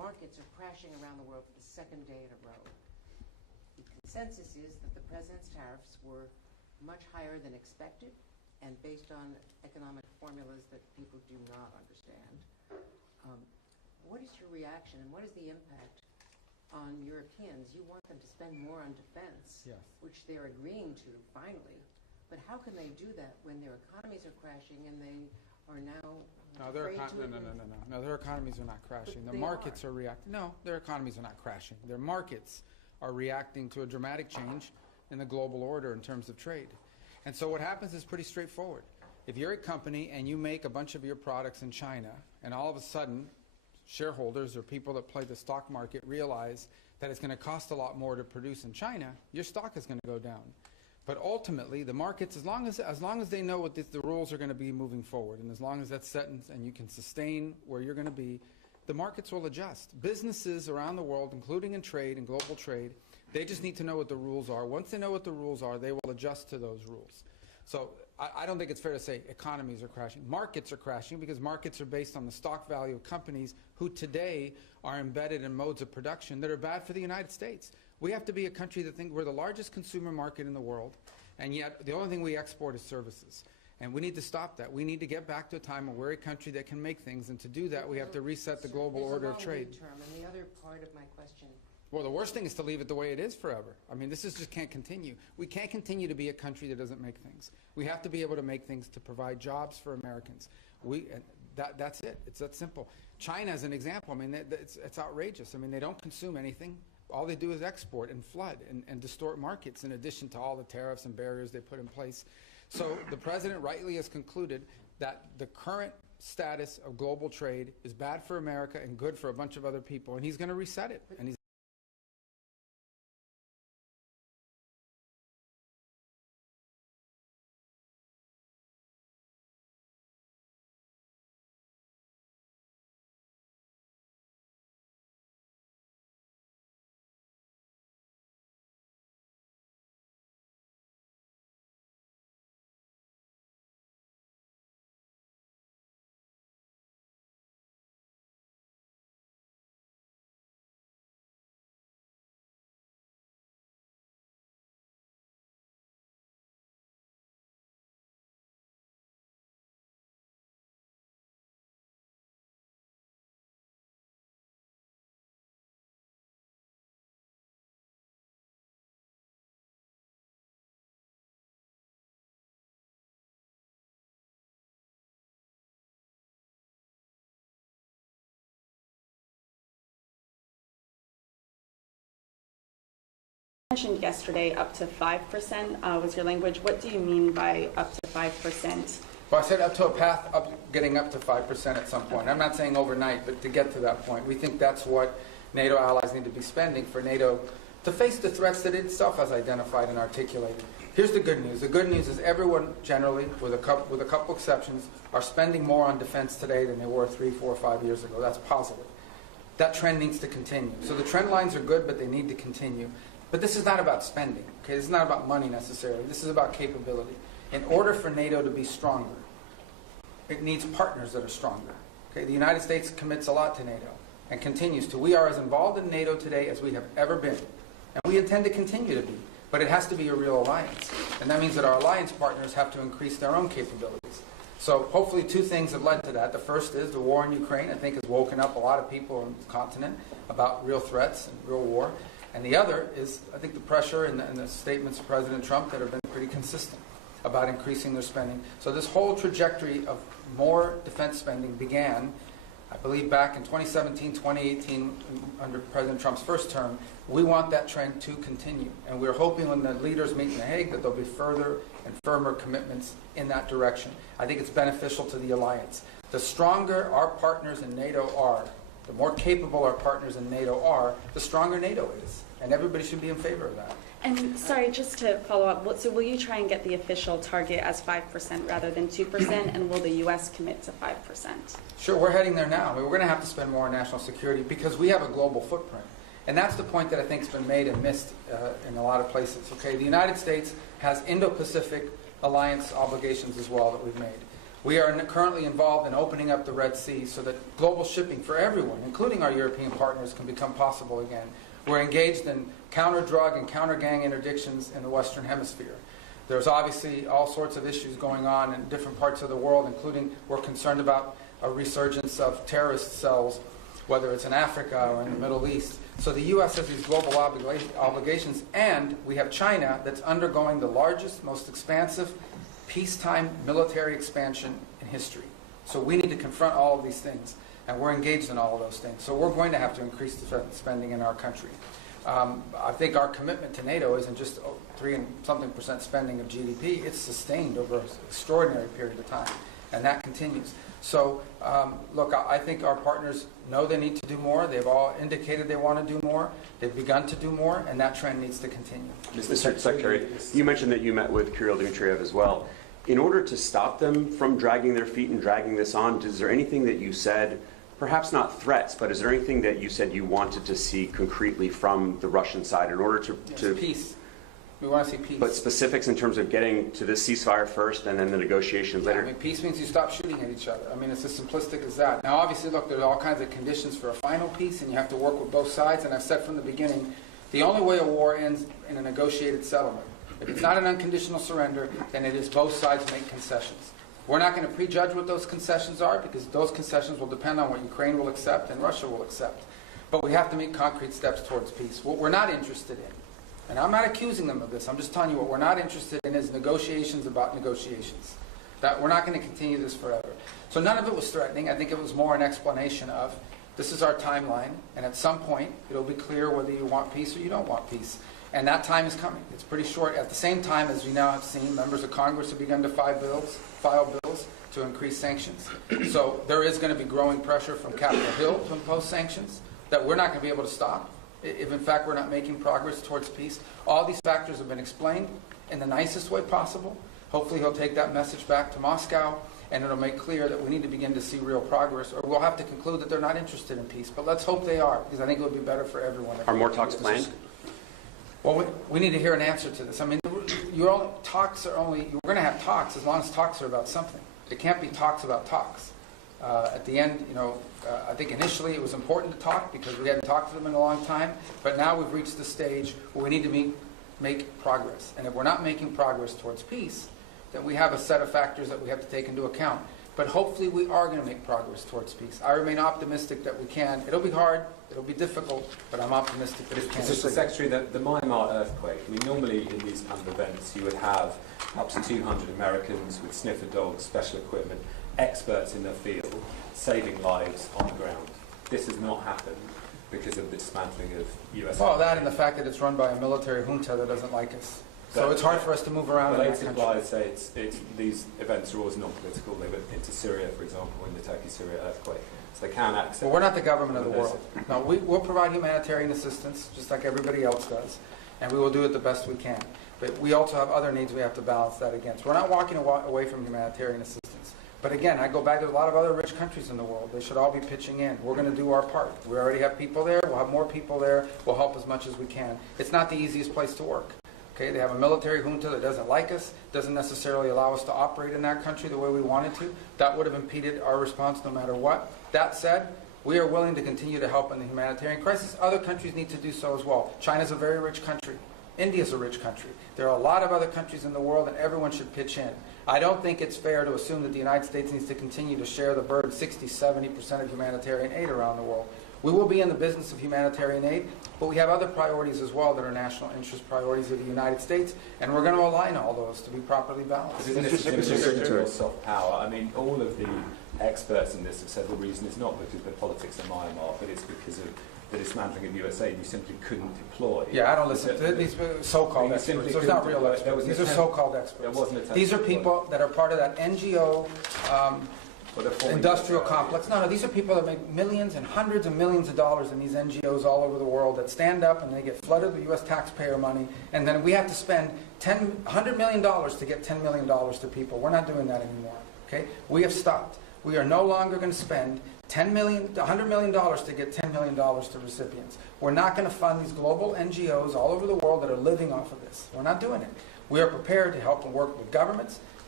markets are crashing around the world for the second day in a row. The consensus is that the president's tariffs were much higher than expected and based on economic formulas that people do not understand. What is your reaction and what is the impact on Europeans? You want them to spend more on defense, yes, which they're agreeing to finally, but how can they do that when their economies are crashing and they are now afraid to No, their economies are not crashing. Their markets are reacting. No, their economies are not crashing. Their markets are reacting to a dramatic change in the global order in terms of trade. And so what happens is pretty straightforward. If you're a company and you make a bunch of your products in China, and all of a sudden shareholders or people that play the stock market realize that it's going to cost a lot more to produce in China, your stock is going to go down. But ultimately, the markets, as long as they know what the rules are going to be moving forward, and as long as that's set and you can sustain where you're going to be, the markets will adjust. Businesses around the world, including in trade and global trade, they just need to know what the rules are. Once they know what the rules are, they will adjust to those rules. So I don't think it's fair to say economies are crashing. Markets are crashing because markets are based on the stock value of companies who today are embedded in modes of production that are bad for the United States. We have to be a country that thinks we're the largest consumer market in the world, and yet the only thing we export is services. And we need to stop that. We need to get back to a time where we're a country that can make things, and to do that we have to reset the global order of trade. And the other part of my question. Well, the worst thing is to leave it the way it is forever. I mean, this just can't continue. We can't continue to be a country that doesn't make things. We have to be able to make things to provide jobs for Americans. That's it. It's that simple. China is an example. I mean, it's outrageous. I mean, they don't consume anything. All they do is export and flood and distort markets, in addition to all the tariffs and barriers they put in place. So the president rightly has concluded that the current status of global trade is bad for America and good for a bunch of other people, and he's going to reset it. And he's mentioned yesterday up to 5% was your language. What do you mean by up to 5%? Well, I said up to a path up, getting up to 5% at some point. I'm not saying overnight, but to get to that point. We think that's what NATO allies need to be spending for NATO to face the threats that it itself has identified and articulated. Here's the good news. The good news is everyone generally, with a couple exceptions, are spending more on defense today than they were 3, 4, 5 years ago. That's positive. That trend needs to continue. So the trend lines are good, but they need to continue. But this is not about spending. Okay? This is not about money necessarily. This is about capability. In order for NATO to be stronger, it needs partners that are stronger. Okay? The United States commits a lot to NATO and continues to. We are as involved in NATO today as we have ever been. And we intend to continue to be. But it has to be a real alliance. And that means that our alliance partners have to increase their own capabilities. So hopefully two things have led to that. The first is the war in Ukraine, I think, has woken up a lot of people on the continent about real threats and real war. And the other is, I think, the pressure and the statements of President Trump that have been pretty consistent about increasing their spending. So this whole trajectory of more defense spending began, I believe, back in 2017, 2018, under President Trump's first term. We want that trend to continue. And we're hoping when the leaders meet in The Hague that there'll be further and firmer commitments in that direction. I think it's beneficial to the alliance. The stronger our partners in NATO are, the more capable our partners in NATO are, the stronger NATO is. And everybody should be in favor of that. And sorry, just to follow up, so will you try and get the official target as 5% rather than 2%, and will the U.S. commit to 5%? Sure, we're heading there now. I mean, we're going to have to spend more on national security because we have a global footprint. And that's the point that I think has been made and missed in a lot of places. Okay, the United States has Indo-Pacific alliance obligations as well that we've made. We are currently involved in opening up the Red Sea so that global shipping for everyone, including our European partners, can become possible again. We're engaged in counter-drug and counter-gang interdictions in the Western Hemisphere. There's obviously all sorts of issues going on in different parts of the world, including we're concerned about a resurgence of terrorist cells, whether it's in Africa or in the Middle East. So the U.S. has these global obligations, and we have China that's undergoing the largest, most expansive peacetime military expansion in history. So we need to confront all of these things, and we're engaged in all of those things. So we're going to have to increase the spending in our country. I think our commitment to NATO isn't just 3-something% spending of GDP. It's sustained over an extraordinary period of time, and that continues. So, look, I think our partners know they need to do more. They've all indicated they want to do more. They've begun to do more, and that trend needs to continue. Mr. Secretary, you mentioned that you met with Kirill Dmitriev as well. In order to stop them from dragging their feet and dragging this on, is there anything that you said, perhaps not threats, but is there anything that you said you wanted to see concretely from the Russian side in order to peace? We want to see peace. But specifics in terms of getting to this ceasefire first and then the negotiations later? I mean, peace means you stop shooting at each other. I mean, it's as simplistic as that. Now, obviously, look, there's all kinds of conditions for a final peace, and you have to work with both sides. And I've said from the beginning, the only way a war ends in a negotiated settlement. If it's not an unconditional surrender, then it is both sides make concessions. We're not going to prejudge what those concessions are, because those concessions will depend on what Ukraine will accept and Russia will accept. But we have to make concrete steps towards peace. What we're not interested in, and I'm not accusing them of this, I'm just telling you what we're not interested in is negotiations about negotiations. That we're not going to continue this forever. So none of it was threatening. I think it was more an explanation of, this is our timeline, and at some point it'll be clear whether you want peace or you don't want peace. And that time is coming. It's pretty short. At the same time, as we now have seen, members of Congress have begun to file bills to increase sanctions. So there is going to be growing pressure from Capitol Hill to impose sanctions that we're not going to be able to stop if in fact we're not making progress towards peace. All these factors have been explained in the nicest way possible. Hopefully he'll take that message back to Moscow, and it'll make clear that we need to begin to see real progress, or we'll have to conclude that they're not interested in peace. But let's hope they are, because I think it would be better for everyone. Are more talks planned? Well, we need to hear an answer to this. I mean, we're going to have talks as long as talks are about something. It can't be talks about talks. At the end, I think initially it was important to talk because we hadn't talked to them in a long time, but now we've reached the stage where we need to make progress. And if we're not making progress towards peace, then we have a set of factors that we have to take into account. But hopefully we are going to make progress towards peace. I remain optimistic that we can. It'll be hard, it'll be difficult, but I'm optimistic that it can. Mr. Secretary, the Myanmar earthquake, I mean, normally in these kind of events you would have up to 200 Americans with sniffer dogs, special equipment, experts in their field, saving lives on the ground. This has not happened because of the dismantling of US... Well, that and the fact that it's run by a military junta that doesn't like us. So it's hard for us to move around in that country. Related say these events are always non-political. They went into Syria, for example, in the Turkey-Syria earthquake. So they can accept... Well, we're not the government of the world. No, we'll provide humanitarian assistance, just like everybody else does, and we will do it the best we can. But we also have other needs we have to balance that against. We're not walking away from humanitarian assistance. But again, I go back to a lot of other rich countries in the world. They should all be pitching in. We're going to do our part. We already have people there. We'll have more people there. We'll help as much as we can. It's not the easiest place to work. Okay, they have a military junta that doesn't like us, doesn't necessarily allow us to operate in that country the way we wanted to. That would have impeded our response no matter what. That said, we are willing to continue to help in the humanitarian crisis. Other countries need to do so as well. China's a very rich country. India's a rich country. There are a lot of other countries in the world, and everyone should pitch in. I don't think it's fair to assume that the United States needs to continue to share the burden, 60-70% of humanitarian aid around the world. We will be in the business of humanitarian aid, but we have other priorities as well that are national interest priorities of the United States, and we're going to align all those to be properly balanced. Isn't it soft power? I mean, all of the experts in this have said the reason is not because of the politics of Myanmar, but it's because of the dismantling of US aid. You simply couldn't deploy. Yeah, I don't listen to these so-called experts. Those are not real experts. These are so-called experts. These are people that are part of that NGO industrial complex. No, these are people that make millions and hundreds of millions of dollars in these NGOs all over the world that stand up and they get flooded with U.S. taxpayer money, and then we have to spend $100 million to get $10 million to people. We're not doing that anymore. Okay? We have stopped. We are no longer going to spend $100 million to get $10 million to recipients. We're not going to fund these global NGOs all over the world that are living off of this. We're not doing it. We are prepared to help and work with governments,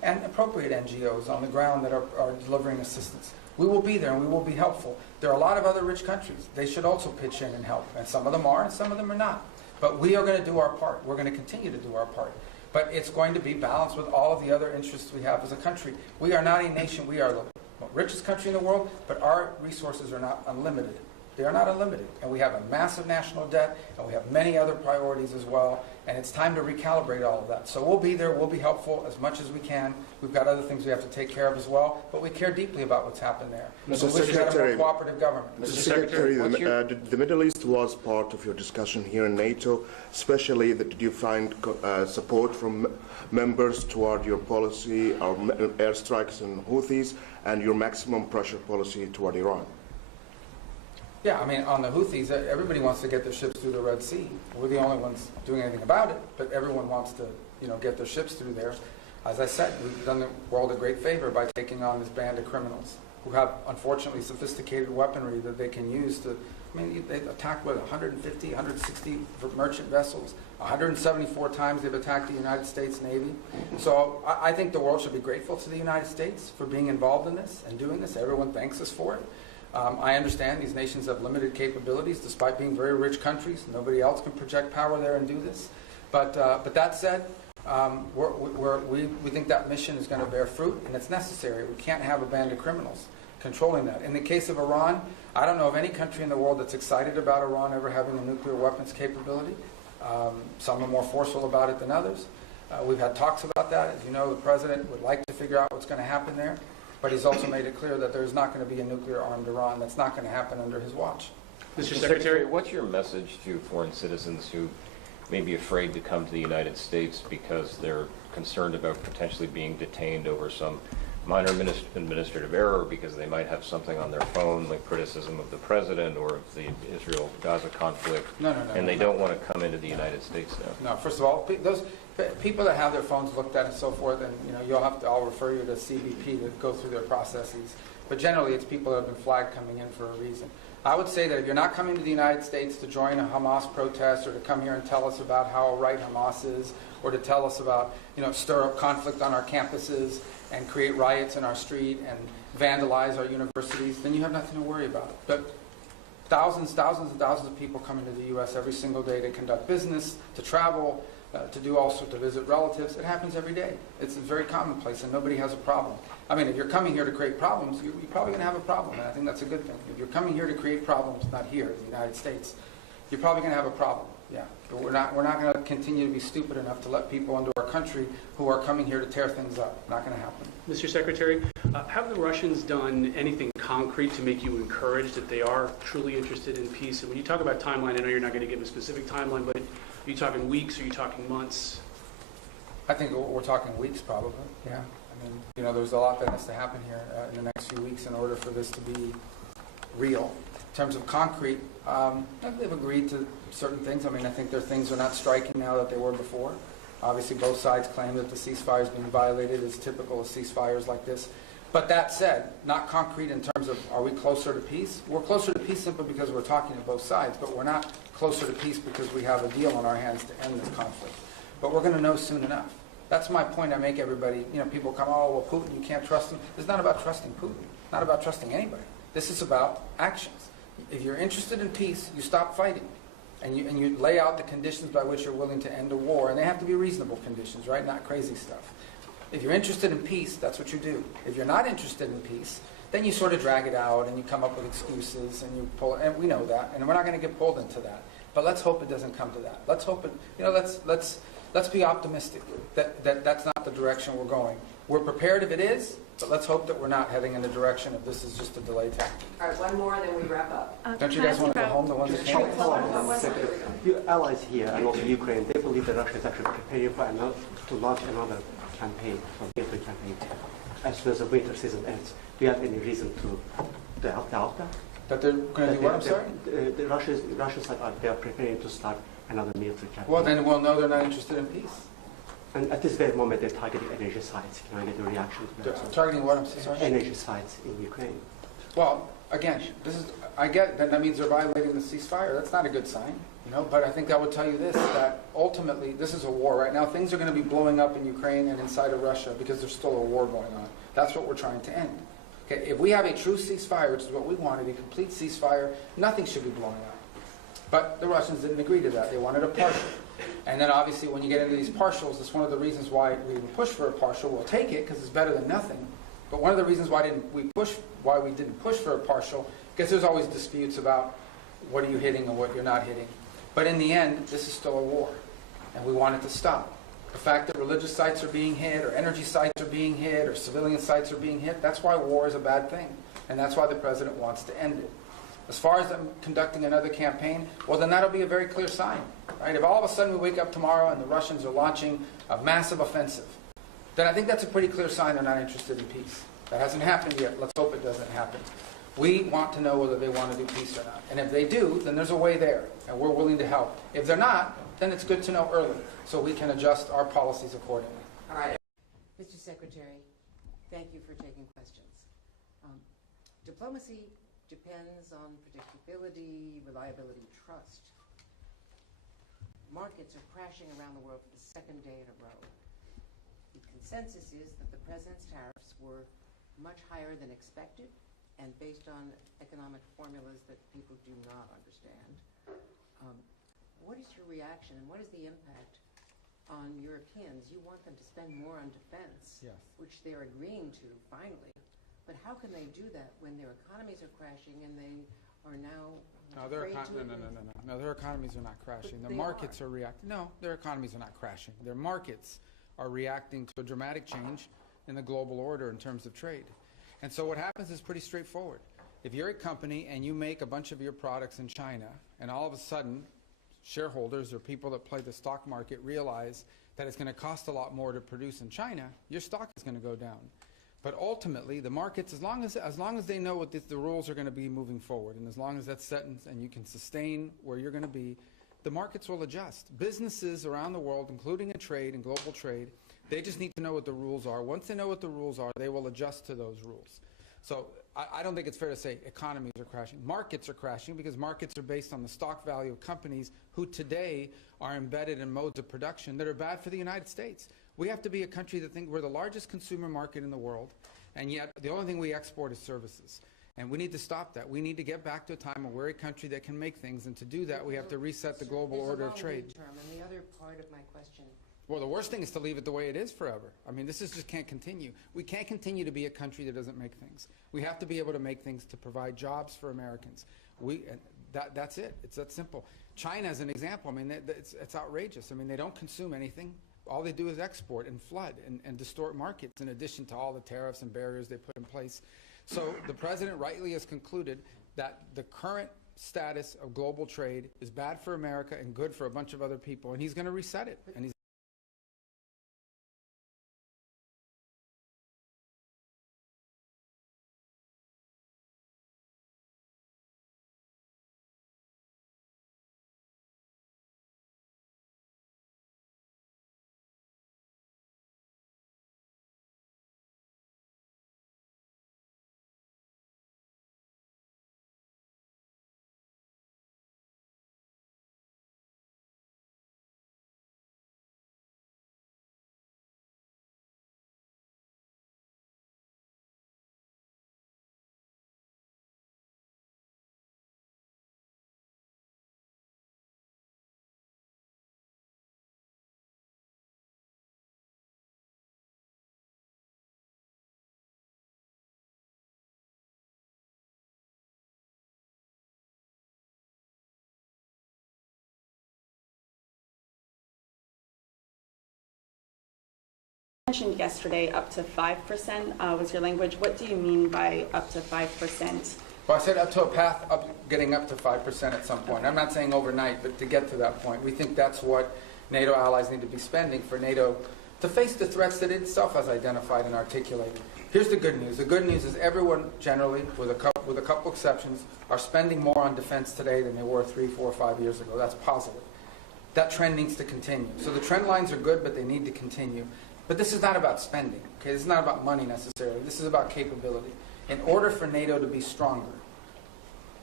and appropriate NGOs on the ground that are delivering assistance. We will be there and we will be helpful. There are a lot of other rich countries. They should also pitch in and help. And some of them are and some of them are not. But we are going to do our part. We're going to continue to do our part. But it's going to be balanced with all of the other interests we have as a country. We are not a nation. We are the richest country in the world, but our resources are not unlimited. They are not unlimited. And we have a massive national debt, and we have many other priorities as well. And it's time to recalibrate all of that. So we'll be there. We'll be helpful as much as we can. We've got other things we have to take care of as well. But we care deeply about what's happened there. Mr. We wish we had a more Secretary, cooperative government. Mr. Secretary, the Middle East was part of your discussion here in NATO, especially did you find support from members toward your policy, or airstrikes on Houthis, and your maximum pressure policy toward Iran? Yeah, I mean, on the Houthis, everybody wants to get their ships through the Red Sea. We're the only ones doing anything about it, but everyone wants to, get their ships through there. As I said, we've done the world a great favor by taking on this band of criminals who have, unfortunately, sophisticated weaponry that they can use to, they attacked, 150, 160 merchant vessels. 174 times they've attacked the United States Navy. So I think the world should be grateful to the United States for being involved in this and doing this. Everyone thanks us for it. I understand these nations have limited capabilities despite being very rich countries. Nobody else can project power there and do this. But that said, we think that mission is going to bear fruit, and it's necessary. We can't have a band of criminals controlling that. In the case of Iran, I don't know of any country in the world that's excited about Iran ever having a nuclear weapons capability. Some are more forceful about it than others. We've had talks about that. As you know, the president would like to figure out what's going to happen there. But he's also made it clear that there's not going to be a nuclear-armed Iran. That's not going to happen under his watch. Mr. Secretary, what's your message to foreign citizens who may be afraid to come to the United States because they're concerned about potentially being detained over some minor administrative error, because they might have something on their phone like criticism of the president or of the Israel-Gaza conflict, and they don't want to come into the United States now? No, first of all, those people that have their phones looked at and so forth, and I'll refer you to CBP to go through their processes. But generally, it's people that have been flagged coming in for a reason. I would say that if you're not coming to the United States to join a Hamas protest or to come here and tell us about how right Hamas is, or to tell us about, stir up conflict on our campuses and create riots in our street and vandalize our universities, then you have nothing to worry about. But thousands and thousands of people come into the U.S. every single day to conduct business, to travel, to do all sorts, to visit relatives. It happens every day. It's very commonplace, and nobody has a problem. I mean, if you're coming here to create problems, you're probably going to have a problem, and I think that's a good thing. If you're coming here to create problems, not here in the United States, you're probably going to have a problem. Yeah, but we're not going to continue to be stupid enough to let people into our country who are coming here to tear things up. Not going to happen. Mr. Secretary, have the Russians done anything concrete to make you encouraged that they are truly interested in peace? And when you talk about timeline, I know you're not going to give a specific timeline, but are you talking weeks? Are you talking months? I think we're talking weeks, probably. Yeah. I mean, there's a lot that has to happen here in the next few weeks in order for this to be real. In terms of concrete, they've agreed to certain things. I mean, I think their things are not striking now that they were before. Obviously, both sides claim that the ceasefire is being violated, as typical of ceasefires like this. But that said, not concrete in terms of are we closer to peace? We're closer to peace simply because we're talking to both sides, but we're not closer to peace because we have a deal on our hands to end this conflict. But we're going to know soon enough. That's my point I make everybody. People come, oh, well, Putin, you can't trust him. It's not about trusting Putin. It's not about trusting anybody. This is about actions. If you're interested in peace, you stop fighting. And you lay out the conditions by which you're willing to end a war. And they have to be reasonable conditions, right? Not crazy stuff. If you're interested in peace, that's what you do. If you're not interested in peace, then you sort of drag it out and you come up with excuses and you pull, and we know that, and we're not going to get pulled into that. But let's hope it doesn't come to that. Let's hope it, let's be optimistic that that's not the direction we're going. We're prepared if it is, but let's hope that we're not heading in the direction of this is just a delay tactic. All right, one more, then we wrap up. Don't you guys want to go home, the ones that can't? Your allies here and also Ukraine, they believe that Russia is actually preparing to launch another campaign, a military campaign, as soon as the winter season ends. Do you have any reason to doubt that? That they're going to do what, I'm sorry? The Russians they are preparing to start another military campaign. Well, then we'll know they're not interested in peace. And at this very moment, they're targeting energy sites. Can I get a reaction to that? Targeting what, I'm sorry? Energy sites in Ukraine. Well, again, I get that means they're violating the ceasefire. That's not a good sign, but I think I would tell you this, that ultimately this is a war right now. Things are going to be blowing up in Ukraine and inside of Russia because there's still a war going on. That's what we're trying to end. Okay, if we have a true ceasefire, which is what we wanted, a complete ceasefire, nothing should be blowing up. But the Russians didn't agree to that. They wanted a partial. And then obviously when you get into these partials, that's one of the reasons why we didn't push for a partial. We'll take it because it's better than nothing. But one of the reasons why we didn't push for a partial, because there's always disputes about what are you hitting and what you're not hitting. But in the end, this is still a war, and we want it to stop. The fact that religious sites are being hit, or energy sites are being hit, or civilian sites are being hit, that's why war is a bad thing. And that's why the president wants to end it. As far as them conducting another campaign, well, then that'll be a very clear sign. Right? If all of a sudden we wake up tomorrow and the Russians are launching a massive offensive, then I think that's a pretty clear sign they're not interested in peace. That hasn't happened yet. Let's hope it doesn't happen. We want to know whether they want to do peace or not. And if they do, then there's a way there, and we're willing to help. If they're not, then it's good to know early, so we can adjust our policies accordingly. All right. Mr. Secretary, thank you for taking questions. Diplomacy depends on predictability, reliability, trust. Markets are crashing around the world for the second day in a row. The consensus is that the president's tariffs were much higher than expected and based on economic formulas that people do not understand. What is your reaction and what is the impact on Europeans? You want them to spend more on defense, Yes. which they're agreeing to finally. But how can they do that when their economies are crashing and they are now afraid to... No, their economies are not crashing. But The they markets are reacting. No, their economies are not crashing. Their markets are reacting to a dramatic change in the global order in terms of trade. And so what happens is pretty straightforward. If you're a company and you make a bunch of your products in China, and all of a sudden shareholders or people that play the stock market realize that it's going to cost a lot more to produce in China, your stock is going to go down. But ultimately, the markets, as long as they know what the rules are going to be moving forward, and as long as that's set and you can sustain where you're going to be, the markets will adjust. Businesses around the world, including in trade and global trade, they just need to know what the rules are. Once they know what the rules are, they will adjust to those rules. So I don't think it's fair to say economies are crashing. Markets are crashing because markets are based on the stock value of companies who today are embedded in modes of production that are bad for the United States. We have to be a country that thinks we're the largest consumer market in the world, and yet the only thing we export is services. And we need to stop that. We need to get back to a time where we're a country that can make things, and to do that we have to reset the global order of trade. There's a long lead term, and the other part of my question... Well, the worst thing is to leave it the way it is forever. I mean, just can't continue. We can't continue to be a country that doesn't make things. We have to be able to make things to provide jobs for Americans. That's it. It's that simple. China is an example. I mean, it's outrageous. I mean, they don't consume anything. All they do is export and flood and distort markets, in addition to all the tariffs and barriers they put in place. So the president rightly has concluded that the current status of global trade is bad for America and good for a bunch of other people, and he's going to reset it. And he's mentioned yesterday up to 5% was your language. What do you mean by up to 5%? Well, I said up to a path up, getting up to 5% at some point. I'm not saying overnight, but to get to that point. We think that's what NATO allies need to be spending for NATO to face the threats that it itself has identified and articulated. Here's the good news. The good news is everyone generally, with a couple exceptions, are spending more on defense today than they were 3, 4, 5 years ago. That's positive. That trend needs to continue. So the trend lines are good, but they need to continue. But this is not about spending. Okay? This is not about money necessarily. This is about capability. In order for NATO to be stronger,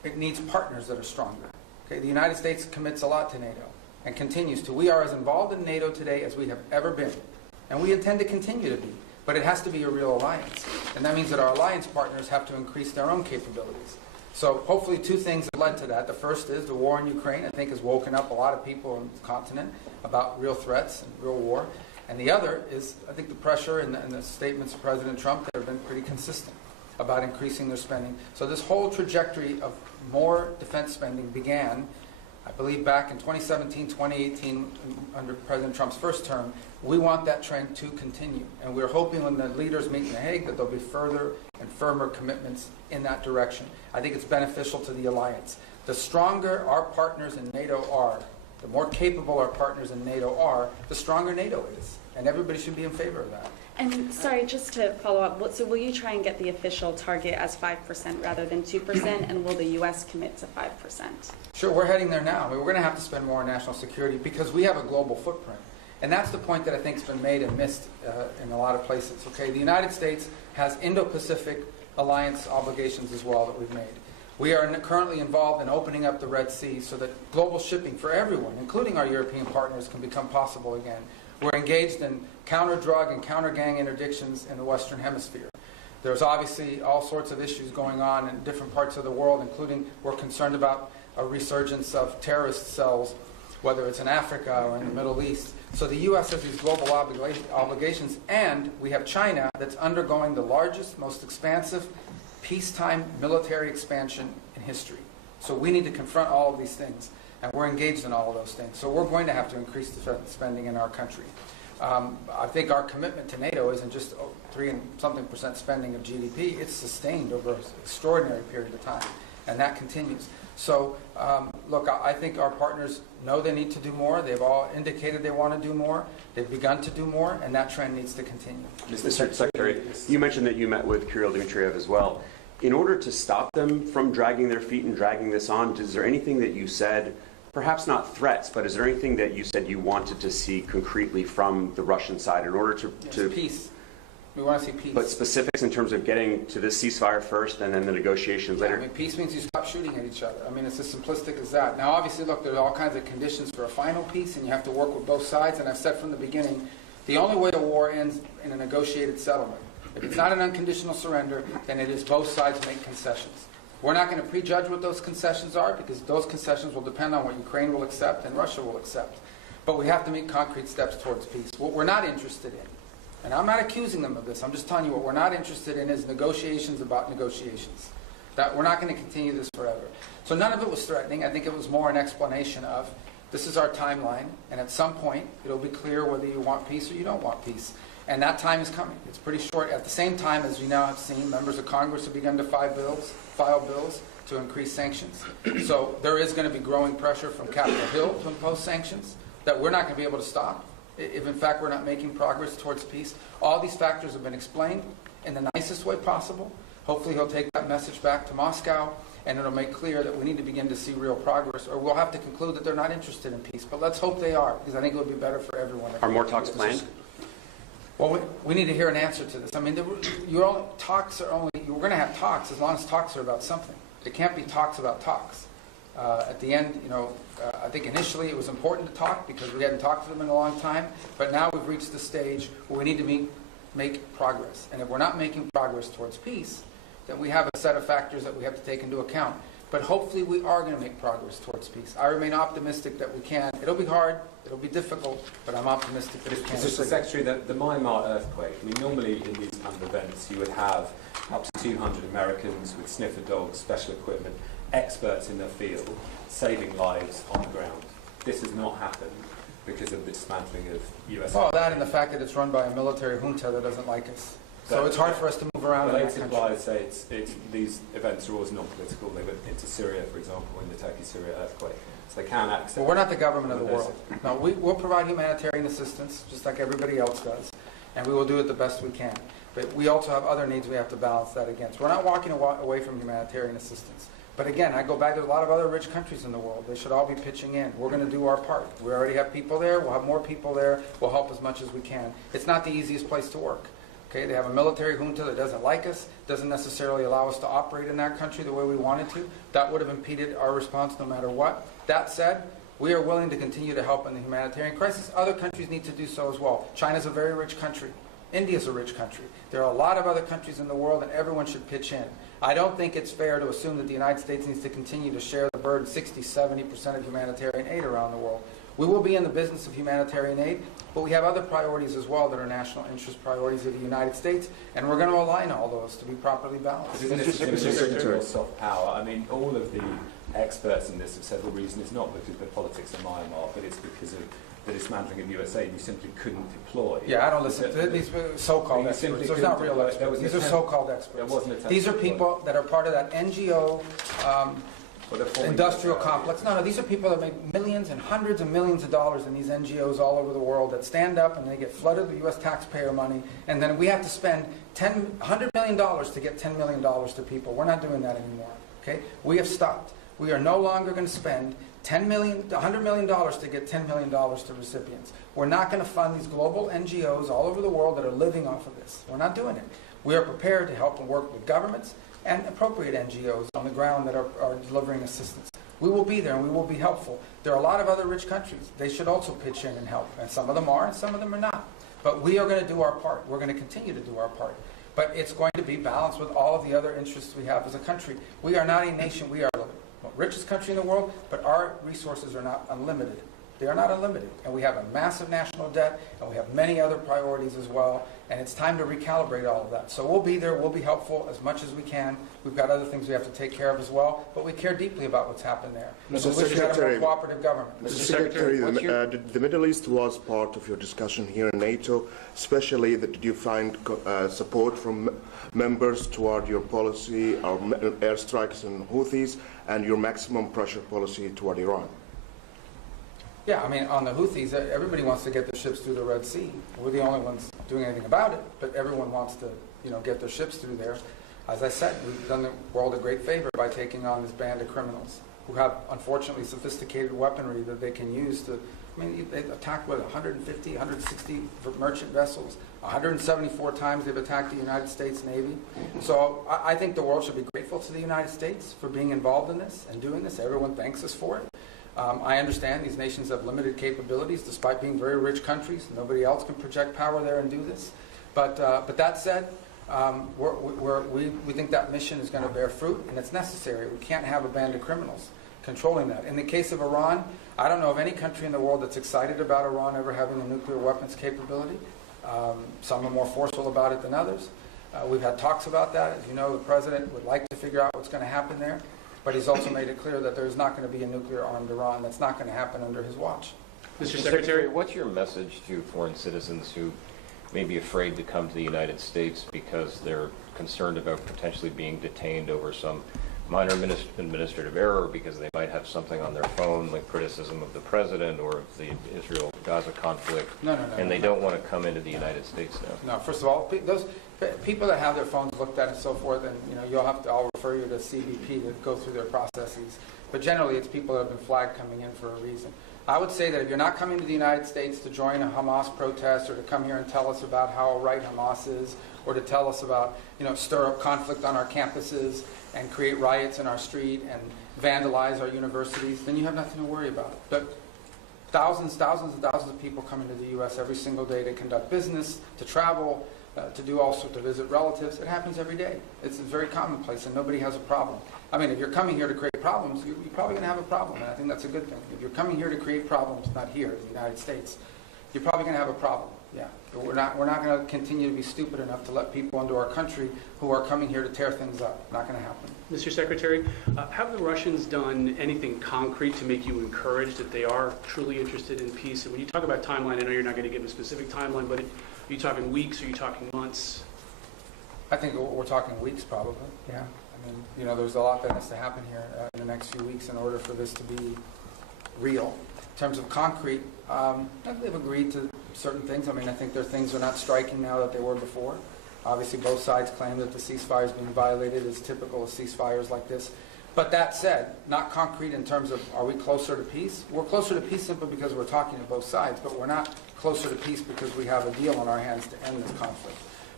it needs partners that are stronger. Okay, the United States commits a lot to NATO and continues to. We are as involved in NATO today as we have ever been, and we intend to continue to be. But it has to be a real alliance, and that means that our alliance partners have to increase their own capabilities. So hopefully two things have led to that. The first is the war in Ukraine, I think, has woken up a lot of people on the continent about real threats and real war. And the other is, I think, the pressure and the statements of President Trump that have been pretty consistent about increasing their spending. So this whole trajectory of more defense spending began, I believe, back in 2017, 2018, under President Trump's first term. We want that trend to continue. And we're hoping when the leaders meet in The Hague that there'll be further and firmer commitments in that direction. I think it's beneficial to the alliance. The stronger our partners in NATO are, the more capable our partners in NATO are, the stronger NATO is. And everybody should be in favor of that. And sorry, just to follow up, so will you try and get the official target as 5% rather than 2%, and will the U.S. commit to 5%? Sure, we're heading there now. I mean, we're going to have to spend more on national security because we have a global footprint. And that's the point that I think has been made and missed in a lot of places. Okay, the United States has Indo-Pacific alliance obligations as well that we've made. We are currently involved in opening up the Red Sea so that global shipping for everyone, including our European partners, can become possible again. We're engaged in counter-drug and counter-gang interdictions in the Western Hemisphere. There's obviously all sorts of issues going on in different parts of the world, including we're concerned about a resurgence of terrorist cells, whether it's in Africa or in the Middle East. So the U.S. has these global obligations, and we have China that's undergoing the largest, most expansive peacetime military expansion in history. So we need to confront all of these things, and we're engaged in all of those things. So we're going to have to increase defense spending in our country. I think our commitment to NATO isn't just 3-something% spending of GDP. It's sustained over an extraordinary period of time, and that continues. So, look, I think our partners know they need to do more. They've all indicated they want to do more. They've begun to do more, and that trend needs to continue. Mr. Secretary, you mentioned that you met with Kirill Dmitriev as well. In order to stop them from dragging their feet and dragging this on, is there anything that you said, perhaps not threats, but is there anything that you said you wanted to see concretely from the Russian side in order to... Yes, peace. We want to see peace. But specifics in terms of getting to this ceasefire first and then the negotiations later? I mean, peace means you stop shooting at each other. I mean, it's as simplistic as that. Now, obviously, look, there's all kinds of conditions for a final peace, and you have to work with both sides. And I've said from the beginning, the only way a war ends in a negotiated settlement. If it's not an unconditional surrender, then it is both sides make concessions. We're not going to prejudge what those concessions are because those concessions will depend on what Ukraine will accept and Russia will accept. But we have to make concrete steps towards peace. What we're not interested in, and I'm not accusing them of this, I'm just telling you what we're not interested in is negotiations about negotiations. That we're not going to continue this forever. So none of it was threatening. I think it was more an explanation of this is our timeline, and at some point it'll be clear whether you want peace or you don't want peace. And that time is coming. It's pretty short. At the same time, as you now have seen, members of Congress have begun to file bills to increase sanctions. So there is going to be growing pressure from Capitol Hill to impose sanctions that we're not going to be able to stop if, in fact, we're not making progress towards peace. All these factors have been explained in the nicest way possible. Hopefully he'll take that message back to Moscow, and it'll make clear that we need to begin to see real progress, or we'll have to conclude that they're not interested in peace. But let's hope they are, because I think it would be better for everyone. Are more talks planned? Well, we need to hear an answer to this. I mean, we're going to have talks as long as talks are about something. It can't be talks about talks. At the end, I think initially it was important to talk because we hadn't talked to them in a long time, but now we've reached the stage where we need to make progress. And if we're not making progress towards peace, then we have a set of factors that we have to take into account. But hopefully we are going to make progress towards peace. I remain optimistic that we can. It'll be hard, it'll be difficult, but I'm optimistic that it can. Mr. Secretary, the Myanmar earthquake, I mean, normally in these kind of events you would have up to 200 Americans with sniffer dogs, special equipment, experts in their field, saving lives on the ground. This has not happened because of the dismantling of U.S. Well, that and the fact that it's run by a military junta that doesn't like us. So it's hard for us to move around in that country. Related say these events are always non-political. They went into Syria, for example, in the Turkey-Syria earthquake. So they can accept... Well, we're not the government of the world. No, we'll provide humanitarian assistance, just like everybody else does, and we will do it the best we can. But we also have other needs we have to balance that against. We're not walking away from humanitarian assistance. But again, I go back to a lot of other rich countries in the world. They should all be pitching in. We're going to do our part. We already have people there. We'll have more people there. We'll help as much as we can. It's not the easiest place to work. Okay, they have a military junta that doesn't like us, doesn't necessarily allow us to operate in that country the way we wanted to. That would have impeded our response no matter what. That said, we are willing to continue to help in the humanitarian crisis. Other countries need to do so as well. China's a very rich country. India's a rich country. There are a lot of other countries in the world, and everyone should pitch in. I don't think it's fair to assume that the United States needs to continue to share the burden, 60-70% of humanitarian aid around the world. We will be in the business of humanitarian aid, but we have other priorities as well that are national interest priorities of the United States, and we're going to align all those to be properly balanced. Isn't it secretarial soft power? I mean, all of the experts in this have said the reason is not because of the politics of Myanmar, but it's because of the dismantling of USA. You simply couldn't deploy. Yeah, I don't listen to these so-called experts. Those are not real experts. These are so-called experts. These are people that are part of that NGO industrial complex. No, these are people that make millions and hundreds of millions of dollars in these NGOs all over the world that stand up and they get flooded with U.S. taxpayer money, and then we have to spend $100 million to get $10 million to people. We're not doing that anymore. Okay, we have stopped. We are no longer going to spend $100 million to get $10 million to recipients. We're not going to fund these global NGOs all over the world that are living off of this. We're not doing it. We are prepared to help and work with governments and appropriate NGOs on the ground that are delivering assistance. We will be there and we will be helpful. There are a lot of other rich countries. They should also pitch in and help. And some of them are and some of them are not. But we are going to do our part. We're going to continue to do our part. But it's going to be balanced with all of the other interests we have as a country. We are not a nation. We are the richest country in the world, but our resources are not unlimited. They are not unlimited. And we have a massive national debt, and we have many other priorities as well, and it's time to recalibrate all of that. So we'll be there, we'll be helpful as much as we can. We've got other things we have to take care of as well, but we care deeply about what's happened there. Mr. We should have a Secretary, more cooperative government. Mr. Secretary, the Middle East was part of your discussion here in NATO, especially that did you find support from members toward your policy, our airstrikes and Houthis, and your maximum pressure policy toward Iran? Yeah, I mean, on the Houthis, everybody wants to get their ships through the Red Sea. We're the only ones doing anything about it, but everyone wants to, get their ships through there. As I said, we've done the world a great favor by taking on this band of criminals who have, unfortunately, sophisticated weaponry that they can use to, they attacked, 150, 160 merchant vessels. 174 times they've attacked the United States Navy. So I think the world should be grateful to the United States for being involved in this and doing this. Everyone thanks us for it. I understand these nations have limited capabilities despite being very rich countries. Nobody else can project power there and do this. But that said, we think that mission is going to bear fruit, and it's necessary. We can't have a band of criminals controlling that. In the case of Iran, I don't know of any country in the world that's excited about Iran ever having a nuclear weapons capability. Some are more forceful about it than others. We've had talks about that. As you know, the president would like to figure out what's going to happen there. But he's also made it clear that there's not going to be a nuclear-armed Iran. That's not going to happen under his watch. Mr. Secretary, what's your message to foreign citizens who may be afraid to come to the United States because they're concerned about potentially being detained over some minor administrative error, because they might have something on their phone, like criticism of the president or of the Israel-Gaza conflict, and they don't want to come into the United States now? No, first of all, those people that have their phones looked at and so forth, and I'll refer you to CBP to go through their processes. But generally, it's people that have been flagged coming in for a reason. I would say that if you're not coming to the United States to join a Hamas protest or to come here and tell us about how right Hamas is, or to tell us about, stir up conflict on our campuses and create riots in our street and vandalize our universities, then you have nothing to worry about. But thousands of people come into the U.S. every single day to conduct business, to travel, to do all sorts, to visit relatives. It happens every day. It's very commonplace, and nobody has a problem. I mean, if you're coming here to create problems, you're probably going to have a problem, and I think that's a good thing. If you're coming here to create problems, not here in the United States, you're probably going to have a problem. Yeah, but we're not going to continue to be stupid enough to let people into our country who are coming here to tear things up. Not going to happen. Mr. Secretary, have the Russians done anything concrete to make you encouraged that they are truly interested in peace? And when you talk about timeline, I know you're not going to give a specific timeline, but are you talking weeks? Are you talking months? I think we're talking weeks, probably. Yeah. I mean, there's a lot that has to happen here in the next few weeks in order for this to be real. In terms of concrete, they've agreed to certain things. I mean, I think their things are not striking now that they were before. Obviously, both sides claim that the ceasefire is being violated. It's typical of ceasefires like this. But that said, not concrete in terms of are we closer to peace? We're closer to peace simply because we're talking to both sides, but we're not closer to peace because we have a deal on our hands to end this conflict.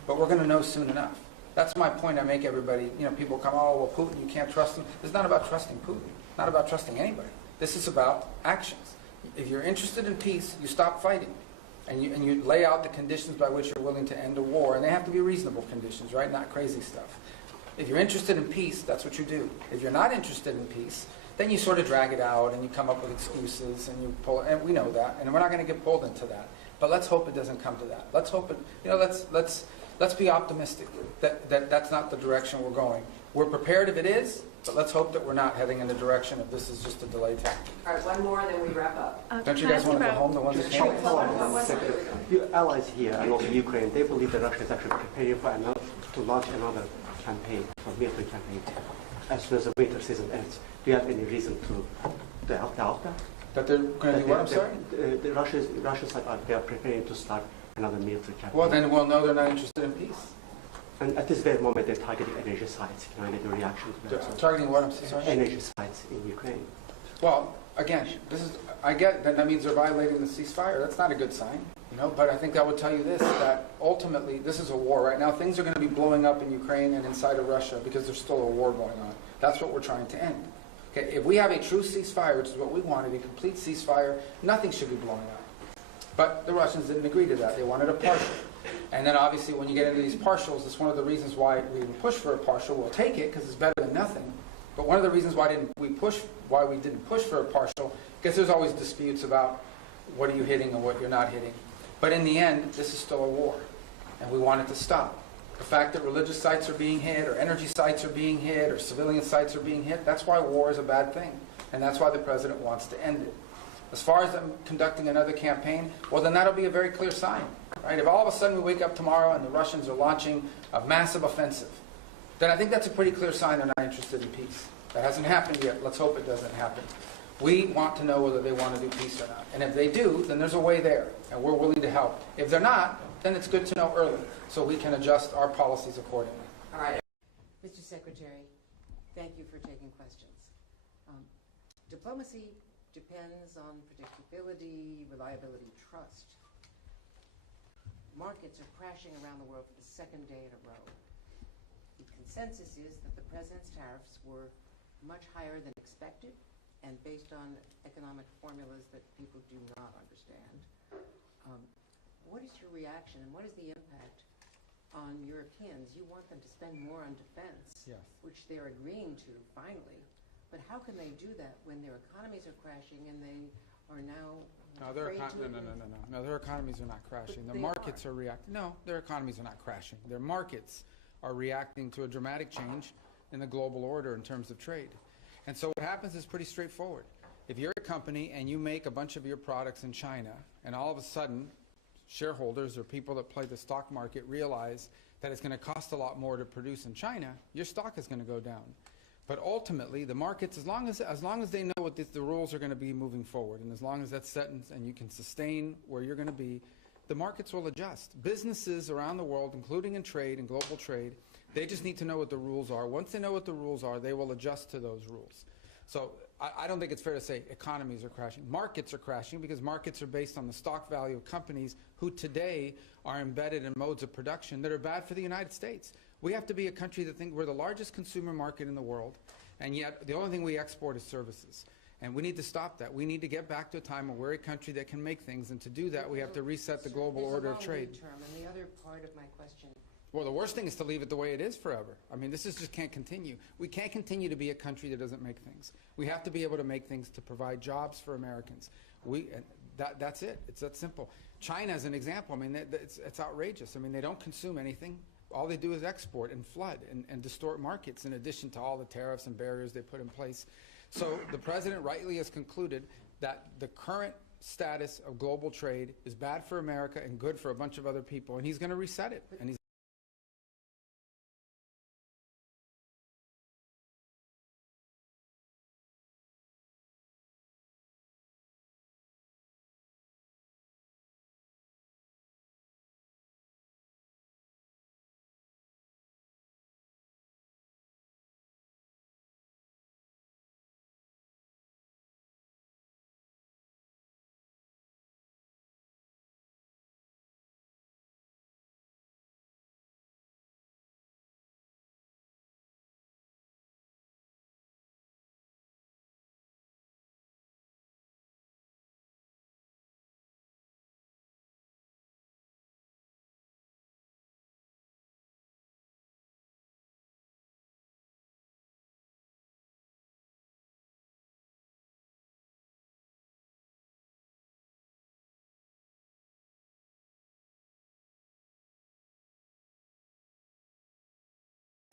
but we're going to know soon enough. That's my point I make everybody. People come, oh, well, Putin, you can't trust him. It's not about trusting Putin. Not about trusting anybody. This is about actions. If you're interested in peace, you stop fighting. And you lay out the conditions by which you're willing to end a war. And they have to be reasonable conditions, right? Not crazy stuff. If you're interested in peace, that's what you do. If you're not interested in peace, then you sort of drag it out and you come up with excuses and you pull, and we know that, and we're not going to get pulled into that. But let's hope it doesn't come to that. Let's hope it, let's be optimistic that that's not the direction we're going. We're prepared if it is, but let's hope that we're not heading in the direction of this is just a delay tactic. All right, one more, and then we wrap up. Don't you guys want to go home, the ones that came? Your allies here and also Ukraine, they believe that Russia is actually preparing to launch another campaign, a military campaign, as soon as the winter season ends. Do you have any reason to help that? That they're going to do what, I'm sorry? The Russians they are preparing to start another military campaign. Well, then we'll know they're not interested in peace. And at this very moment, they're targeting energy sites. Can I get your reaction to that? Targeting what, I'm sorry? Energy sites in Ukraine. Well, again, I get that means they're violating the ceasefire. That's not a good sign, but I think I would tell you this, that ultimately this is a war right now. Things are going to be blowing up in Ukraine and inside of Russia because there's still a war going on. That's what we're trying to end. Okay, if we have a true ceasefire, which is what we wanted, a complete ceasefire, nothing should be blowing up. But the Russians didn't agree to that. They wanted a partial. And then obviously when you get into these partials, it's one of the reasons why we didn't push for a partial. We'll take it because it's better than nothing. But one of the reasons why we didn't push for a partial, because there's always disputes about what are you hitting and what you're not hitting. But in the end, this is still a war. And we want it to stop. The fact that religious sites are being hit, or energy sites are being hit, or civilian sites are being hit, that's why war is a bad thing. And that's why the president wants to end it. As far as them conducting another campaign, well, then that'll be a very clear sign. Right? If all of a sudden we wake up tomorrow and the Russians are launching a massive offensive, then I think that's a pretty clear sign they're not interested in peace. That hasn't happened yet. Let's hope it doesn't happen. We want to know whether they want to do peace or not. And if they do, then there's a way there, and we're willing to help. If they're not, then it's good to know early, so we can adjust our policies accordingly. All right. Mr. Secretary, thank you for taking questions. Diplomacy depends on predictability, reliability, trust. Markets are crashing around the world for the second day in a row. The consensus is that the president's tariffs were much higher than expected and based on economic formulas that people do not understand. What is your reaction and what is the impact on Europeans? You want them to spend more on defense, Yes. which they're agreeing to finally. But how can they do that when their economies are crashing and they are now afraid to... No, their economies are not crashing. But The they markets are. are reacting. No, their economies are not crashing. Their markets are reacting to a dramatic change in the global order in terms of trade. And so what happens is pretty straightforward. If you're a company and you make a bunch of your products in China, and all of a sudden shareholders or people that play the stock market realize that it's going to cost a lot more to produce in China, your stock is going to go down. But ultimately, the markets, as long as they know what the rules are going to be moving forward, and as long as that's set and you can sustain where you're going to be, the markets will adjust. Businesses around the world, including in trade and global trade, they just need to know what the rules are. Once they know what the rules are, they will adjust to those rules. So I don't think it's fair to say economies are crashing. Markets are crashing because markets are based on the stock value of companies who today are embedded in modes of production that are bad for the United States. We have to be a country that thinks we're the largest consumer market in the world, and yet the only thing we export is services. And we need to stop that. We need to get back to a time where we're a country that can make things, and to do that we have to reset the global order of trade. There's a long lead term, and the other part of my question... Well, the worst thing is to leave it the way it is forever. I mean, this just can't continue. We can't continue to be a country that doesn't make things. We have to be able to make things to provide jobs for Americans. That's it. It's that simple. China is an example. I mean, it's outrageous. I mean, they don't consume anything. All they do is export and flood and distort markets in addition to all the tariffs and barriers they put in place. So the president rightly has concluded that the current status of global trade is bad for America and good for a bunch of other people, and he's going to reset it. And he's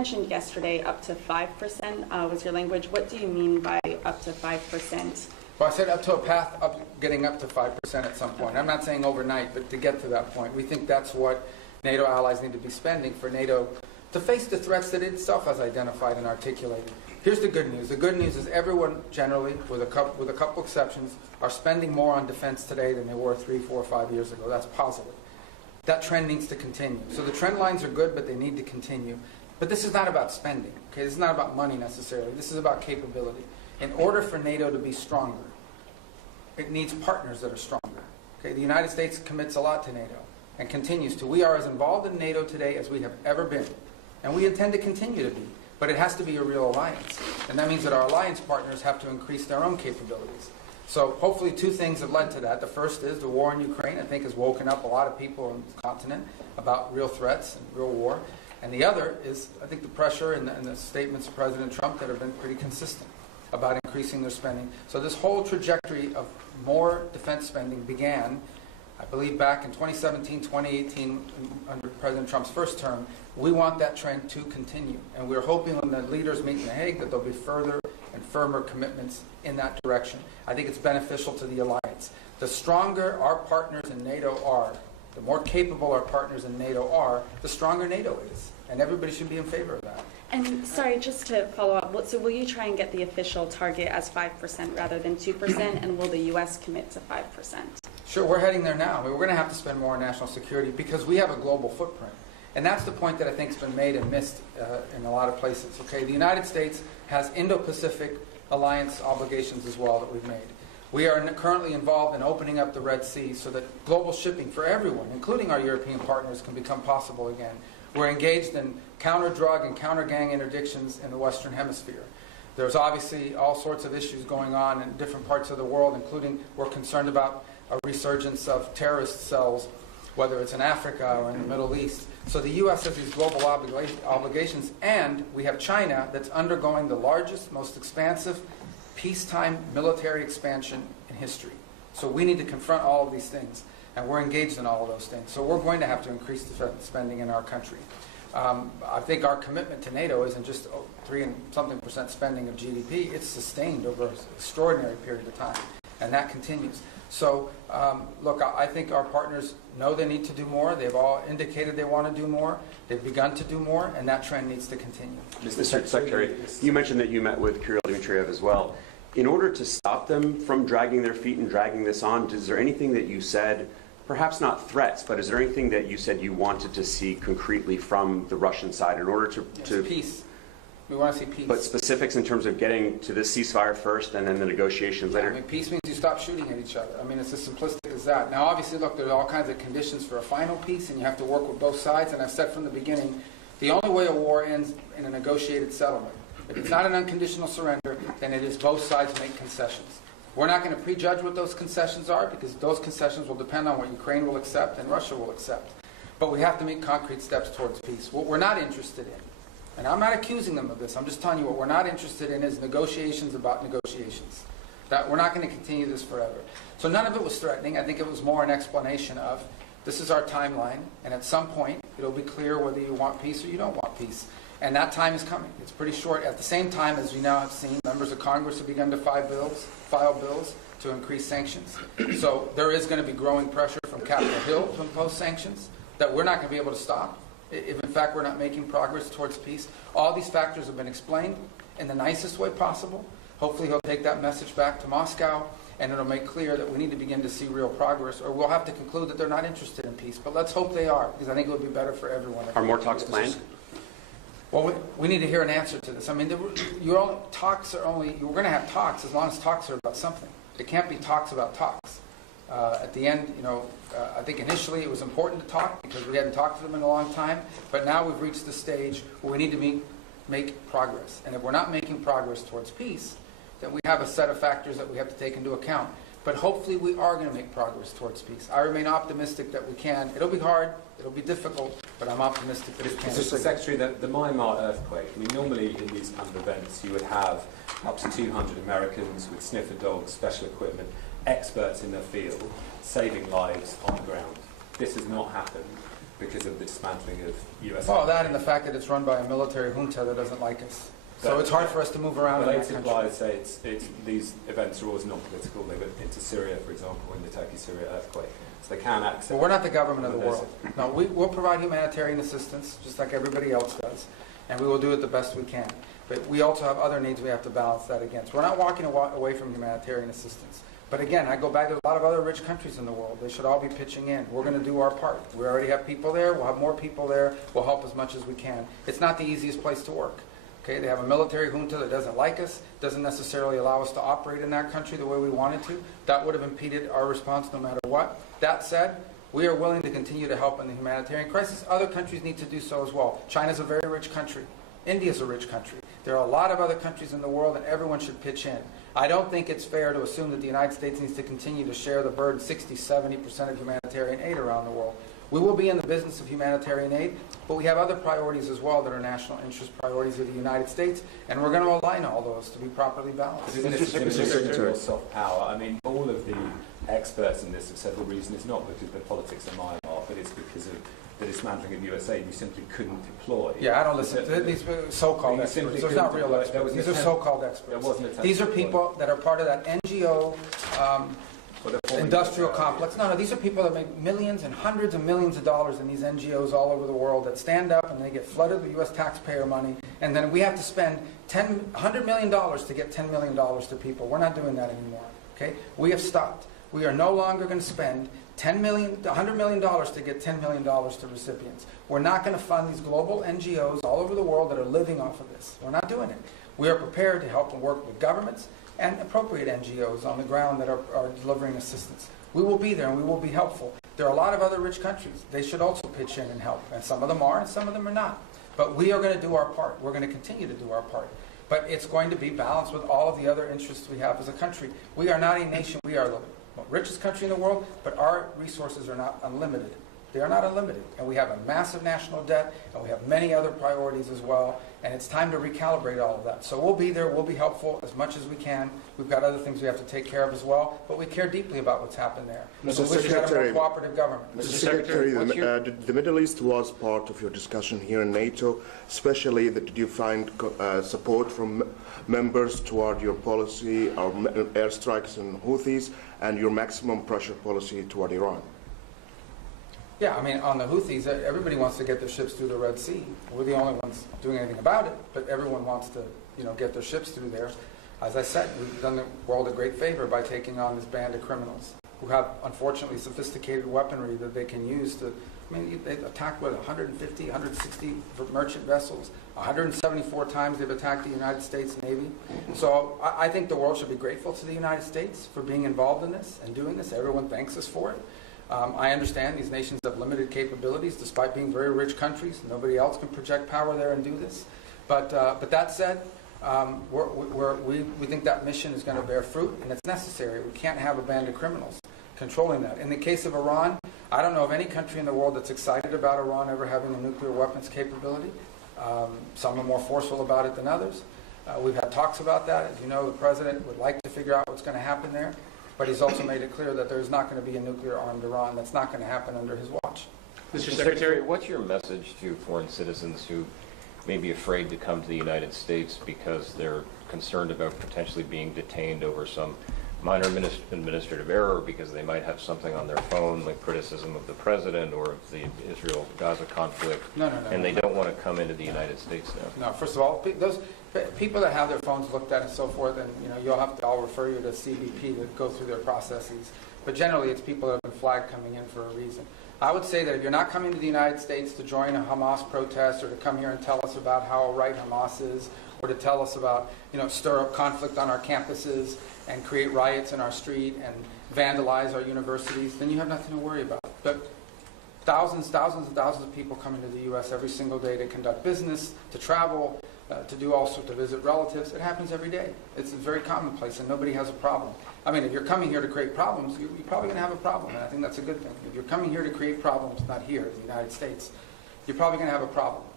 mentioned yesterday up to 5% was your language. What do you mean by up to 5%? Well, I said up to a path getting up to 5% at some point. I'm not saying overnight, but to get to that point. We think that's what NATO allies need to be spending for NATO to face the threats that it itself has identified and articulated. Here's the good news. The good news is everyone generally, with a couple exceptions, are spending more on defense today than they were 3, 4, 5 years ago. That's positive. That trend needs to continue. So the trend lines are good, but they need to continue. But this is not about spending. Okay? This is not about money necessarily. This is about capability. In order for NATO to be stronger, it needs partners that are stronger. Okay? The United States commits a lot to NATO and continues to. We are as involved in NATO today as we have ever been. And we intend to continue to be. But it has to be a real alliance. And that means that our alliance partners have to increase their own capabilities. So hopefully 2 things have led to that. The first is the war in Ukraine, I think, has woken up a lot of people on the continent about real threats and real war. And the other is, I think, the pressure and the statements of President Trump that have been pretty consistent about increasing their spending. So this whole trajectory of more defense spending began, I believe, back in 2017, 2018, under President Trump's first term. We want that trend to continue. And we're hoping when the leaders meet in The Hague that there'll be further and firmer commitments in that direction. I think it's beneficial to the alliance. The stronger our partners in NATO are, the more capable our partners in NATO are, the stronger NATO is. And everybody should be in favor of that. And sorry, just to follow up, so will you try and get the official target as 5% rather than 2%, and will the U.S. commit to 5%? Sure, we're heading there now. I mean, we're going to have to spend more on national security because we have a global footprint. And that's the point that I think has been made and missed in a lot of places. Okay, the United States has Indo-Pacific alliance obligations as well that we've made. We are currently involved in opening up the Red Sea so that global shipping for everyone, including our European partners, can become possible again. We're engaged in counter-drug and counter-gang interdictions in the Western Hemisphere. There's obviously all sorts of issues going on in different parts of the world, including we're concerned about a resurgence of terrorist cells, whether it's in Africa or in the Middle East. So the U.S. has these global obligations, and we have China that's undergoing the largest, most expansive peacetime military expansion in history. So we need to confront all of these things, and we're engaged in all of those things. So we're going to have to increase the spending in our country. I think our commitment to NATO isn't just 3% spending of GDP. It's sustained over an extraordinary period of time, and that continues. So, look, I think our partners know they need to do more. They've all indicated they want to do more. They've begun to do more, and that trend needs to continue. Mr. Secretary, you mentioned that you met with Kirill Dmitriev as well. In order to stop them from dragging their feet and dragging this on, is there anything that you said, perhaps not threats, but is there anything that you said you wanted to see concretely from the Russian side in order to peace? We want to see peace. But specifics in terms of getting to this ceasefire first and then the negotiations later? I mean, peace means you stop shooting at each other. I mean, it's as simplistic as that. Now, obviously, look, there's all kinds of conditions for a final peace, and you have to work with both sides. And I've said from the beginning, the only way a war ends in a negotiated settlement. If it's not an unconditional surrender, then it is both sides make concessions. We're not going to prejudge what those concessions are because those concessions will depend on what Ukraine will accept and Russia will accept. But we have to make concrete steps towards peace. What we're not interested in, and I'm not accusing them of this, I'm just telling you what we're not interested in is negotiations about negotiations. That we're not going to continue this forever. So none of it was threatening. I think it was more an explanation of this is our timeline, and at some point it'll be clear whether you want peace or you don't want peace. And that time is coming. It's pretty short. At the same time, as we now have seen, members of Congress have begun to file bills to increase sanctions. So there is going to be growing pressure from Capitol Hill to impose sanctions that we're not going to be able to stop if, in fact, we're not making progress towards peace. All these factors have been explained in the nicest way possible. Hopefully he'll take that message back to Moscow, and it'll make clear that we need to begin to see real progress, or we'll have to conclude that they're not interested in peace. But let's hope they are, because I think it would be better for everyone. Are more talks planned? Well, we need to hear an answer to this. I mean, we're going to have talks as long as talks are about something. It can't be talks about talks. At the end, I think initially it was important to talk because we hadn't talked to them in a long time, but now we've reached the stage where we need to make progress. And if we're not making progress towards peace, then we have a set of factors that we have to take into account. But hopefully we are going to make progress towards peace. I remain optimistic that we can. It'll be hard, it'll be difficult, but I'm optimistic that it can. Mr. Secretary, the Myanmar earthquake, I mean, normally in these kind of events you would have up to 200 Americans with sniffer dogs, special equipment, experts in their field, saving lives on the ground. This has not happened. because of the dismantling of US. Well, that and the fact that it's run by a military junta that doesn't like us. So it's hard for us to move around in that Related country. lies say these events are always non-political. They went into Syria, for example, in the Turkey-Syria earthquake. So they can access. Well, we're not the government of the world. No, we'll provide humanitarian assistance, just like everybody else does, and we will do it the best we can. But we also have other needs we have to balance that against. We're not walking away from humanitarian assistance. But again, I go back to a lot of other rich countries in the world. They should all be pitching in. We're going to do our part. We already have people there. We'll have more people there. We'll help as much as we can. It's not the easiest place to work. Okay, they have a military junta that doesn't like us, doesn't necessarily allow us to operate in that country the way we wanted to. That would have impeded our response no matter what. That said, we are willing to continue to help in the humanitarian crisis. Other countries need to do so as well. China's a very rich country. India's a rich country. There are a lot of other countries in the world, and everyone should pitch in. I don't think it's fair to assume that the United States needs to continue to share the burden, 60-70% of humanitarian aid around the world. We will be in the business of humanitarian aid, but we have other priorities as well that are national interest priorities of the United States, and we're going to align all those to be properly balanced. Isn't this a symbol of soft power? I mean, all of the experts in this have said the reason is not because the politics of Myanmar, but it's because of the dismantling of US aid. You simply couldn't deploy. Yeah, I don't listen to these so-called experts. Those are not real experts. These are so-called experts. These are people that are part of that NGO industrial complex. No, these are people that make millions and hundreds of millions of dollars in these NGOs all over the world that stand up and they get flooded with U.S. taxpayer money, and then we have to spend $100 million to get $10 million to people. We're not doing that anymore. Okay? We have stopped. We are no longer going to spend $100 million to get $10 million to recipients. We're not going to fund these global NGOs all over the world that are living off of this. We're not doing it. We are prepared to help and work with governments and appropriate NGOs on the ground that are delivering assistance. We will be there and we will be helpful. There are a lot of other rich countries. They should also pitch in and help. And some of them are and some of them are not. But we are going to do our part. We're going to continue to do our part. But it's going to be balanced with all of the other interests we have as a country. We are not a nation. We are the richest country in the world, but our resources are not unlimited. They are not unlimited. And we have a massive national debt, and we have many other priorities as well, and it's time to recalibrate all of that. So we'll be there, we'll be helpful as much as we can. We've got other things we have to take care of as well, but we care deeply about what's happened there. Mr. So we should have a Secretary, more cooperative government. Mr. Secretary, the Middle East was part of your discussion here in NATO, especially that did you find support from members toward your policy, or airstrikes and Houthis, and your maximum pressure policy toward Iran? Yeah, I mean, on the Houthis, everybody wants to get their ships through the Red Sea. We're the only ones doing anything about it, but everyone wants to, get their ships through there. As I said, we've done the world a great favor by taking on this band of criminals who have, unfortunately, sophisticated weaponry that they can use to, they attacked, 150, 160 merchant vessels. 174 times they've attacked the United States Navy. So I think the world should be grateful to the United States for being involved in this and doing this. Everyone thanks us for it. I understand these nations have limited capabilities despite being very rich countries. Nobody else can project power there and do this. But that said, we think that mission is going to bear fruit, and it's necessary. We can't have a band of criminals controlling that. In the case of Iran, I don't know of any country in the world that's excited about Iran ever having a nuclear weapons capability. Some are more forceful about it than others. We've had talks about that. As you know, the president would like to figure out what's going to happen there. But he's also made it clear that there's not going to be a nuclear-armed Iran. That's not going to happen under his watch. Mr. Secretary, what's your message to foreign citizens who may be afraid to come to the United States because they're concerned about potentially being detained over some minor administrative error, because they might have something on their phone, like criticism of the president or of the Israel-Gaza conflict, and they don't want to come into the United States now? No, first of all, those people that have their phones looked at and so forth, and I'll refer you to CBP to go through their processes. But generally, it's people that have been flagged coming in for a reason. I would say that if you're not coming to the United States to join a Hamas protest or to come here and tell us about how right Hamas is, or to tell us about, stir up conflict on our campuses and create riots in our street and vandalize our universities, then you have nothing to worry about. But thousands and thousands of people come into the U.S. every single day to conduct business, to travel, to do all sorts, to visit relatives. It happens every day. It's very commonplace, and nobody has a problem. I mean, if you're coming here to create problems, you're probably going to have a problem, and I think that's a good thing. If you're coming here to create problems, not here, in the United States, you're probably going to have a problem.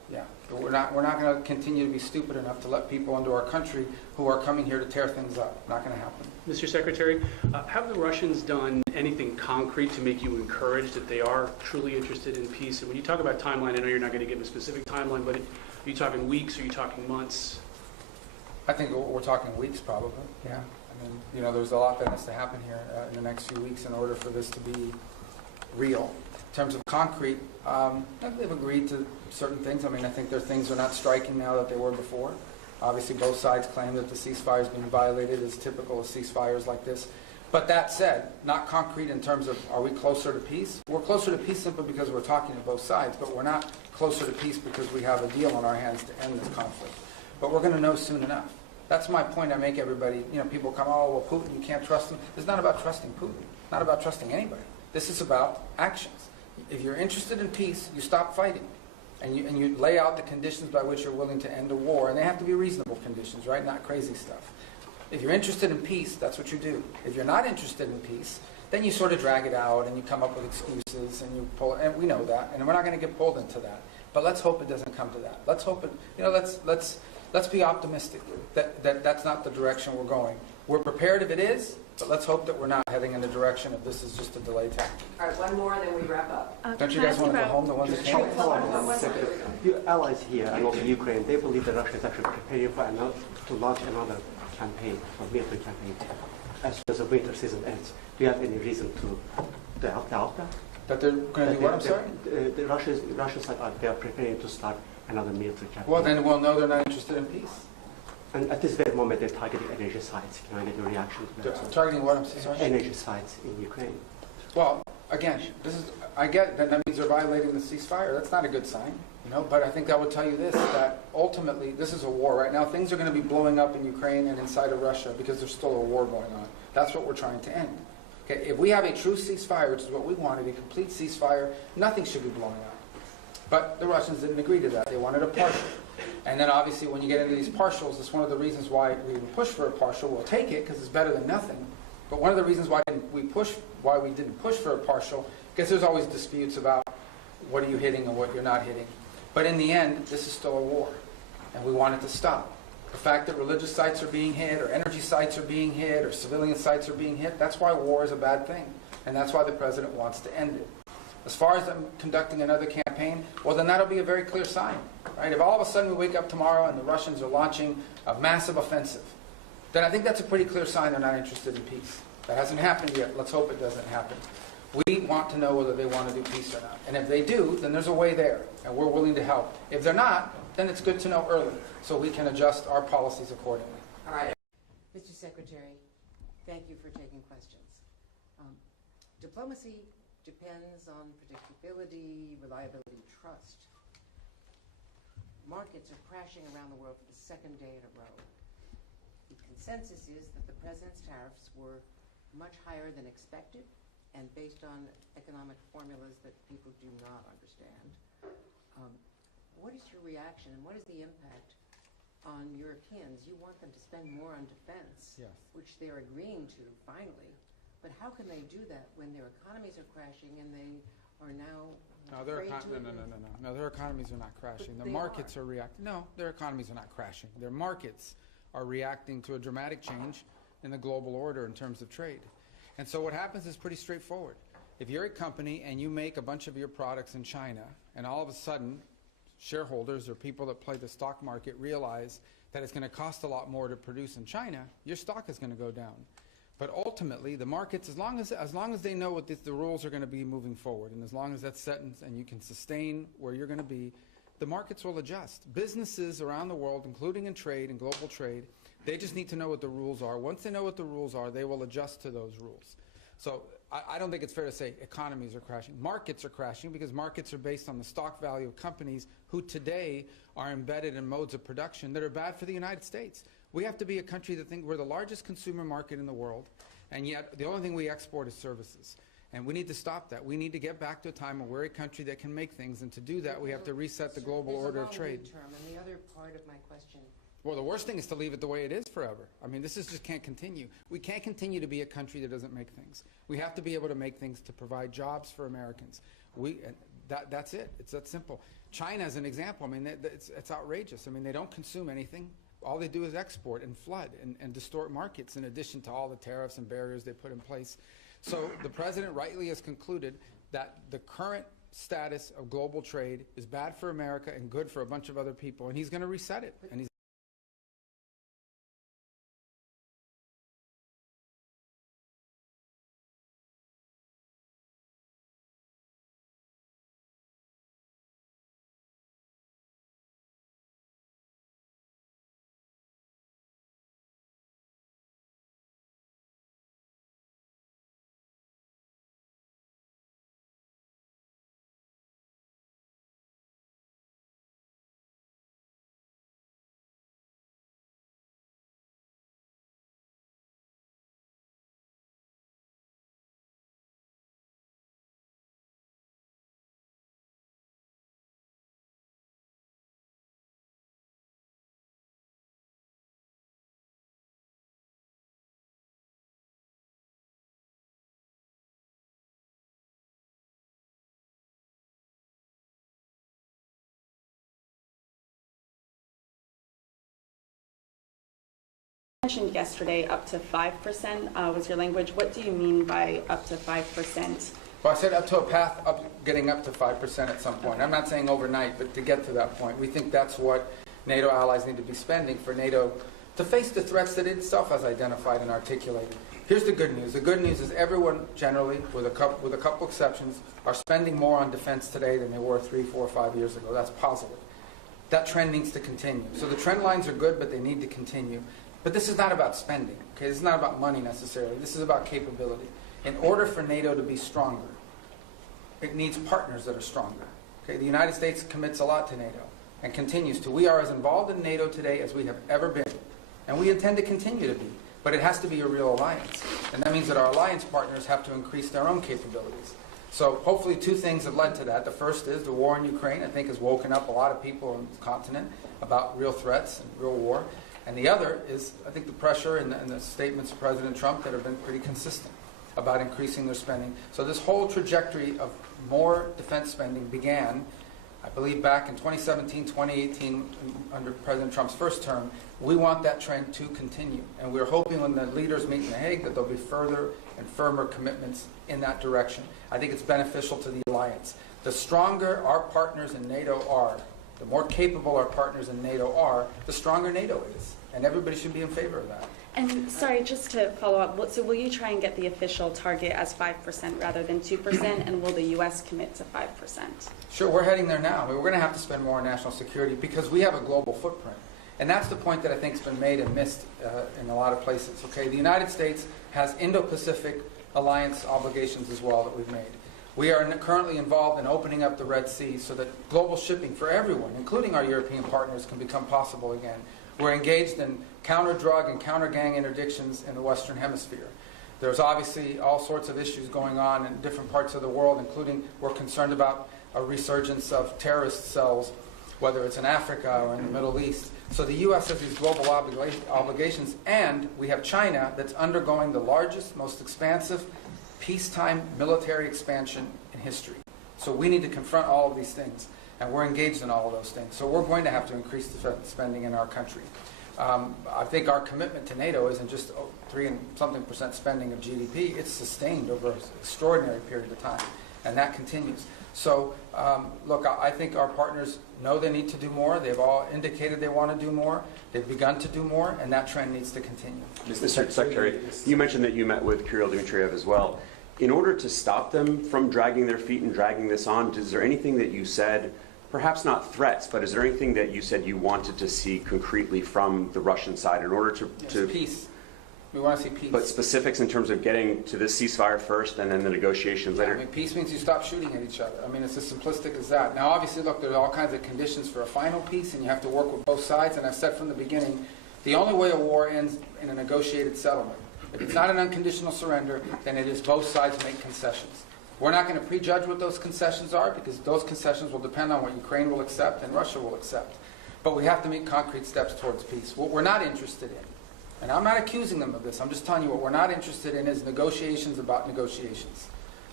Yeah, but we're not going to continue to be stupid enough to let people into our country who are coming here to tear things up. Not going to happen. Mr. Secretary, have the Russians done anything concrete to make you encouraged that they are truly interested in peace? And when you talk about timeline, I know you're not going to give a specific timeline, but are you talking weeks, or are you talking months? I think we're talking weeks probably, yeah. I mean, you know, there's a lot that has to happen here in the next few weeks in order for this to be real. In terms of concrete, they've agreed to certain things. I mean, I think their things are not striking now that they were before. Obviously, both sides claim that the ceasefire is being violated, as typical of ceasefires like this. But that said, not concrete in terms of are we closer to peace? We're closer to peace simply because we're talking to both sides, but we're not closer to peace because we have a deal on our hands to end this conflict. But we're going to know soon enough. That's my point I make everybody. You know, people come, oh, well, Putin, you can't trust him. It's not about trusting Putin. It's not about trusting anybody. This is about actions. If you're interested in peace, you stop fighting. And you lay out the conditions by which you're willing to end a war. And they have to be reasonable conditions, right? Not crazy stuff. If you're interested in peace, that's what you do. If you're not interested in peace, then you sort of drag it out and you come up with excuses and you pull, and we know that, and we're not going to get pulled into that. But let's hope it doesn't come to that. Let's hope it, you know, let's be optimistic that that's not the direction we're going. We're prepared if it is, but let's hope that we're not heading in the direction of this is just a delay tactic. All right, one more, then we wrap up. Don't you guys want to go home, the ones that can't? Your allies here and also Ukraine, they believe that Russia is actually preparing to launch another campaign, a military campaign, as soon as the winter season ends. Do you have any reason to doubt that? That they're going to do what, I'm sorry? The Russians they are preparing to start another military campaign. Well, then we'll know they're not interested in peace. And at this very moment, they're targeting energy sites. Can I get your reaction to that? Targeting what, I'm sorry? Energy sites in Ukraine. Well, again, I get that means they're violating the ceasefire. That's not a good sign, you know. But I think that would tell you this: that ultimately, this is a war right now. Things are going to be blowing up in Ukraine and inside of Russia because there's still a war going on. That's what we're trying to end. Okay, if we have a true ceasefire, which is what we wanted, a complete ceasefire, nothing should be blowing up. But the Russians didn't agree to that. They wanted a partial. And then obviously when you get into these partials, it's one of the reasons why we even push for a partial. We'll take it because it's better than nothing. But one of the reasons why we didn't push for a partial, because there's always disputes about what are you hitting and what you're not hitting. But in the end, this is still a war. And we want it to stop. The fact that religious sites are being hit, or energy sites are being hit, or civilian sites are being hit, that's why war is a bad thing. And that's why the president wants to end it. As far as them conducting another campaign, well, then that'll be a very clear sign. Right? If all of a sudden we wake up tomorrow and the Russians are launching a massive offensive, then I think that's a pretty clear sign they're not interested in peace. That hasn't happened yet. Let's hope it doesn't happen. We want to know whether they want to do peace or not. And if they do, then there's a way there, and we're willing to help. If they're not, then it's good to know early so we can adjust our policies accordingly. All right. Mr. Secretary, thank you for taking questions. Diplomacy depends on predictability, reliability, trust. Markets are crashing around the world for the second day in a row. The consensus is that the president's tariffs were much higher than expected and based on economic formulas that people do not understand. What is your reaction and what is the impact on Europeans? You want them to spend more on defense, Yes. which they're agreeing to finally. But how can they do that when their economies are crashing and they are now afraid to... No, their economies are not crashing. But The they markets are reacting. No, their economies are not crashing. Their markets are reacting to a dramatic change in the global order in terms of trade. And so what happens is pretty straightforward. If you're a company and you make a bunch of your products in China, and all of a sudden shareholders or people that play the stock market realize that it's going to cost a lot more to produce in China, your stock is going to go down. But ultimately, the markets, as long as they know what the rules are going to be moving forward, and as long as that's set and you can sustain where you're going to be, the markets will adjust. Businesses around the world, including in trade and global trade, they just need to know what the rules are. Once they know what the rules are, they will adjust to those rules. So I don't think it's fair to say economies are crashing. Markets are crashing because markets are based on the stock value of companies who today are embedded in modes of production that are bad for the United States. We have to be a country that thinks we're the largest consumer market in the world, and yet the only thing we export is services. And we need to stop that. We need to get back to a time where we're a country that can make things, and to do that we have to reset the global order of trade. And the other part of my question... Well, the worst thing is to leave it the way it is forever. I mean, this just can't continue. We can't continue to be a country that doesn't make things. We have to be able to make things to provide jobs for Americans. That's it. It's that simple. China as an example, I mean, it's outrageous. I mean, they don't consume anything. All they do is export and flood and distort markets in addition to all the tariffs and barriers they put in place. So the president rightly has concluded that the current status of global trade is bad for America and good for a bunch of other people, and he's going to reset it. And he's mentioned yesterday up to 5% was your language. What do you mean by up to 5%? Well, I said up to a path up, getting up to 5% at some point. I'm not saying overnight, but to get to that point. We think that's what NATO allies need to be spending for NATO to face the threats that it itself has identified and articulated. Here's the good news. The good news is everyone generally, with a couple exceptions, are spending more on defense today than they were 3, 4, 5 years ago. That's positive. That trend needs to continue. So the trend lines are good, but they need to continue. But this is not about spending. Okay? This is not about money necessarily. This is about capability. In order for NATO to be stronger, it needs partners that are stronger. Okay? The United States commits a lot to NATO and continues to. We are as involved in NATO today as we have ever been. And we intend to continue to be. But it has to be a real alliance. And that means that our alliance partners have to increase their own capabilities. So hopefully 2 things have led to that. The first is the war in Ukraine, I think, has woken up a lot of people on the continent about real threats and real war. And the other is, I think, the pressure and the statements of President Trump that have been pretty consistent about increasing their spending. So this whole trajectory of more defense spending began, I believe, back in 2017, 2018, under President Trump's first term. We want that trend to continue. And we're hoping when the leaders meet in The Hague that there'll be further and firmer commitments in that direction. I think it's beneficial to the alliance. The stronger our partners in NATO are, the more capable our partners in NATO are, the stronger NATO is. And everybody should be in favor of that. And sorry, just to follow up, so will you try and get the official target as 5% rather than 2%, and will the U.S. commit to 5%? Sure, we're heading there now. I mean, we're going to have to spend more on national security because we have a global footprint. And that's the point that I think has been made and missed in a lot of places. Okay, the United States has Indo-Pacific alliance obligations as well that we've made. We are currently involved in opening up the Red Sea so that global shipping for everyone, including our European partners, can become possible again. We're engaged in counter-drug and counter-gang interdictions in the Western Hemisphere. There's obviously all sorts of issues going on in different parts of the world, including we're concerned about a resurgence of terrorist cells, whether it's in Africa or in the Middle East. So the U.S. has these global obligations, and we have China that's undergoing the largest, most expansive peacetime military expansion in history. So we need to confront all of these things, and we're engaged in all of those things. So we're going to have to increase the spending in our country. I think our commitment to NATO isn't just 3% spending of GDP. It's sustained over an extraordinary period of time, and that continues. So, look, I think our partners know they need to do more. They've all indicated they want to do more. They've begun to do more, and that trend needs to continue. Mr. Secretary, you mentioned that you met with Kirill Dmitriev as well. In order to stop them from dragging their feet and dragging this on, is there anything that you said, perhaps not threats, but is there anything that you said you wanted to see concretely from the Russian side in order to peace? We want to see peace. But specifics in terms of getting to this ceasefire first and then the negotiations later? I mean, peace means you stop shooting at each other. I mean, it's as simplistic as that. Now, obviously, look, there's all kinds of conditions for a final peace, and you have to work with both sides. And I've said from the beginning, the only way a war ends in a negotiated settlement. If it's not an unconditional surrender, then it is both sides make concessions. We're not going to prejudge what those concessions are because those concessions will depend on what Ukraine will accept and Russia will accept. But we have to make concrete steps towards peace. What we're not interested in, and I'm not accusing them of this, I'm just telling you what we're not interested in is negotiations about negotiations.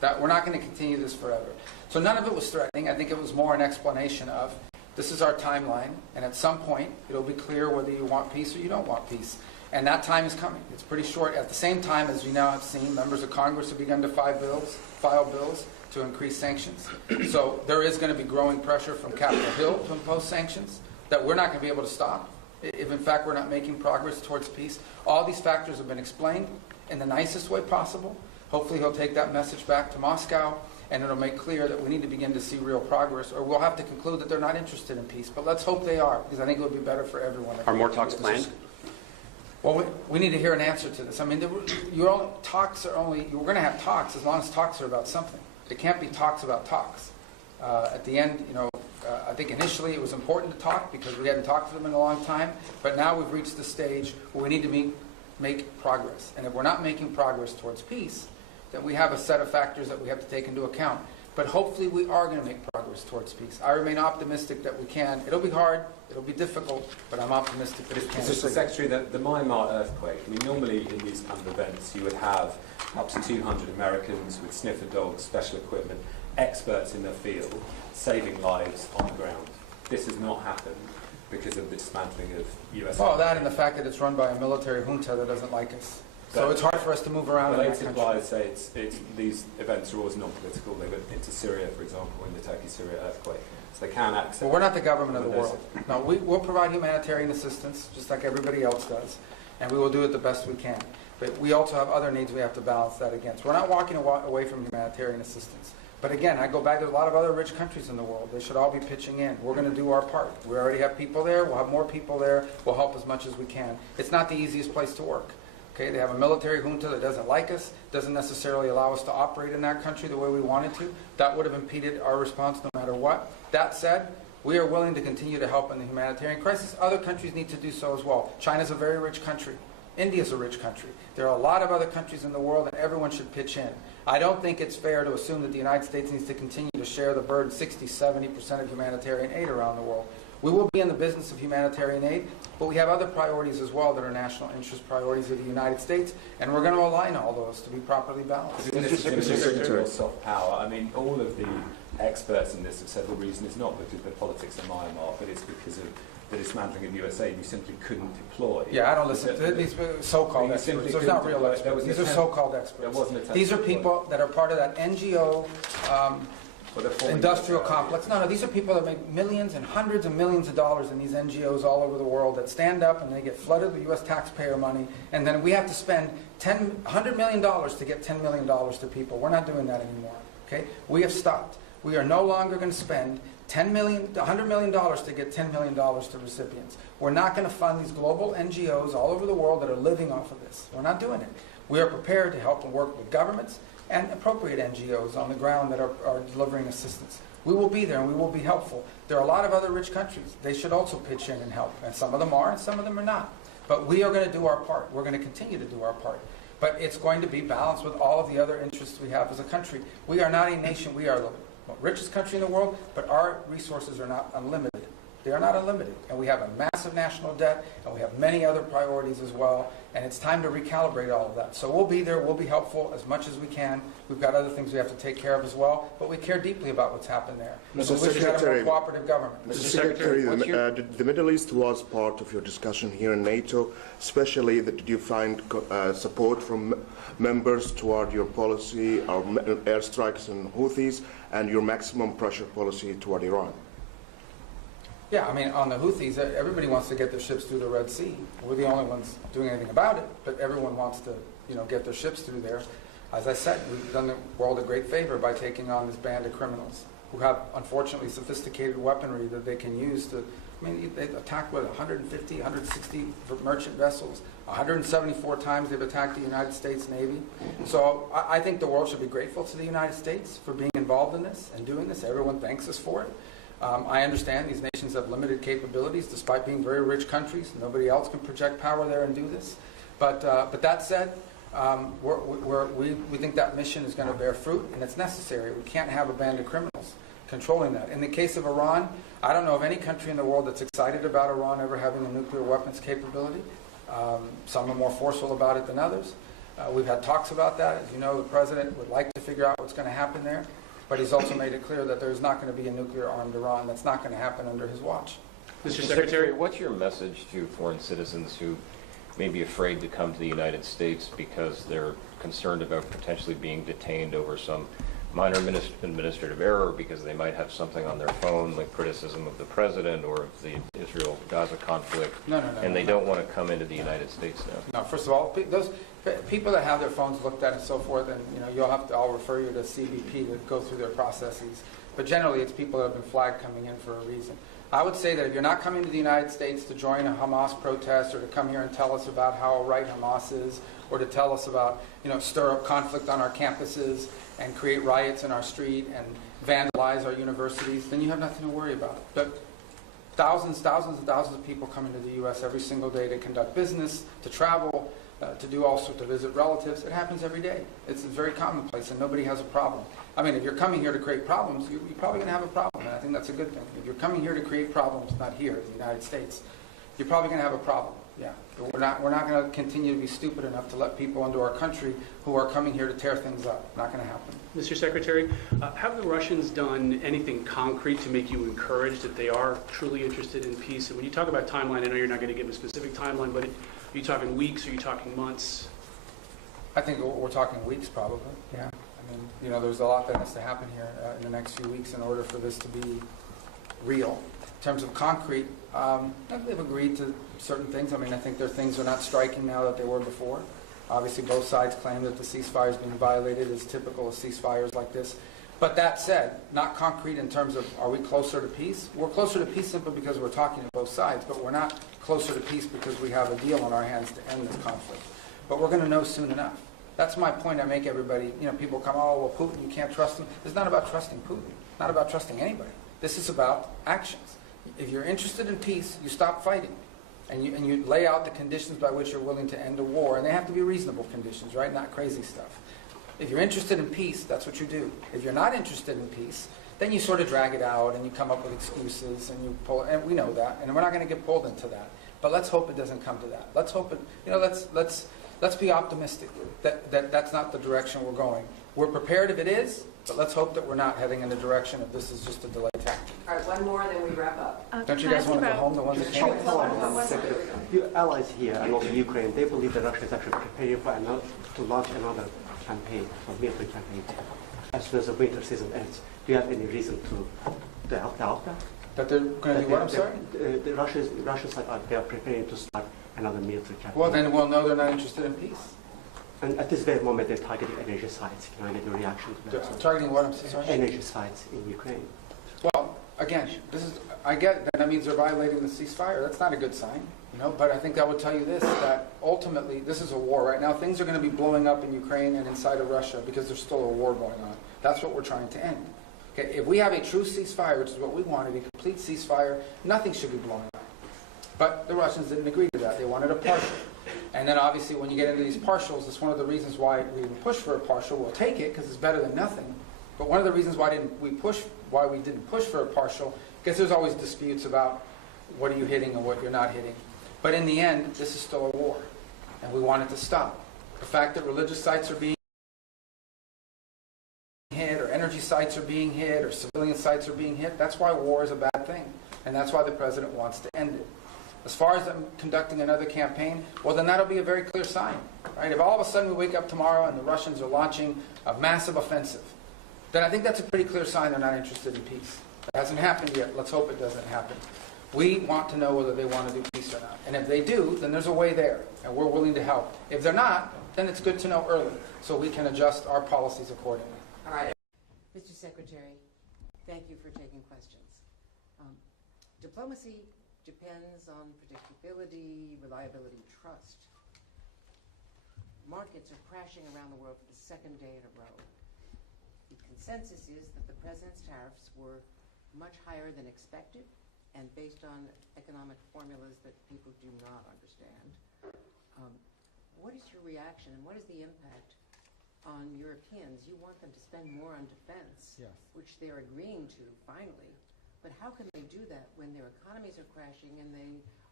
That we're not going to continue this forever. So none of it was threatening. I think it was more an explanation of this is our timeline, and at some point it'll be clear whether you want peace or you don't want peace. And that time is coming. It's pretty short. At the same time, as we now have seen, members of Congress have begun to file bills to increase sanctions. So there is going to be growing pressure from Capitol Hill to impose sanctions that we're not going to be able to stop if in fact we're not making progress towards peace. All these factors have been explained in the nicest way possible. Hopefully he'll take that message back to Moscow, and it'll make clear that we need to begin to see real progress, or we'll have to conclude that they're not interested in peace. But let's hope they are, because I think it would be better for everyone. Are more talks planned? Well, we need to hear an answer to this. I mean, we're going to have talks as long as talks are about something. It can't be talks about talks. At the end, I think initially it was important to talk because we hadn't talked to them in a long time, but now we've reached the stage where we need to make progress. And if we're not making progress towards peace, then we have a set of factors that we have to take into account. But hopefully we are going to make progress towards peace. I remain optimistic that we can. It'll be hard, it'll be difficult, but I'm optimistic that it can. Mr. Secretary, the Myanmar earthquake, I mean, normally in these kind of events you would have up to 200 Americans with sniffer dogs, special equipment, experts in their field, saving lives on the ground. This has not happened because of the dismantling of US... Well, that and the fact that it's run by a military junta that doesn't like us. So it's hard for us to move around in that country. Related say these events are always non-political. They went into Syria, for example, in the Turkey-Syria earthquake. So they can access... Well, we're not the government of the world. No, we'll provide humanitarian assistance, just like everybody else does, and we will do it the best we can. But we also have other needs we have to balance that against. We're not walking away from humanitarian assistance. But again, I go back to a lot of other rich countries in the world. They should all be pitching in. We're going to do our part. We already have people there. We'll have more people there. We'll help as much as we can. It's not the easiest place to work. Okay, they have a military junta that doesn't like us, doesn't necessarily allow us to operate in that country the way we wanted to. That would have impeded our response no matter what. That said, we are willing to continue to help in the humanitarian crisis. Other countries need to do so as well. China's a very rich country. India's a rich country. There are a lot of other countries in the world, and everyone should pitch in. I don't think it's fair to assume that the United States needs to continue to share the burden, 60-70% of humanitarian aid around the world. We will be in the business of humanitarian aid, but we have other priorities as well that are national interest priorities of the United States, and we're going to align all those to be properly balanced. Mr. Secretary, soft power. I mean, all of the experts in this have said the reason is not because of the politics of Myanmar, but it's because of the dismantling of US aid. You simply couldn't deploy. Yeah, I don't listen to these so-called experts. They're not real experts. These are so-called experts. These are people that are part of that NGO industrial complex. No, these are people that make millions and hundreds of millions of dollars in these NGOs all over the world that stand up and they get flooded with U.S. taxpayer money, and then we have to spend $100 million to get $10 million to people. We're not doing that anymore. Okay? We have stopped. We are no longer going to spend $100 million to get $10 million to recipients. We're not going to fund these global NGOs all over the world that are living off of this. We're not doing it. We are prepared to help and work with governments and appropriate NGOs on the ground that are delivering assistance. We will be there and we will be helpful. There are a lot of other rich countries. They should also pitch in and help. And some of them are and some of them are not. But we are going to do our part. We're going to continue to do our part. But it's going to be balanced with all of the other interests we have as a country. We are not a nation. We are the richest country in the world, but our resources are not unlimited. They are not unlimited. And we have a massive national debt, and we have many other priorities as well, and it's time to recalibrate all of that. So we'll be there, we'll be helpful as much as we can. We've got other things we have to take care of as well, but we care deeply about what's happened there. Mr. We wish we had a more Secretary, cooperative government. Mr. Secretary, the Middle East was part of your discussion here in NATO, especially that did you find support from members toward your policy, our airstrikes and Houthis, and your maximum pressure policy toward Iran? Yeah, I mean, on the Houthis, everybody wants to get their ships through the Red Sea. We're the only ones doing anything about it, but everyone wants to, get their ships through there. As I said, we've done the world a great favor by taking on this band of criminals who have, unfortunately, sophisticated weaponry that they can use to, they attacked, 150, 160 merchant vessels. 174 times they've attacked the United States Navy. So I think the world should be grateful to the United States for being involved in this and doing this. Everyone thanks us for it. I understand these nations have limited capabilities despite being very rich countries. Nobody else can project power there and do this. But that said, we think that mission is going to bear fruit, and it's necessary. We can't have a band of criminals controlling that. In the case of Iran, I don't know of any country in the world that's excited about Iran ever having a nuclear weapons capability. Some are more forceful about it than others. We've had talks about that. As you know, the president would like to figure out what's going to happen there, but he's also made it clear that there's not going to be a nuclear-armed Iran. That's not going to happen under his watch. Mr. Secretary, what's your message to foreign citizens who may be afraid to come to the United States because they're concerned about potentially being detained over some minor administrative error, because they might have something on their phone like criticism of the president or of the Israel-Gaza conflict, and they don't want to come into the United States now? No, first of all, those people that have their phones looked at and so forth, and I'll refer you to CBP to go through their processes. But generally, it's people that have been flagged coming in for a reason. I would say that if you're not coming to the United States to join a Hamas protest or to come here and tell us about how right Hamas is, or to tell us about, stir up conflict on our campuses and create riots in our street and vandalize our universities, then you have nothing to worry about. But thousands and thousands of people come into the U.S. every single day to conduct business, to travel, to do all sorts, to visit relatives. It happens every day. It's very commonplace, and nobody has a problem. I mean, if you're coming here to create problems, you're probably going to have a problem, and I think that's a good thing. If you're coming here to create problems, not here, in the United States, you're probably going to have a problem. Yeah, but we're not going to continue to be stupid enough to let people into our country who are coming here to tear things up. Not going to happen. Mr. Secretary, have the Russians done anything concrete to make you encouraged that they are truly interested in peace? And when you talk about timeline, I know you're not going to give a specific timeline, but are you talking weeks? Are you talking months? I think we're talking weeks, probably. Yeah. I mean, there's a lot that has to happen here in the next few weeks in order for this to be real. In terms of concrete, they've agreed to certain things. I mean, I think their things are not striking now that they were before. Obviously, both sides claim that the ceasefire is being violated, as typical of ceasefires like this. But that said, not concrete in terms of are we closer to peace? We're closer to peace simply because we're talking to both sides, but we're not closer to peace because we have a deal on our hands to end this conflict. But we're going to know soon enough. That's my point I make everybody. People come, oh, well, Putin, you can't trust him. It's not about trusting Putin. It's not about trusting anybody. This is about actions. If you're interested in peace, you stop fighting. And you lay out the conditions by which you're willing to end a war. And they have to be reasonable conditions, right? Not crazy stuff. If you're interested in peace, that's what you do. If you're not interested in peace, then you sort of drag it out and you come up with excuses and you pull, and we know that, and we're not going to get pulled into that. But let's hope it doesn't come to that. Let's hope it, let's be optimistic that that's not the direction we're going. We're prepared if it is, but let's hope that we're not heading in the direction of this is just a delay tactic. All right, one more, then we wrap up. Don't you guys want to go home, the ones that can't? Your allies here and also Ukraine, they believe that Russia is actually preparing to launch another campaign, a military campaign, as soon as the winter season ends. Do you have any reason to doubt that? That they're going to do what, I'm sorry? The Russians they are preparing to start another military campaign. Well, then we'll know they're not interested in peace. And at this very moment, they're targeting energy sites. Can I get a reaction to that? Targeting what, I'm sorry? Energy sites in Ukraine. Well, again, I get that means they're violating the ceasefire. That's not a good sign, But I think I would tell you this, that ultimately this is a war right now. Things are going to be blowing up in Ukraine and inside of Russia because there's still a war going on. That's what we're trying to end. Okay, if we have a true ceasefire, which is what we wanted, a complete ceasefire, nothing should be blowing up. But the Russians didn't agree to that. They wanted a partial. And then obviously when you get into these partials, it's one of the reasons why we didn't push for a partial. We'll take it because it's better than nothing. But one of the reasons why we didn't push for a partial, because there's always disputes about what are you hitting and what you're not hitting. But in the end, this is still a war. And we want it to stop. The fact that religious sites are being hit, or energy sites are being hit, or civilian sites are being hit, that's why war is a bad thing. And that's why the president wants to end it. As far as them conducting another campaign, well, then that'll be a very clear sign. Right? If all of a sudden we wake up tomorrow and the Russians are launching a massive offensive, then I think that's a pretty clear sign they're not interested in peace. It hasn't happened yet. Let's hope it doesn't happen. We want to know whether they want to do peace or not. And if they do, then there's a way there, and we're willing to help. If they're not, then it's good to know early so we can adjust our policies accordingly. All right. Mr. Secretary, thank you for taking questions. Diplomacy depends on predictability, reliability, trust. Markets are crashing around the world for the second day in a row. The consensus is that the president's tariffs were much higher than expected and based on economic formulas that people do not understand. What is your reaction and what is the impact on Europeans? You want them to spend more on defense, yes, which they're agreeing to finally. But how can they do that when their economies are crashing and they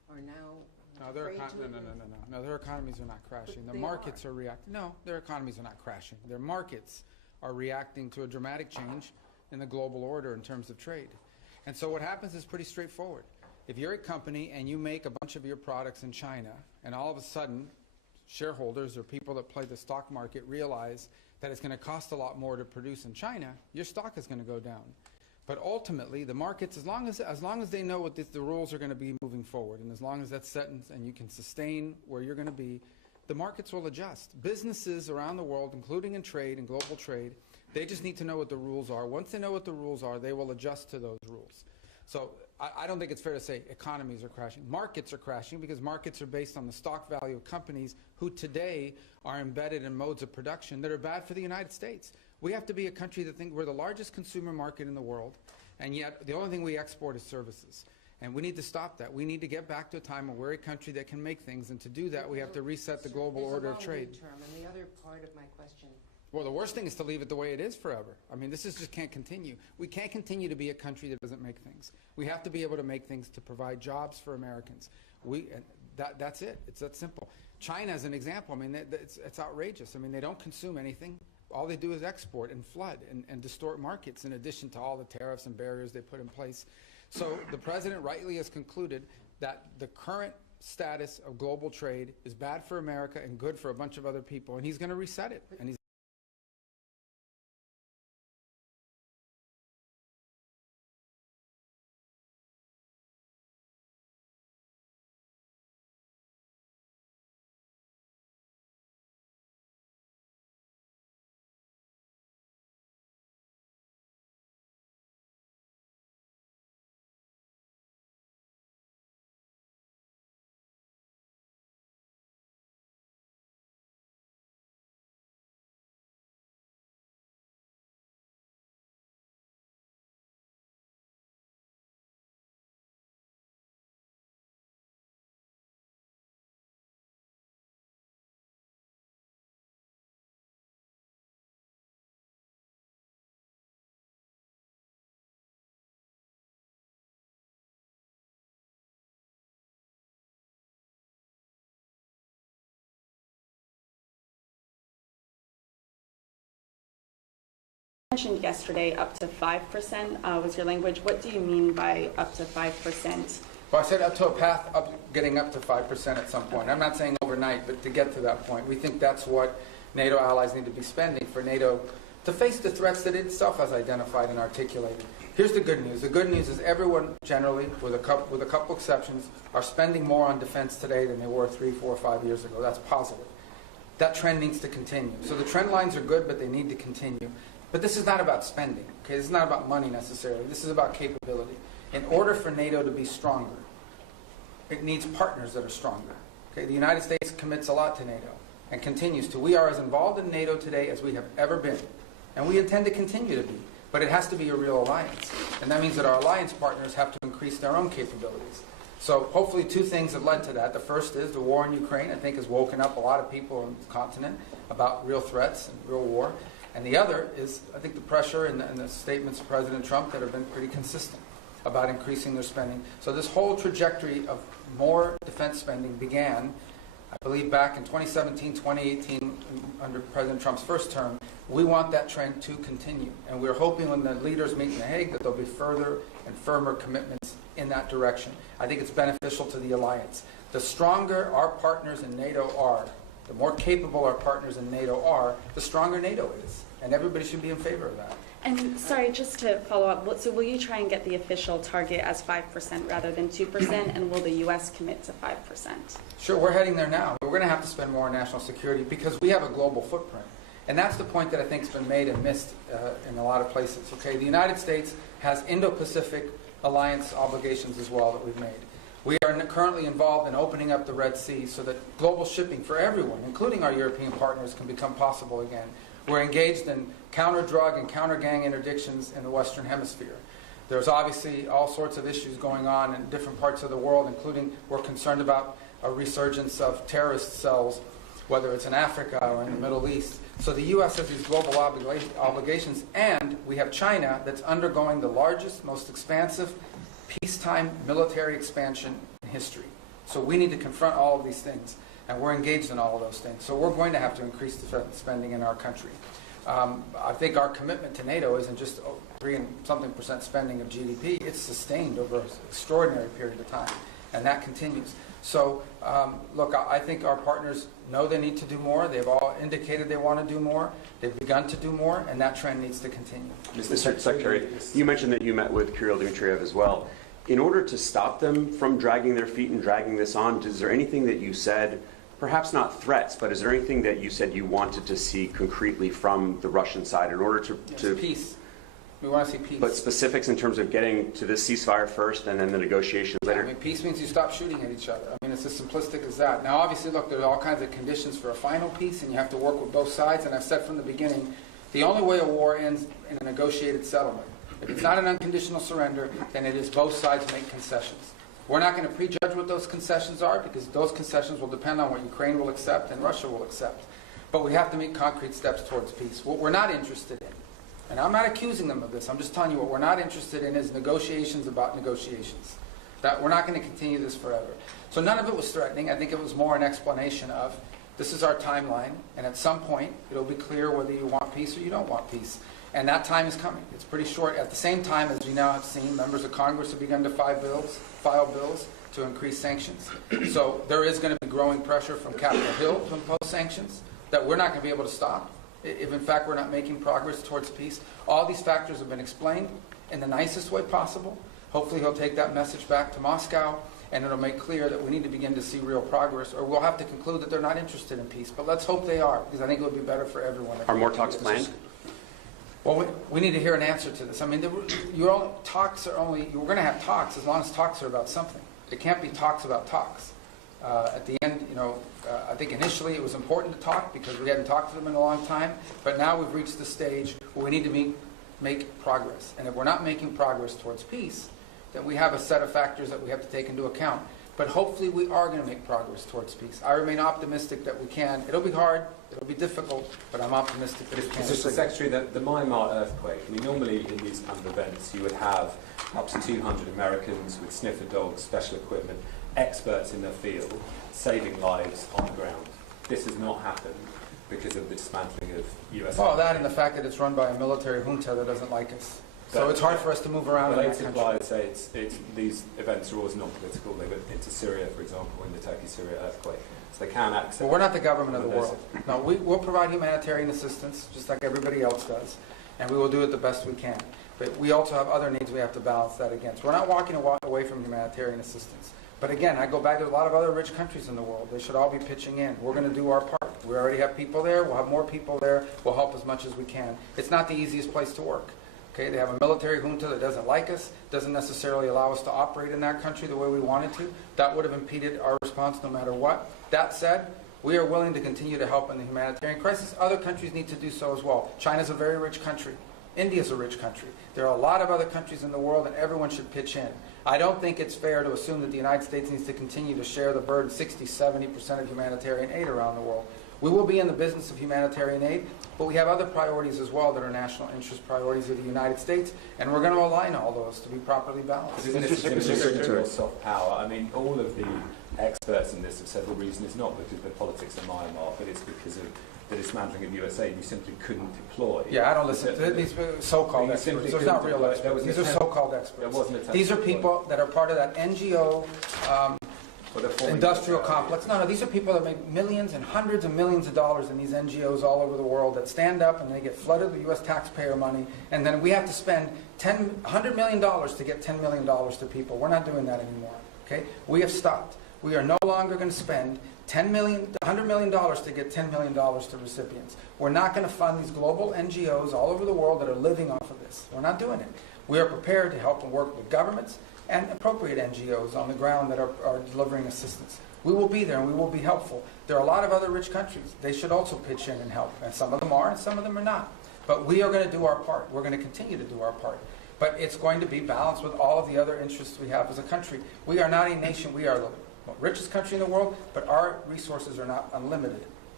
are now No, afraid to no, their economies are not crashing. But The they markets are. are reacting. No, their economies are not crashing. Their markets are reacting to a dramatic change in the global order in terms of trade. And so what happens is pretty straightforward. If you're a company and you make a bunch of your products in China, and all of a sudden shareholders or people that play the stock market realize that it's going to cost a lot more to produce in China, your stock is going to go down. But ultimately, the markets, as long as they know what the rules are going to be moving forward, and as long as that's set and you can sustain where you're going to be, the markets will adjust. Businesses around the world, including in trade and global trade, they just need to know what the rules are. Once they know what the rules are, they will adjust to those rules. So I don't think it's fair to say economies are crashing. Markets are crashing because markets are based on the stock value of companies who today are embedded in modes of production that are bad for the United States. We have to be a country that thinks we're the largest consumer market in the world, and yet the only thing we export is services. And we need to stop that. We need to get back to a time where we're a country that can make things, and to do that we have to reset the global order of trade. There's a long lead term, and the other part of my question. Well, the worst thing is to leave it the way it is forever. I mean, this just can't continue. We can't continue to be a country that doesn't make things. We have to be able to make things to provide jobs for Americans. That's it. It's that simple. China is an example. I mean, it's outrageous. I mean, they don't consume anything. All they do is export and flood and distort markets, in addition to all the tariffs and barriers they put in place. So the president rightly has concluded that the current status of global trade is bad for America and good for a bunch of other people, and he's going to reset it. And he's mentioned yesterday up to 5% was your language. What do you mean by up to 5%? Well, I said up to a path up, getting up to 5% at some point. I'm not saying overnight, but to get to that point. We think that's what NATO allies need to be spending for NATO to face the threats that it itself has identified and articulated. Here's the good news. The good news is everyone generally, with a couple exceptions, are spending more on defense today than they were 3, 4, 5 years ago. That's positive. That trend needs to continue. So the trend lines are good, but they need to continue. But this is not about spending. Okay? This is not about money necessarily. This is about capability. In order for NATO to be stronger, it needs partners that are stronger. Okay? The United States commits a lot to NATO and continues to. We are as involved in NATO today as we have ever been. And we intend to continue to be. But it has to be a real alliance. And that means that our alliance partners have to increase their own capabilities. So hopefully 2 things have led to that. The first is the war in Ukraine, I think, has woken up a lot of people on the continent about real threats and real war. And the other is, I think, the pressure and the statements of President Trump that have been pretty consistent about increasing their spending. So this whole trajectory of more defense spending began, I believe, back in 2017, 2018, under President Trump's first term. We want that trend to continue. And we're hoping when the leaders meet in The Hague that there'll be further and firmer commitments in that direction. I think it's beneficial to the alliance. The stronger our partners in NATO are, the more capable our partners in NATO are, the stronger NATO is. And everybody should be in favor of that. And sorry, just to follow up, so will you try and get the official target as 5% rather than 2%, and will the U.S. commit to 5%? Sure, we're heading there now. We're going to have to spend more on national security because we have a global footprint. And that's the point that I think has been made and missed in a lot of places. Okay, the United States has Indo-Pacific alliance obligations as well that we've made. We are currently involved in opening up the Red Sea so that global shipping for everyone, including our European partners, can become possible again. We're engaged in counter-drug and counter-gang interdictions in the Western Hemisphere. There's obviously all sorts of issues going on in different parts of the world, including we're concerned about a resurgence of terrorist cells, whether it's in Africa or in the Middle East. So the U.S. has these global obligations, and we have China that's undergoing the largest, most expansive peacetime military expansion in history. So we need to confront all of these things, and we're engaged in all of those things. So we're going to have to increase the spending in our country. I think our commitment to NATO isn't just 3-something% spending of GDP. It's sustained over an extraordinary period of time, and that continues. So, look, I think our partners know they need to do more. They've all indicated they want to do more. They've begun to do more, and that trend needs to continue. Mr. Secretary, you mentioned that you met with Kirill Dmitriev as well. In order to stop them from dragging their feet and dragging this on, is there anything that you said, perhaps not threats, but is there anything that you said you wanted to see concretely from the Russian side in order to peace. We want to see peace. But specifics in terms of getting to this ceasefire first and then the negotiations later? I mean, peace means you stop shooting at each other. I mean, it's as simplistic as that. Now, obviously, look, there's all kinds of conditions for a final peace, and you have to work with both sides. And I've said from the beginning, the only way a war ends in a negotiated settlement. If it's not an unconditional surrender, then it is both sides make concessions. We're not going to prejudge what those concessions are, because those concessions will depend on what Ukraine will accept and Russia will accept. But we have to make concrete steps towards peace. What we're not interested in, and I'm not accusing them of this, I'm just telling you what we're not interested in is negotiations about negotiations. That we're not going to continue this forever. So none of it was threatening. I think it was more an explanation of, this is our timeline, and at some point it'll be clear whether you want peace or you don't want peace. And that time is coming. It's pretty short. At the same time, as we now have seen, members of Congress have begun to file bills to increase sanctions. So there is going to be growing pressure from Capitol Hill to impose sanctions that we're not going to be able to stop if in fact we're not making progress towards peace. All these factors have been explained in the nicest way possible. Hopefully he'll take that message back to Moscow, and it'll make clear that we need to begin to see real progress, or we'll have to conclude that they're not interested in peace. But let's hope they are, because I think it would be better for everyone. Are more talks planned? Well, we need to hear an answer to this. I mean, we're going to have talks as long as talks are about something. It can't be talks about talks. At the end, I think initially it was important to talk because we hadn't talked to them in a long time, but now we've reached the stage where we need to make progress. And if we're not making progress towards peace, then we have a set of factors that we have to take into account. But hopefully we are going to make progress towards peace. I remain optimistic that we can. It'll be hard, it'll be difficult, but I'm optimistic that we can. Mr. Secretary, the Myanmar earthquake, I mean, normally in these kind of events you would have up to 200 Americans with sniffer dogs, special equipment, experts in their field, saving lives on the ground. This has not happened because of the dismantling of U.S. Well, that and the fact that it's run by a military junta that doesn't like us. So it's hard for us to move around in that country. Related say these events are always non-political. They went into Syria, for example, in the Turkey-Syria earthquake. So they can accept... Well, we're not the government of the world. No, we'll provide humanitarian assistance, just like everybody else does, and we will do it the best we can. But we also have other needs we have to balance that against. We're not walking away from humanitarian assistance. But again, I go back to a lot of other rich countries in the world. They should all be pitching in. We're going to do our part. We already have people there. We'll have more people there. We'll help as much as we can. It's not the easiest place to work. Okay, they have a military junta that doesn't like us, doesn't necessarily allow us to operate in that country the way we wanted to. That would have impeded our response no matter what. That said, we are willing to continue to help in the humanitarian crisis. Other countries need to do so as well. China's a very rich country. India's a rich country. There are a lot of other countries in the world, and everyone should pitch in. I don't think it's fair to assume that the United States needs to continue to share the burden, 60-70% of humanitarian aid around the world. We will be in the business of humanitarian aid, but we have other priorities as well that are national interest priorities of the United States, and we're going to align all those to be properly balanced. Isn't it Secretary of soft power? I mean, all of the experts in this have said the reason is not because of the politics of Myanmar, but it's because of the dismantling of US aid. You simply couldn't deploy. Yeah, I don't listen to these so-called experts. They're not real experts. These are so-called experts. These are people that are part of that NGO industrial complex. No, these are people that make millions and hundreds of millions of dollars in these NGOs all over the world that stand up and they get flooded with U.S. taxpayer money, and then we have to spend $100 million to get $10 million to people. We're not doing that anymore. Okay? We have stopped. We are no longer going to spend $100 million to get $10 million to recipients. We're not going to fund these global NGOs all over the world that are living off of this. We're not doing it. We are prepared to help and work with governments and appropriate NGOs on the ground that are delivering assistance. We will be there and we will be helpful. There are a lot of other rich countries. They should also pitch in and help. And some of them are and some of them are not. But we are going to do our part. We're going to continue to do our part. But it's going to be balanced with all of the other interests we have as a country. We are not a nation. We are the richest country in the world, but our resources are not unlimited.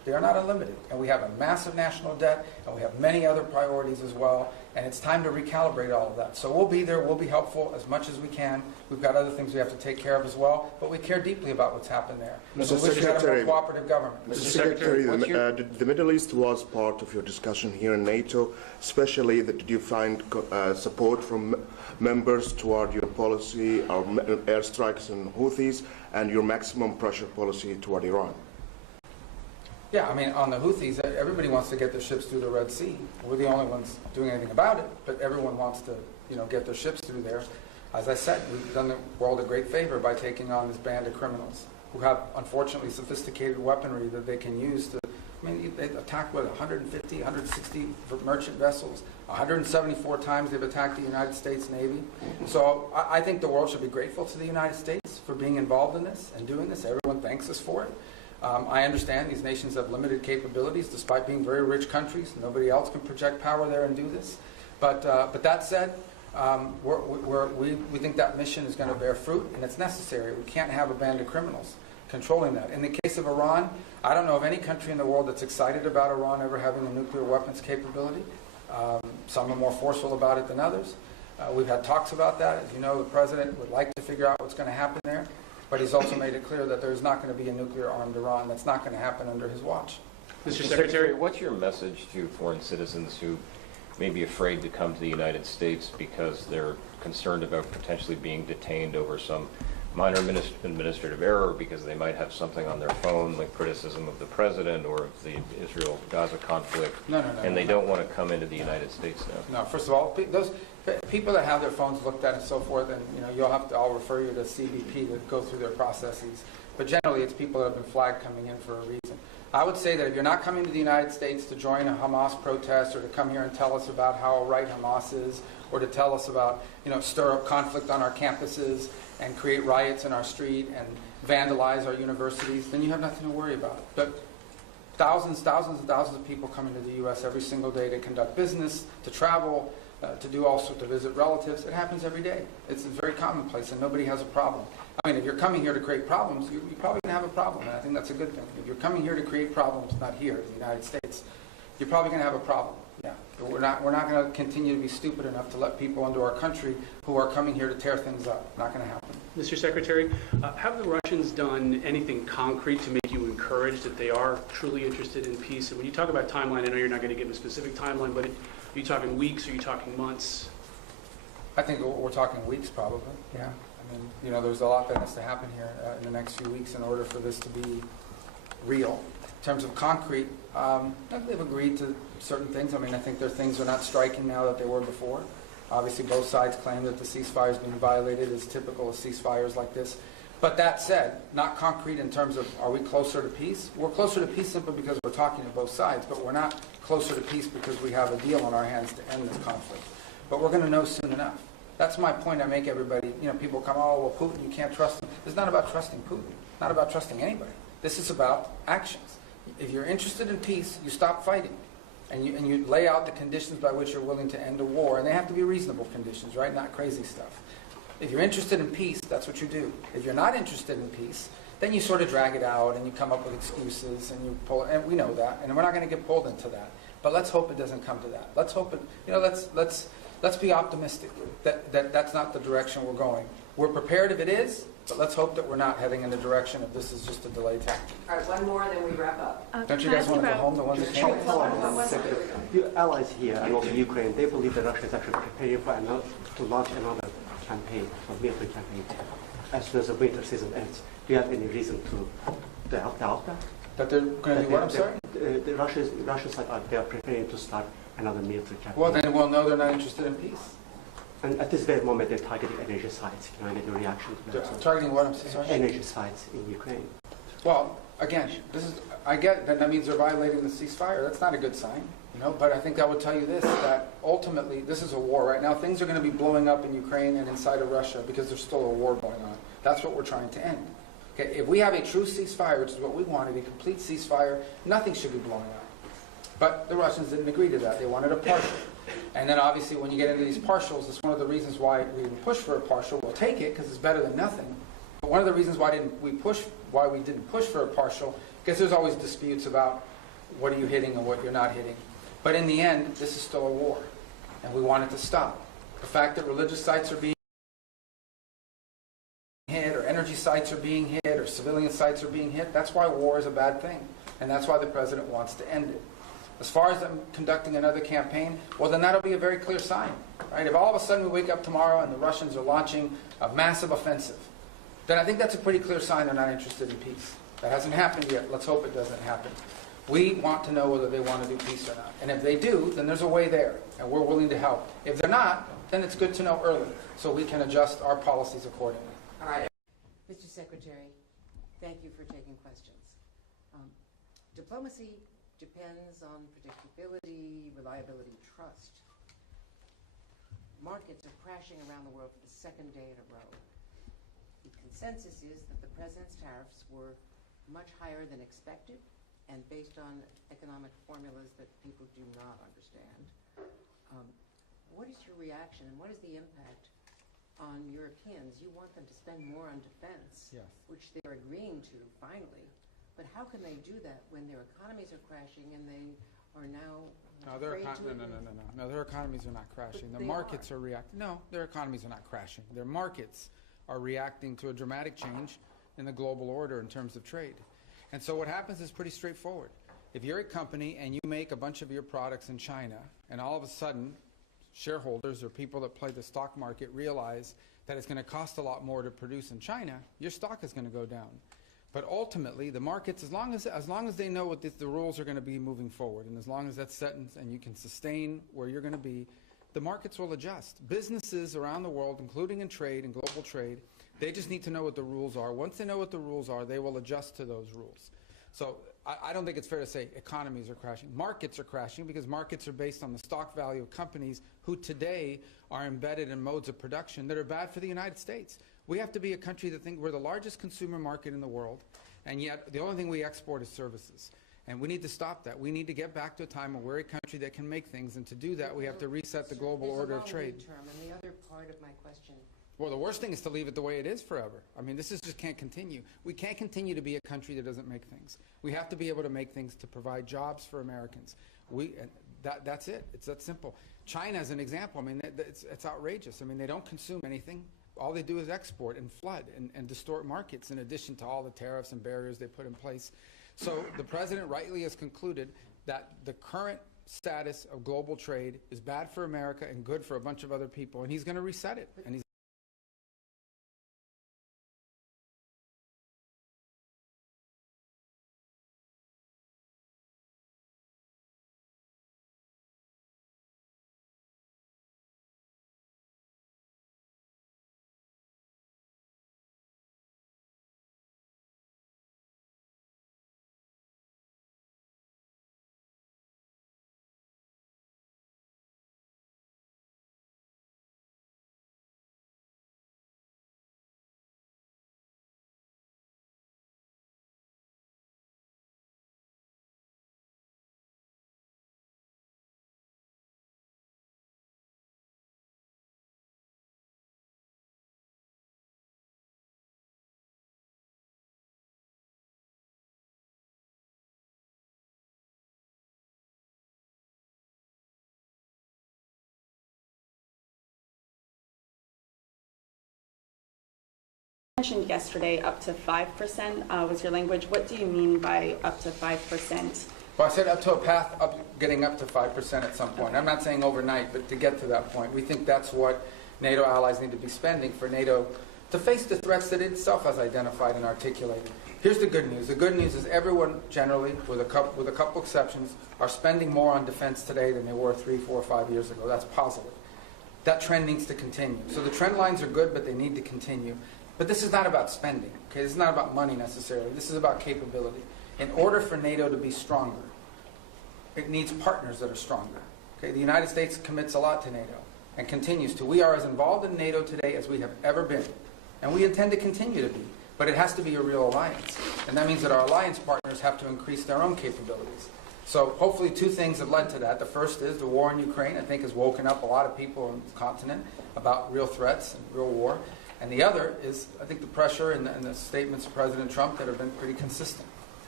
They are not unlimited. And we have a massive national debt, and we have many other priorities as well, and it's time to recalibrate all of that. So we'll be there, we'll be helpful as much as we can. We've got other things we have to take care of as well, but we care deeply about what's happened there. Mr. We wish we had a more Secretary, cooperative government. Mr. Secretary, what's your- the Middle East was part of your discussion here in NATO, especially that did you find support from members toward your policy, our airstrikes and Houthis, and your maximum pressure policy toward Iran? Yeah, I mean, on the Houthis, everybody wants to get their ships through the Red Sea. We're the only ones doing anything about it, but everyone wants to, get their ships through there. As I said, we've done the world a great favor by taking on this band of criminals who have, unfortunately, sophisticated weaponry that they can use to, they attacked, 150, 160 merchant vessels. 174 times they've attacked the United States Navy. So I think the world should be grateful to the United States for being involved in this and doing this. Everyone thanks us for it. I understand these nations have limited capabilities despite being very rich countries. Nobody else can project power there and do this. But that said, we think that mission is going to bear fruit, and it's necessary. We can't have a band of criminals controlling that. In the case of Iran, I don't know of any country in the world that's excited about Iran ever having a nuclear weapons capability. Some are more forceful about it than others. We've had talks about that. As you know, the president would like to figure out what's going to happen there. But he's also made it clear that there's not going to be a nuclear-armed Iran. That's not going to happen under his watch. Mr. Secretary, what's your message to foreign citizens who may be afraid to come to the United States because they're concerned about potentially being detained over some minor administrative error, because they might have something on their phone like criticism of the president or of the Israel-Gaza conflict, and they don't want to come into the United States now? No, first of all, those people that have their phones looked at and so forth, and I'll refer you to CBP to go through their processes. But generally, it's people that have been flagged coming in for a reason. I would say that if you're not coming to the United States to join a Hamas protest or to come here and tell us about how right Hamas is, or to tell us about, stir up conflict on our campuses and create riots in our street and vandalize our universities, then you have nothing to worry about. But thousands and thousands of people come into the U.S. every single day to conduct business, to travel, to do all sorts, to visit relatives. It happens every day. It's very commonplace, and nobody has a problem. I mean, if you're coming here to create problems, you're probably going to have a problem, and I think that's a good thing. If you're coming here to create problems, not here in the United States, you're probably going to have a problem. Yeah, we're not going to continue to be stupid enough to let people into our country who are coming here to tear things up. Not going to happen. Mr. Secretary, have the Russians done anything concrete to make you encouraged that they are truly interested in peace? And when you talk about timeline, I know you're not going to give a specific timeline, but are you talking weeks? Are you talking months? I think we're talking weeks, probably. Yeah. I mean, there's a lot that has to happen here in the next few weeks in order for this to be real. In terms of concrete, they've agreed to certain things. I mean, I think their things are not striking now that they were before. Obviously, both sides claim that the ceasefire is being violated, as typical of ceasefires like this. But that said, not concrete in terms of are we closer to peace? We're closer to peace simply because we're talking to both sides, but we're not closer to peace because we have a deal on our hands to end this conflict. But we're going to know soon enough. That's my point I make everybody. People come, oh, well, Putin, you can't trust him. It's not about trusting Putin. It's not about trusting anybody. This is about actions. If you're interested in peace, you stop fighting. And you lay out the conditions by which you're willing to end a war. And they have to be reasonable conditions, right? Not crazy stuff. If you're interested in peace, that's what you do. If you're not interested in peace, then you sort of drag it out and you come up with excuses and you pull, and we know that. And we're not going to get pulled into that. But let's hope it doesn't come to that. Let's hope it, let's be optimistic that that's not the direction we're going. We're prepared if it is, but let's hope that we're not heading in the direction of this is just a delay tactic. All right, one more, then we wrap up. Don't you guys want to go home, the ones that can't? Your allies here and also Ukraine, they believe that Russia is actually preparing to launch another campaign, a military campaign, as soon as the winter season ends. Do you have any reason to doubt that? That they're going to do what, I'm sorry? The Russians they are preparing to start another military campaign. Well, then we'll know they're not interested in peace. And at this very moment, they're targeting energy sites. Can I get a reaction to that? Targeting what, I'm sorry? Energy sites in Ukraine. Well, again, I get that means they're violating the ceasefire. That's not a good sign, but I think I would tell you this, that ultimately this is a war right now. Things are going to be blowing up in Ukraine and inside of Russia because there's still a war going on. That's what we're trying to end. Okay, if we have a true ceasefire, which is what we wanted, a complete ceasefire, nothing should be blowing up. But the Russians didn't agree to that. They wanted a partial. And then obviously when you get into these partials, it's one of the reasons why we didn't push for a partial. We'll take it because it's better than nothing. But one of the reasons why we didn't push for a partial, because there's always disputes about what are you hitting and what you're not hitting. But in the end, this is still a war, and we want it to stop. The fact that religious sites are being hit, or energy sites are being hit, or civilian sites are being hit, that's why war is a bad thing, and that's why the president wants to end it. As far as them conducting another campaign, well, then that'll be a very clear sign, right? If all of a sudden we wake up tomorrow and the Russians are launching a massive offensive, then I think that's a pretty clear sign they're not interested in peace. That hasn't happened yet. Let's hope it doesn't happen. We want to know whether they want to do peace or not. And if they do, then there's a way there, and we're willing to help. If they're not, then it's good to know early, so we can adjust our policies accordingly. Mr. Secretary, thank you for taking questions. Diplomacy depends on predictability, reliability, trust. Markets are crashing around the world for the second day in a row. The consensus is that the president's tariffs were much higher than expected and based on economic formulas that people do not understand. What is your reaction and what is the impact on Europeans? You want them to spend more on defense, Yes. which they're agreeing to finally. But how can they do that when their economies are crashing and they are now afraid to... No, their economies are not crashing. But The they markets are reacting. No, their economies are not crashing. Their markets are reacting to a dramatic change in the global order in terms of trade. And so what happens is pretty straightforward. If you're a company and you make a bunch of your products in China, and all of a sudden shareholders or people that play the stock market realize that it's going to cost a lot more to produce in China, your stock is going to go down. But ultimately, the markets, as long as they know what the rules are going to be moving forward, and as long as that's set and you can sustain where you're going to be, the markets will adjust. Businesses around the world, including in trade and global trade, they just need to know what the rules are. Once they know what the rules are, they will adjust to those rules. So I don't think it's fair to say economies are crashing. Markets are crashing because markets are based on the stock value of companies who today are embedded in modes of production that are bad for the United States. We have to be a country that thinks we're the largest consumer market in the world, and yet the only thing we export is services. And we need to stop that. We need to get back to a time where we're a country that can make things, and to do that we have to reset the global order of trade. There's a long lead term, and the other part of my question... Well, the worst thing is to leave it the way it is forever. I mean, just can't continue. We can't continue to be a country that doesn't make things. We have to be able to make things to provide jobs for Americans. That's it. It's that simple. China is an example. I mean, it's outrageous. I mean, they don't consume anything. All they do is export and flood and distort markets in addition to all the tariffs and barriers they put in place. So the president rightly has concluded that the current status of global trade is bad for America and good for a bunch of other people, and he's going to reset it. And he's mentioned yesterday up to 5% was your language. What do you mean by up to 5%? Well, I said up to a path up, getting up to 5% at some point. I'm not saying overnight, but to get to that point. We think that's what NATO allies need to be spending for NATO to face the threats that it itself has identified and articulated. Here's the good news. The good news is everyone generally, with a couple exceptions, are spending more on defense today than they were 3, 4, 5 years ago. That's positive. That trend needs to continue. So the trend lines are good, but they need to continue. But this is not about spending. Okay? This is not about money necessarily. This is about capability. In order for NATO to be stronger, it needs partners that are stronger. Okay? The United States commits a lot to NATO and continues to. We are as involved in NATO today as we have ever been. And we intend to continue to be. But it has to be a real alliance. And that means that our alliance partners have to increase their own capabilities. So hopefully 2 things have led to that. The first is the war in Ukraine, I think, has woken up a lot of people on the continent about real threats and real war. And the other is, I think, the pressure and the statements of President Trump that have been pretty consistent.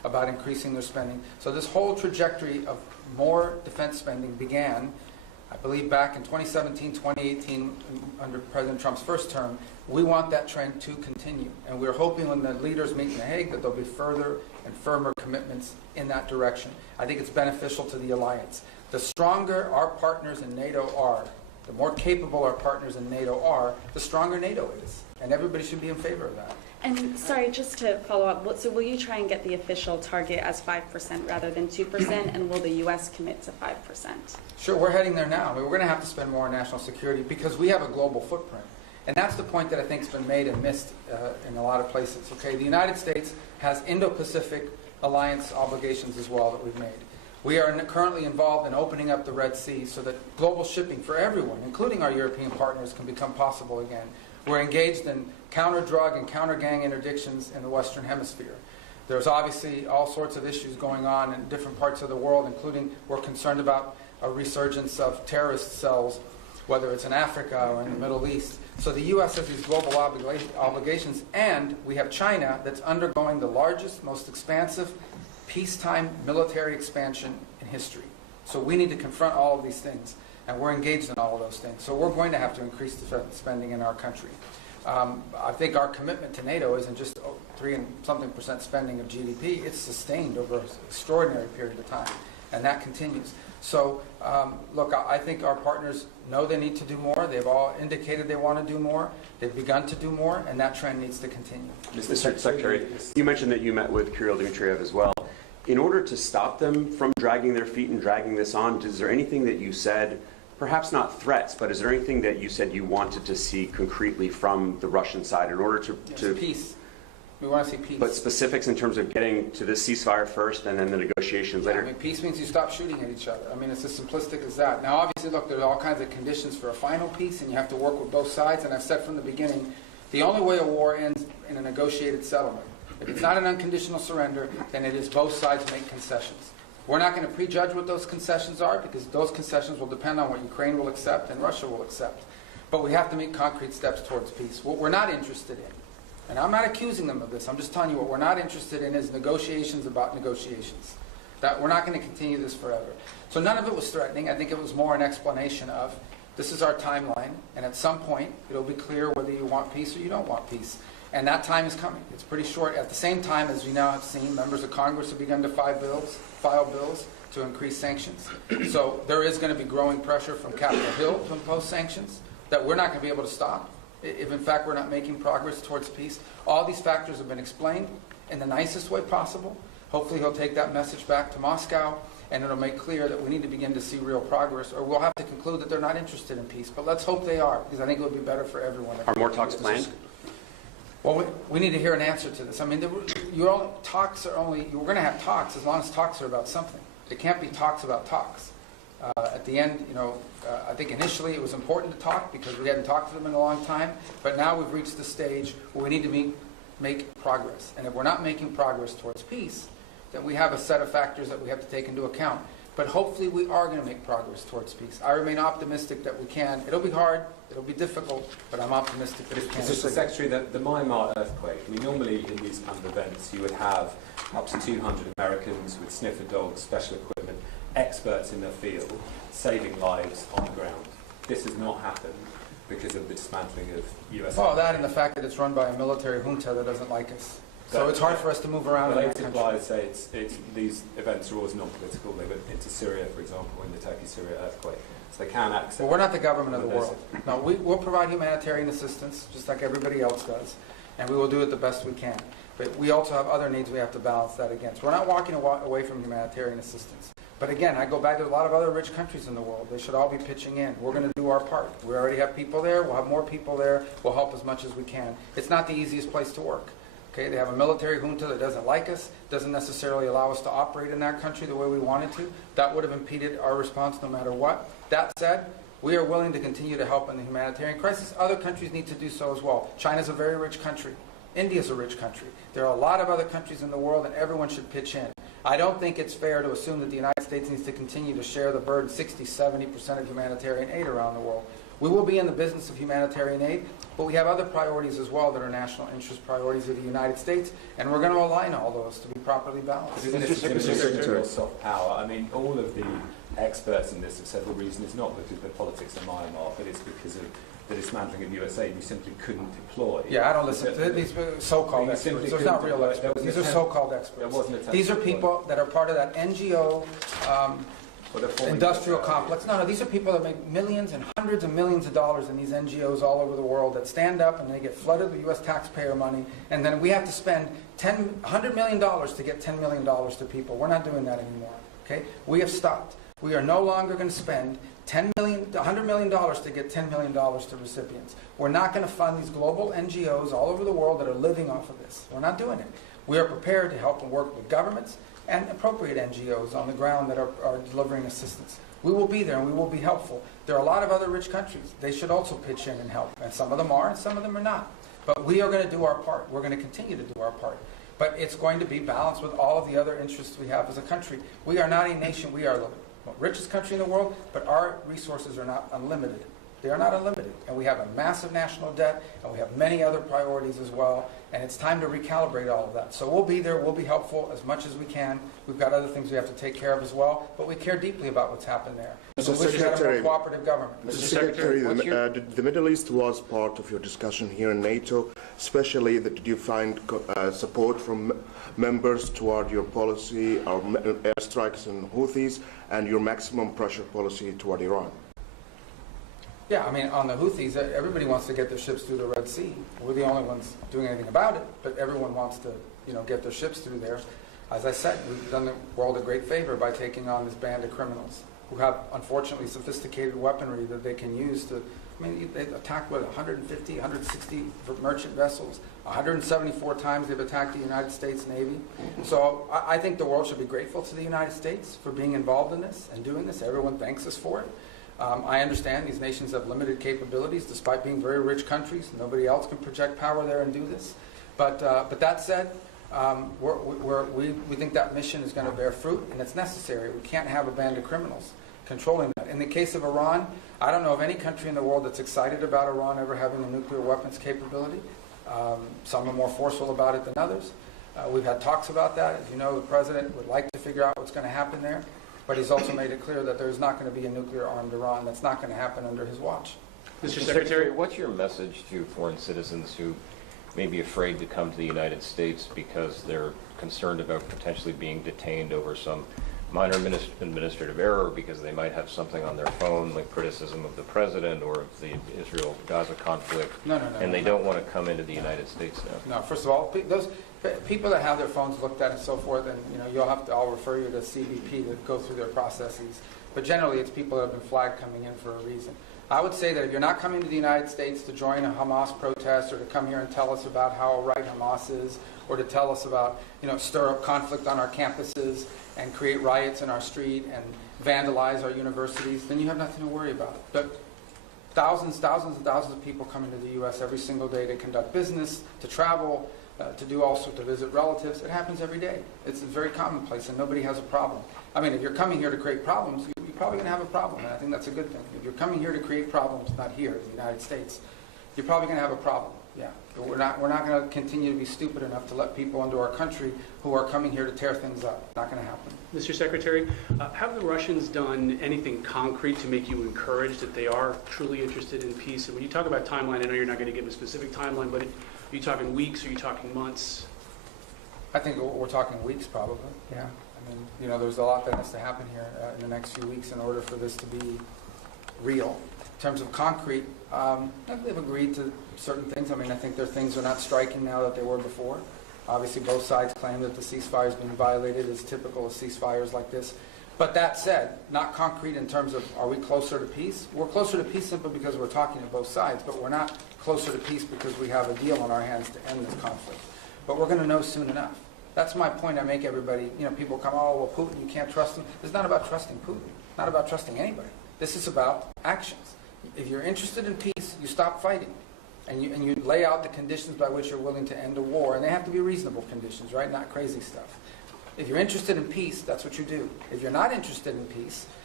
about increasing their spending. So this whole trajectory of more defense spending began, I believe, back in 2017, 2018, under President Trump's first term. We want that trend to continue. And we're hoping when the leaders meet in The Hague that there'll be further and firmer commitments in that direction. I think it's beneficial to the alliance. The stronger our partners in NATO are, the more capable our partners in NATO are, the stronger NATO is. And everybody should be in favor of that. And sorry, just to follow up, so will you try and get the official target as 5% rather than 2%, and will the U.S. commit to 5%? Sure, we're heading there now. I mean, we're going to have to spend more on national security because we have a global footprint. And that's the point that I think has been made and missed in a lot of places. Okay, the United States has Indo-Pacific alliance obligations as well that we've made. We are currently involved in opening up the Red Sea so that global shipping for everyone, including our European partners, can become possible again. We're engaged in counter-drug and counter-gang interdictions in the Western Hemisphere. There's obviously all sorts of issues going on in different parts of the world, including we're concerned about a resurgence of terrorist cells, whether it's in Africa or in the Middle East. So the U.S. has these global obligations, and we have China that's undergoing the largest, most expansive peacetime military expansion in history. So we need to confront all of these things, and we're engaged in all of those things. So we're going to have to increase the spending in our country. I think our commitment to NATO isn't just 3-something% spending of GDP. It's sustained over an extraordinary period of time, and that continues. So, look, I think our partners know they need to do more. They've all indicated they want to do more. They've begun to do more, and that trend needs to continue. Mr. Secretary, you mentioned that you met with Kirill Dmitriev as well. In order to stop them from dragging their feet and dragging this on, is there anything that you said, perhaps not threats, but is there anything that you said you wanted to see concretely from the Russian side in order to peace? We want to see peace. But specifics in terms of getting to this ceasefire first and then the negotiations later? I mean, peace means you stop shooting at each other. I mean, it's as simplistic as that. Now, obviously, look, there's all kinds of conditions for a final peace, and you have to work with both sides. And I've said from the beginning, the only way a war ends in a negotiated settlement. If it's not an unconditional surrender, then it is both sides make concessions. We're not going to prejudge what those concessions are because those concessions will depend on what Ukraine will accept and Russia will accept. But we have to make concrete steps towards peace. What we're not interested in, and I'm not accusing them of this, I'm just telling you what we're not interested in is negotiations about negotiations. That we're not going to continue this forever. So none of it was threatening. I think it was more an explanation of this is our timeline, and at some point it'll be clear whether you want peace or you don't want peace. And that time is coming. It's pretty short. At the same time, as we now have seen, members of Congress have begun to file bills to increase sanctions. So there is going to be growing pressure from Capitol Hill to impose sanctions that we're not going to be able to stop if, in fact, we're not making progress towards peace. All these factors have been explained in the nicest way possible. Hopefully he'll take that message back to Moscow, and it'll make clear that we need to begin to see real progress, or we'll have to conclude that they're not interested in peace. But let's hope they are, because I think it would be better for everyone. Are more talks planned? Well, we need to hear an answer to this. I mean, we're going to have talks as long as talks are about something. It can't be talks about talks. At the end, I think initially it was important to talk because we hadn't talked to them in a long time, but now we've reached the stage where we need to make progress. And if we're not making progress towards peace, then we have a set of factors that we have to take into account. But hopefully we are going to make progress towards peace. I remain optimistic that we can. It'll be hard, it'll be difficult, but I'm optimistic that we can. Mr. Secretary, the Myanmar earthquake, I mean, normally in these kind of events you would have up to 200 Americans with sniffer dogs, special equipment, experts in their field, saving lives on the ground. This has not happened because of the dismantling of U.S. Well, that and the fact that it's run by a military junta that doesn't like us. So it's hard for us to move around in that country. Related say these events are always non-political. They went into Syria, for example, in the Turkey-Syria earthquake. So they can accept... Well, we're not the government of the world. No, we'll provide humanitarian assistance, just like everybody else does, and we will do it the best we can. But we also have other needs we have to balance that against. We're not walking away from humanitarian assistance. But again, I go back to a lot of other rich countries in the world. They should all be pitching in. We're going to do our part. We already have people there. We'll have more people there. We'll help as much as we can. It's not the easiest place to work. Okay, they have a military junta that doesn't like us, doesn't necessarily allow us to operate in that country the way we wanted to. That would have impeded our response no matter what. That said, we are willing to continue to help in the humanitarian crisis. Other countries need to do so as well. China's a very rich country. India's a rich country. There are a lot of other countries in the world, and everyone should pitch in. I don't think it's fair to assume that the United States needs to continue to share the burden, 60-70% of humanitarian aid around the world. We will be in the business of humanitarian aid, but we have other priorities as well that are national interest priorities of the United States, and we're going to align all those to be properly balanced. Isn't this a soft power? I mean, all of the experts in this have said the reason is not because of the politics of Myanmar, but it's because of the dismantling of USA. You simply couldn't deploy. Yeah, I don't listen to these so-called experts. Those are not real experts. These are so-called experts. These are people that are part of that NGO industrial complex. No, these are people that make millions and hundreds of millions of dollars in these NGOs all over the world that stand up and they get flooded with U.S. taxpayer money, and then we have to spend $100 million to get $10 million to people. We're not doing that anymore. Okay? We have stopped. We are no longer going to spend $100 million to get $10 million to recipients. We're not going to fund these global NGOs all over the world that are living off of this. We're not doing it. We are prepared to help and work with governments and appropriate NGOs on the ground that are delivering assistance. We will be there and we will be helpful. There are a lot of other rich countries. They should also pitch in and help. And some of them are and some of them are not. But we are going to do our part. We're going to continue to do our part. But it's going to be balanced with all of the other interests we have as a country. We are not a nation. We are the richest country in the world, but our resources are not unlimited. They are not unlimited. And we have a massive national debt, and we have many other priorities as well, and it's time to recalibrate all of that. So we'll be there, we'll be helpful as much as we can. We've got other things we have to take care of as well, but we care deeply about what's happened there. Mr. We should have a Secretary, more cooperative government. Mr. Secretary, the Middle East was part of your discussion here in NATO, especially that did you find support from members toward your policy, our airstrikes and Houthis, and your maximum pressure policy toward Iran? Yeah, I mean, on the Houthis, everybody wants to get their ships through the Red Sea. We're the only ones doing anything about it, but everyone wants to, get their ships through there. As I said, we've done the world a great favor by taking on this band of criminals who have, unfortunately, sophisticated weaponry that they can use to, they attacked, 150, 160 merchant vessels. 174 times they've attacked the United States Navy. So I think the world should be grateful to the United States for being involved in this and doing this. Everyone thanks us for it. I understand these nations have limited capabilities despite being very rich countries. Nobody else can project power there and do this. But that said, we think that mission is going to bear fruit, and it's necessary. We can't have a band of criminals controlling that. In the case of Iran, I don't know of any country in the world that's excited about Iran ever having a nuclear weapons capability. Some are more forceful about it than others. We've had talks about that. As you know, the president would like to figure out what's going to happen there, but he's also made it clear that there's not going to be a nuclear-armed Iran. That's not going to happen under his watch. Mr. Secretary, what's your message to foreign citizens who may be afraid to come to the United States because they're concerned about potentially being detained over some minor administrative error, because they might have something on their phone, like criticism of the president or of the Israel-Gaza conflict, and they don't want to come into the United States now? No, first of all, those people that have their phones looked at and so forth, and I'll refer you to CBP to go through their processes. But generally, it's people that have been flagged coming in for a reason. I would say that if you're not coming to the United States to join a Hamas protest or to come here and tell us about how right Hamas is, or to tell us about, stir up conflict on our campuses and create riots in our street and vandalize our universities, then you have nothing to worry about. But thousands of people come into the U.S. every single day to conduct business, to travel, to do all sorts, to visit relatives. It happens every day. It's very commonplace, and nobody has a problem. I mean, if you're coming here to create problems, you're probably going to have a problem, and I think that's a good thing. If you're coming here to create problems, not here in the United States, you're probably going to have a problem. Yeah, but we're not going to continue to be stupid enough to let people into our country who are coming here to tear things up. Not going to happen. Mr. Secretary, have the Russians done anything concrete to make you encouraged that they are truly interested in peace? And when you talk about timeline, I know you're not going to give a specific timeline, but are you talking weeks? Are you talking months? I think we're talking weeks, probably. Yeah. I mean, there's a lot that has to happen here in the next few weeks in order for this to be real. In terms of concrete, they've agreed to certain things. I mean, I think their things are not striking now that they were before. Obviously, both sides claim that the ceasefire is being violated, as typical of ceasefires like this. But that said, not concrete in terms of are we closer to peace? We're closer to peace simply because we're talking to both sides, but we're not closer to peace because we have a deal on our hands to end this conflict. But we're going to know soon enough. That's my point I make everybody. People come, oh, well, Putin, you can't trust him. It's not about trusting Putin. It's not about trusting anybody. This is about actions. If you're interested in peace, you stop fighting. And you lay out the conditions by which you're willing to end a war. And they have to be reasonable conditions, right? Not crazy stuff. If you're interested in peace, that's what you do. If you're not interested in peace,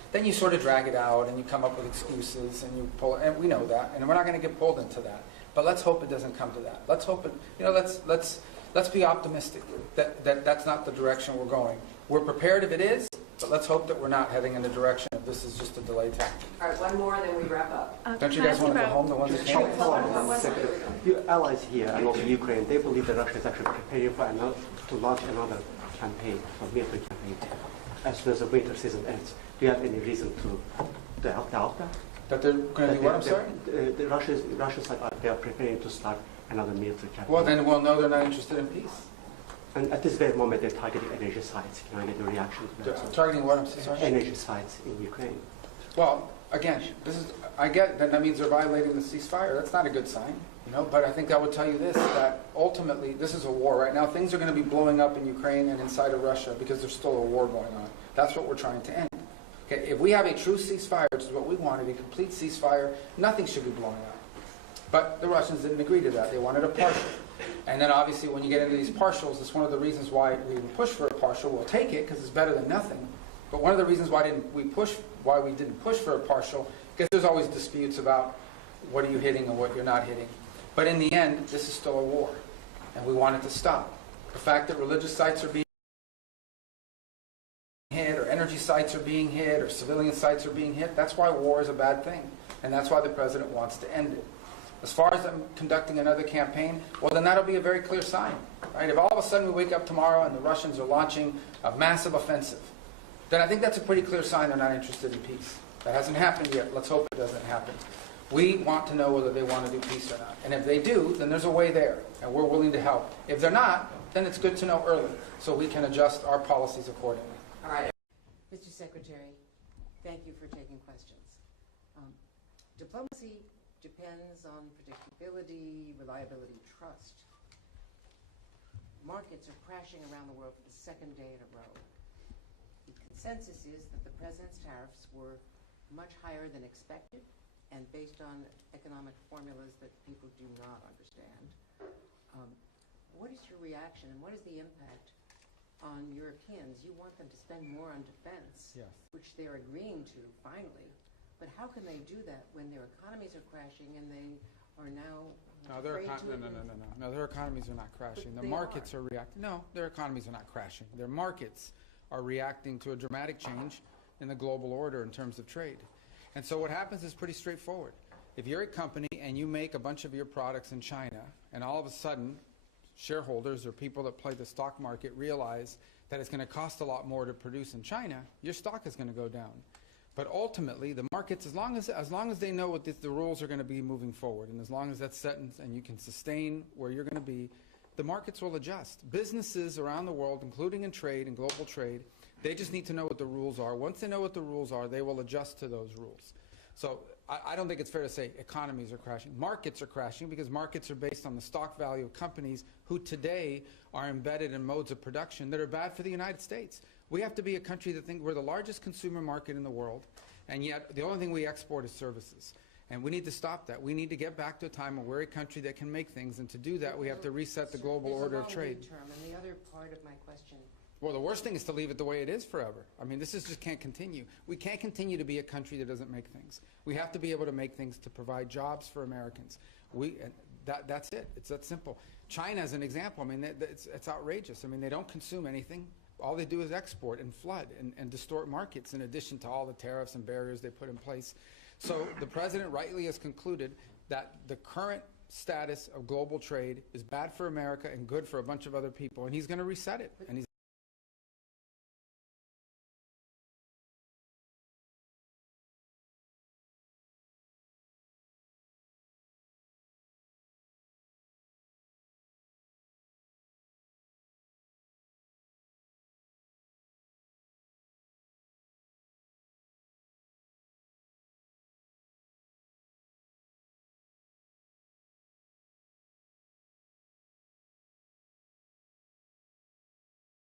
then you sort of drag it out and you come up with excuses and you pull, and we know that, and we're not going to get pulled into that. But let's hope it doesn't come to that. Let's hope it, let's be optimistic that that's not the direction we're going. We're prepared if it is, but let's hope that we're not heading in the direction of this is just a delay tactic. All right, one more, and then we wrap up. Don't you guys want to go home, the ones that Short came? follow-up, Secretary. Your allies here and also Ukraine, they believe that Russia is actually preparing to launch another campaign, a military campaign, as soon as the winter season ends. Do you have any reason to doubt that? That they're going to do what, I'm sorry? The Russians they are preparing to start another military campaign. Well, then we'll know they're not interested in peace. And at this very moment, they're targeting energy sites. Can I get your reaction to that? Targeting what, I'm sorry? Energy sites in Ukraine. Well, again, I get that means they're violating the ceasefire. That's not a good sign, but I think I would tell you this, that ultimately this is a war right now. Things are going to be blowing up in Ukraine and inside of Russia because there's still a war going on. That's what we're trying to end. Okay, if we have a true ceasefire, which is what we wanted, a complete ceasefire, nothing should be blowing up. But the Russians didn't agree to that. They wanted a partial. And then obviously when you get into these partials, it's one of the reasons why we didn't push for a partial. We'll take it because it's better than nothing. But one of the reasons why we didn't push for a partial, because there's always disputes about what are you hitting and what you're not hitting. But in the end, this is still a war. And we want it to stop. The fact that religious sites are being hit, or energy sites are being hit, or civilian sites are being hit, that's why war is a bad thing. And that's why the president wants to end it. As far as them conducting another campaign, well, then that'll be a very clear sign. Right? If all of a sudden we wake up tomorrow and the Russians are launching a massive offensive, then I think that's a pretty clear sign they're not interested in peace. That hasn't happened yet. Let's hope it doesn't happen. We want to know whether they want to do peace or not. And if they do, then there's a way there, and we're willing to help. If they're not, then it's good to know early so we can adjust our policies accordingly. All right. Mr. Secretary, thank you for taking questions. Diplomacy depends on predictability, reliability, trust. Markets are crashing around the world for the second day in a row. The consensus is that the president's tariffs were much higher than expected and based on economic formulas that people do not understand. What is your reaction and what is the impact on Europeans? You want them to spend more on defense, Yes. which they're agreeing to finally. But how can they do that when their economies are crashing and they are now afraid to? No, their economies are not crashing. But The they markets are reacting. No, their economies are not crashing. Their markets are reacting to a dramatic change in the global order in terms of trade. And so what happens is pretty straightforward. If you're a company and you make a bunch of your products in China, and all of a sudden shareholders or people that play the stock market realize that it's going to cost a lot more to produce in China, your stock is going to go down. But ultimately, the markets, as long as they know what the rules are going to be moving forward, and as long as that's set and you can sustain where you're going to be, the markets will adjust. Businesses around the world, including in trade and global trade, they just need to know what the rules are. Once they know what the rules are, they will adjust to those rules. So I don't think it's fair to say economies are crashing. Markets are crashing because markets are based on the stock value of companies who today are embedded in modes of production that are bad for the United States. We have to be a country that thinks we're the largest consumer market in the world, and yet the only thing we export is services. And we need to stop that. We need to get back to a time where we're a country that can make things, and to do that we have to reset the global order of trade. And the other part of my question. Well, the worst thing is to leave it the way it is forever. I mean, this just can't continue. We can't continue to be a country that doesn't make things. We have to be able to make things to provide jobs for Americans. That's it. It's that simple. China is an example. I mean, it's outrageous. I mean, they don't consume anything. All they do is export and flood and distort markets, in addition to all the tariffs and barriers they put in place. So the president rightly has concluded that the current status of global trade is bad for America and good for a bunch of other people, and he's going to reset it. And he's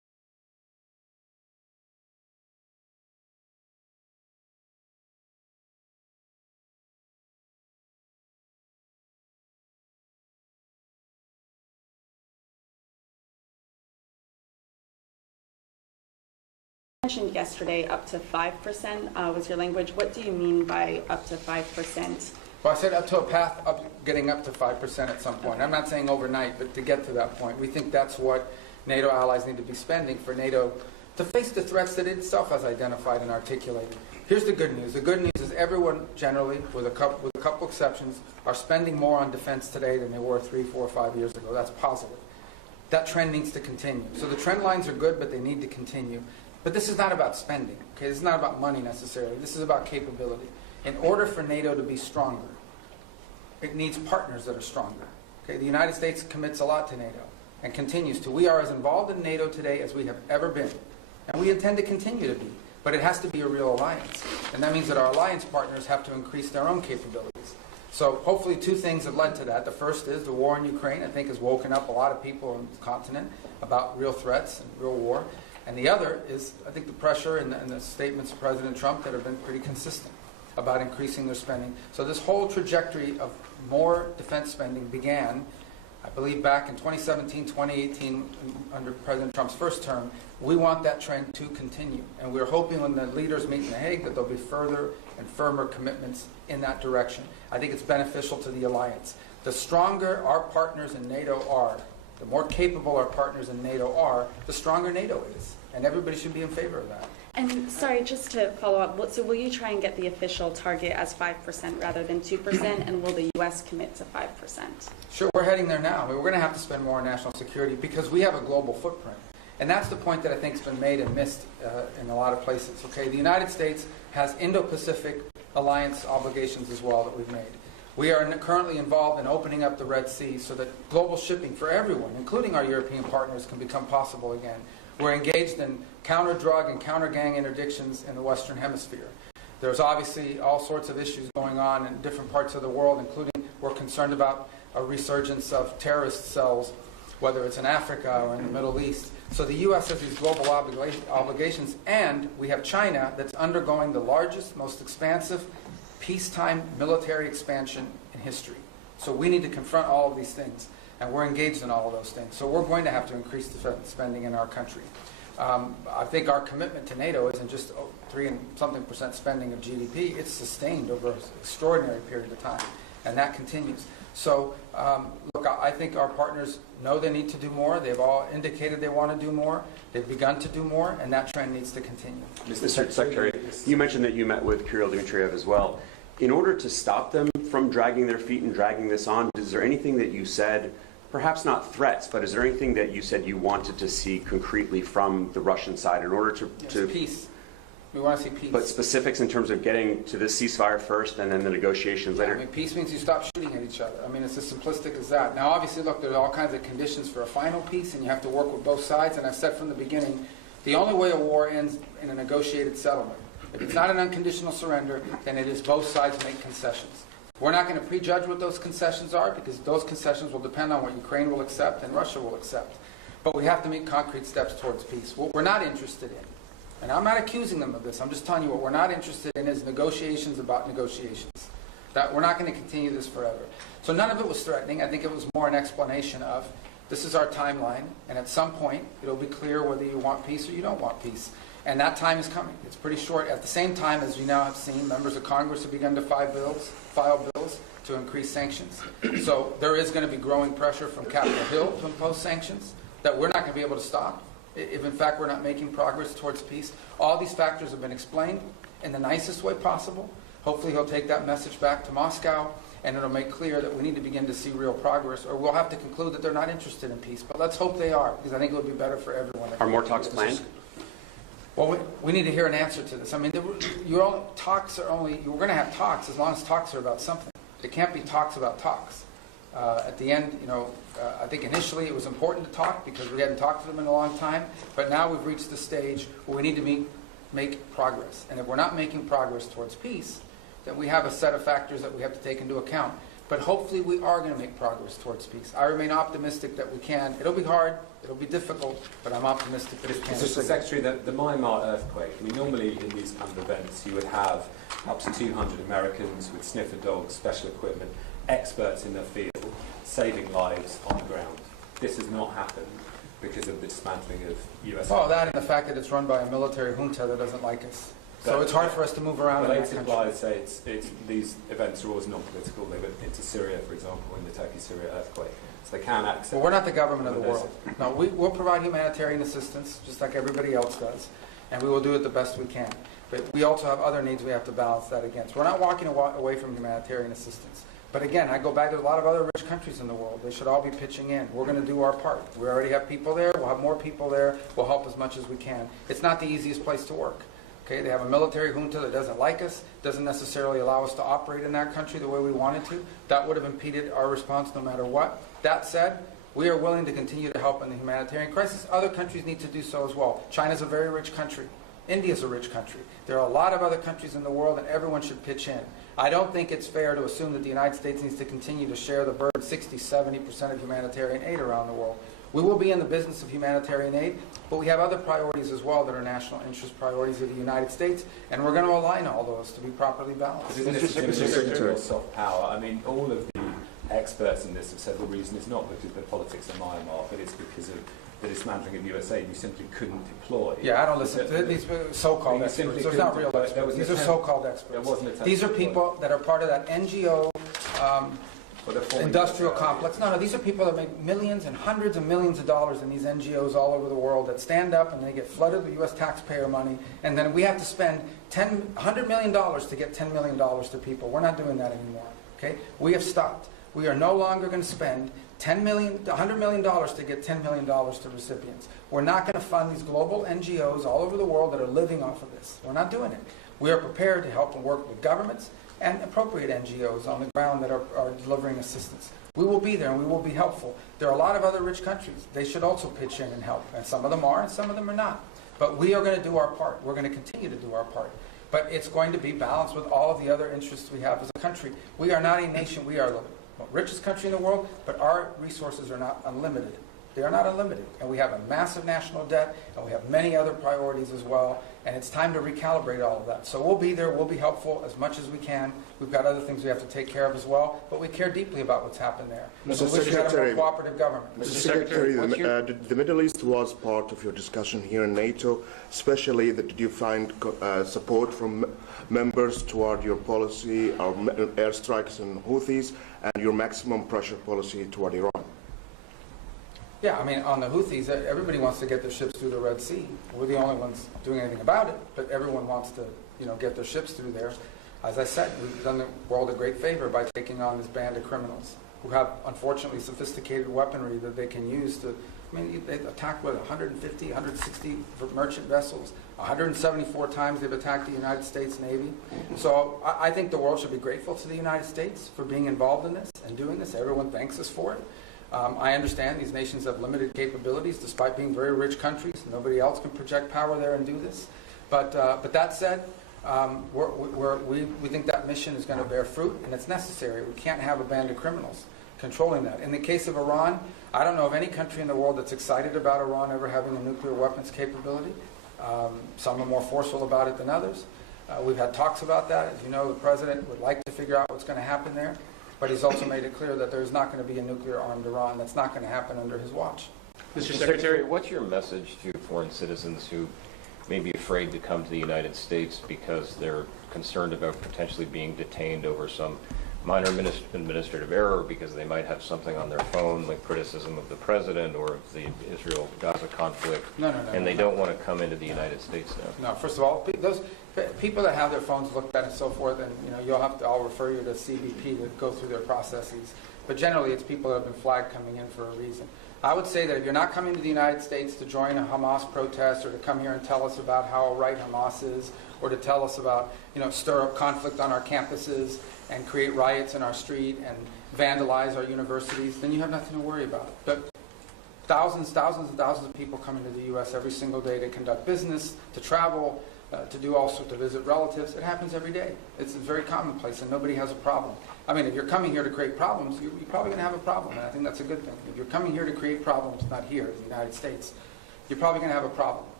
mentioned yesterday up to 5% was your language. What do you mean by up to 5%? Well, I said up to a path up, getting up to 5% at some point. I'm not saying overnight, but to get to that point. We think that's what NATO allies need to be spending for NATO to face the threats that it itself has identified and articulated. Here's the good news. The good news is everyone generally, with a couple exceptions, are spending more on defense today than they were 3, 4, 5 years ago. That's positive. That trend needs to continue. So the trend lines are good, but they need to continue. But this is not about spending. Okay? This is not about money necessarily. This is about capability. In order for NATO to be stronger, it needs partners that are stronger. Okay? The United States commits a lot to NATO and continues to. We are as involved in NATO today as we have ever been. And we intend to continue to be. But it has to be a real alliance. And that means that our alliance partners have to increase their own capabilities. So hopefully 2 things have led to that. The first is the war in Ukraine, I think, has woken up a lot of people on the continent about real threats and real war. And the other is, I think, the pressure and the statements of President Trump that have been pretty consistent about increasing their spending. So this whole trajectory of more defense spending began, I believe, back in 2017, 2018, under President Trump's first term. We want that trend to continue. And we're hoping when the leaders meet in The Hague that there'll be further and firmer commitments in that direction. I think it's beneficial to the alliance. The stronger our partners in NATO are, the more capable our partners in NATO are, the stronger NATO is. And everybody should be in favor of that. And sorry, just to follow up, so will you try and get the official target as 5% rather than 2%, and will the U.S. commit to 5%? Sure, we're heading there now. We're going to have to spend more on national security because we have a global footprint. And that's the point that I think has been made and missed in a lot of places. Okay, the United States has Indo-Pacific alliance obligations as well that we've made. We are currently involved in opening up the Red Sea so that global shipping for everyone, including our European partners, can become possible again. We're engaged in counter-drug and counter-gang interdictions in the Western Hemisphere. There's obviously all sorts of issues going on in different parts of the world, including we're concerned about a resurgence of terrorist cells, whether it's in Africa or in the Middle East. So the U.S. has these global obligations, and we have China that's undergoing the largest, most expansive peacetime military expansion in history. So we need to confront all of these things, and we're engaged in all of those things. So we're going to have to increase the spending in our country. I think our commitment to NATO isn't just 3-something% spending of GDP. It's sustained over an extraordinary period of time, and that continues. So, look, I think our partners know they need to do more. They've all indicated they want to do more. They've begun to do more, and that trend needs to continue. Mr. Secretary, you mentioned that you met with Kirill Dmitriev as well. In order to stop them from dragging their feet and dragging this on, is there anything that you said, perhaps not threats, but is there anything that you said you wanted to see concretely from the Russian side in order to peace. We want to see peace. But specifics in terms of getting to this ceasefire first and then the negotiations later? I mean, peace means you stop shooting at each other. I mean, it's as simplistic as that. Now, obviously, look, there's all kinds of conditions for a final peace, and you have to work with both sides. And I've said from the beginning, the only way a war ends in a negotiated settlement. If it's not an unconditional surrender, then it is both sides make concessions. We're not going to prejudge what those concessions are because those concessions will depend on what Ukraine will accept and Russia will accept. But we have to make concrete steps towards peace. What we're not interested in, and I'm not accusing them of this, I'm just telling you what we're not interested in is negotiations about negotiations. That we're not going to continue this forever. So none of it was threatening. I think it was more an explanation of this is our timeline, and at some point it'll be clear whether you want peace or you don't want peace. And that time is coming. It's pretty short. At the same time, as you now have seen, members of Congress have begun to file bills to increase sanctions. So there is going to be growing pressure from Capitol Hill to impose sanctions that we're not going to be able to stop if, in fact, we're not making progress towards peace. All these factors have been explained in the nicest way possible. Hopefully he'll take that message back to Moscow, and it'll make clear that we need to begin to see real progress, or we'll have to conclude that they're not interested in peace. But let's hope they are, because I think it would be better for everyone. Are more talks planned? Well, we need to hear an answer to this. I mean, we're going to have talks as long as talks are about something. It can't be talks about talks. At the end, I think initially it was important to talk because we hadn't talked to them in a long time, but now we've reached the stage where we need to make progress. And if we're not making progress towards peace, then we have a set of factors that we have to take into account. But hopefully we are going to make progress towards peace. I remain optimistic that we can. It'll be hard, it'll be difficult, but I'm optimistic that it can. Mr. Secretary, the Myanmar earthquake, I mean, normally in these kind of events you would have up to 200 Americans with sniffer dogs, special equipment, experts in their field, saving lives on the ground. This has not happened. because of the dismantling of US. Well, that and the fact that it's run by a military junta that doesn't like us. So it's hard for us to move around in But that aid country. suppliers say it's these events are always non-political. They went into Syria, for example, in the Turkey-Syria earthquake. So they can access. Well, we're not the government of the world. No, we'll provide humanitarian assistance, just like everybody else does, and we will do it the best we can. But we also have other needs we have to balance that against. We're not walking away from humanitarian assistance. But again, I go back to a lot of other rich countries in the world. They should all be pitching in. We're going to do our part. We already have people there. We'll have more people there. We'll help as much as we can. It's not the easiest place to work. Okay, they have a military junta that doesn't like us, doesn't necessarily allow us to operate in that country the way we wanted to. That would have impeded our response no matter what. That said, we are willing to continue to help in the humanitarian crisis. Other countries need to do so as well. China's a very rich country. India's a rich country. There are a lot of other countries in the world, and everyone should pitch in. I don't think it's fair to assume that the United States needs to continue to share the burden, 60-70% of humanitarian aid around the world. We will be in the business of humanitarian aid, but we have other priorities as well that are national interest priorities of the United States, and we're going to align all those to be properly balanced. Isn't it Secretary soft power? I mean, all of the experts in this have said the reason is not because of the politics of Myanmar, but it's because of the dismantling of US aid. You simply couldn't deploy. Yeah, I don't listen to these so-called experts. They're not real experts. These are so-called experts. These are people that are part of that NGO industrial complex. No, these are people that make millions and hundreds of millions of dollars in these NGOs all over the world that stand up and they get flooded with U.S. taxpayer money, and then we have to spend $100 million to get $10 million to people. We're not doing that anymore. Okay? We have stopped. We are no longer going to spend $100 million to get $10 million to recipients. We're not going to fund these global NGOs all over the world that are living off of this. We're not doing it. We are prepared to help and work with governments and appropriate NGOs on the ground that are delivering assistance. We will be there and we will be helpful. There are a lot of other rich countries. They should also pitch in and help. And some of them are and some of them are not. But we are going to do our part. We're going to continue to do our part. But it's going to be balanced with all of the other interests we have as a country. We are not a nation. We are the richest country in the world, but our resources are not unlimited. They are not unlimited. And we have a massive national debt, and we have many other priorities as well, and it's time to recalibrate all of that. So we'll be there, we'll be helpful as much as we can. We've got other things we have to take care of as well, but we care deeply about what's happened there. Mr. We wish we had a more Secretary, cooperative government. Mr. Secretary, the Middle East was part of your discussion here in NATO, especially that did you find support from members toward your policy, our airstrikes and Houthis, and your maximum pressure policy toward Iran? Yeah, I mean, on the Houthis, everybody wants to get their ships through the Red Sea. We're the only ones doing anything about it, but everyone wants to, get their ships through there. As I said, we've done the world a great favor by taking on this band of criminals who have, unfortunately, sophisticated weaponry that they can use to, they attacked, 150, 160 merchant vessels. 174 times they've attacked the United States Navy. So I think the world should be grateful to the United States for being involved in this and doing this. Everyone thanks us for it. I understand these nations have limited capabilities despite being very rich countries. Nobody else can project power there and do this. But that said, we think that mission is going to bear fruit, and it's necessary. We can't have a band of criminals controlling that. In the case of Iran, I don't know of any country in the world that's excited about Iran ever having a nuclear weapons capability. Some are more forceful about it than others. We've had talks about that. As you know, the president would like to figure out what's going to happen there. But he's also made it clear that there's not going to be a nuclear-armed Iran. That's not going to happen under his watch. Mr. Secretary, what's your message to foreign citizens who may be afraid to come to the United States because they're concerned about potentially being detained over some minor administrative error, because they might have something on their phone like criticism of the president or of the Israel-Gaza conflict, and they don't want to come into the United States now? No, first of all, those people that have their phones looked at and so forth, and I'll refer you to CBP to go through their processes. But generally, it's people that have been flagged coming in for a reason. I would say that if you're not coming to the United States to join a Hamas protest or to come here and tell us about how right Hamas is, or to tell us about, stir up conflict on our campuses and create riots in our street and vandalize our universities, then you have nothing to worry about. But thousands and thousands of people come into the U.S. every single day to conduct business, to travel, to do all sorts, to visit relatives. It happens every day. It's very commonplace, and nobody has a problem. I mean, if you're coming here to create problems, you're probably going to have a problem, and I think that's a good thing. If you're coming here to create problems, not here, in the United States, you're probably going to have a problem.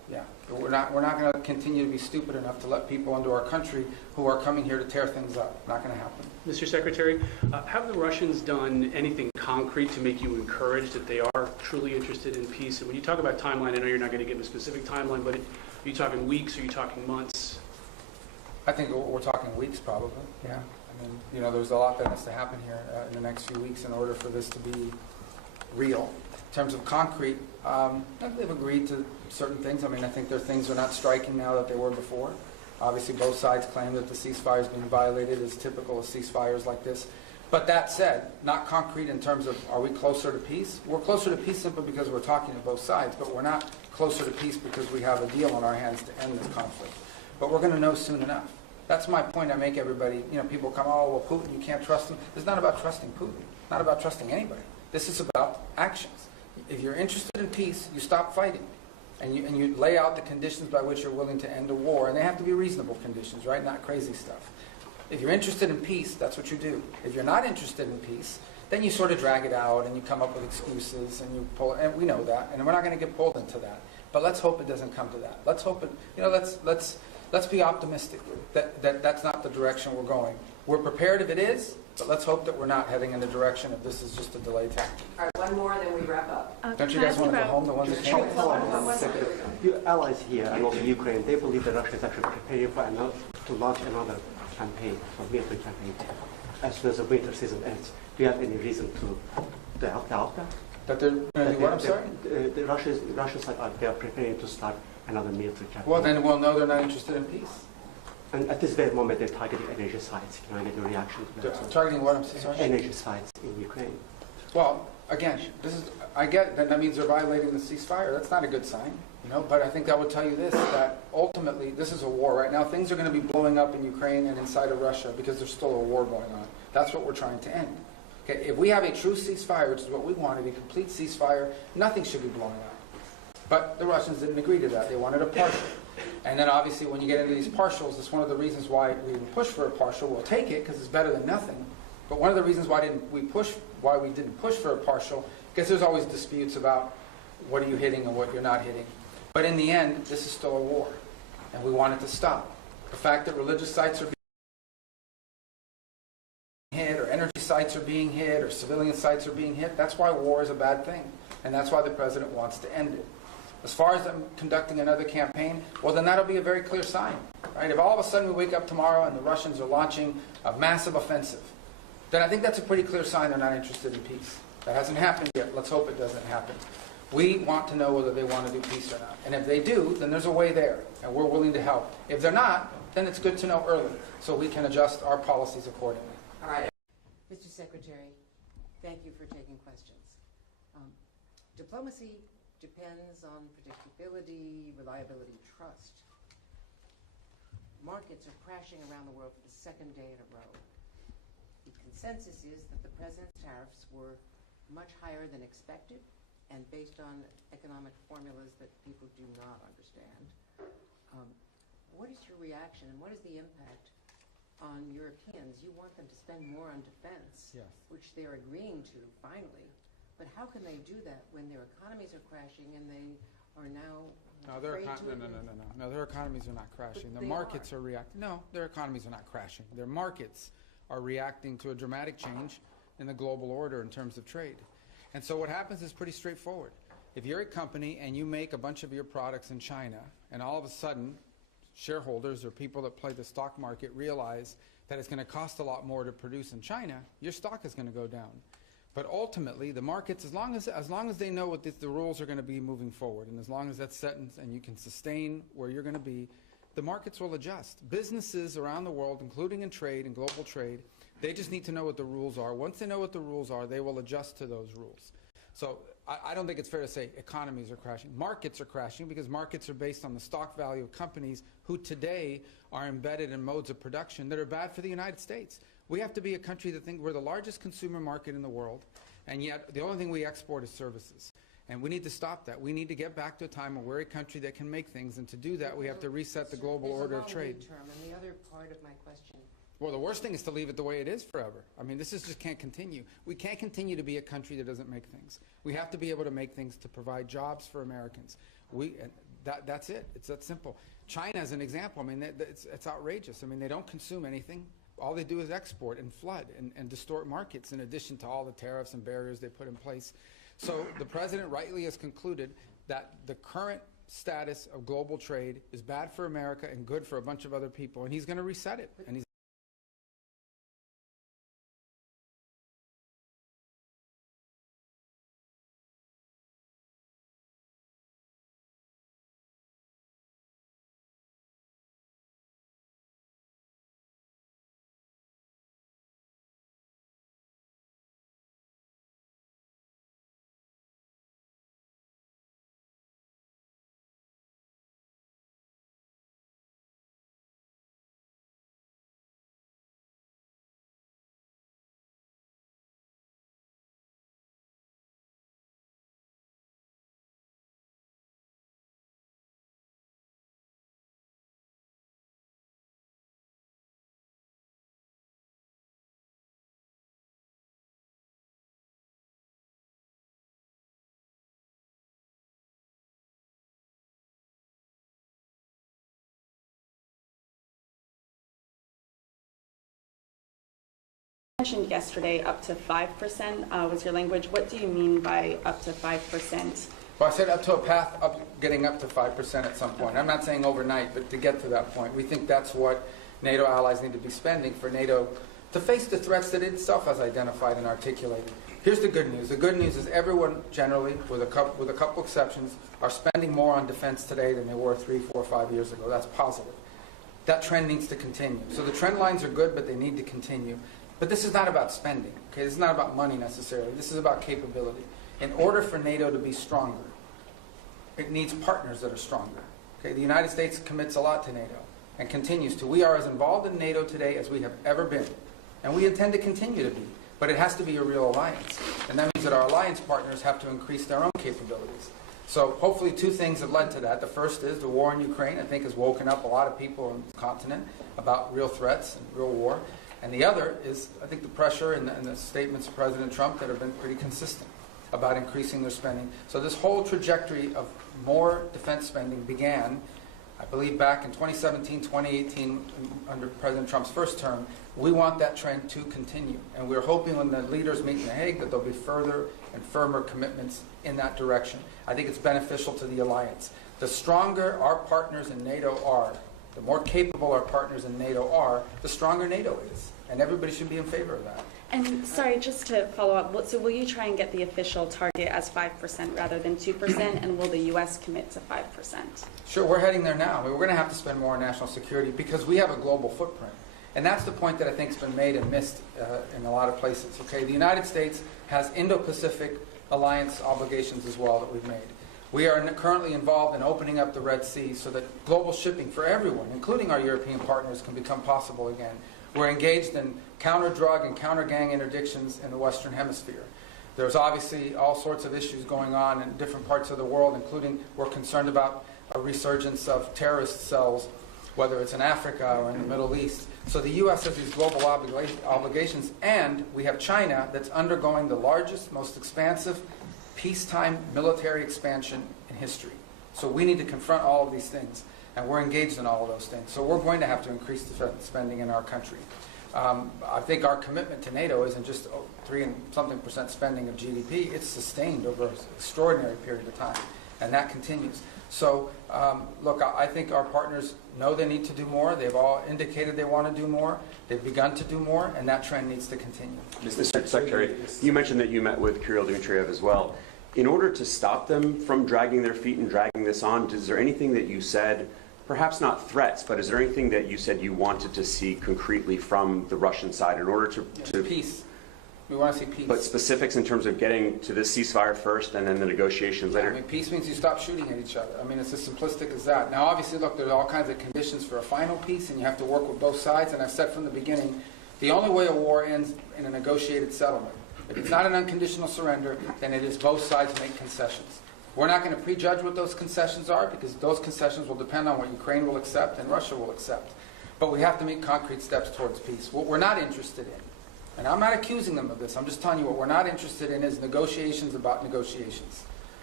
Yeah, but we're not going to continue to be stupid enough to let people into our country who are coming here to tear things up. Not going to happen. Mr. Secretary, have the Russians done anything concrete to make you encouraged that they are truly interested in peace? And when you talk about timeline, I know you're not going to give a specific timeline, but are you talking weeks, are you talking months? I think we're talking weeks probably, yeah. I mean, you know, there's a lot that has to happen here in the next few weeks in order for this to be real. In terms of concrete, they've agreed to certain things. I mean, I think their things are not striking now that they were before. Obviously, both sides claim that the ceasefire is being violated, as typical of ceasefires like this. But that said, not concrete in terms of are we closer to peace? We're closer to peace simply because we're talking to both sides, but we're not closer to peace because we have a deal on our hands to end this conflict. But we're going to know soon enough. That's my point I make everybody. You know, people come, oh, well, Putin, you can't trust him. It's not about trusting Putin. It's not about trusting anybody. This is about actions. If you're interested in peace, you stop fighting. And you lay out the conditions by which you're willing to end a war. And they have to be reasonable conditions, right? Not crazy stuff. If you're interested in peace, that's what you do. If you're not interested in peace, then you sort of drag it out and you come up with excuses and you pull, and we know that. And we're not going to get pulled into that. But let's hope it doesn't come to that. Let's hope it, you know, let's be optimistic that that's not the direction we're going. We're prepared if it is, but let's hope that we're not heading in the direction of this is just a delay tactic. All right, one more, then we wrap up. Don't you guys want to go home, the ones that can't? Your allies here and also Ukraine, they believe that Russia is actually preparing to launch another campaign, a military campaign, as soon as the winter season ends. Do you have any reason to doubt that? That they're going to do what, I'm sorry? The Russians they are preparing to start another military campaign. Well, then we'll know they're not interested in peace. And at this very moment, they're targeting energy sites. Can I get a reaction to that? Targeting what, I'm sorry? Energy sites in Ukraine. Well, again, I get that means they're violating the ceasefire. That's not a good sign, you know. But I think that would tell you this, that ultimately this is a war right now. Things are going to be blowing up in Ukraine and inside of Russia because there's still a war going on. That's what we're trying to end. Okay, if we have a true ceasefire, which is what we wanted, a complete ceasefire, nothing should be blowing up. But the Russians didn't agree to that. They wanted a partial. And then obviously when you get into these partials, it's one of the reasons why we didn't push for a partial. We'll take it because it's better than nothing. But one of the reasons why we didn't push for a partial, because there's always disputes about what are you hitting and what you're not hitting. But in the end, this is still a war. And we want it to stop. The fact that religious sites are being hit, or energy sites are being hit, or civilian sites are being hit, that's why war is a bad thing. And that's why the president wants to end it. As far as them conducting another campaign, well, then that'll be a very clear sign, right? If all of a sudden we wake up tomorrow and the Russians are launching a massive offensive, then I think that's a pretty clear sign they're not interested in peace. That hasn't happened yet. Let's hope it doesn't happen. We want to know whether they want to do peace or not. And if they do, then there's a way there, and we're willing to help. If they're not, then it's good to know early so we can adjust our policies accordingly. All right. Mr. Secretary, thank you for taking questions. Diplomacy depends on predictability, reliability, trust. Markets are crashing around the world for the second day in a row. The consensus is that the president's tariffs were much higher than expected and based on economic formulas that people do not understand. What is your reaction and what is the impact on Europeans? You want them to spend more on defense, Yes. which they're agreeing to finally. But how can they do that when their economies are crashing and they are now afraid to... No, their economies are not crashing. But The they markets are reacting. No, their economies are not crashing. Their markets are reacting to a dramatic change in the global order in terms of trade. And so what happens is pretty straightforward. If you're a company and you make a bunch of your products in China, and all of a sudden shareholders or people that play the stock market realize that it's going to cost a lot more to produce in China, your stock is going to go down. But ultimately, the markets, as long as they know what the rules are going to be moving forward, and as long as that's set and you can sustain where you're going to be, the markets will adjust. Businesses around the world, including in trade and global trade, they just need to know what the rules are. Once they know what the rules are, they will adjust to those rules. So I don't think it's fair to say economies are crashing. Markets are crashing because markets are based on the stock value of companies who today are embedded in modes of production that are bad for the United States. We have to be a country that thinks we're the largest consumer market in the world, and yet the only thing we export is services. And we need to stop that. We need to get back to a time where we're a country that can make things, and to do that we have to reset the global order of trade. There's a long lead term, and the other part of my question. Well, the worst thing is to leave it the way it is forever. I mean, just can't continue. We can't continue to be a country that doesn't make things. We have to be able to make things to provide jobs for Americans. That's it. It's that simple. China is an example. I mean, it's outrageous. I mean, they don't consume anything. All they do is export and flood and distort markets in addition to all the tariffs and barriers they put in place. So the president rightly has concluded that the current status of global trade is bad for America and good for a bunch of other people, and he's going to reset it. And he's mentioned yesterday up to 5% was your language. What do you mean by up to 5%? Well, I said up to a path up, getting up to 5% at some point. I'm not saying overnight, but to get to that point. We think that's what NATO allies need to be spending for NATO to face the threats that it itself has identified and articulated. Here's the good news. The good news is everyone generally, with a couple exceptions, are spending more on defense today than they were 3, 4, 5 years ago. That's positive. That trend needs to continue. So the trend lines are good, but they need to continue. But this is not about spending. Okay? This is not about money necessarily. This is about capability. In order for NATO to be stronger, it needs partners that are stronger. Okay? The United States commits a lot to NATO and continues to. We are as involved in NATO today as we have ever been. And we intend to continue to be. But it has to be a real alliance. And that means that our alliance partners have to increase their own capabilities. So hopefully 2 things have led to that. The first is the war in Ukraine, I think, has woken up a lot of people on the continent about real threats and real war. And the other is, I think, the pressure and the statements of President Trump that have been pretty consistent about increasing their spending. So this whole trajectory of more defense spending began, I believe, back in 2017, 2018, under President Trump's first term. We want that trend to continue. And we're hoping when the leaders meet in The Hague that there'll be further and firmer commitments in that direction. I think it's beneficial to the alliance. The stronger our partners in NATO are, the more capable our partners in NATO are, the stronger NATO is. And everybody should be in favor of that. And sorry, just to follow up, so will you try and get the official target as 5% rather than 2%, and will the U.S. commit to 5%? Sure, we're heading there now. I mean, we're going to have to spend more on national security because we have a global footprint. And that's the point that I think has been made and missed in a lot of places. Okay, the United States has Indo-Pacific alliance obligations as well that we've made. We are currently involved in opening up the Red Sea so that global shipping for everyone, including our European partners, can become possible again. We're engaged in counter-drug and counter-gang interdictions in the Western Hemisphere. There's obviously all sorts of issues going on in different parts of the world, including we're concerned about a resurgence of terrorist cells, whether it's in Africa or in the Middle East. So the U.S. has these global obligations, and we have China that's undergoing the largest, most expansive peacetime military expansion in history. So we need to confront all of these things, and we're engaged in all of those things. So we're going to have to increase the spending in our country. I think our commitment to NATO isn't just 3% spending of GDP. It's sustained over an extraordinary period of time, and that continues. So, look, I think our partners know they need to do more. They've all indicated they want to do more. They've begun to do more, and that trend needs to continue. Mr. Secretary, you mentioned that you met with Kirill Dmitriev as well. In order to stop them from dragging their feet and dragging this on, is there anything that you said, perhaps not threats, but is there anything that you said you wanted to see concretely from the Russian side in order to peace? We want to see peace. But specifics in terms of getting to this ceasefire first and then the negotiations later? I mean, peace means you stop shooting at each other. I mean, it's as simplistic as that. Now, obviously, look, there's all kinds of conditions for a final peace, and you have to work with both sides. And I've said from the beginning, the only way a war ends in a negotiated settlement. If it's not an unconditional surrender, then it is both sides make concessions. We're not going to prejudge what those concessions are because those concessions will depend on what Ukraine will accept and Russia will accept. But we have to make concrete steps towards peace. What we're not interested in, and I'm not accusing them of this, I'm just telling you what we're not interested in is negotiations about negotiations.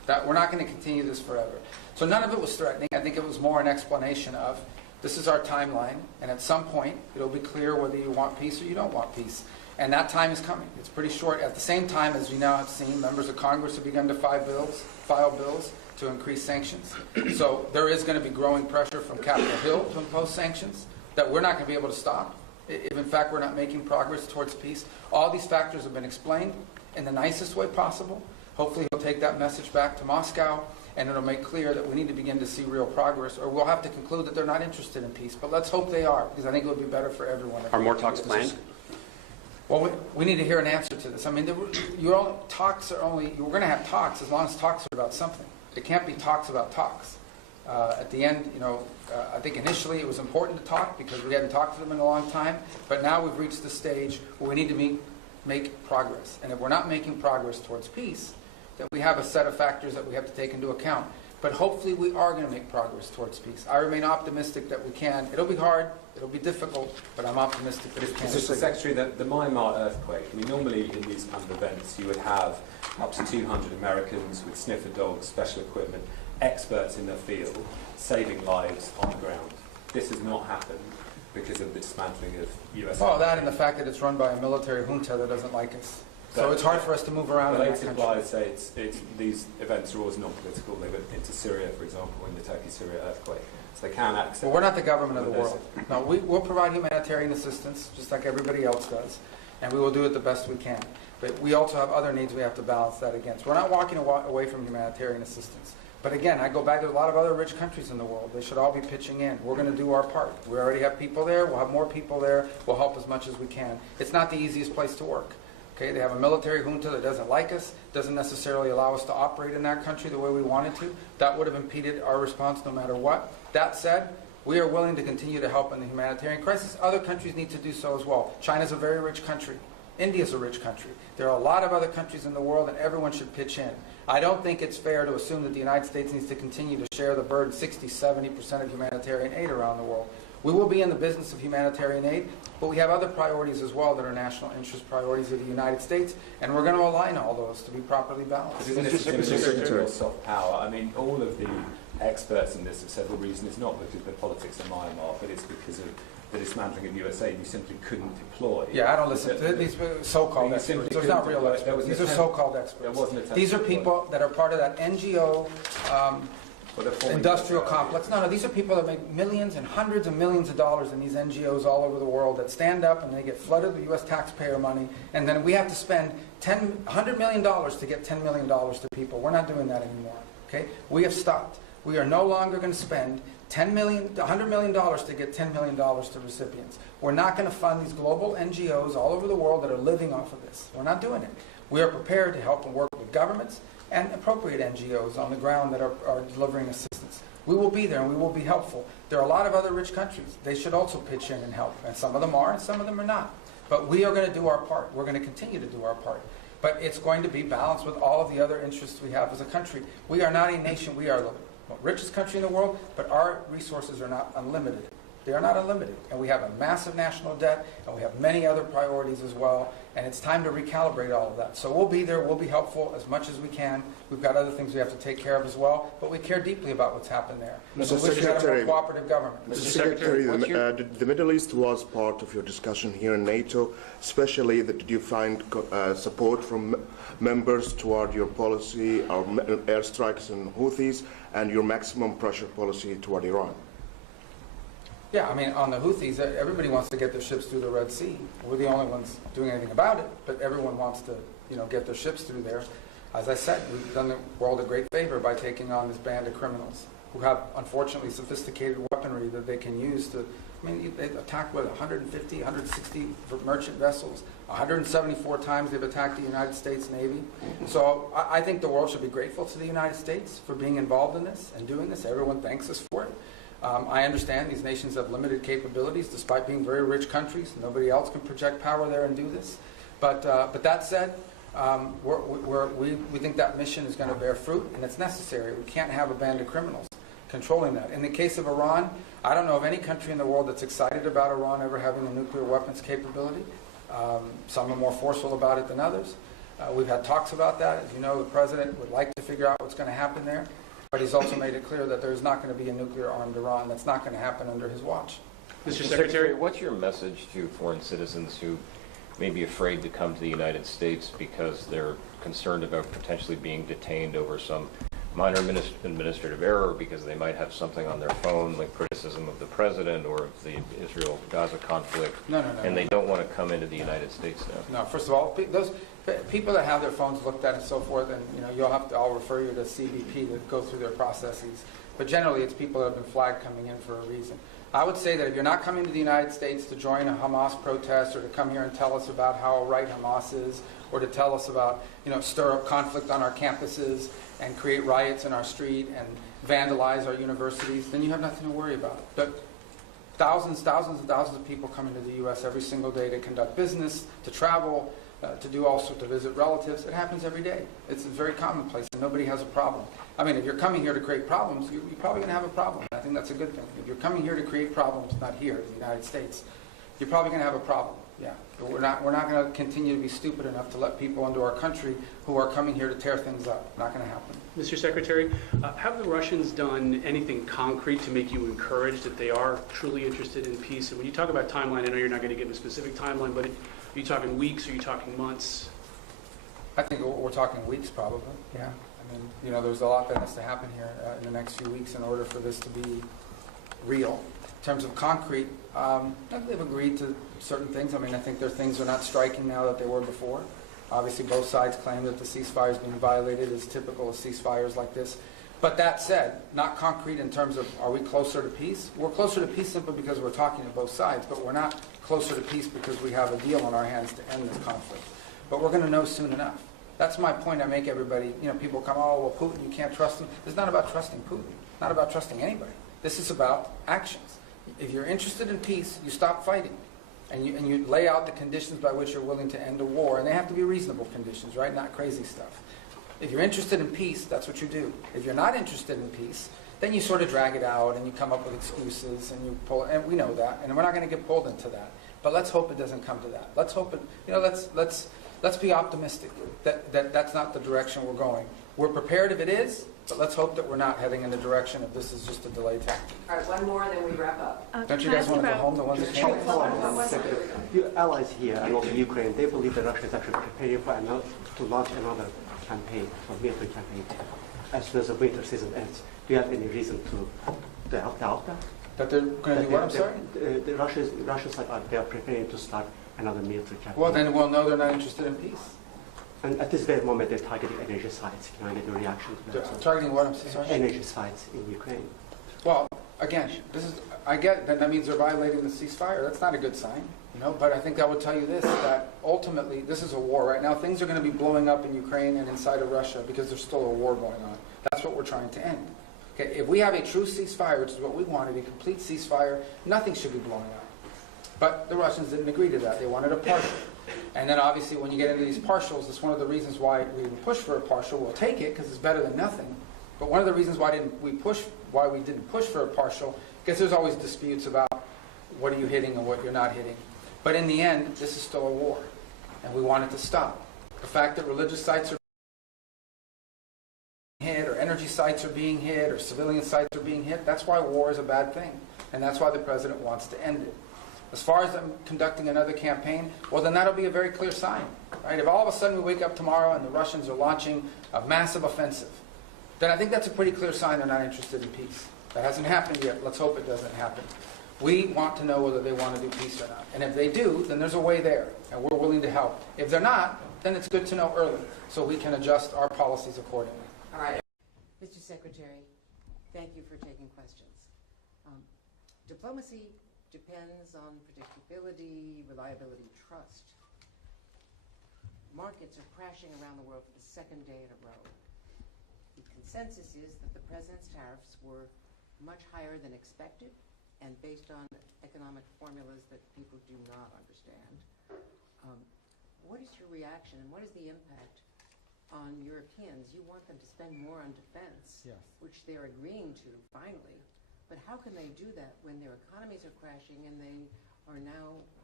That we're not going to continue this forever. So none of it was threatening. I think it was more an explanation of, this is our timeline, and at some point, it'll be clear whether you want peace or you don't want peace. And that time is coming. It's pretty short. At the same time, as we now have seen, members of Congress have begun to file bills to increase sanctions. So there is going to be growing pressure from Capitol Hill to impose sanctions that we're not going to be able to stop if, in fact, we're not making progress towards peace. All these factors have been explained in the nicest way possible. Hopefully he'll take that message back to Moscow, and it'll make clear that we need to begin to see real progress, or we'll have to conclude that they're not interested in peace. But let's hope they are, because I think it would be better for everyone. Are more talks planned? Well, we need to hear an answer to this. I mean, we're going to have talks as long as talks are about something. It can't be talks about talks. At the end, I think initially it was important to talk because we hadn't talked to them in a long time, but now we've reached the stage where we need to make progress. And if we're not making progress towards peace, then we have a set of factors that we have to take into account. But hopefully we are going to make progress towards peace. I remain optimistic that we can. It'll be hard, it'll be difficult, but I'm optimistic that it can. Mr. Secretary, the Myanmar earthquake, I mean, normally in these kind of events you would have up to 200 Americans with sniffer dogs, special equipment, experts in their field, saving lives on the ground. This has not happened because of the dismantling of U.S. Well, that and the fact that it's run by a military junta that doesn't like us. So it's hard for us to move around in that Related country. lies say these events are always non-political. They went into Syria, for example, in the Turkey-Syria earthquake. So they can access... Well, we're not the government of the world. No, we'll provide humanitarian assistance, just like everybody else does, and we will do it the best we can. But we also have other needs we have to balance that against. We're not walking away from humanitarian assistance. But again, I go back to a lot of other rich countries in the world. They should all be pitching in. We're going to do our part. We already have people there. We'll have more people there. We'll help as much as we can. It's not the easiest place to work. Okay, they have a military junta that doesn't like us, doesn't necessarily allow us to operate in that country the way we wanted to. That would have impeded our response no matter what. That said, we are willing to continue to help in the humanitarian crisis. Other countries need to do so as well. China's a very rich country. India's a rich country. There are a lot of other countries in the world, and everyone should pitch in. I don't think it's fair to assume that the United States needs to continue to share the burden, 60-70% of humanitarian aid around the world. We will be in the business of humanitarian aid, but we have other priorities as well that are national interest priorities of the United States, and we're going to align all those to be properly balanced. Isn't it a soft power? I mean, all of the experts in this have said the reason is not because of the politics of Myanmar, but it's because of the dismantling of USA. You simply couldn't deploy. Yeah, I don't listen to these so-called experts. Those are not real experts. These are so-called experts. These are people that are part of that NGO industrial complex. No, these are people that make millions and hundreds of millions of dollars in these NGOs all over the world that stand up and they get flooded with U.S. taxpayer money, and then we have to spend $100 million to get $10 million to people. We're not doing that anymore. Okay? We have stopped. We are no longer going to spend $100 million to get $10 million to recipients. We're not going to fund these global NGOs all over the world that are living off of this. We're not doing it. We are prepared to help and work with governments and appropriate NGOs on the ground that are delivering assistance. We will be there and we will be helpful. There are a lot of other rich countries. They should also pitch in and help. And some of them are and some of them are not. But we are going to do our part. We're going to continue to do our part. But it's going to be balanced with all of the other interests we have as a country. We are not a nation. We are the richest country in the world, but our resources are not unlimited. They are not unlimited. And we have a massive national debt, and we have many other priorities as well, and it's time to recalibrate all of that. So we'll be there, we'll be helpful as much as we can. We've got other things we have to take care of as well, but we care deeply about what's happened there. Mr. We wish we had a more Secretary, cooperative government. Mr. Secretary, the Middle East was part of your discussion here in NATO, especially that did you find support from members toward your policy, our airstrikes and Houthis, and your maximum pressure policy toward Iran? Yeah, I mean, on the Houthis, everybody wants to get their ships through the Red Sea. We're the only ones doing anything about it, but everyone wants to, get their ships through there. As I said, we've done the world a great favor by taking on this band of criminals who have, unfortunately, sophisticated weaponry that they can use to, they've attacked, 150, 160 merchant vessels. 174 times they've attacked the United States Navy. So I think the world should be grateful to the United States for being involved in this and doing this. Everyone thanks us for it. I understand these nations have limited capabilities despite being very rich countries. Nobody else can project power there and do this. But that said, we think that mission is going to bear fruit, and it's necessary. We can't have a band of criminals controlling that. In the case of Iran, I don't know of any country in the world that's excited about Iran ever having a nuclear weapons capability. Some are more forceful about it than others. We've had talks about that. As you know, the president would like to figure out what's going to happen there, but he's also made it clear that there's not going to be a nuclear-armed Iran. That's not going to happen under his watch. Mr. Secretary, what's your message to foreign citizens who may be afraid to come to the United States because they're concerned about potentially being detained over some minor administrative error, because they might have something on their phone like criticism of the president or of the Israel-Gaza conflict, and they don't want to come into the United States now? No, first of all, those people that have their phones looked at and so forth, and I'll refer you to CBP to go through their processes. But generally, it's people that have been flagged coming in for a reason. I would say that if you're not coming to the United States to join a Hamas protest or to come here and tell us about how right Hamas is, or to tell us about, stir up conflict on our campuses and create riots in our street and vandalize our universities, then you have nothing to worry about. But thousands and thousands of people come into the U.S. every single day to conduct business, to travel, to do all sorts of visit relatives. It happens every day. It's very commonplace, and nobody has a problem. I mean, if you're coming here to create problems, you're probably going to have a problem. I think that's a good thing. If you're coming here to create problems, not here in the United States, you're probably going to have a problem. Yeah, but we're not going to continue to be stupid enough to let people into our country who are coming here to tear things up. Not going to happen. Mr. Secretary, have the Russians done anything concrete to make you encouraged that they are truly interested in peace? And when you talk about timeline, I know you're not going to give a specific timeline, but are you talking weeks? Are you talking months? I think we're talking weeks, probably. Yeah. I mean, there's a lot that has to happen here in the next few weeks in order for this to be real. In terms of concrete, they've agreed to certain things. I mean, I think their things are not striking now that they were before. Obviously, both sides claim that the ceasefire is being violated, as typical of ceasefires like this. But that said, not concrete in terms of are we closer to peace? We're closer to peace simply because we're talking to both sides, but we're not closer to peace because we have a deal on our hands to end this conflict. But we're going to know soon enough. That's my point I make everybody. People come, oh, well, Putin, you can't trust him. It's not about trusting Putin. It's not about trusting anybody. This is about actions. If you're interested in peace, you stop fighting. And you lay out the conditions by which you're willing to end a war. And they have to be reasonable conditions, right? Not crazy stuff. If you're interested in peace, that's what you do. If you're not interested in peace, then you sort of drag it out and you come up with excuses and you pull, and we know that, and we're not going to get pulled into that. But let's hope it doesn't come to that. Let's hope it, let's be optimistic that that's not the direction we're going. We're prepared if it is, but let's hope that we're not heading in the direction of this is just a delay tactic. All right, one more, then we wrap up. Don't you guys want to go home, the ones that came? Your allies here and also Ukraine, they believe that Russia is actually preparing to launch another campaign, a military campaign, as soon as the winter season ends. Do you have any reason to doubt that? That they're going to do what, I'm sorry? The Russians they are preparing to start another military campaign. Well, then we'll know they're not interested in peace. And at this very moment, they're targeting energy sites. Can I get a reaction to that? Targeting what, I'm sorry? Energy sites in Ukraine. Well, again, I get that means they're violating the ceasefire. That's not a good sign, but I think I would tell you this, that ultimately this is a war right now. Things are going to be blowing up in Ukraine and inside of Russia because there's still a war going on. That's what we're trying to end. Okay, if we have a true ceasefire, which is what we wanted, a complete ceasefire, nothing should be blowing up. But the Russians didn't agree to that. They wanted a partial. And then obviously when you get into these partials, it's one of the reasons why we didn't push for a partial. We'll take it because it's better than nothing. But one of the reasons why we didn't push for a partial, because there's always disputes about what are you hitting and what you're not hitting. But in the end, this is still a war. And we want it to stop. The fact that religious sites are hit, or energy sites are being hit, or civilian sites are being hit, that's why war is a bad thing. And that's why the president wants to end it. As far as them conducting another campaign, well, then that'll be a very clear sign. Right? If all of a sudden we wake up tomorrow and the Russians are launching a massive offensive, then I think that's a pretty clear sign they're not interested in peace. That hasn't happened yet. Let's hope it doesn't happen. We want to know whether they want to do peace or not. And if they do, then there's a way there, and we're willing to help. If they're not, then it's good to know early so we can adjust our policies accordingly. All right. Mr. Secretary, thank you for taking questions. Diplomacy depends on predictability, reliability, trust. Markets are crashing around the world for the second day in a row. The consensus is that the president's tariffs were much higher than expected and based on economic formulas that people do not understand. What is your reaction and what is the impact on Europeans? You want them to spend more on defense, yes, which they're agreeing to finally. But how can they do that when their economies are crashing and they are now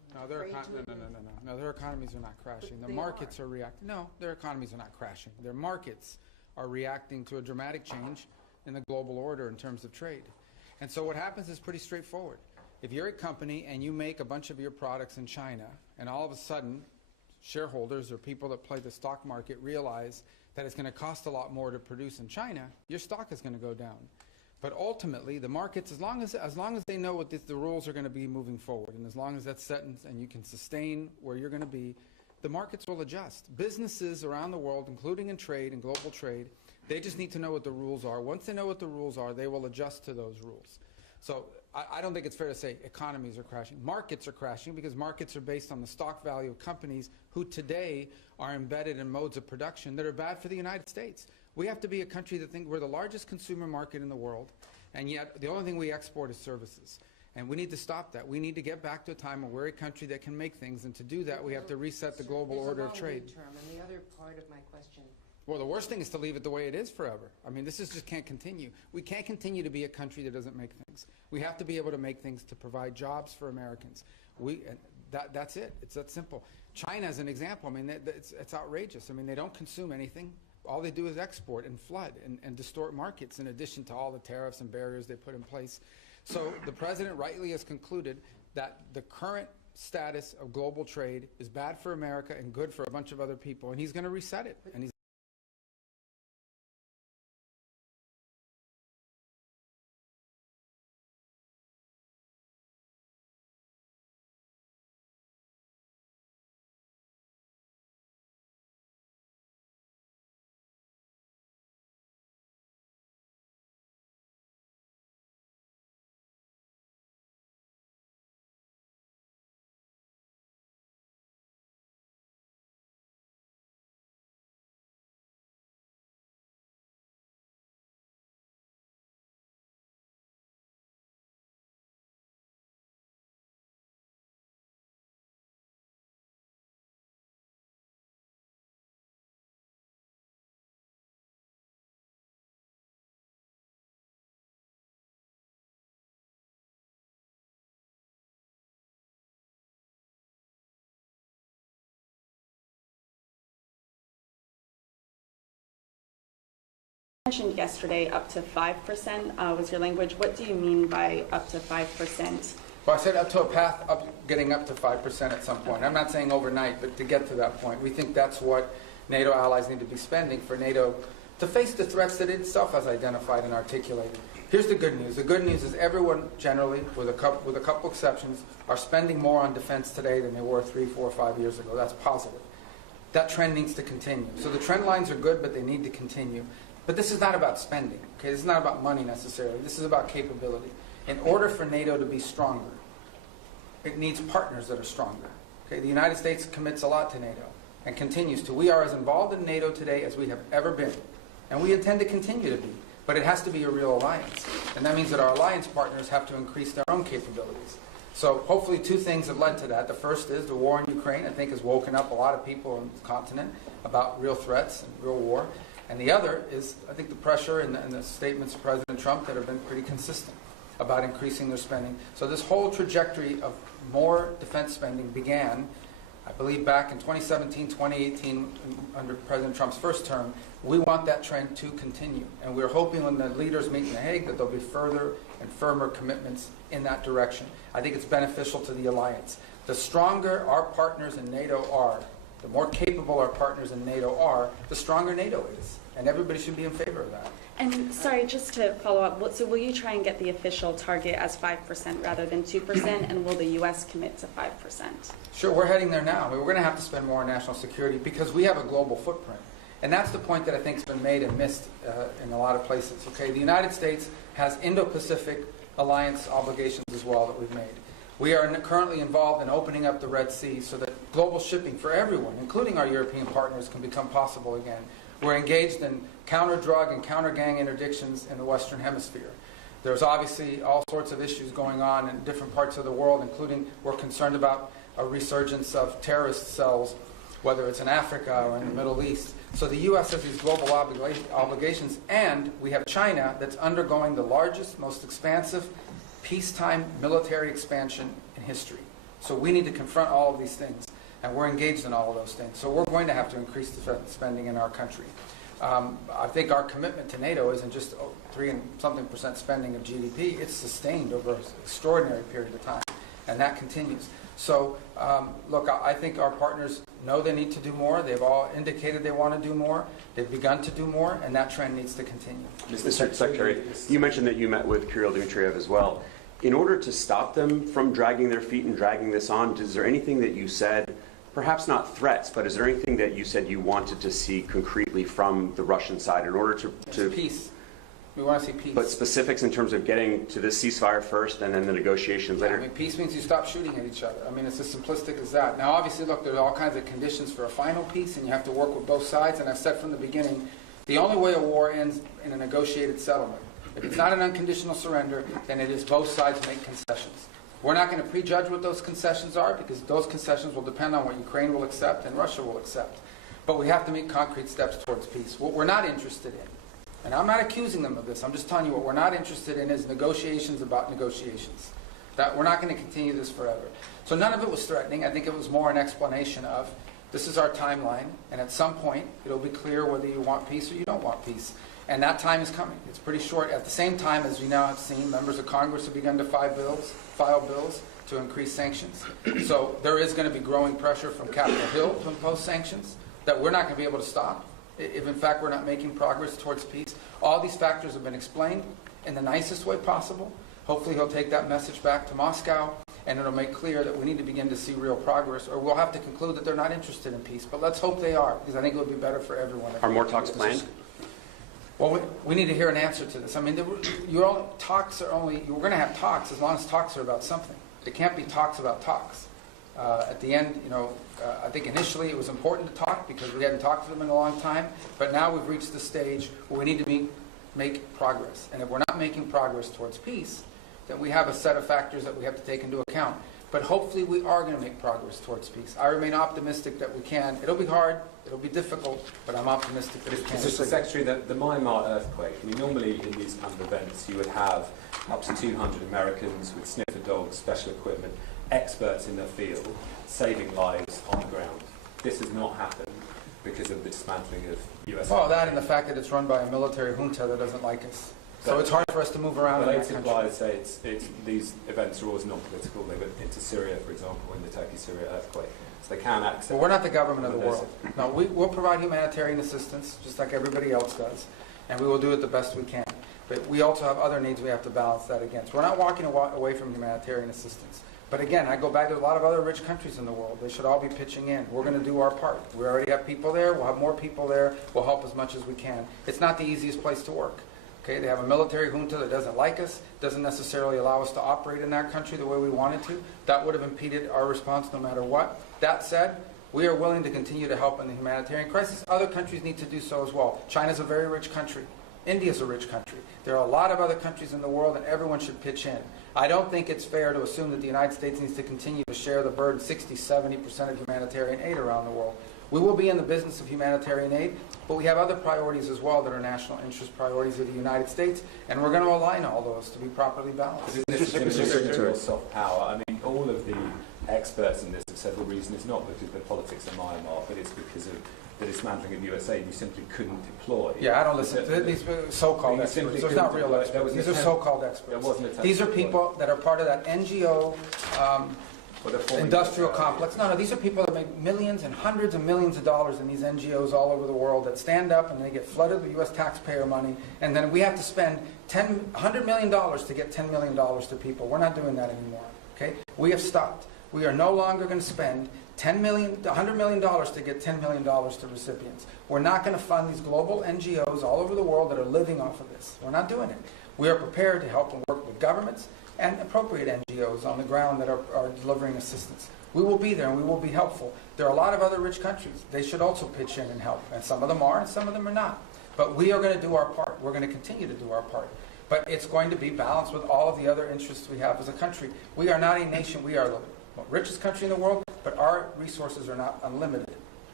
No, their afraid to admit? No, their economies are not crashing. The They markets are. are reacting. No, their economies are not crashing. Their markets are reacting to a dramatic change in the global order in terms of trade. And so what happens is pretty straightforward. If you're a company and you make a bunch of your products in China, and all of a sudden shareholders or people that play the stock market realize that it's going to cost a lot more to produce in China, your stock is going to go down. But ultimately, the markets, as long as they know what the rules are going to be moving forward, and as long as that's set and you can sustain where you're going to be, the markets will adjust. Businesses around the world, including in trade and global trade, they just need to know what the rules are. Once they know what the rules are, they will adjust to those rules. So I don't think it's fair to say economies are crashing. Markets are crashing because markets are based on the stock value of companies who today are embedded in modes of production that are bad for the United States. We have to be a country that thinks we're the largest consumer market in the world, and yet the only thing we export is services. And we need to stop that. We need to get back to a time where we're a country that can make things, and to do that we have to reset the global order of trade. There's a long lead term, and the other part of my question. Well, the worst thing is to leave it the way it is forever. I mean, this just can't continue. We can't continue to be a country that doesn't make things. We have to be able to make things to provide jobs for Americans. That's it. It's that simple. China is an example. I mean, it's outrageous. I mean, they don't consume anything. All they do is export and flood and distort markets, in addition to all the tariffs and barriers they put in place. So the president rightly has concluded that the current status of global trade is bad for America and good for a bunch of other people, and he's going to reset it. And he's mentioned yesterday up to 5% was your language. What do you mean by up to 5%? Well, I said up to a path up, getting up to 5% at some point. I'm not saying overnight, but to get to that point. We think that's what NATO allies need to be spending for NATO to face the threats that it itself has identified and articulated. Here's the good news. The good news is everyone generally, with a couple exceptions, are spending more on defense today than they were 3, 4, 5 years ago. That's positive. That trend needs to continue. So the trend lines are good, but they need to continue. But this is not about spending. Okay? This is not about money necessarily. This is about capability. In order for NATO to be stronger, it needs partners that are stronger. Okay? The United States commits a lot to NATO and continues to. We are as involved in NATO today as we have ever been. And we intend to continue to be. But it has to be a real alliance. And that means that our alliance partners have to increase their own capabilities. So hopefully 2 things have led to that. The first is the war in Ukraine, I think, has woken up a lot of people on the continent about real threats and real war. And the other is, I think, the pressure and the statements of President Trump that have been pretty consistent about increasing their spending. So this whole trajectory of more defense spending began, I believe, back in 2017, 2018, under President Trump's first term. We want that trend to continue. And we're hoping when the leaders meet in The Hague that there'll be further and firmer commitments in that direction. I think it's beneficial to the alliance. The stronger our partners in NATO are, the more capable our partners in NATO are, the stronger NATO is. And everybody should be in favor of that. And sorry, just to follow up, so will you try and get the official target as 5% rather than 2%, and will the U.S. commit to 5%? Sure, we're heading there now. We're going to have to spend more on national security because we have a global footprint. And that's the point that I think has been made and missed in a lot of places. Okay, the United States has Indo-Pacific alliance obligations as well that we've made. We are currently involved in opening up the Red Sea so that global shipping for everyone, including our European partners, can become possible again. We're engaged in counter-drug and counter-gang interdictions in the Western Hemisphere. There's obviously all sorts of issues going on in different parts of the world, including we're concerned about a resurgence of terrorist cells, whether it's in Africa or in the Middle East. So the U.S. has these global obligations, and we have China that's undergoing the largest, most expansive peacetime military expansion in history. So we need to confront all of these things, and we're engaged in all of those things. So we're going to have to increase the spending in our country. I think our commitment to NATO isn't just 3-something% spending of GDP. It's sustained over an extraordinary period of time, and that continues. So, look, I think our partners know they need to do more. They've all indicated they want to do more. They've begun to do more, and that trend needs to continue. Mr. Secretary, you mentioned that you met with Kirill Dmitriev as well. In order to stop them from dragging their feet and dragging this on, is there anything that you said, perhaps not threats, but is there anything that you said you wanted to see concretely from the Russian side in order to peace? We want to see peace. But specifics in terms of getting to this ceasefire first and then the negotiations later? I mean, peace means you stop shooting at each other. I mean, it's as simplistic as that. Now, obviously, look, there's all kinds of conditions for a final peace, and you have to work with both sides. And I've said from the beginning, the only way a war ends in a negotiated settlement. If it's not an unconditional surrender, then it is both sides make concessions. We're not going to prejudge what those concessions are, because those concessions will depend on what Ukraine will accept and Russia will accept. But we have to make concrete steps towards peace. What we're not interested in, and I'm not accusing them of this, I'm just telling you what we're not interested in is negotiations about negotiations. That we're not going to continue this forever. So none of it was threatening. I think it was more an explanation of, this is our timeline, and at some point it'll be clear whether you want peace or you don't want peace. And that time is coming. It's pretty short. At the same time, as we now have seen, members of Congress have begun to file bills to increase sanctions. So there is going to be growing pressure from Capitol Hill to impose sanctions that we're not going to be able to stop if, in fact, we're not making progress towards peace. All these factors have been explained in the nicest way possible. Hopefully he'll take that message back to Moscow, and it'll make clear that we need to begin to see real progress, or we'll have to conclude that they're not interested in peace. But let's hope they are, because I think it would be better for everyone. Are more talks planned? Well, we need to hear an answer to this. I mean, we're going to have talks as long as talks are about something. It can't be talks about talks. At the end, I think initially it was important to talk because we hadn't talked to them in a long time, but now we've reached the stage where we need to make progress. And if we're not making progress towards peace, then we have a set of factors that we have to take into account. But hopefully we are going to make progress towards peace. I remain optimistic that we can. It'll be hard, it'll be difficult, but I'm optimistic that we can. Mr. Secretary, the Myanmar earthquake, I mean, normally in these kind of events you would have up to 200 Americans with sniffer dogs, special equipment, experts in their field, saving lives on the ground. This has not happened because of the dismantling of U.S. Well, that and the fact that it's run by a military junta that doesn't like us. So it's hard for us to move around in that country. Related say these events are always non-political. They went into Syria, for example, in the Turkey-Syria earthquake. So they can accept... Well, we're not the government of the world. No, we'll provide humanitarian assistance, just like everybody else does, and we will do it the best we can. But we also have other needs we have to balance that against. We're not walking away from humanitarian assistance. But again, I go back to a lot of other rich countries in the world. They should all be pitching in. We're going to do our part. We already have people there. We'll have more people there. We'll help as much as we can. It's not the easiest place to work. Okay, they have a military junta that doesn't like us, doesn't necessarily allow us to operate in that country the way we wanted to. That would have impeded our response no matter what. That said, we are willing to continue to help in the humanitarian crisis. Other countries need to do so as well. China's a very rich country. India's a rich country. There are a lot of other countries in the world, and everyone should pitch in. I don't think it's fair to assume that the United States needs to continue to share the burden, 60-70% of humanitarian aid around the world. We will be in the business of humanitarian aid, but we have other priorities as well that are national interest priorities of the United States, and we're going to align all those to be properly balanced. This is real soft power. I mean, all of the experts in this have said the reason is not because of the politics of Myanmar, but it's because of the dismantling of USA. You simply couldn't deploy. Yeah, I don't listen to these so-called experts. Those are not real experts. These are so-called experts. These are people that are part of that NGO industrial complex. No, these are people that make millions and hundreds of millions of dollars in these NGOs all over the world that stand up and they get flooded with U.S. taxpayer money, and then we have to spend $100 million to get $10 million to people. We're not doing that anymore. Okay? We have stopped. We are no longer going to spend $100 million to get $10 million to recipients. We're not going to fund these global NGOs all over the world that are living off of this. We're not doing it. We are prepared to help and work with governments and appropriate NGOs on the ground that are delivering assistance. We will be there and we will be helpful. There are a lot of other rich countries. They should also pitch in and help. And some of them are and some of them are not. But we are going to do our part. We're going to continue to do our part. But it's going to be balanced with all of the other interests we have as a country. We are not a nation. We are the richest country in the world, but our resources are not unlimited.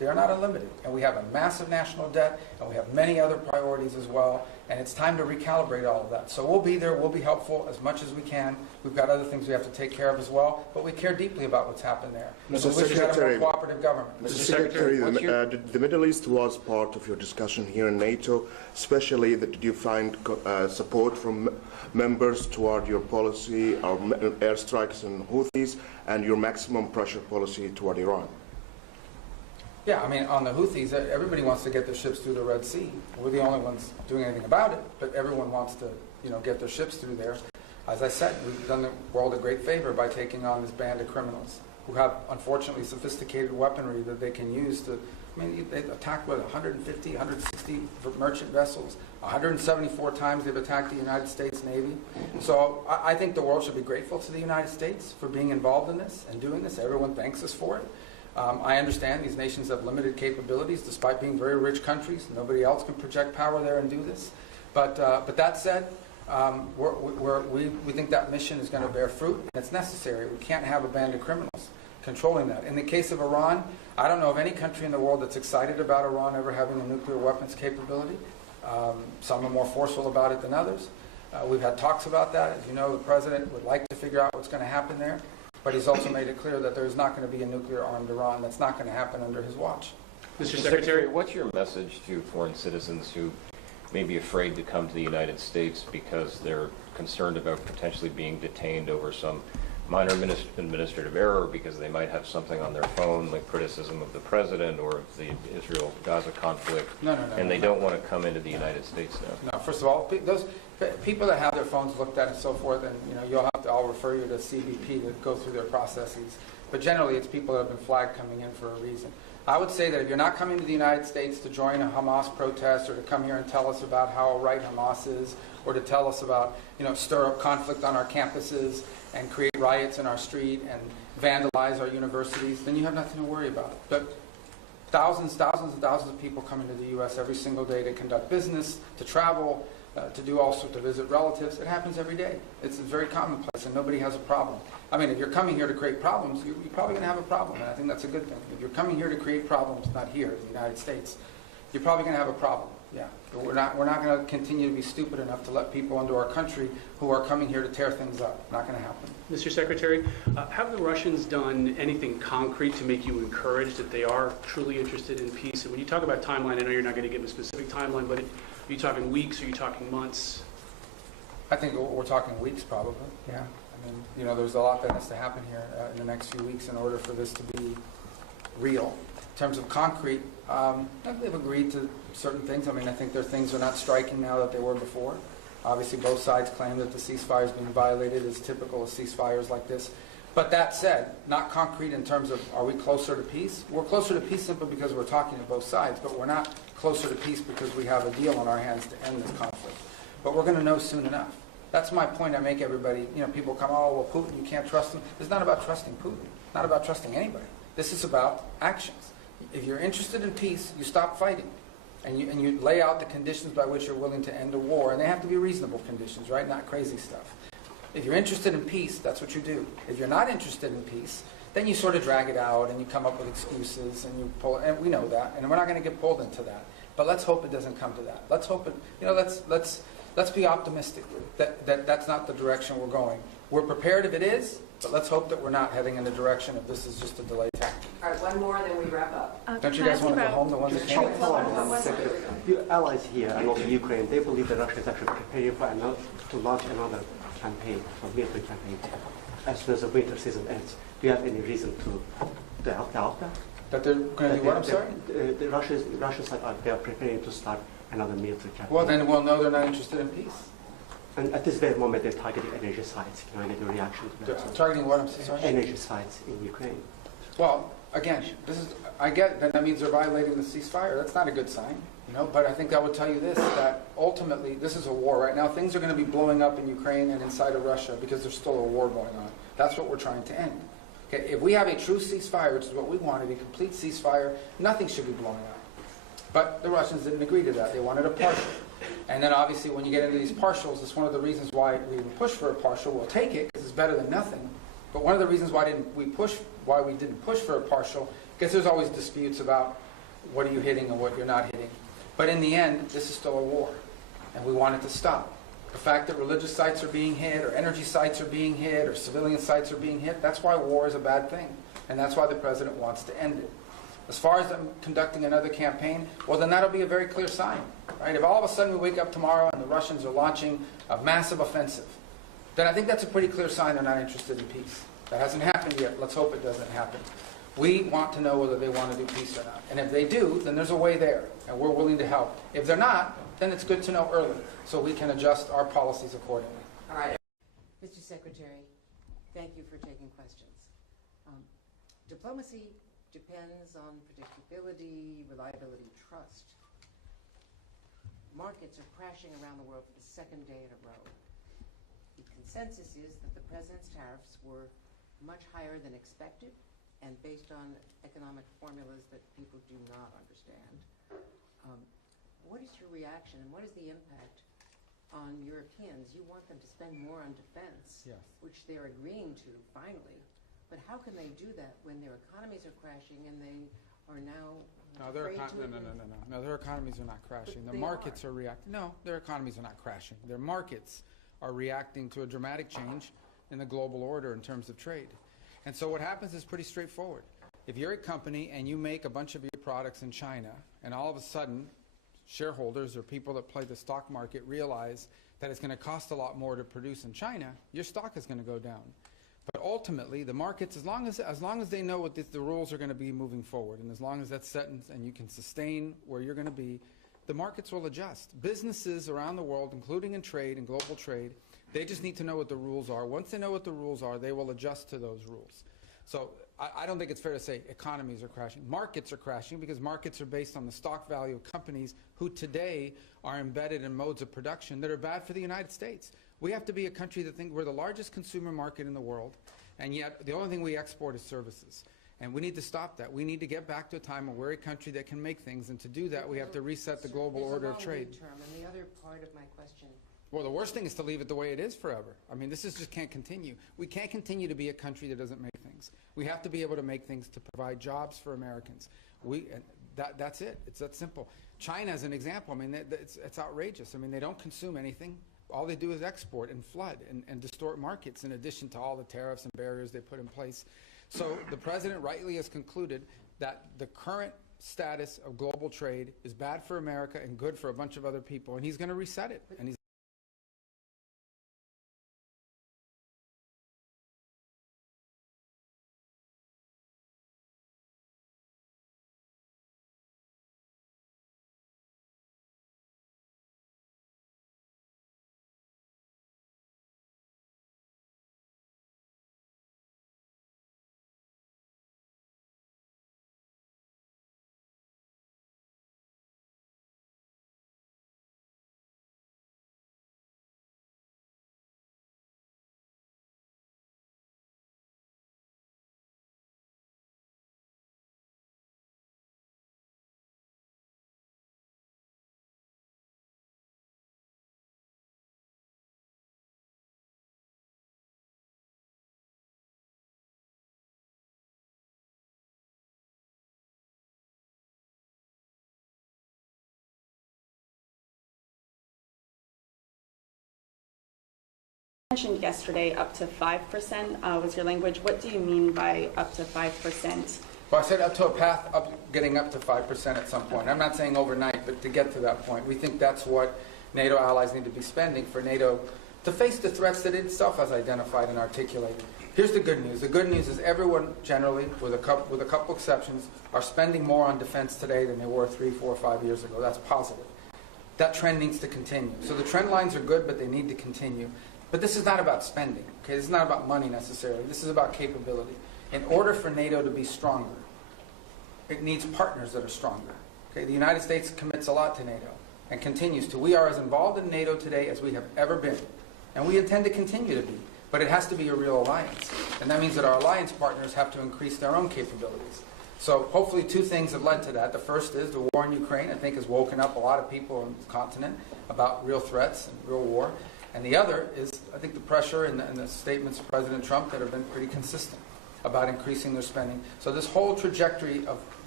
They are not unlimited. And we have a massive national debt, and we have many other priorities as well, and it's time to recalibrate all of that. So we'll be there, we'll be helpful as much as we can. We've got other things we have to take care of as well, but we care deeply about what's happened there. Mr. We wish we had a Secretary, more cooperative government. Mr. Secretary, the Middle East was part of your discussion here in NATO, especially that did you find support from members toward your policy, our airstrikes and Houthis, and your maximum pressure policy toward Iran? Yeah, I mean, on the Houthis, everybody wants to get their ships through the Red Sea. We're the only ones doing anything about it, but everyone wants to, get their ships through there. As I said, we've done the world a great favor by taking on this band of criminals who have, unfortunately, sophisticated weaponry that they can use to, they attacked, 150, 160 merchant vessels. 174 times they've attacked the United States Navy. So I think the world should be grateful to the United States for being involved in this and doing this. Everyone thanks us for it. I understand these nations have limited capabilities despite being very rich countries. Nobody else can project power there and do this. But that said, we think that mission is going to bear fruit, and it's necessary. We can't have a band of criminals controlling that. In the case of Iran, I don't know of any country in the world that's excited about Iran ever having a nuclear weapons capability. Some are more forceful about it than others. We've had talks about that. As you know, the president would like to figure out what's going to happen there. But he's also made it clear that there's not going to be a nuclear-armed Iran. That's not going to happen under his watch. Mr. Secretary, what's your message to foreign citizens who may be afraid to come to the United States because they're concerned about potentially being detained over some minor administrative error, because they might have something on their phone, like criticism of the president or of the Israel-Gaza conflict, and they don't want to come into the United States now? No, first of all, those people that have their phones looked at and so forth, and I'll refer you to CBP to go through their processes. But generally, it's people that have been flagged coming in for a reason. I would say that if you're not coming to the United States to join a Hamas protest or to come here and tell us about how right Hamas is, or to tell us about, stir up conflict on our campuses and create riots in our street and vandalize our universities, then you have nothing to worry about. But thousands and thousands of people come into the U.S. every single day to conduct business, to travel, to do all sorts, to visit relatives. It happens every day. It's very commonplace, and nobody has a problem. I mean, if you're coming here to create problems, you're probably going to have a problem, and I think that's a good thing. If you're coming here to create problems, not here in the United States, you're probably going to have a problem. Yeah, but we're not going to continue to be stupid enough to let people into our country who are coming here to tear things up. Not going to happen. Mr. Secretary, have the Russians done anything concrete to make you encouraged that they are truly interested in peace? And when you talk about timeline, I know you're not going to give a specific timeline, but are you talking weeks? Are you talking months? I think we're talking weeks, probably. Yeah. I mean, there's a lot that has to happen here in the next few weeks in order for this to be real. In terms of concrete, they've agreed to certain things. I mean, I think their things are not striking now that they were before. Obviously, both sides claim that the ceasefire is being violated, as typical of ceasefires like this. But that said, not concrete in terms of are we closer to peace? We're closer to peace simply because we're talking to both sides, but we're not closer to peace because we have a deal on our hands to end this conflict. But we're going to know soon enough. That's my point I make everybody. People come, oh, well, Putin, you can't trust him. It's not about trusting Putin. It's not about trusting anybody. This is about actions. If you're interested in peace, you stop fighting. And you lay out the conditions by which you're willing to end a war. And they have to be reasonable conditions, right? Not crazy stuff. If you're interested in peace, that's what you do. If you're not interested in peace, then you sort of drag it out and you come up with excuses and you pull, and we know that, and we're not going to get pulled into that. But let's hope it doesn't come to that. Let's hope it, let's be optimistic that that's not the direction we're going. We're prepared if it is, but let's hope that we're not heading in the direction of this is just a delay tactic. All right, one more, then we wrap up. Don't you guys want to go home, the ones that can't? Your allies here and also Ukraine, they believe that Russia is actually preparing to launch another campaign, a military campaign, as soon as the winter season ends. Do you have any reason to doubt that? That they're going to do what, I'm sorry? The Russian side, they are preparing to start another military campaign. Well, then we'll know they're not interested in peace. And at this very moment, they're targeting energy sites. Can I get a reaction to that? Targeting what, I'm sorry? Energy sites in Ukraine. Well, again, I get that means they're violating the ceasefire. That's not a good sign, but I think that would tell you this, that ultimately this is a war right now. Things are going to be blowing up in Ukraine and inside of Russia because there's still a war going on. That's what we're trying to end. Okay, if we have a true ceasefire, which is what we wanted, a complete ceasefire, nothing should be blowing up. But the Russians didn't agree to that. They wanted a partial. And then obviously when you get into these partials, it's one of the reasons why we didn't push for a partial. We'll take it because it's better than nothing. But one of the reasons why we didn't push for a partial, because there's always disputes about what are you hitting and what you're not hitting. But in the end, this is still a war, and we want it to stop. The fact that religious sites are being hit, or energy sites are being hit, or civilian sites are being hit, that's why war is a bad thing. And that's why the president wants to end it. As far as them conducting another campaign, well, then that'll be a very clear sign. Right? If all of a sudden we wake up tomorrow and the Russians are launching a massive offensive, then I think that's a pretty clear sign they're not interested in peace. That hasn't happened yet. Let's hope it doesn't happen. We want to know whether they want to do peace or not. And if they do, then there's a way there, and we're willing to help. If they're not, then it's good to know early, so we can adjust our policies accordingly. All right. Mr. Secretary, thank you for taking questions. Diplomacy depends on predictability, reliability, trust. Markets are crashing around the world for the second day in a row. The consensus is that the president's tariffs were much higher than expected and based on economic formulas that people do not understand. What is your reaction and what is the impact on Europeans? You want them to spend more on defense, Yes. which they're agreeing to finally. But how can they do that when their economies are crashing and they are now afraid to... No, their economies are not crashing. But The they markets are reacting. No, their economies are not crashing. Their markets are reacting to a dramatic change in the global order in terms of trade. And so what happens is pretty straightforward. If you're a company and you make a bunch of your products in China, and all of a sudden shareholders or people that play the stock market realize that it's going to cost a lot more to produce in China, your stock is going to go down. But ultimately, the markets, as long as they know what the rules are going to be moving forward, and as long as that's set and you can sustain where you're going to be, the markets will adjust. Businesses around the world, including in trade and global trade, they just need to know what the rules are. Once they know what the rules are, they will adjust to those rules. So I don't think it's fair to say economies are crashing. Markets are crashing because markets are based on the stock value of companies who today are embedded in modes of production that are bad for the United States. We have to be a country that thinks we're the largest consumer market in the world, and yet the only thing we export is services. And we need to stop that. We need to get back to a time where we're a country that can make things, and to do that we have to reset the global order of trade. And the other part of my question... Well, the worst thing is to leave it the way it is forever. I mean, this just can't continue. We can't continue to be a country that doesn't make things. We have to be able to make things to provide jobs for Americans. That's it. It's that simple. China is an example. I mean, it's outrageous. I mean, they don't consume anything. All they do is export and flood and distort markets, in addition to all the tariffs and barriers they put in place. So the president rightly has concluded that the current status of global trade is bad for America and good for a bunch of other people, and he's going to reset it. And he's mentioned yesterday up to 5% was your language. What do you mean by up to 5%? Well, I said up to a path up, getting up to 5% at some point. I'm not saying overnight, but to get to that point. We think that's what NATO allies need to be spending for NATO to face the threats that it itself has identified and articulated. Here's the good news. The good news is everyone generally, with a couple exceptions, are spending more on defense today than they were 3, 4, 5 years ago. That's positive. That trend needs to continue. So the trend lines are good, but they need to continue. But this is not about spending. Okay? This is not about money necessarily. This is about capability. In order for NATO to be stronger, it needs partners that are stronger. Okay? The United States commits a lot to NATO and continues to. We are as involved in NATO today as we have ever been. And we intend to continue to be. But it has to be a real alliance. And that means that our alliance partners have to increase their own capabilities. So hopefully 2 things have led to that. The first is the war in Ukraine, I think, has woken up a lot of people on the continent about real threats and real war. And the other is, I think, the pressure and the statements of President Trump that have been pretty consistent about increasing their spending. So this whole trajectory of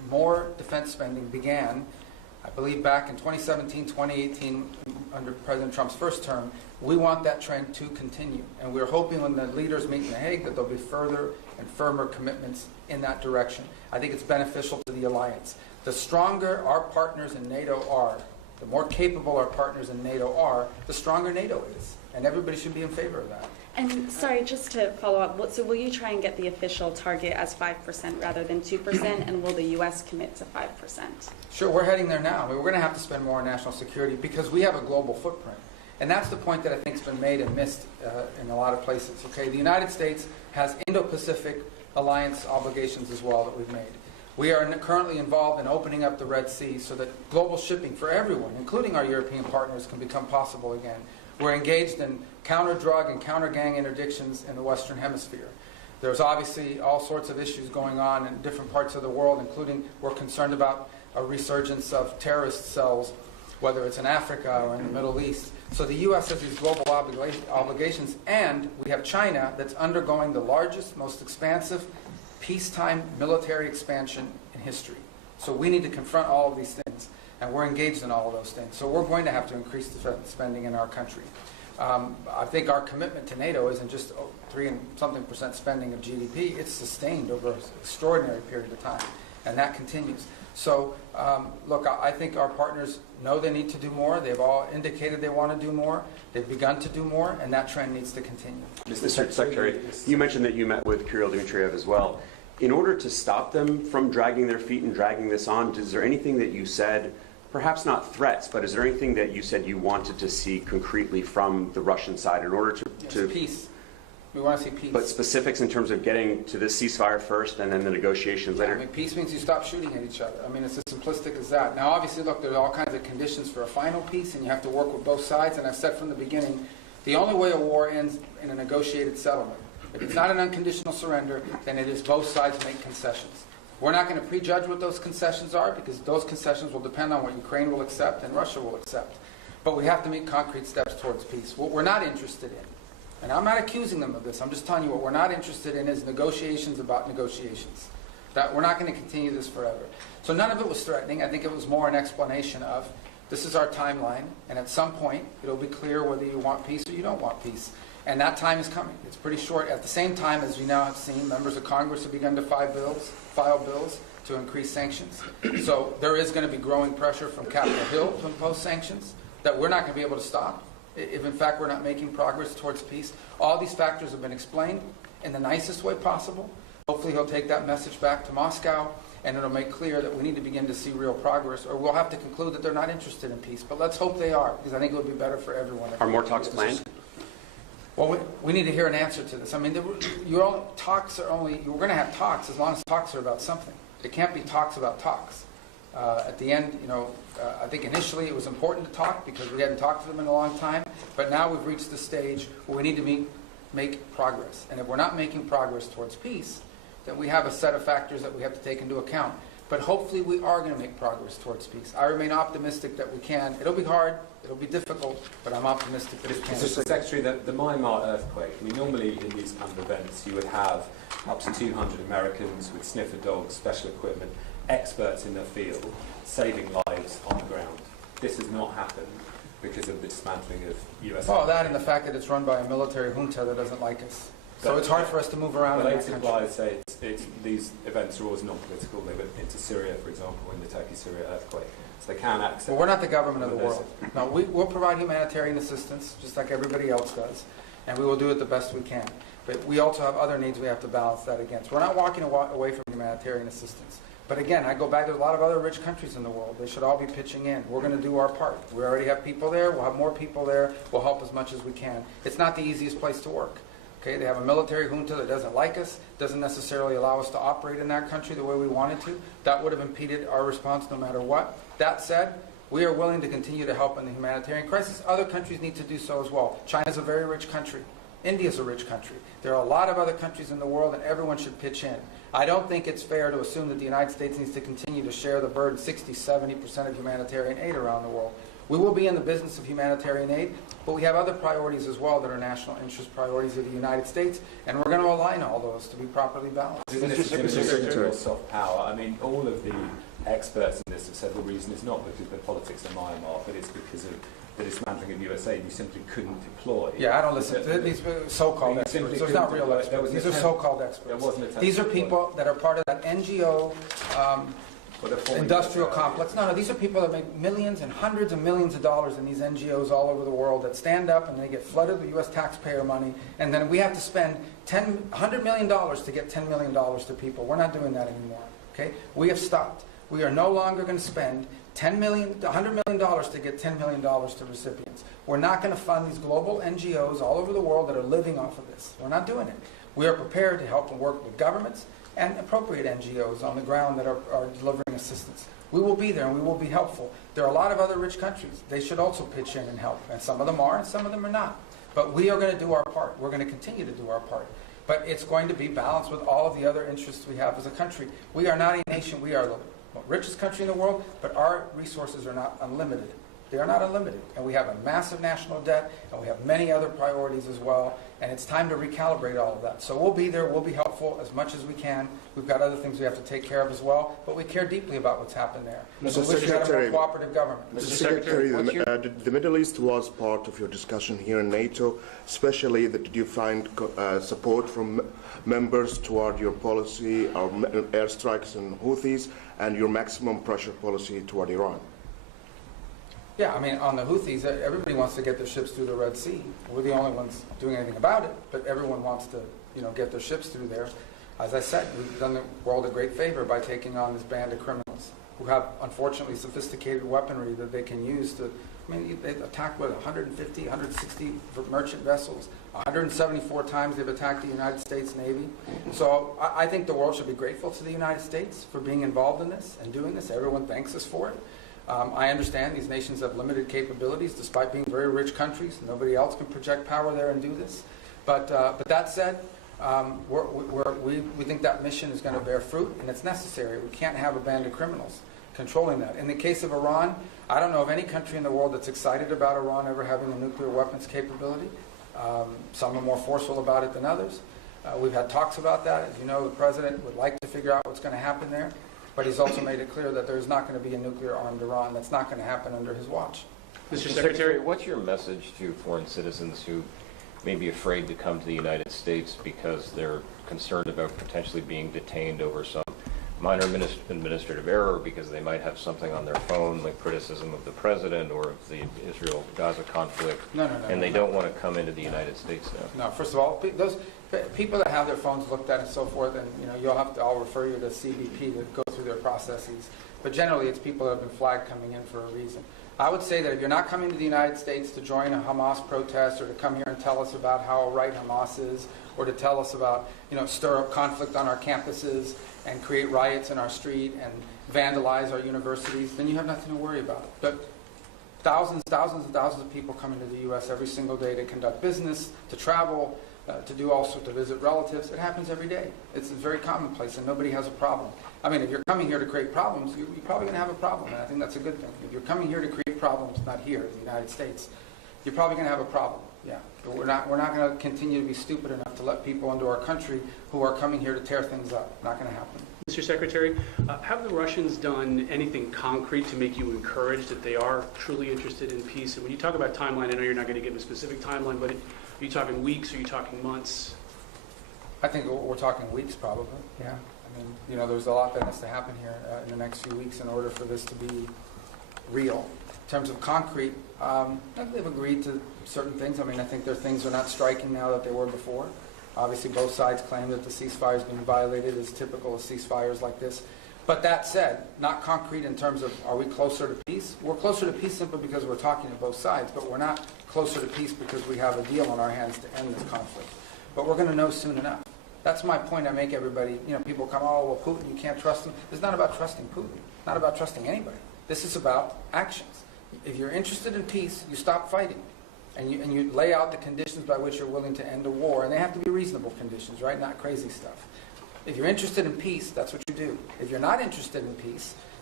more defense spending began, I believe, back in 2017, 2018, under President Trump's first term. We want that trend to continue. And we're hoping when the leaders meet in The Hague that there'll be further and firmer commitments in that direction. I think it's beneficial to the alliance. The stronger our partners in NATO are, the more capable our partners in NATO are, the stronger NATO is. And everybody should be in favor of that. And sorry, just to follow up, so will you try and get the official target as 5% rather than 2%, and will the U.S. commit to 5%? Sure, we're heading there now. I mean, we're going to have to spend more on national security because we have a global footprint. And that's the point that I think has been made and missed in a lot of places. Okay, the United States has Indo-Pacific alliance obligations as well that we've made. We are currently involved in opening up the Red Sea so that global shipping for everyone, including our European partners, can become possible again. We're engaged in counter-drug and counter-gang interdictions in the Western Hemisphere. There's obviously all sorts of issues going on in different parts of the world, including we're concerned about a resurgence of terrorist cells, whether it's in Africa or in the Middle East. So the U.S. has these global obligations, and we have China that's undergoing the largest, most expansive peacetime military expansion in history. So we need to confront all of these things, and we're engaged in all of those things. So we're going to have to increase the spending in our country. I think our commitment to NATO isn't just 3-something% spending of GDP. It's sustained over an extraordinary period of time, and that continues. So, look, I think our partners know they need to do more. They've all indicated they want to do more. They've begun to do more, and that trend needs to continue. Mr. Secretary, you mentioned that you met with Kirill Dmitriev as well. In order to stop them from dragging their feet and dragging this on, is there anything that you said, perhaps not threats, but is there anything that you said you wanted to see concretely from the Russian side in order to peace? We want to see peace. But specifics in terms of getting to this ceasefire first and then the negotiations later? I mean, peace means you stop shooting at each other. I mean, it's as simplistic as that. Now, obviously, look, there's all kinds of conditions for a final peace, and you have to work with both sides. And I've said from the beginning, the only way a war ends in a negotiated settlement. If it's not an unconditional surrender, then it is both sides make concessions. We're not going to prejudge what those concessions are because those concessions will depend on what Ukraine will accept and Russia will accept. But we have to make concrete steps towards peace. What we're not interested in, and I'm not accusing them of this, I'm just telling you what we're not interested in is negotiations about negotiations. That we're not going to continue this forever. So none of it was threatening. I think it was more an explanation of this is our timeline, and at some point it'll be clear whether you want peace or you don't want peace. And that time is coming. It's pretty short. At the same time, as we now have seen, members of Congress have begun to file bills to increase sanctions. So there is going to be growing pressure from Capitol Hill to impose sanctions that we're not going to be able to stop if in fact we're not making progress towards peace. All these factors have been explained in the nicest way possible. Hopefully he'll take that message back to Moscow, and it'll make clear that we need to begin to see real progress, or we'll have to conclude that they're not interested in peace. But let's hope they are, because I think it would be better for everyone. Are more talks planned? Well, we need to hear an answer to this. I mean, we're going to have talks as long as talks are about something. It can't be talks about talks. At the end, I think initially it was important to talk because we hadn't talked to them in a long time, but now we've reached the stage where we need to make progress. And if we're not making progress towards peace, then we have a set of factors that we have to take into account. But hopefully we are going to make progress towards peace. I remain optimistic that we can. It'll be hard, it'll be difficult, but I'm optimistic that it can. Mr. Secretary, the Myanmar earthquake, I mean, normally in these kind of events you would have up to 200 Americans with sniffer dogs, special equipment, experts in their field, saving lives on the ground. This has not happened because of the dismantling of U.S. Well, that and the fact that it's run by a military junta that doesn't like us. So it's hard for us to move around in that country. Related say these events are always non-political. They went into Syria, for example, in the Turkey-Syria earthquake. So they can accept... Well, we're not the government of the world. No, we'll provide humanitarian assistance, just like everybody else does, and we will do it the best we can. But we also have other needs we have to balance that against. We're not walking away from humanitarian assistance. But again, I go back to a lot of other rich countries in the world. They should all be pitching in. We're going to do our part. We already have people there. We'll have more people there. We'll help as much as we can. It's not the easiest place to work. Okay, they have a military junta that doesn't like us, doesn't necessarily allow us to operate in that country the way we wanted to. That would have impeded our response no matter what. That said, we are willing to continue to help in the humanitarian crisis. Other countries need to do so as well. China's a very rich country. India's a rich country. There are a lot of other countries in the world, and everyone should pitch in. I don't think it's fair to assume that the United States needs to continue to share the burden, 60-70% of humanitarian aid around the world. We will be in the business of humanitarian aid, but we have other priorities as well that are national interest priorities of the United States, and we're going to align all those to be properly balanced. Isn't it Secretary of soft power? I mean, all of the experts in this have said the reason is not because of the politics of Myanmar, but it's because of the dismantling of USA. You simply couldn't deploy. Yeah, I don't listen to these so-called experts. Those are not real experts. These are so-called experts. These are people that are part of that NGO industrial complex. No, these are people that make millions and hundreds of millions of dollars in these NGOs all over the world that stand up and they get flooded with U.S. taxpayer money, and then we have to spend $100 million to get $10 million to people. We're not doing that anymore. Okay? We have stopped. We are no longer going to spend $100 million to get $10 million to recipients. We're not going to fund these global NGOs all over the world that are living off of this. We're not doing it. We are prepared to help and work with governments and appropriate NGOs on the ground that are delivering assistance. We will be there and we will be helpful. There are a lot of other rich countries. They should also pitch in and help. And some of them are and some of them are not. But we are going to do our part. We're going to continue to do our part. But it's going to be balanced with all of the other interests we have as a country. We are not a nation. We are the richest country in the world, but our resources are not unlimited. They are not unlimited. And we have a massive national debt, and we have many other priorities as well, and it's time to recalibrate all of that. So we'll be there, we'll be helpful as much as we can. We've got other things we have to take care of as well, but we care deeply about what's happened there. Mr. We wish we had a more cooperative government. Mr. Secretary, the Middle East was part of your discussion here in NATO, especially that did you find support from members toward your policy, our airstrikes and Houthis, and your maximum pressure policy toward Iran? Yeah, I mean, on the Houthis, everybody wants to get their ships through the Red Sea. We're the only ones doing anything about it, but everyone wants to, get their ships through there. As I said, we've done the world a great favor by taking on this band of criminals who have, unfortunately, sophisticated weaponry that they can use to, they've attacked, 150, 160 merchant vessels. 174 times they've attacked the United States Navy. So I think the world should be grateful to the United States for being involved in this and doing this. Everyone thanks us for it. I understand these nations have limited capabilities despite being very rich countries. Nobody else can project power there and do this. But that said, we think that mission is going to bear fruit, and it's necessary. We can't have a band of criminals controlling that. In the case of Iran, I don't know of any country in the world that's excited about Iran ever having a nuclear weapons capability. Some are more forceful about it than others. We've had talks about that. As you know, the president would like to figure out what's going to happen there. But he's also made it clear that there's not going to be a nuclear-armed Iran. That's not going to happen under his watch. Mr. Secretary, what's your message to foreign citizens who may be afraid to come to the United States because they're concerned about potentially being detained over some minor administrative error, because they might have something on their phone, like criticism of the president or of the Israel-Gaza conflict, and they don't want to come into the United States now? No, first of all, those people that have their phones looked at and so forth, and I'll refer you to CBP to go through their processes. But generally, it's people that have been flagged coming in for a reason. I would say that if you're not coming to the United States to join a Hamas protest or to come here and tell us about how right Hamas is, or to tell us about, stir up conflict on our campuses and create riots in our street and vandalize our universities, then you have nothing to worry about. But thousands of people come into the U.S. every single day to conduct business, to travel, to do all sorts, to visit relatives. It happens every day. It's very commonplace, and nobody has a problem. If you're coming here to create problems, you're probably going to have a problem, and I think that's a good thing. If you're coming here to create problems, not here in the United States, you're probably going to have a problem. Yeah, but we're not going to continue to be stupid enough to let people into our country who are coming here to tear things up. Not going to happen. Mr. Secretary, have the Russians done anything concrete to make you encouraged that they are truly interested in peace? And when you talk about timeline, I know you're not going to give a specific timeline, but are you talking weeks? Are you talking months? I think we're talking weeks, probably. Yeah. There's a lot that has to happen here in the next few weeks in order for this to be real. In terms of concrete, they've agreed to certain things. I think their things are not striking now that they were before. Obviously, both sides claim that the ceasefire is being violated, as typical of ceasefires like this. But that said, not concrete in terms of are we closer to peace? We're closer to peace simply because we're talking to both sides, but we're not closer to peace because we have a deal on our hands to end this conflict. But we're going to know soon enough. That's my point I make everybody. People come, oh, well, Putin, you can't trust him. It's not about trusting Putin. It's not about trusting anybody. This is about actions. If you're interested in peace, you stop fighting. And you lay out the conditions by which you're willing to end a war. And they have to be reasonable conditions, right? Not crazy stuff. If you're interested in peace, that's what you do. If you're not interested in peace,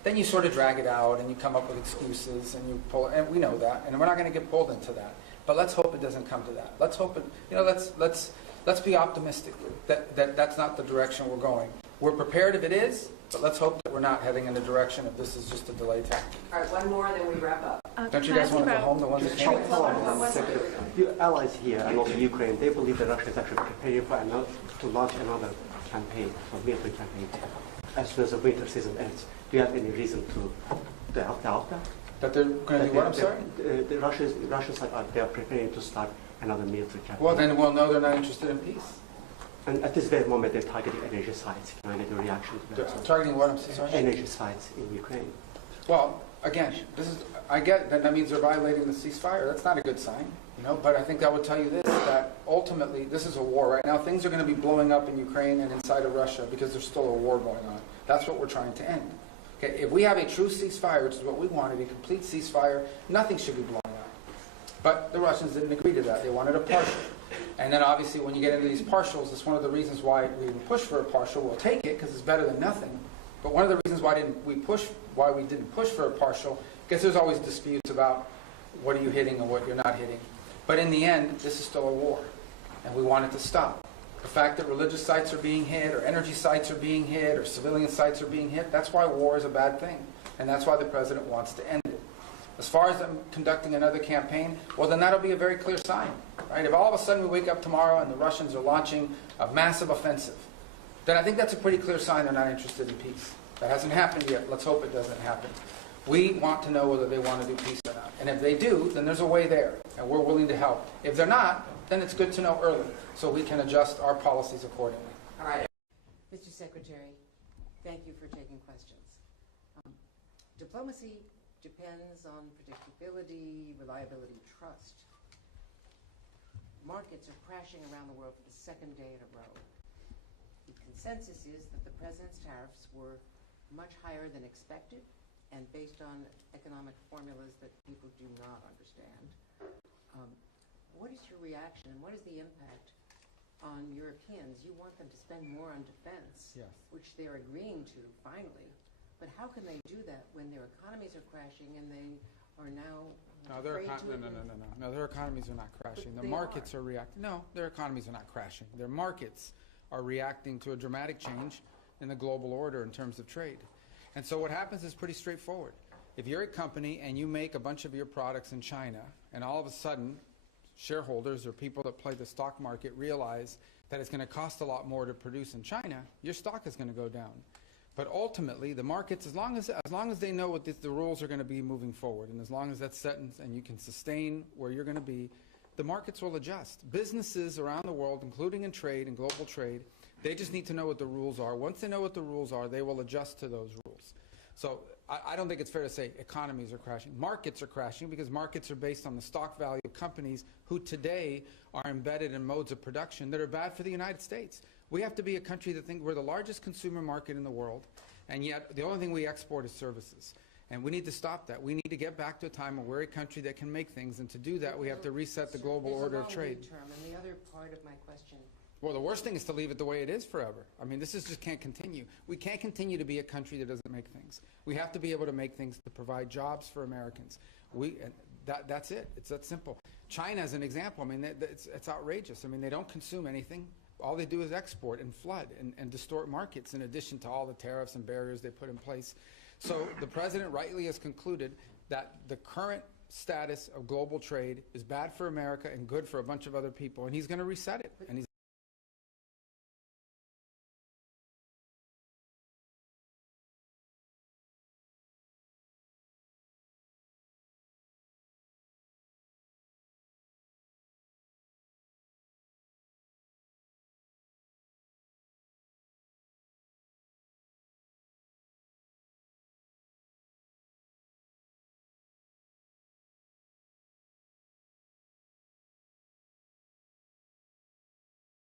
then you sort of drag it out and you come up with excuses and you pull, and we know that, and we're not going to get pulled into that. But let's hope it doesn't come to that. Let's hope it, let's be optimistic that that's not the direction we're going. We're prepared if it is, but let's hope that we're not heading in the direction of this is just a delay tactic. All right, one more, then we wrap up. Don't you guys want to go home, the ones that came? Your allies here and also Ukraine, they believe that Russia is actually preparing for to launch another campaign, a military campaign, as soon as the winter season ends. Do you have any reason to doubt that? That they're going to do what, I'm sorry? The Russians they are preparing to start another military campaign. Well, then we'll know they're not interested in peace. And at this very moment, they're targeting energy sites. Can I get a reaction to that? Targeting what, I'm sorry? Energy sites in Ukraine. Well, again, I get that means they're violating the ceasefire. That's not a good sign, but I think that would tell you this, that ultimately this is a war right now. Things are going to be blowing up in Ukraine and inside of Russia because there's still a war going on. That's what we're trying to end. Okay, if we have a true ceasefire, which is what we wanted, a complete ceasefire, nothing should be blowing up. But the Russians didn't agree to that. They wanted a partial. And then obviously when you get into these partials, it's one of the reasons why we didn't push for a partial. We'll take it because it's better than nothing. But one of the reasons why we didn't push for a partial, because there's always disputes about what are you hitting and what you're not hitting. But in the end, this is still a war, and we want it to stop. The fact that religious sites are being hit, or energy sites are being hit, or civilian sites are being hit, that's why war is a bad thing. And that's why the president wants to end it. As far as them conducting another campaign, well, then that'll be a very clear sign. Right? If all of a sudden we wake up tomorrow and the Russians are launching a massive offensive, then I think that's a pretty clear sign they're not interested in peace. That hasn't happened yet. Let's hope it doesn't happen. We want to know whether they want to do peace or not. And if they do, then there's a way there, and we're willing to help. If they're not, then it's good to know early, so we can adjust our policies accordingly. All right. Mr. Secretary, thank you for taking questions. Diplomacy depends on predictability, reliability, trust. Markets are crashing around the world for the second day in a row. The consensus is that the president's tariffs were much higher than expected and based on economic formulas that people do not understand. What is your reaction and what is the impact on Europeans? You want them to spend more on defense, Yes. which they're agreeing to finally, but how can they do that when their economies are crashing and they are now afraid to... No, their economies are not crashing. But The they markets are reacting. No, their economies are not crashing. Their markets are reacting to a dramatic change in the global order in terms of trade. And so what happens is pretty straightforward. If you're a company and you make a bunch of your products in China, and all of a sudden shareholders or people that play the stock market realize that it's going to cost a lot more to produce in China, your stock is going to go down. But ultimately, the markets, as long as they know what the rules are going to be moving forward, and as long as that's set and you can sustain where you're going to be, the markets will adjust. Businesses around the world, including in trade and global trade, they just need to know what the rules are. Once they know what the rules are, they will adjust to those rules. So I don't think it's fair to say economies are crashing. Markets are crashing because markets are based on the stock value of companies who today are embedded in modes of production that are bad for the United States. We have to be a country that thinks we're the largest consumer market in the world, and yet the only thing we export is services. And we need to stop that. We need to get back to a time where we're a country that can make things, and to do that we have to reset the global order of trade. There's a long lead term, and the other part of my question... Well, the worst thing is to leave it the way it is forever. I mean, this just can't continue. We can't continue to be a country that doesn't make things. We have to be able to make things to provide jobs for Americans. That's it. It's that simple. China is an example. I mean, it's outrageous. I mean, they don't consume anything. All they do is export and flood and distort markets in addition to all the tariffs and barriers they put in place. So the president rightly has concluded that the current status of global trade is bad for America and good for a bunch of other people, and he's going to reset it. And he's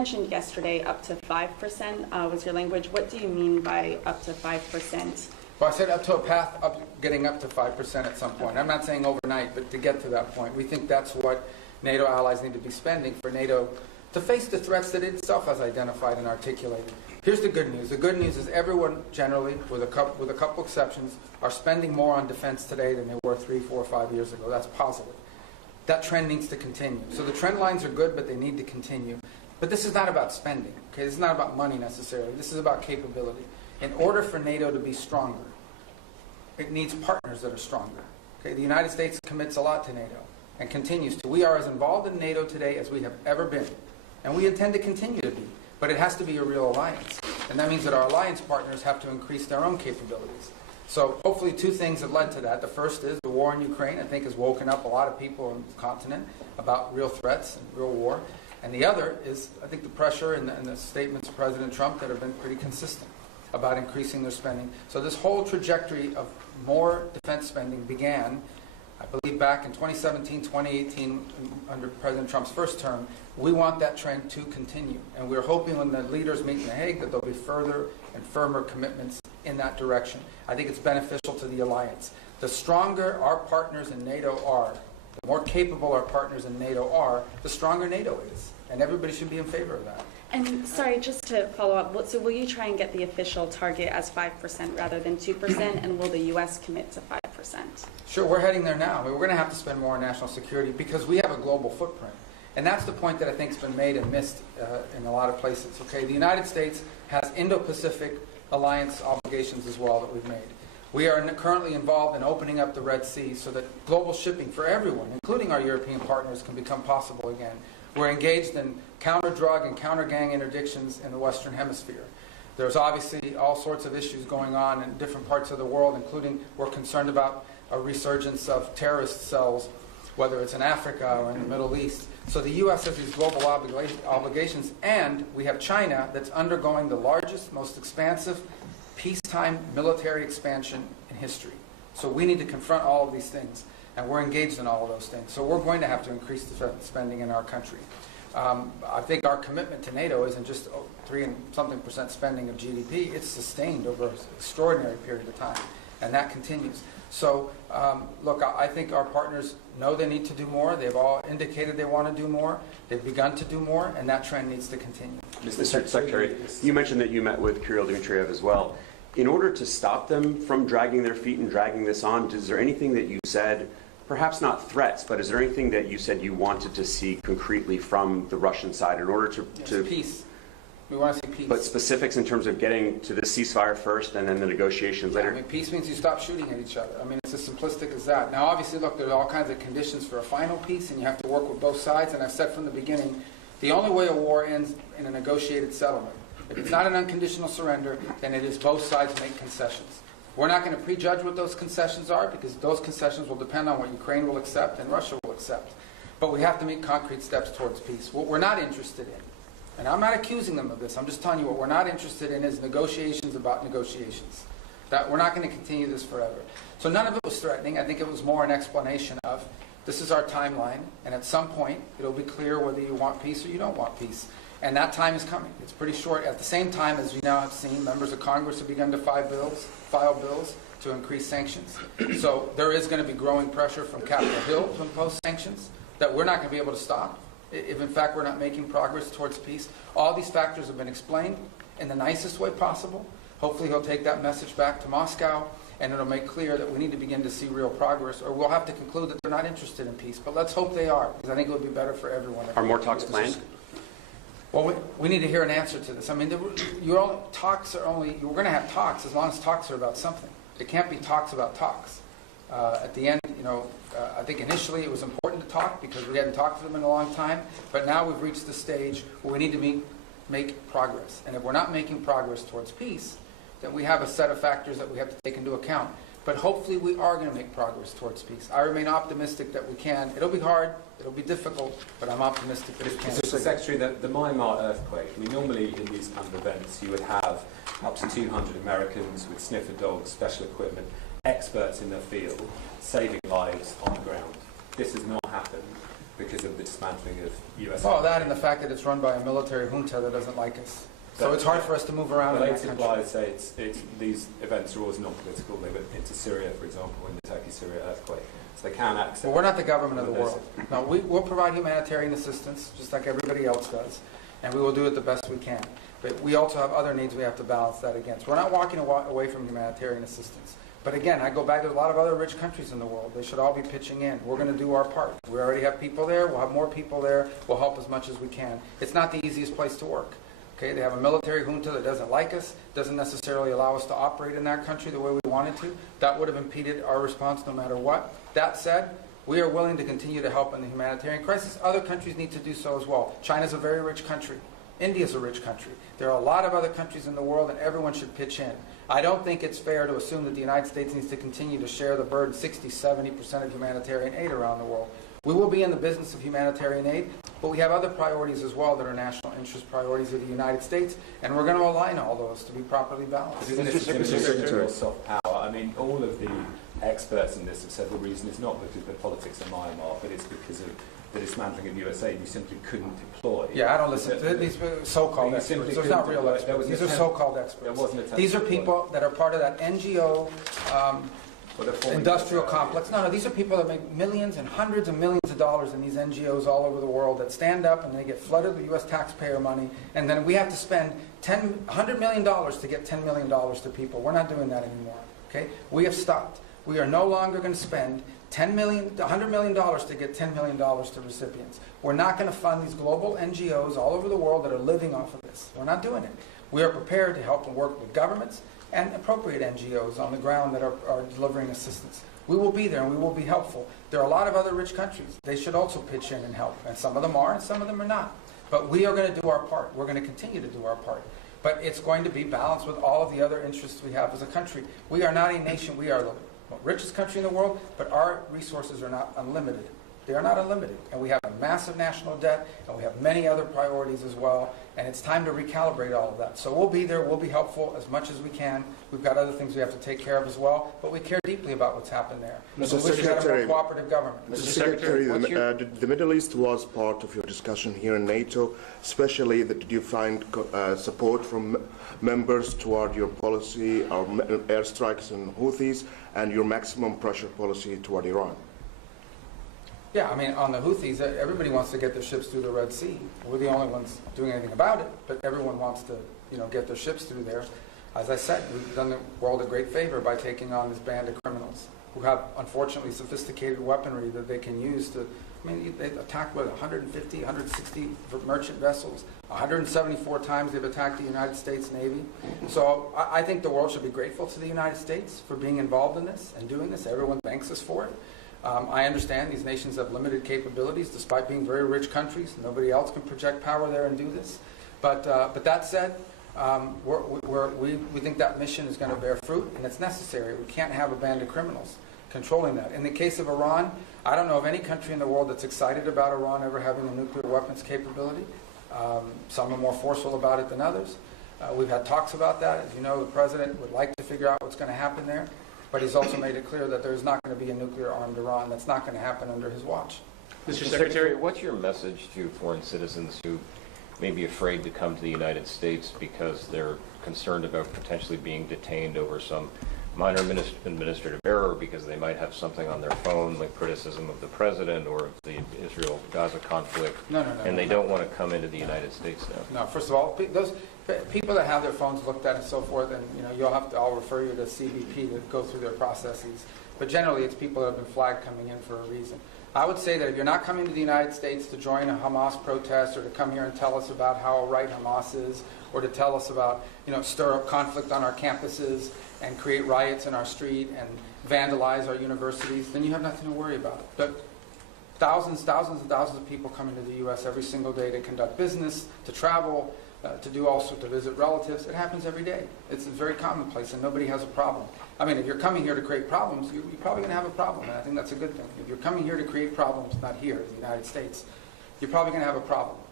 mentioned yesterday up to 5% was your language. What do you mean by up to 5%? Well, I said up to a path up, getting up to 5% at some point. I'm not saying overnight, but to get to that point. We think that's what NATO allies need to be spending for NATO to face the threats that it itself has identified and articulated. Here's the good news. The good news is everyone generally, with a couple exceptions, are spending more on defense today than they were 3, 4, 5 years ago. That's positive. That trend needs to continue. So the trend lines are good, but they need to continue. But this is not about spending. Okay? This is not about money necessarily. This is about capability. In order for NATO to be stronger, it needs partners that are stronger. Okay? The United States commits a lot to NATO and continues to. We are as involved in NATO today as we have ever been. And we intend to continue to be. But it has to be a real alliance. And that means that our alliance partners have to increase their own capabilities. So hopefully 2 things have led to that. The first is the war in Ukraine, I think, has woken up a lot of people on the continent about real threats and real war. And the other is, I think, the pressure and the statements of President Trump that have been pretty consistent about increasing their spending. So this whole trajectory of more defense spending began, I believe, back in 2017, 2018, under President Trump's first term. We want that trend to continue. And we're hoping when the leaders meet in The Hague that there'll be further and firmer commitments in that direction. I think it's beneficial to the alliance. The stronger our partners in NATO are, the more capable our partners in NATO are, the stronger NATO is. And everybody should be in favor of that. And sorry, just to follow up, so will you try and get the official target as 5% rather than 2%, and will the U.S. commit to 5%? Sure, we're heading there now. I mean, we're going to have to spend more on national security because we have a global footprint. And that's the point that I think has been made and missed in a lot of places. Okay, the United States has Indo-Pacific alliance obligations as well that we've made. We are currently involved in opening up the Red Sea so that global shipping for everyone, including our European partners, can become possible again. We're engaged in counter-drug and counter-gang interdictions in the Western Hemisphere. There's obviously all sorts of issues going on in different parts of the world, including we're concerned about a resurgence of terrorist cells, whether it's in Africa or in the Middle East. So the U.S. has these global obligations, and we have China that's undergoing the largest, most expansive peacetime military expansion in history. So we need to confront all of these things, and we're engaged in all of those things. So we're going to have to increase the spending in our country. I think our commitment to NATO isn't just 3-something% spending of GDP. It's sustained over an extraordinary period of time, and that continues. So, look, I think our partners know they need to do more. They've all indicated they want to do more. They've begun to do more, and that trend needs to continue. Mr. Secretary, you mentioned that you met with Kirill Dmitriev as well. In order to stop them from dragging their feet and dragging this on, is there anything that you said, perhaps not threats, but is there anything that you said you wanted to see concretely from the Russian side in order to peace? We want to see peace. But specifics in terms of getting to the ceasefire first and then the negotiations later? I mean, peace means you stop shooting at each other. I mean, it's as simplistic as that. Now, obviously, look, there's all kinds of conditions for a final peace, and you have to work with both sides. And I've said from the beginning, the only way a war ends in a negotiated settlement. If it's not an unconditional surrender, then it is both sides make concessions. We're not going to prejudge what those concessions are because those concessions will depend on what Ukraine will accept and Russia will accept. But we have to make concrete steps towards peace. What we're not interested in, and I'm not accusing them of this, I'm just telling you what we're not interested in is negotiations about negotiations. That we're not going to continue this forever. So none of it was threatening. I think it was more an explanation of this is our timeline, and at some point it'll be clear whether you want peace or you don't want peace. And that time is coming. It's pretty short. At the same time, as we now have seen, members of Congress have begun to file bills to increase sanctions. So there is going to be growing pressure from Capitol Hill to impose sanctions that we're not going to be able to stop if in fact we're not making progress towards peace. All these factors have been explained in the nicest way possible. Hopefully he'll take that message back to Moscow, and it'll make clear that we need to begin to see real progress, or we'll have to conclude that they're not interested in peace. But let's hope they are, because I think it would be better for everyone. Are more talks planned? Well, we need to hear an answer to this. I mean, we're going to have talks as long as talks are about something. It can't be talks about talks. At the end, I think initially it was important to talk because we hadn't talked to them in a long time, but now we've reached the stage where we need to make progress. And if we're not making progress towards peace, then we have a set of factors that we have to take into account. But hopefully we are going to make progress towards peace. I remain optimistic that we can. It'll be hard, it'll be difficult, but I'm optimistic that it can. Mr. Secretary, the Myanmar earthquake, I mean, normally in these kind of events you would have up to 200 Americans with sniffer dogs, special equipment, experts in their field, saving lives on the ground. This has not happened because of the dismantling of US. Well, that and the fact that it's run by a military junta that doesn't like us. So it's hard for us to move around in that Related country. by, I'd say these events are always non-political. They went into Syria, for example, in the Turkey-Syria earthquake. So they can accept. Well, we're not the government of the world. No, we'll provide humanitarian assistance, just like everybody else does, and we will do it the best we can. But we also have other needs we have to balance that against. We're not walking away from humanitarian assistance. But again, I go back to a lot of other rich countries in the world. They should all be pitching in. We're going to do our part. We already have people there. We'll have more people there. We'll help as much as we can. It's not the easiest place to work. Okay, they have a military junta that doesn't like us, doesn't necessarily allow us to operate in that country the way we wanted to. That would have impeded our response no matter what. That said, we are willing to continue to help in the humanitarian crisis. Other countries need to do so as well. China's a very rich country. India's a rich country. There are a lot of other countries in the world, and everyone should pitch in. I don't think it's fair to assume that the United States needs to continue to share the burden, 60, 70% of humanitarian aid around the world. We will be in the business of humanitarian aid, but we have other priorities as well that are national interest priorities of the United States, and we're going to align all those to be properly balanced. Isn't it simply soft power? I mean, all of the experts in this have said the reason is not because of the politics of Myanmar, but it's because of the dismantling of USA. You simply couldn't deploy. Yeah, I don't listen to these so-called experts. Those are not real experts. These are so-called experts. These are people that are part of that NGO industrial complex. No, these are people that make millions and hundreds of millions of dollars in these NGOs all over the world that stand up and they get flooded with U.S. taxpayer money, and then we have to spend $100 million to get $10 million to people. We're not doing that anymore. Okay? We have stopped. We are no longer going to spend $100 million to get $10 million to recipients. We're not going to fund these global NGOs all over the world that are living off of this. We're not doing it. We are prepared to help and work with governments and appropriate NGOs on the ground that are delivering assistance. We will be there and we will be helpful. There are a lot of other rich countries. They should also pitch in and help. And some of them are and some of them are not. But we are going to do our part. We're going to continue to do our part. But it's going to be balanced with all of the other interests we have as a country. We are not a nation. We are the richest country in the world, but our resources are not unlimited. They are not unlimited. And we have a massive national debt, and we have many other priorities as well, and it's time to recalibrate all of that. So we'll be there, we'll be helpful as much as we can. We've got other things we have to take care of as well, but we care deeply about what's happened there. Mr. We wish we had a more Secretary, cooperative government. Mr. Secretary, the Middle East was part of your discussion here in NATO, especially that did you find support from members toward your policy, our airstrikes and Houthis, and your maximum pressure policy toward Iran? Yeah, I mean, on the Houthis, everybody wants to get their ships through the Red Sea. We're the only ones doing anything about it, but everyone wants to, get their ships through there. As I said, we've done the world a great favor by taking on this band of criminals who have, unfortunately, sophisticated weaponry that they can use to, they attacked, 150, 160 merchant vessels. 174 times they've attacked the United States Navy. So I think the world should be grateful to the United States for being involved in this and doing this. Everyone thanks us for it. I understand these nations have limited capabilities despite being very rich countries. Nobody else can project power there and do this. But that said, we think that mission is going to bear fruit, and it's necessary. We can't have a band of criminals controlling that. In the case of Iran, I don't know of any country in the world that's excited about Iran ever having a nuclear weapons capability. Some are more forceful about it than others. We've had talks about that. As you know, the president would like to figure out what's going to happen there. But he's also made it clear that there's not going to be a nuclear-armed Iran. That's not going to happen under his watch. Mr. Secretary, what's your message to foreign citizens who may be afraid to come to the United States because they're concerned about potentially being detained over some minor administrative error, because they might have something on their phone like criticism of the president or of the Israel-Gaza conflict, and they don't want to come into the United States now? No, first of all, those people that have their phones looked at and so forth, and I'll refer you to CBP to go through their processes. But generally, it's people that have been flagged coming in for a reason. I would say that if you're not coming to the United States to join a Hamas protest or to come here and tell us about how right Hamas is, or to tell us about, stir up conflict on our campuses and create riots in our street and vandalize our universities, then you have nothing to worry about. But thousands and thousands of people come into the U.S. every single day to conduct business, to travel, to do all sorts, to visit relatives. It happens every day. It's very commonplace, and nobody has a problem. I mean, if you're coming here to create problems, you're probably going to have a problem, and I think that's a good thing. If you're coming here to create problems, not here, in the United States, you're probably going to have a problem.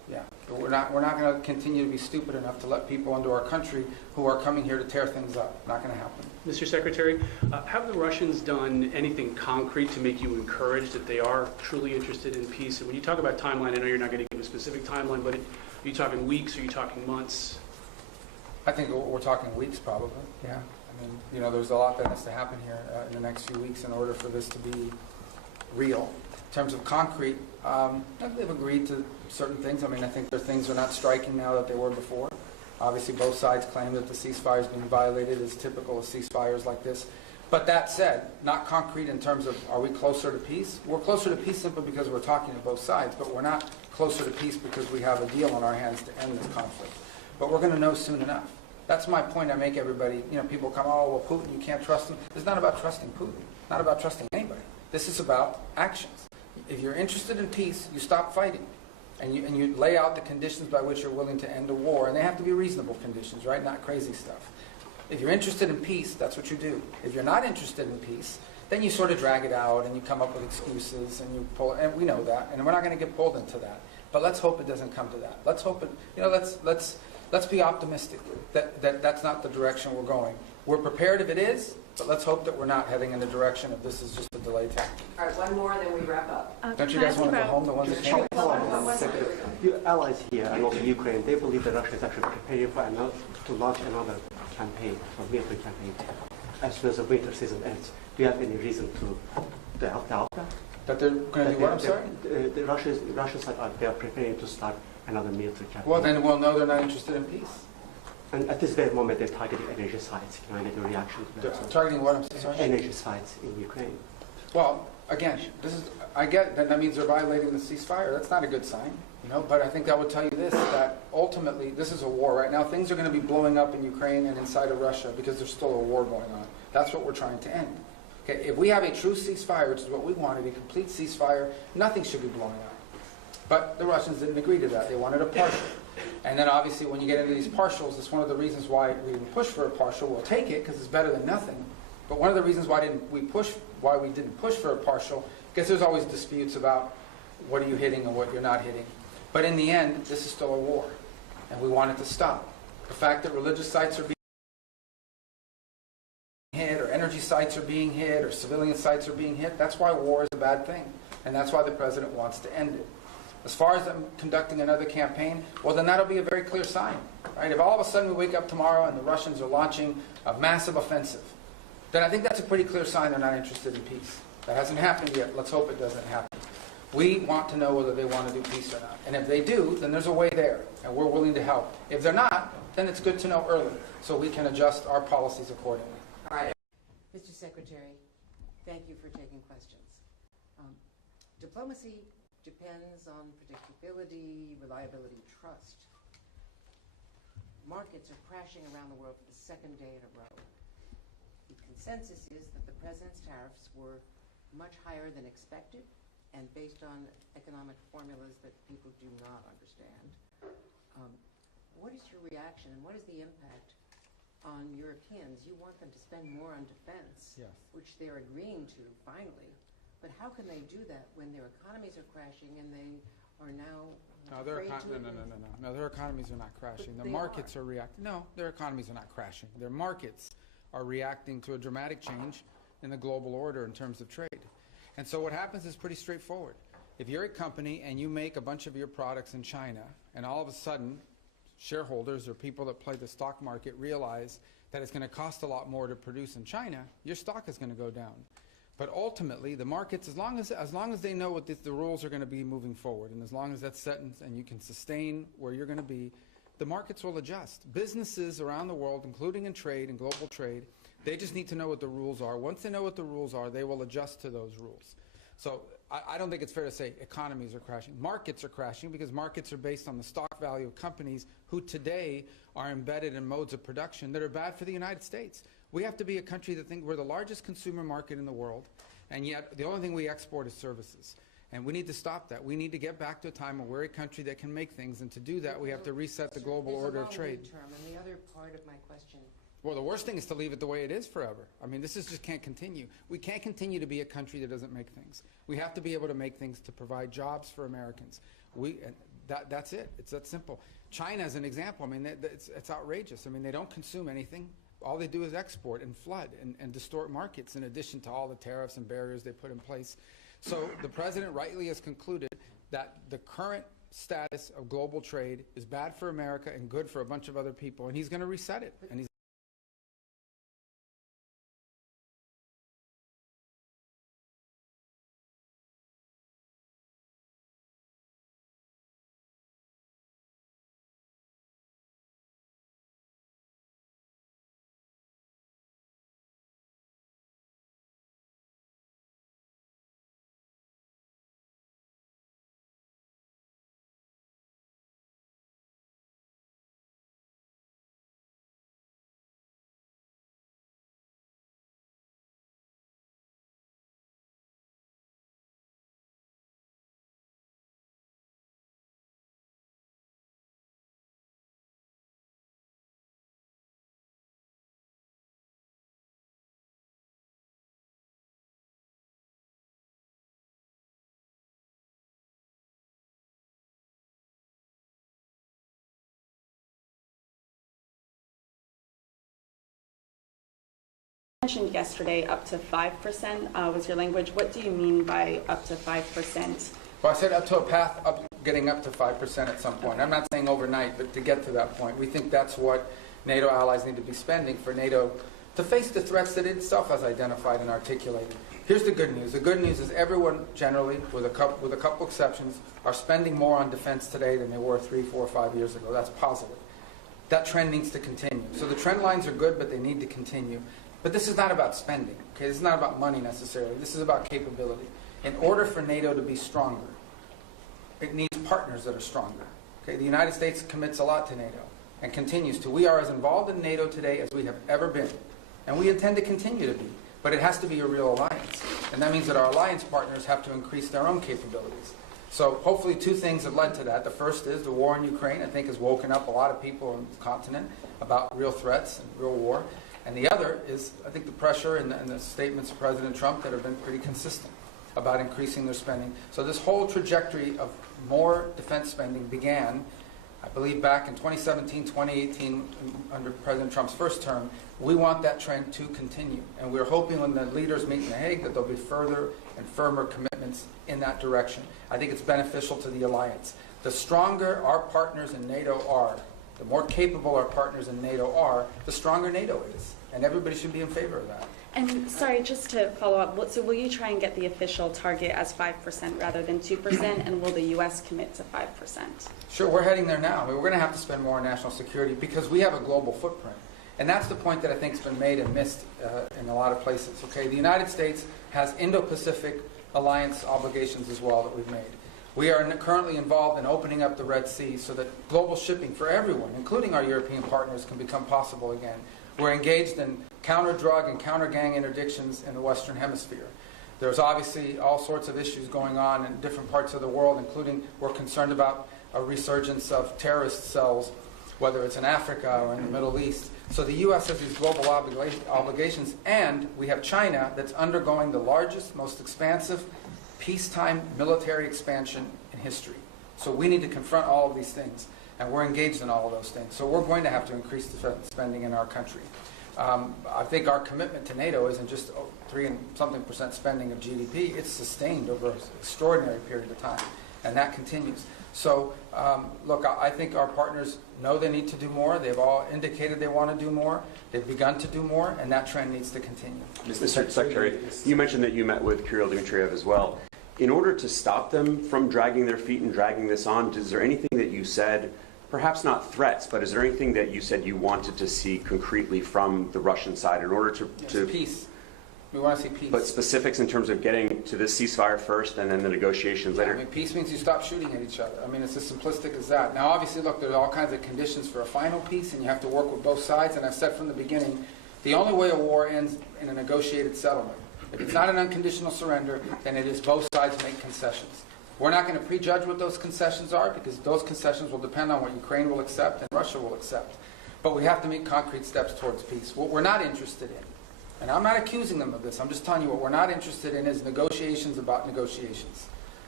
Yeah, but we're not going to continue to be stupid enough to let people into our country who are coming here to tear things up. Not going to happen. Mr. Secretary, have the Russians done anything concrete to make you encouraged that they are truly interested in peace? And when you talk about timeline, I know you're not going to give a specific timeline, but are you talking weeks, or are you talking months? I think we're talking weeks, probably. Yeah. I mean, you know, there's a lot that has to happen here in the next few weeks in order for this to be real. In terms of concrete, they've agreed to certain things. I mean, I think their things are not striking now that they were before. Obviously, both sides claim that the ceasefire is being violated, as typical of ceasefires like this. But that said, not concrete in terms of are we closer to peace? We're closer to peace simply because we're talking to both sides, but we're not closer to peace because we have a deal on our hands to end this conflict. But we're going to know soon enough. That's my point I make everybody. You know, people come, oh, well, Putin, you can't trust him. It's not about trusting Putin. It's not about trusting anybody. This is about actions. If you're interested in peace, you stop fighting. And you lay out the conditions by which you're willing to end a war. And they have to be reasonable conditions, right? Not crazy stuff. If you're interested in peace, that's what you do. If you're not interested in peace, then you sort of drag it out and you come up with excuses and you pull, and we know that, and we're not going to get pulled into that. But let's hope it doesn't come to that. Let's hope it, you know, let's be optimistic that that's not the direction we're going. We're prepared if it is, but let's hope that we're not heading in the direction of this is just a delay tactic. All right, one more, then we wrap up. Don't you guys want to go home, the ones that can't? Your allies here and also Ukraine, they believe that Russia is actually preparing to launch another campaign, a military campaign, as soon as the winter season ends. Do you have any reason to doubt that? That they're going to do what, I'm sorry? The Russians they are preparing to start another military campaign. Well, then we'll know they're not interested in peace. And at this very moment, they're targeting energy sites. Can I get a reaction to that? Targeting what, I'm sorry? Energy sites in Ukraine. Well, again, I get that means they're violating the ceasefire. That's not a good sign, you know. But I think that would tell you this: that ultimately, this is a war right now. Things are going to be blowing up in Ukraine and inside of Russia because there's still a war going on. That's what we're trying to end. Okay, if we have a true ceasefire, which is what we wanted, a complete ceasefire, nothing should be blowing up. But the Russians didn't agree to that. They wanted a partial. And then obviously when you get into these partials, it's one of the reasons why we didn't push for a partial. We'll take it because it's better than nothing. But one of the reasons why we didn't push for a partial, because there's always disputes about what are you hitting and what you're not hitting. But in the end, this is still a war. And we want it to stop. The fact that religious sites are being hit, or energy sites are being hit, or civilian sites are being hit, that's why war is a bad thing. And that's why the president wants to end it. As far as them conducting another campaign, well, then that'll be a very clear sign, right? If all of a sudden we wake up tomorrow and the Russians are launching a massive offensive, then I think that's a pretty clear sign they're not interested in peace. That hasn't happened yet. Let's hope it doesn't happen. We want to know whether they want to do peace or not. And if they do, then there's a way there, and we're willing to help. If they're not, then it's good to know early, so we can adjust our policies accordingly. All right. Mr. Secretary, thank you for taking questions. Diplomacy depends on predictability, reliability, trust. Markets are crashing around the world for the second day in a row. The consensus is that the president's tariffs were much higher than expected and based on economic formulas that people do not understand. What is your reaction and what is the impact on Europeans? You want them to spend more on defense, Yes. which they're agreeing to finally. But how can they do that when their economies are crashing and they are now afraid to No, their economies are not crashing. But The they markets are reacting. No, their economies are not crashing. Their markets are reacting to a dramatic change in the global order in terms of trade. And so what happens is pretty straightforward. If you're a company and you make a bunch of your products in China, and all of a sudden shareholders or people that play the stock market realize that it's going to cost a lot more to produce in China, your stock is going to go down. But ultimately, the markets, as long as they know what the rules are going to be moving forward, and as long as that's set and you can sustain where you're going to be, the markets will adjust. Businesses around the world, including in trade and global trade, they just need to know what the rules are. Once they know what the rules are, they will adjust to those rules. So I don't think it's fair to say economies are crashing. Markets are crashing because markets are based on the stock value of companies who today are embedded in modes of production that are bad for the United States. We have to be a country that thinks we're the largest consumer market in the world, and yet the only thing we export is services. And we need to stop that. We need to get back to a time where we're a country that can make things, and to do that we have to reset the global order of trade. There's a long lead term, and the other part of my question. Well, the worst thing is to leave it the way it is forever. I mean, this just can't continue. We can't continue to be a country that doesn't make things. We have to be able to make things to provide jobs for Americans. That's it. It's that simple. China is an example. I mean, it's outrageous. I mean, they don't consume anything. All they do is export and flood and distort markets in addition to all the tariffs and barriers they put in place. So the president rightly has concluded that the current status of global trade is bad for America and good for a bunch of other people, and he's going to reset it. And he's mentioned yesterday up to 5% was your language. What do you mean by up to 5%? Well, I said up to a path up, getting up to 5% at some point. I'm not saying overnight, but to get to that point. We think that's what NATO allies need to be spending for NATO to face the threats that it itself has identified and articulated. Here's the good news. The good news is everyone generally, with a couple exceptions, are spending more on defense today than they were 3, 4, 5 years ago. That's positive. That trend needs to continue. So the trend lines are good, but they need to continue. But this is not about spending. Okay? This is not about money necessarily. This is about capability. In order for NATO to be stronger, it needs partners that are stronger. Okay? The United States commits a lot to NATO and continues to. We are as involved in NATO today as we have ever been. And we intend to continue to be. But it has to be a real alliance. And that means that our alliance partners have to increase their own capabilities. So hopefully 2 things have led to that. The first is the war in Ukraine, I think, has woken up a lot of people on the continent about real threats and real war. And the other is, I think, the pressure and the statements of President Trump that have been pretty consistent about increasing their spending. So this whole trajectory of more defense spending began, I believe, back in 2017, 2018, under President Trump's first term. We want that trend to continue. And we're hoping when the leaders meet in The Hague that there'll be further and firmer commitments in that direction. I think it's beneficial to the alliance. The stronger our partners in NATO are, the more capable our partners in NATO are, the stronger NATO is. And everybody should be in favor of that. And sorry, just to follow up, so will you try and get the official target as 5% rather than 2%, and will the U.S. commit to 5%? Sure, we're heading there now. I mean, we're going to have to spend more on national security because we have a global footprint. And that's the point that I think has been made and missed in a lot of places. Okay, the United States has Indo-Pacific alliance obligations as well that we've made. We are currently involved in opening up the Red Sea so that global shipping for everyone, including our European partners, can become possible again. We're engaged in counter-drug and counter-gang interdictions in the Western Hemisphere. There's obviously all sorts of issues going on in different parts of the world, including we're concerned about a resurgence of terrorist cells, whether it's in Africa or in the Middle East. So the U.S. has these global obligations, and we have China that's undergoing the largest, most expansive peacetime military expansion in history. So we need to confront all of these things. And we're engaged in all of those things. So we're going to have to increase the spending in our country. I think our commitment to NATO isn't just 3-something% spending of GDP. It's sustained over an extraordinary period of time. And that continues. So, look, I think our partners know they need to do more. They've all indicated they want to do more. They've begun to do more. And that trend needs to continue. Mr. Secretary, you mentioned that you met with Kirill Dmitriev as well. In order to stop them from dragging their feet and dragging this on, is there anything that you said, perhaps not threats, but is there anything that you said you wanted to see concretely from the Russian side in order to peace. We want to see peace. But specifics in terms of getting to this ceasefire first and then the negotiations later? I mean, peace means you stop shooting at each other. I mean, it's as simplistic as that. Now, obviously, look, there's all kinds of conditions for a final peace, and you have to work with both sides. And I've said from the beginning, the only way a war ends in a negotiated settlement. If it's not an unconditional surrender, then it is both sides make concessions. We're not going to prejudge what those concessions are because those concessions will depend on what Ukraine will accept and Russia will accept. But we have to make concrete steps towards peace. What we're not interested in, and I'm not accusing them of this, I'm just telling you what we're not interested in is negotiations about negotiations.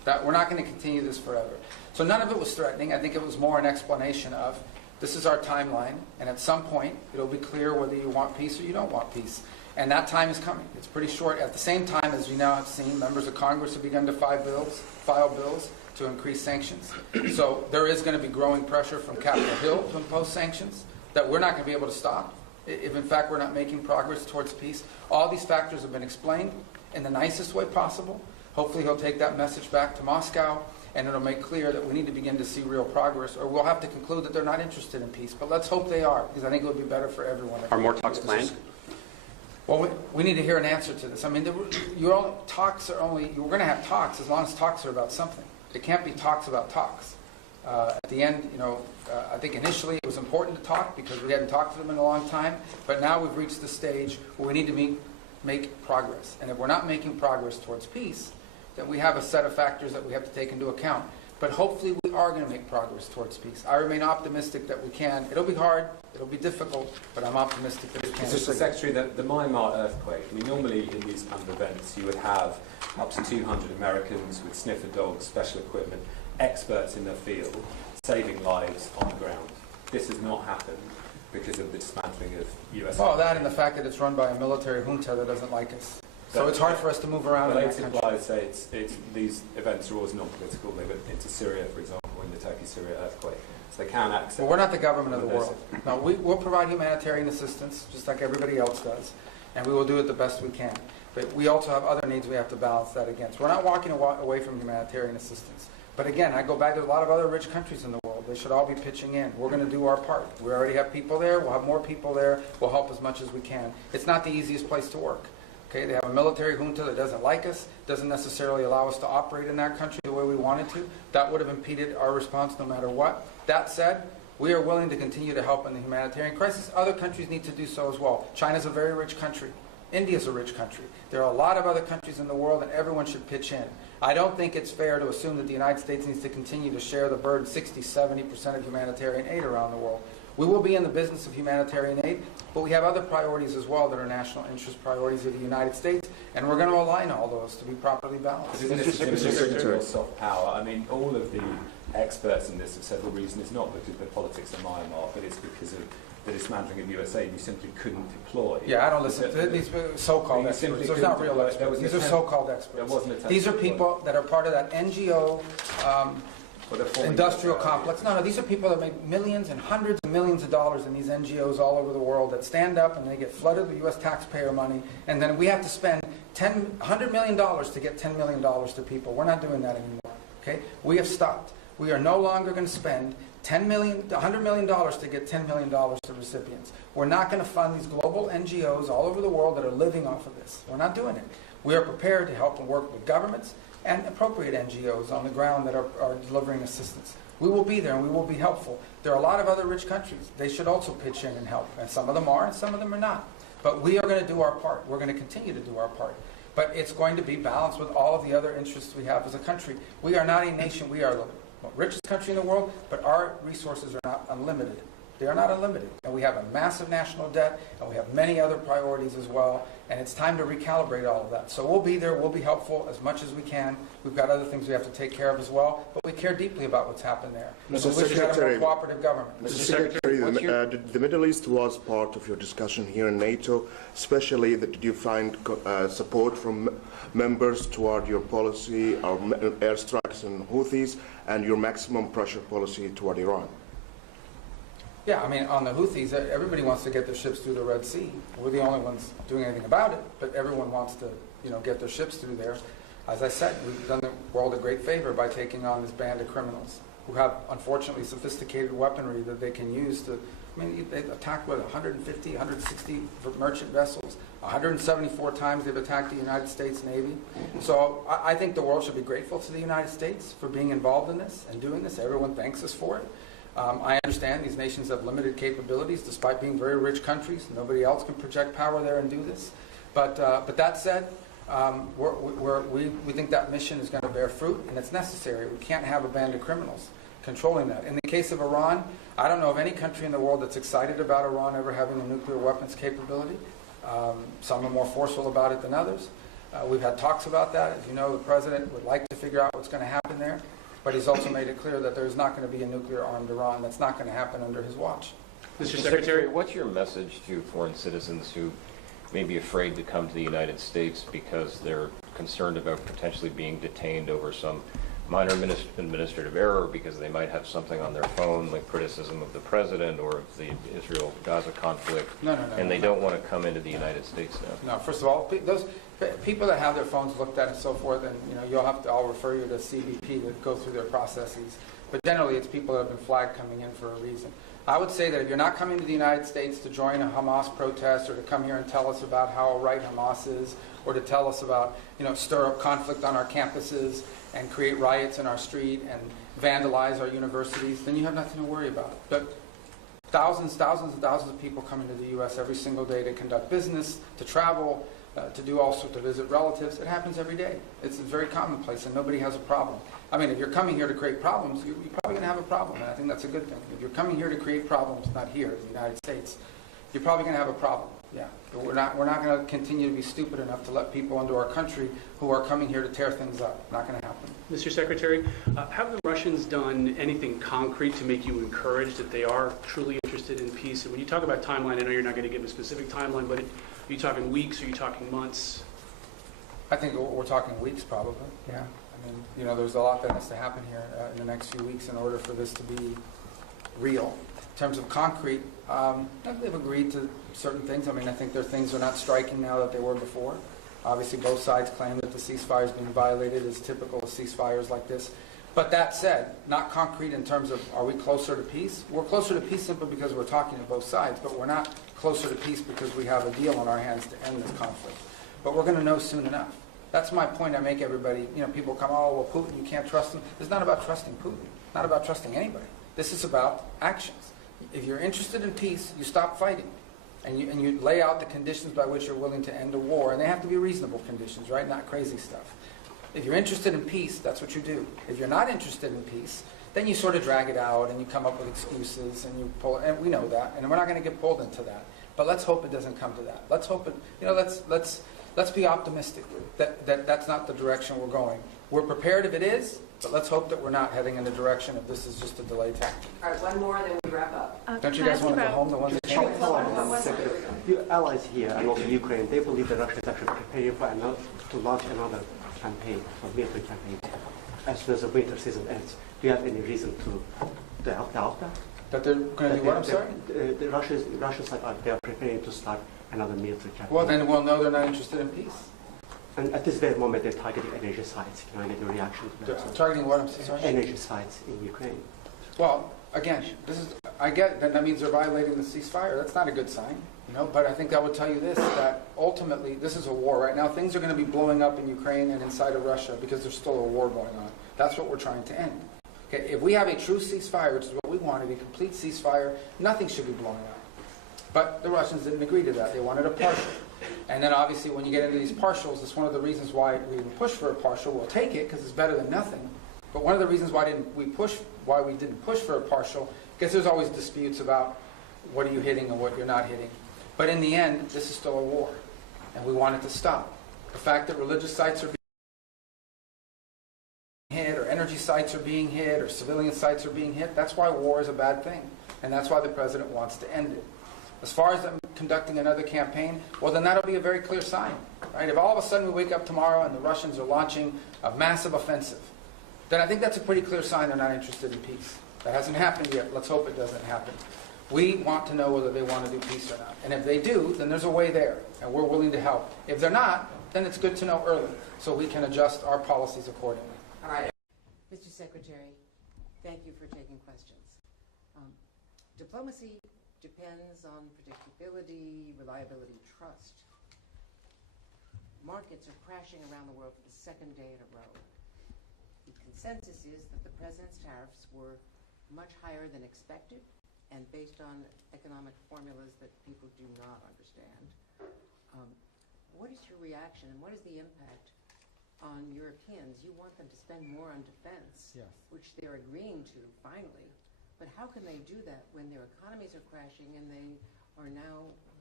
That we're not going to continue this forever. So none of it was threatening. I think it was more an explanation of this is our timeline, and at some point it'll be clear whether you want peace or you don't want peace. And that time is coming. It's pretty short. At the same time, as you now have seen, members of Congress have begun to file bills to increase sanctions. So there is going to be growing pressure from Capitol Hill to impose sanctions that we're not going to be able to stop if in fact we're not making progress towards peace. All these factors have been explained in the nicest way possible. Hopefully he'll take that message back to Moscow, and it'll make clear that we need to begin to see real progress, or we'll have to conclude that they're not interested in peace. But let's hope they are, because I think it would be better for everyone. Are more talks planned? Well, we need to hear an answer to this. I mean, we're going to have talks as long as talks are about something. It can't be talks about talks. At the end, I think initially it was important to talk because we hadn't talked to them in a long time, but now we've reached the stage where we need to make progress. And if we're not making progress towards peace, then we have a set of factors that we have to take into account. But hopefully we are going to make progress towards peace. I remain optimistic that we can. It'll be hard, it'll be difficult, but I'm optimistic that we can. Mr. Secretary, the Myanmar earthquake, I mean, normally in these kind of events you would have up to 200 Americans with sniffer dogs, special equipment, experts in their field, saving lives on the ground. This has not happened because of the dismantling of U.S. Well, that and the fact that it's run by a military junta that doesn't like us. So it's hard for us to move around in that country. Supplies say these events are always non-political. They went into Syria, for example, in the Turkey-Syria earthquake. So they can access... Well, we're not the government of the world. No, we'll provide humanitarian assistance, just like everybody else does, and we will do it the best we can. But we also have other needs we have to balance that against. We're not walking away from humanitarian assistance. But again, I go back to a lot of other rich countries in the world. They should all be pitching in. We're going to do our part. We already have people there. We'll have more people there. We'll help as much as we can. It's not the easiest place to work. Okay, they have a military junta that doesn't like us, doesn't necessarily allow us to operate in that country the way we wanted to. That would have impeded our response no matter what. That said, we are willing to continue to help in the humanitarian crisis. Other countries need to do so as well. China's a very rich country. India's a rich country. There are a lot of other countries in the world, and everyone should pitch in. I don't think it's fair to assume that the United States needs to continue to share the burden, 60-70% of humanitarian aid around the world. We will be in the business of humanitarian aid, but we have other priorities as well that are national interest priorities of the United States, and we're going to align all those to be properly balanced. Mr. Soft power. I mean, all of the experts in this have said the reason is not because of the politics of Myanmar, but it's because of the dismantling of USA. You simply couldn't deploy. Yeah, I don't listen to these so-called experts. Those are not real experts. These are so-called experts. These are people that are part of that NGO industrial complex. No, these are people that make millions and hundreds of millions of dollars in these NGOs all over the world that stand up and they get flooded with U.S. taxpayer money, and then we have to spend $100 million to get $10 million to people. We're not doing that anymore. Okay? We have stopped. We are no longer going to spend $100 million to get $10 million to recipients. We're not going to fund these global NGOs all over the world that are living off of this. We're not doing it. We are prepared to help and work with governments and appropriate NGOs on the ground that are delivering assistance. We will be there and we will be helpful. There are a lot of other rich countries. They should also pitch in and help. And some of them are and some of them are not. But we are going to do our part. We're going to continue to do our part. But it's going to be balanced with all of the other interests we have as a country. We are not a nation. We are the richest country in the world, but our resources are not unlimited. They are not unlimited. And we have a massive national debt, and we have many other priorities as well, and it's time to recalibrate all of that. So we'll be there, we'll be helpful as much as we can. We've got other things we have to take care of as well, but we care deeply about what's happened there. Mr. We wish we had a more Secretary, cooperative government. Mr. Secretary, the Middle East was part of your discussion here in NATO, especially that did you find support from members toward your policy, our airstrikes and Houthis, and your maximum pressure policy toward Iran? Yeah, I mean, on the Houthis, everybody wants to get their ships through the Red Sea. We're the only ones doing anything about it, but everyone wants to, get their ships through there. As I said, we've done the world a great favor by taking on this band of criminals who have, unfortunately, sophisticated weaponry that they can use to, they attacked, 150, 160 merchant vessels. 174 times they've attacked the United States Navy. So I think the world should be grateful to the United States for being involved in this and doing this. Everyone thanks us for it. I understand these nations have limited capabilities despite being very rich countries. Nobody else can project power there and do this. But that said, we think that mission is going to bear fruit, and it's necessary. We can't have a band of criminals controlling that. In the case of Iran, I don't know of any country in the world that's excited about Iran ever having a nuclear weapons capability. Some are more forceful about it than others. We've had talks about that. As you know, the president would like to figure out what's going to happen there, but he's also made it clear that there's not going to be a nuclear-armed Iran. That's not going to happen under his watch. Mr. Secretary, what's your message to foreign citizens who may be afraid to come to the United States because they're concerned about potentially being detained over some minor administrative error, because they might have something on their phone, like criticism of the president or of the Israel-Gaza conflict, and they don't want to come into the United States now? No, first of all, those people that have their phones looked at and so forth, and I'll refer you to CBP that go through their processes. But generally, it's people that have been flagged coming in for a reason. I would say that if you're not coming to the United States to join a Hamas protest or to come here and tell us about how right Hamas is, or to tell us about, stir up conflict on our campuses and create riots in our street and vandalize our universities, then you have nothing to worry about. But thousands of people come into the U.S. every single day to conduct business, to travel, to do all sorts, to visit relatives. It happens every day. It's very commonplace, and nobody has a problem. I mean, if you're coming here to create problems, you're probably going to have a problem, and I think that's a good thing. If you're coming here to create problems, not here in the United States, you're probably going to have a problem. Yeah, but we're not going to continue to be stupid enough to let people into our country who are coming here to tear things up. Not going to happen. Mr. Secretary, have the Russians done anything concrete to make you encouraged that they are truly interested in peace? And when you talk about timeline, I know you're not going to give a specific timeline, but are you talking weeks? Are you talking months? I think we're talking weeks, probably. Yeah. I mean, there's a lot that has to happen here in the next few weeks in order for this to be real. In terms of concrete, they've agreed to certain things. I mean, I think their things are not striking now that they were before. Obviously, both sides claim that the ceasefire is being violated, as typical of ceasefires like this. But that said, not concrete in terms of are we closer to peace? We're closer to peace simply because we're talking to both sides, but we're not closer to peace because we have a deal on our hands to end this conflict. But we're going to know soon enough. That's my point I make everybody. People come, oh, well, Putin, you can't trust him. It's not about trusting Putin. It's not about trusting anybody. This is about actions. If you're interested in peace, you stop fighting. And you lay out the conditions by which you're willing to end a war. And they have to be reasonable conditions, right? Not crazy stuff. If you're interested in peace, that's what you do. If you're not interested in peace, then you sort of drag it out and you come up with excuses and you pull, and we know that. And we're not going to get pulled into that. But let's hope it doesn't come to that. Let's hope it, let's be optimistic that that's not the direction we're going. We're prepared if it is, but let's hope that we're not heading in the direction of this is just a delay tactic. All right, one more, then we wrap up. Don't you guys want to go home, the ones that came? Your allies here and also Ukraine, they believe that Russia is actually preparing to launch another campaign, a military campaign, as soon as the winter season ends. Do you have any reason to doubt that? That they're going to do what, I'm sorry? The Russian side, they are preparing to start another military campaign. Well, then we'll know they're not interested in peace. And at this very moment, they're targeting energy sites. Can I get your reaction to that? Targeting what, I'm sorry? Energy sites in Ukraine. Well, again, I get that means they're violating the ceasefire. That's not a good sign, but I think that would tell you this, that ultimately this is a war right now. Things are going to be blowing up in Ukraine and inside of Russia because there's still a war going on. That's what we're trying to end. Okay, if we have a true ceasefire, which is what we want, a complete ceasefire, nothing should be blowing up. But the Russians didn't agree to that. They wanted a partial. And then obviously when you get into these partials, it's one of the reasons why we didn't push for a partial. We'll take it because it's better than nothing. But one of the reasons why we didn't push for a partial, because there's always disputes about what are you hitting and what you're not hitting. But in the end, this is still a war. And we want it to stop. The fact that religious sites are being hit, or energy sites are being hit, or civilian sites are being hit, that's why war is a bad thing. And that's why the president wants to end it. As far as them conducting another campaign, well, then that'll be a very clear sign, right? If all of a sudden we wake up tomorrow and the Russians are launching a massive offensive, then I think that's a pretty clear sign they're not interested in peace. That hasn't happened yet. Let's hope it doesn't happen. We want to know whether they want to do peace or not. And if they do, then there's a way there, and we're willing to help. If they're not, then it's good to know early so we can adjust our policies accordingly. All right. Mr. Secretary, thank you for taking questions. Diplomacy depends on predictability, reliability, trust. Markets are crashing around the world for the second day in a row. The consensus is that the president's tariffs were much higher than expected and based on economic formulas that people do not understand. What is your reaction and what is the impact on Europeans? You want them to spend more on defense, yes, which they're agreeing to finally. But how can they do that when their economies are crashing and they are now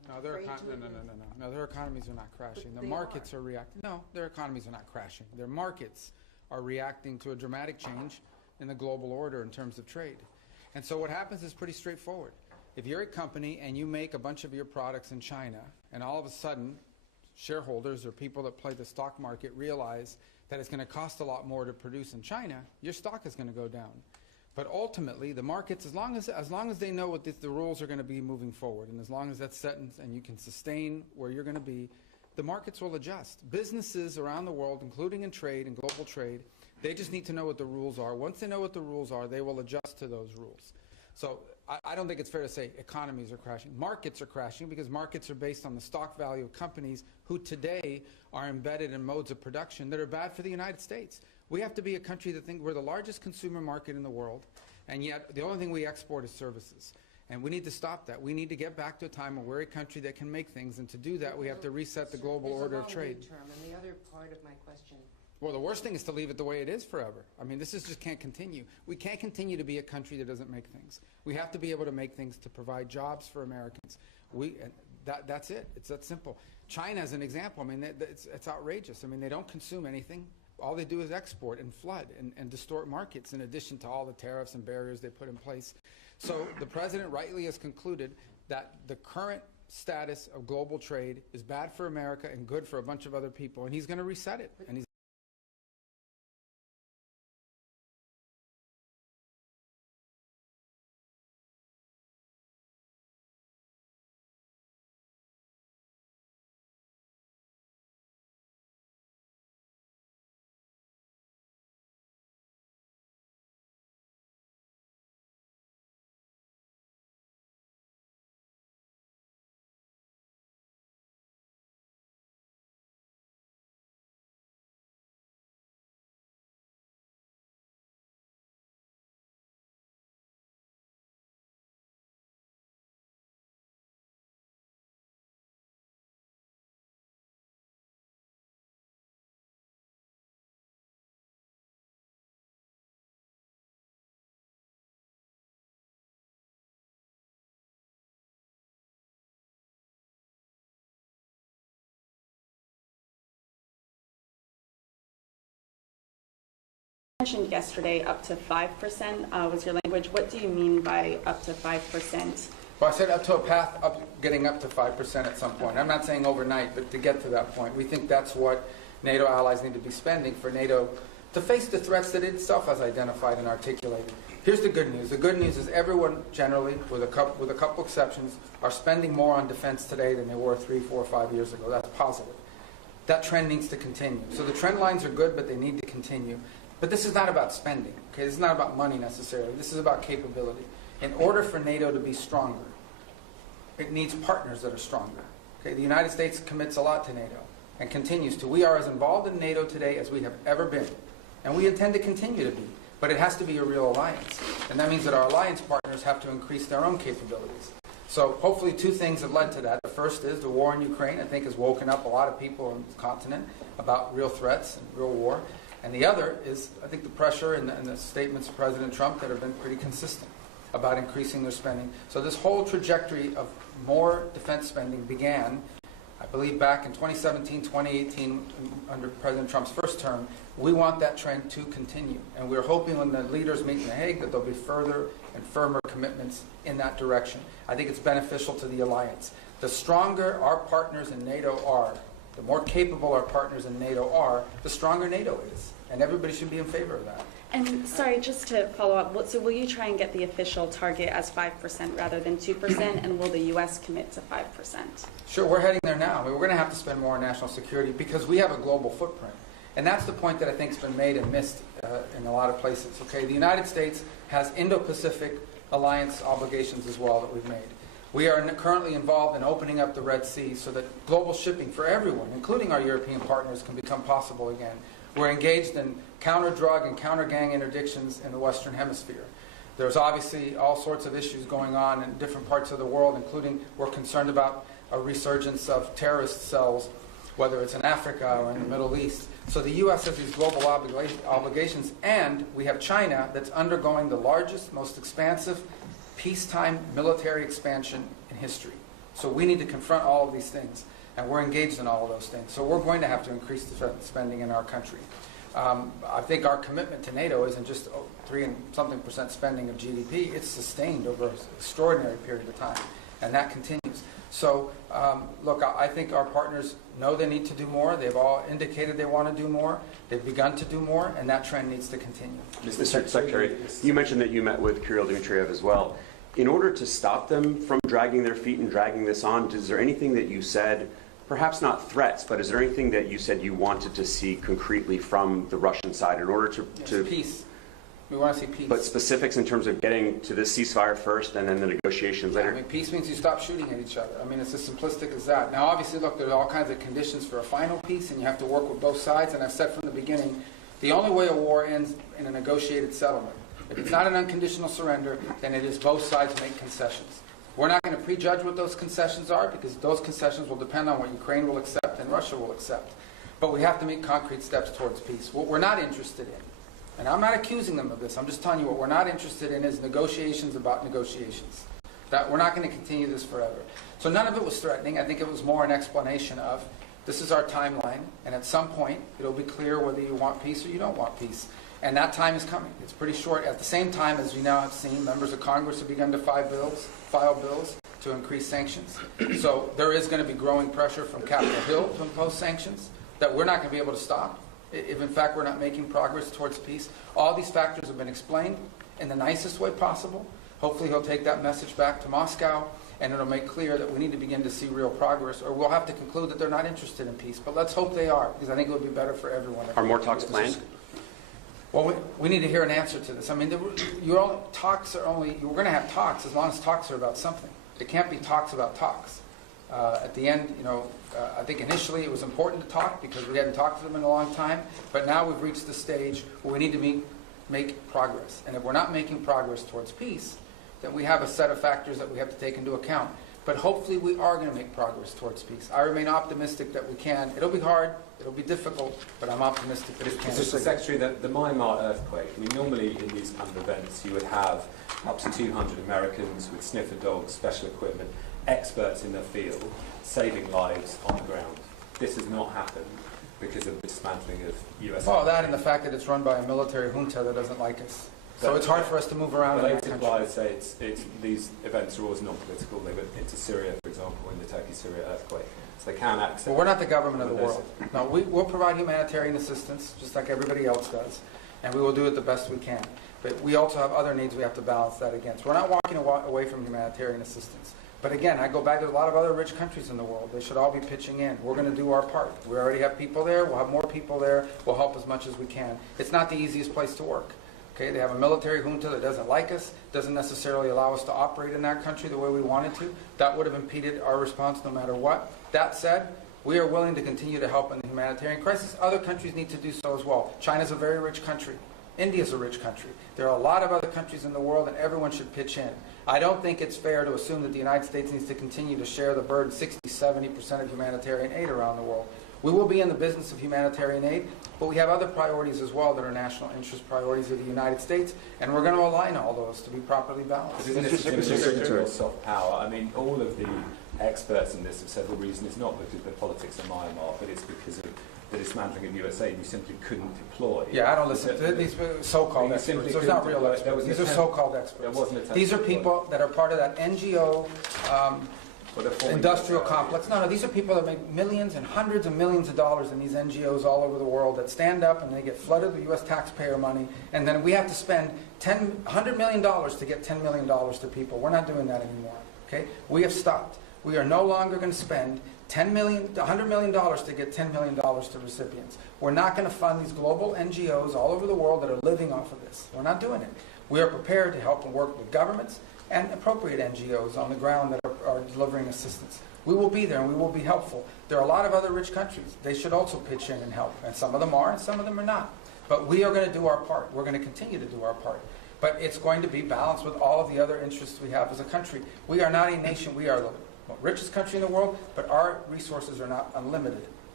No, their afraid to admit? No, their economies are not crashing. But The they markets are. are reacting. No, their economies are not crashing. Their markets are reacting to a dramatic change in the global order in terms of trade. And so what happens is pretty straightforward. If you're a company and you make a bunch of your products in China, and all of a sudden shareholders or people that play the stock market realize that it's going to cost a lot more to produce in China, your stock is going to go down. But ultimately, the markets, as long as they know what the rules are going to be moving forward, and as long as that's set and you can sustain where you're going to be, the markets will adjust. Businesses around the world, including in trade and global trade, they just need to know what the rules are. Once they know what the rules are, they will adjust to those rules. So I don't think it's fair to say economies are crashing. Markets are crashing because markets are based on the stock value of companies who today are embedded in modes of production that are bad for the United States. We have to be a country that thinks we're the largest consumer market in the world, and yet the only thing we export is services. And we need to stop that. We need to get back to a time where we're a country that can make things, and to do that we have to reset the global order of trade. There's a long lead term, and the other part of my question. Well, the worst thing is to leave it the way it is forever. I mean, this just can't continue. We can't continue to be a country that doesn't make things. We have to be able to make things to provide jobs for Americans. That's it. It's that simple. China is an example. I mean, it's outrageous. I mean, they don't consume anything. All they do is export and flood and distort markets, in addition to all the tariffs and barriers they put in place. So the president rightly has concluded that the current status of global trade is bad for America and good for a bunch of other people, and he's going to reset it. And he's mentioned yesterday up to 5% was your language. What do you mean by up to 5%? Well, I said up to a path up, getting up to 5% at some point. I'm not saying overnight, but to get to that point. We think that's what NATO allies need to be spending for NATO to face the threats that it itself has identified and articulated. Here's the good news. The good news is everyone generally, with a couple exceptions, are spending more on defense today than they were 3, 4, 5 years ago. That's positive. That trend needs to continue. So the trend lines are good, but they need to continue. But this is not about spending. Okay? This is not about money necessarily. This is about capability. In order for NATO to be stronger, it needs partners that are stronger. Okay? The United States commits a lot to NATO and continues to. We are as involved in NATO today as we have ever been. And we intend to continue to be. But it has to be a real alliance. And that means that our alliance partners have to increase their own capabilities. So hopefully 2 things have led to that. The first is the war in Ukraine, I think, has woken up a lot of people on the continent about real threats and real war. And the other is, I think, the pressure and the statements of President Trump that have been pretty consistent about increasing their spending. So this whole trajectory of more defense spending began, I believe, back in 2017, 2018, under President Trump's first term. We want that trend to continue. And we're hoping when the leaders meet in The Hague that there'll be further and firmer commitments in that direction. I think it's beneficial to the alliance. The stronger our partners in NATO are, the more capable our partners in NATO are, the stronger NATO is. And everybody should be in favor of that. And sorry, just to follow up, so will you try and get the official target as 5% rather than 2%, and will the U.S. commit to 5%? Sure, we're heading there now. I mean, we're going to have to spend more on national security because we have a global footprint. And that's the point that I think has been made and missed in a lot of places. Okay, the United States has Indo-Pacific alliance obligations as well that we've made. We are currently involved in opening up the Red Sea so that global shipping for everyone, including our European partners, can become possible again. We're engaged in counter-drug and counter-gang interdictions in the Western Hemisphere. There's obviously all sorts of issues going on in different parts of the world, including we're concerned about a resurgence of terrorist cells, whether it's in Africa or in the Middle East. So the U.S. has these global obligations, and we have China that's undergoing the largest, most expansive peacetime military expansion in history. So we need to confront all of these things, and we're engaged in all of those things. So we're going to have to increase the spending in our country. I think our commitment to NATO isn't just 3% spending of GDP. It's sustained over an extraordinary period of time, and that continues. So, look, I think our partners know they need to do more. They've all indicated they want to do more. They've begun to do more, and that trend needs to continue. Mr. Secretary, you mentioned that you met with Kirill Dmitriev as well. In order to stop them from dragging their feet and dragging this on, is there anything that you said, perhaps not threats, but is there anything that you said you wanted to see concretely from the Russian side in order to peace? We want to see peace. But specifics in terms of getting to this ceasefire first and then the negotiations later? I mean, peace means you stop shooting at each other. I mean, it's as simplistic as that. Now, obviously, look, there's all kinds of conditions for a final peace, and you have to work with both sides. And I've said from the beginning, the only way a war ends in a negotiated settlement. If it's not an unconditional surrender, then it is both sides make concessions. We're not going to prejudge what those concessions are, because those concessions will depend on what Ukraine will accept and Russia will accept. But we have to make concrete steps towards peace. What we're not interested in, and I'm not accusing them of this, I'm just telling you what we're not interested in is negotiations about negotiations. That we're not going to continue this forever. So none of it was threatening. I think it was more an explanation of, this is our timeline, and at some point it'll be clear whether you want peace or you don't want peace. And that time is coming. It's pretty short. At the same time, as we now have seen, members of Congress have begun to file bills to increase sanctions. So there is going to be growing pressure from Capitol Hill to impose sanctions that we're not going to be able to stop if in fact we're not making progress towards peace. All these factors have been explained in the nicest way possible. Hopefully he'll take that message back to Moscow, and it'll make clear that we need to begin to see real progress, or we'll have to conclude that they're not interested in peace. But let's hope they are, because I think it would be better for everyone. Are more talks planned? Well, we need to hear an answer to this. I mean, we're going to have talks as long as talks are about something. It can't be talks about talks. At the end, I think initially it was important to talk because we hadn't talked to them in a long time, but now we've reached the stage where we need to make progress. And if we're not making progress towards peace, then we have a set of factors that we have to take into account. But hopefully we are going to make progress towards peace. I remain optimistic that we can. It'll be hard, it'll be difficult, but I'm optimistic that it can. Mr. Secretary, the Myanmar earthquake, I mean, normally in these kind of events you would have up to 200 Americans with sniffer dogs, special equipment, experts in their field, saving lives on the ground. This has not happened because of the dismantling of US... Well, that and the fact that it's run by a military junta that doesn't like us. So it's hard for us to move around in that country. Related say these events are always non-political. They went into Syria, for example, in the Turkey-Syria earthquake. So they can accept... Well, we're not the government of the world. No, we'll provide humanitarian assistance, just like everybody else does, and we will do it the best we can. But we also have other needs we have to balance that against. We're not walking away from humanitarian assistance. But again, I go back to a lot of other rich countries in the world. They should all be pitching in. We're going to do our part. We already have people there. We'll have more people there. We'll help as much as we can. It's not the easiest place to work. Okay, they have a military junta that doesn't like us, doesn't necessarily allow us to operate in that country the way we wanted to. That would have impeded our response no matter what. That said, we are willing to continue to help in the humanitarian crisis. Other countries need to do so as well. China's a very rich country. India's a rich country. There are a lot of other countries in the world, and everyone should pitch in. I don't think it's fair to assume that the United States needs to continue to share the burden, 60-70% of humanitarian aid around the world. We will be in the business of humanitarian aid, but we have other priorities as well that are national interest priorities of the United States, and we're going to align all those to be properly balanced. Isn't it soft power? I mean, all of the experts in this have said the reason is not because of the politics of Myanmar, but it's because of the dismantling of US aid. You simply couldn't deploy. Yeah, I don't listen to these so-called experts. They're not real experts. These are so-called experts. These are people that are part of that NGO industrial complex. No, these are people that make millions and hundreds of millions of dollars in these NGOs all over the world that stand up and they get flooded with U.S. taxpayer money, and then we have to spend $100 million to get $10 million to people. We're not doing that anymore. Okay? We have stopped. We are no longer going to spend $100 million to get $10 million to recipients. We're not going to fund these global NGOs all over the world that are living off of this. We're not doing it. We are prepared to help and work with governments and appropriate NGOs on the ground that are delivering assistance. We will be there and we will be helpful. There are a lot of other rich countries. They should also pitch in and help. And some of them are and some of them are not. But we are going to do our part. We're going to continue to do our part. But it's going to be balanced with all of the other interests we have as a country. We are not a nation. We are the richest country in the world, but our resources are not unlimited.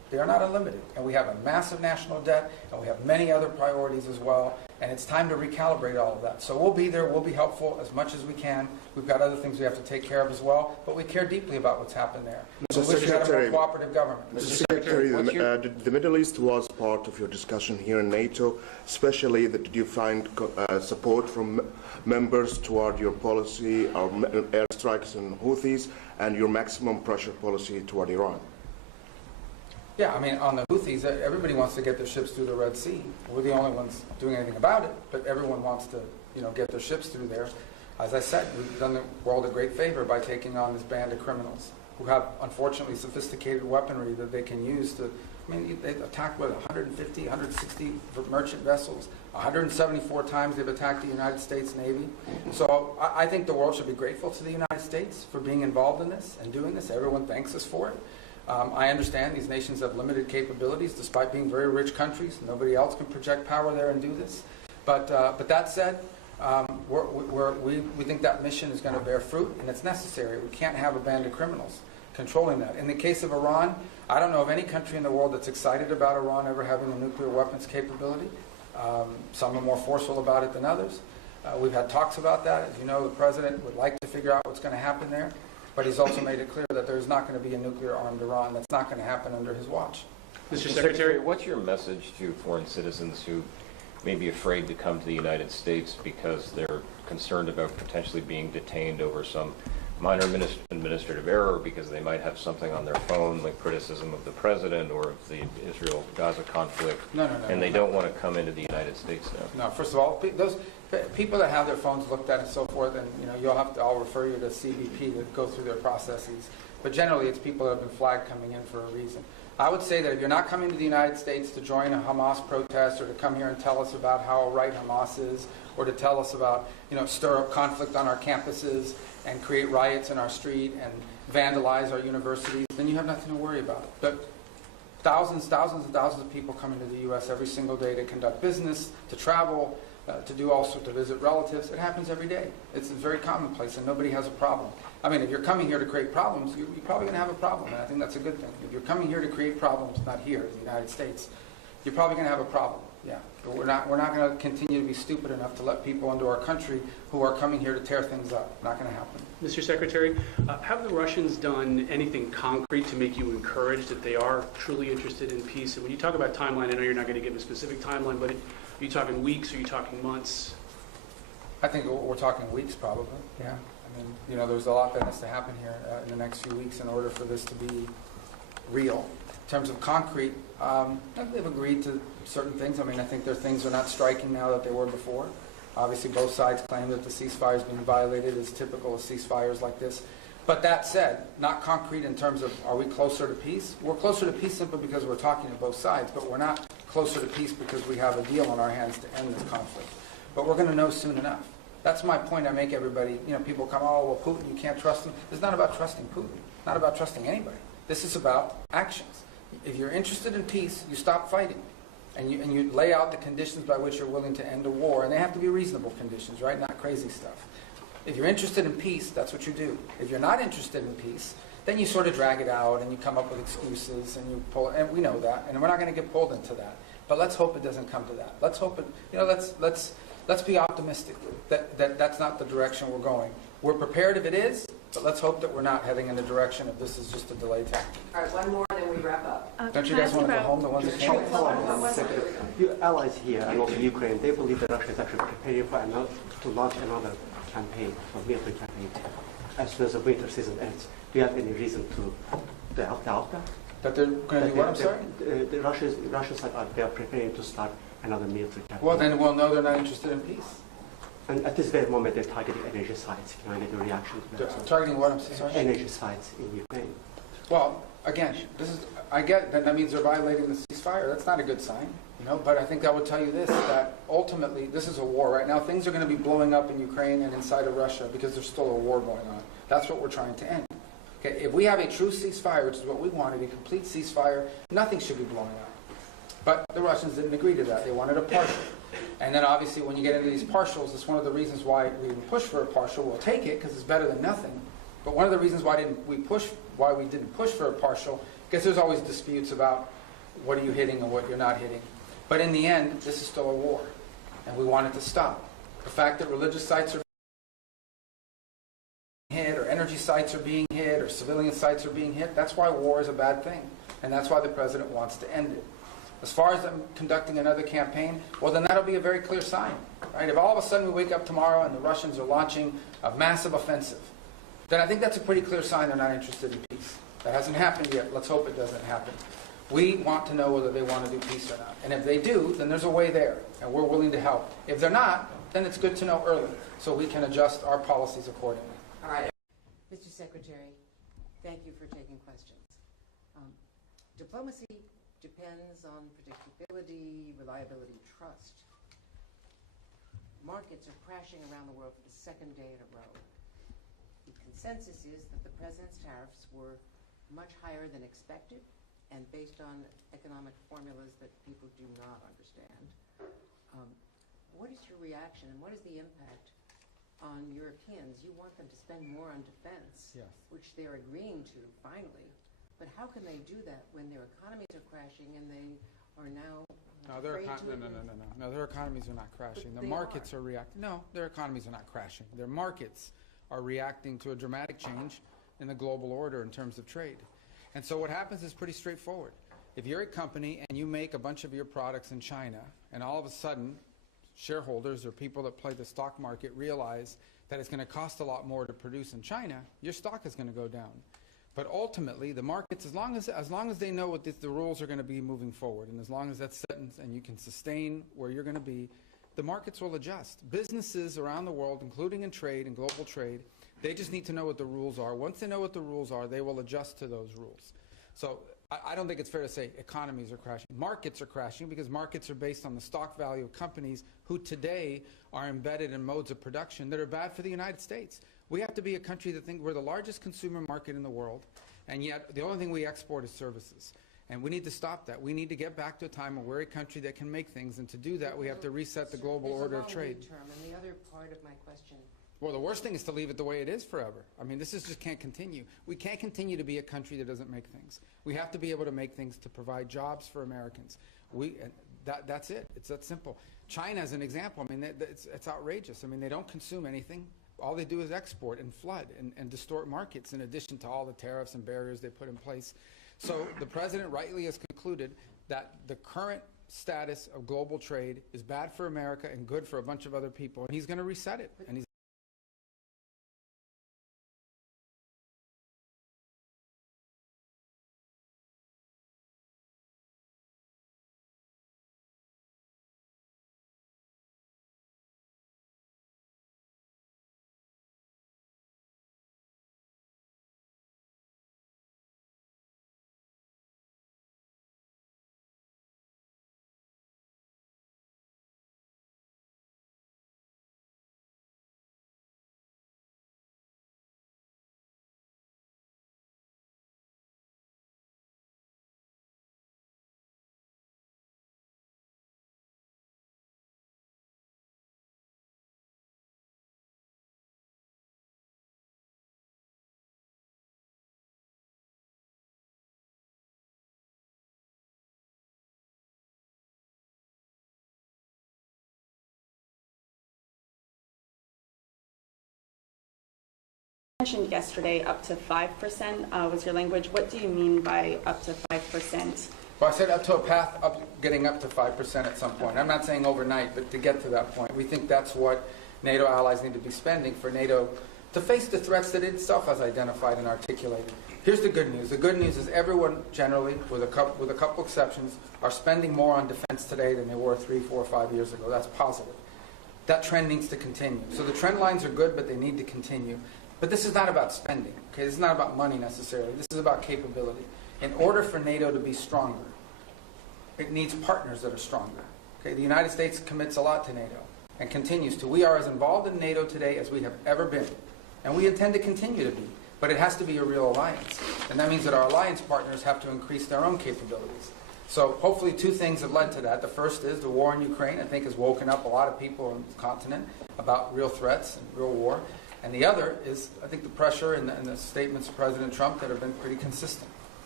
They are not unlimited. And we have a massive national debt, and we have many other priorities as well. And it's time to recalibrate all of that. So we'll be there. We'll be helpful as much as we can. We've got other things we have to take care of as well. But we care deeply about what's happened there. Mr. We wish we had a more Secretary, cooperative government. Mr. Secretary, the Middle East was part of your discussion here in NATO, especially that did you find support from members toward your policy, our airstrikes and Houthis, and your maximum pressure policy toward Iran? Yeah, I mean, on the Houthis, everybody wants to get their ships through the Red Sea. We're the only ones doing anything about it, but everyone wants to, get their ships through there. As I said, we've done the world a great favor by taking on this band of criminals who have, unfortunately, sophisticated weaponry that they can use to, they attacked, 150, 160 merchant vessels. 174 times they've attacked the United States Navy. So I think the world should be grateful to the United States for being involved in this and doing this. Everyone thanks us for it. I understand these nations have limited capabilities despite being very rich countries. Nobody else can project power there and do this. But that said, we think that mission is going to bear fruit, and it's necessary. We can't have a band of criminals controlling that. In the case of Iran, I don't know of any country in the world that's excited about Iran ever having a nuclear weapons capability. Some are more forceful about it than others. We've had talks about that. As you know, the president would like to figure out what's going to happen there. But he's also made it clear that there's not going to be a nuclear-armed Iran. That's not going to happen under his watch. Mr. Secretary, what's your message to foreign citizens who may be afraid to come to the United States because they're concerned about potentially being detained over some minor administrative error, because they might have something on their phone like criticism of the president or of the Israel-Gaza conflict, and they don't want to come into the United States now? No, first of all, those people that have their phones looked at and so forth, and I'll refer you to CBP to go through their processes. But generally, it's people that have been flagged coming in for a reason. I would say that if you're not coming to the United States to join a Hamas protest or to come here and tell us about how right Hamas is, or to tell us about, stir up conflict on our campuses and create riots in our street and vandalize our universities, then you have nothing to worry about. But thousands and thousands of people come into the U.S. every single day to conduct business, to travel, to do all sorts, to visit relatives. It happens every day. It's very commonplace, and nobody has a problem. I mean, if you're coming here to create problems, you're probably going to have a problem, and I think that's a good thing. If you're coming here to create problems, not here in the United States, you're probably going to have a problem. Yeah, but we're not going to continue to be stupid enough to let people into our country who are coming here to tear things up. Not going to happen. Mr. Secretary, have the Russians done anything concrete to make you encouraged that they are truly interested in peace? And when you talk about timeline, I know you're not going to give a specific timeline, but are you talking weeks? Are you talking months? I think we're talking weeks, probably. Yeah. I mean, there's a lot that has to happen here in the next few weeks in order for this to be real. In terms of concrete, they've agreed to certain things. I mean, I think their things are not striking now that they were before. Obviously, both sides claim that the ceasefire is being violated, as typical of ceasefires like this. But that said, not concrete in terms of are we closer to peace? We're closer to peace simply because we're talking to both sides, but we're not closer to peace because we have a deal on our hands to end this conflict. But we're going to know soon enough. That's my point I make everybody. People come, oh, well, Putin, you can't trust him. It's not about trusting Putin. It's not about trusting anybody. This is about actions. If you're interested in peace, you stop fighting. And you lay out the conditions by which you're willing to end a war. And they have to be reasonable conditions, right? Not crazy stuff. If you're interested in peace, that's what you do. If you're not interested in peace, then you sort of drag it out and you come up with excuses and you pull, and we know that, and we're not going to get pulled into that. But let's hope it doesn't come to that. Let's hope it, let's be optimistic that that's not the direction we're going. We're prepared if it is, but let's hope that we're not heading in the direction of this is just a delay tactic. All right, one more, then we wrap up. Don't you guys want to go home, the ones that can't? Your allies here and also Ukraine, they believe that Russia is actually preparing to launch another campaign, a military campaign, as soon as the winter season ends. Do you have any reason to doubt that? That they're going to do what, I'm sorry? The Russians they are preparing to start another military campaign. Well, then we'll know they're not interested in peace. And at this very moment, they're targeting energy sites. Can I get a reaction to that? Targeting what, I'm sorry? Energy sites in Ukraine. Well, again, I get that means they're violating the ceasefire. That's not a good sign, but I think I would tell you this, that ultimately this is a war right now. Things are going to be blowing up in Ukraine and inside of Russia because there's still a war going on. That's what we're trying to end. Okay, if we have a true ceasefire, which is what we wanted, a complete ceasefire, nothing should be blowing up. But the Russians didn't agree to that. They wanted a partial. And then obviously when you get into these partials, it's one of the reasons why we didn't push for a partial. We'll take it because it's better than nothing. But one of the reasons why we didn't push for a partial, because there's always disputes about what are you hitting and what you're not hitting. But in the end, this is still a war, and we want it to stop. The fact that religious sites are being hit, or energy sites are being hit, or civilian sites are being hit, that's why war is a bad thing, and that's why the president wants to end it. As far as them conducting another campaign, well, then that'll be a very clear sign, right? If all of a sudden we wake up tomorrow and the Russians are launching a massive offensive, then I think that's a pretty clear sign they're not interested in peace. That hasn't happened yet. Let's hope it doesn't happen. We want to know whether they want to do peace or not. And if they do, then there's a way there, and we're willing to help. If they're not, then it's good to know early, so we can adjust our policies accordingly. All right. Mr. Secretary, thank you for taking questions. Diplomacy depends on predictability, reliability, trust. Markets are crashing around the world for the second day in a row. The consensus is that the president's tariffs were much higher than expected and based on economic formulas that people do not understand. What is your reaction and what is the impact on Europeans? You want them to spend more on defense, Yes. which they're agreeing to finally. But how can they do that when their economies are crashing and they are now No, afraid to No, their economies are not crashing. But The they markets are reacting. No, their economies are not crashing. Their markets are reacting to a dramatic change in the global order in terms of trade. And so what happens is pretty straightforward. If you're a company and you make a bunch of your products in China, and all of a sudden shareholders or people that play the stock market realize that it's going to cost a lot more to produce in China, your stock is going to go down. But ultimately, the markets, as long as they know what the rules are going to be moving forward, and as long as that's set and you can sustain where you're going to be, the markets will adjust. Businesses around the world, including in trade and global trade, they just need to know what the rules are. Once they know what the rules are, they will adjust to those rules. So I don't think it's fair to say economies are crashing. Markets are crashing because markets are based on the stock value of companies who today are embedded in modes of production that are bad for the United States. We have to be a country that thinks we're the largest consumer market in the world, and yet the only thing we export is services. And we need to stop that. We need to get back to a time where we're a country that can make things, and to do that we have to reset the global order of trade. There's a long lead term, and the other part of my question. Well, the worst thing is to leave it the way it is forever. I mean, this just can't continue. We can't continue to be a country that doesn't make things. We have to be able to make things to provide jobs for Americans. That's it. It's that simple. China is an example. I mean, it's outrageous. I mean, they don't consume anything. All they do is export and flood and distort markets, in addition to all the tariffs and barriers they put in place. So the president rightly has concluded that the current status of global trade is bad for America and good for a bunch of other people, and he's going to reset it. And he's mentioned yesterday up to 5% was your language. What do you mean by up to 5%? Well, I said up to a path up, getting up to 5% at some point. I'm not saying overnight, but to get to that point. We think that's what NATO allies need to be spending for NATO to face the threats that it itself has identified and articulated. Here's the good news. The good news is everyone generally, with a couple exceptions, are spending more on defense today than they were 3, 4, 5 years ago. That's positive. That trend needs to continue. So the trend lines are good, but they need to continue. But this is not about spending. Okay? This is not about money necessarily. This is about capability. In order for NATO to be stronger, it needs partners that are stronger. Okay? The United States commits a lot to NATO and continues to. We are as involved in NATO today as we have ever been. And we intend to continue to be. But it has to be a real alliance. And that means that our alliance partners have to increase their own capabilities. So hopefully 2 things have led to that. The first is the war in Ukraine, I think, has woken up a lot of people on the continent about real threats and real war. And the other is, I think, the pressure and the statements of President Trump that have been pretty consistent.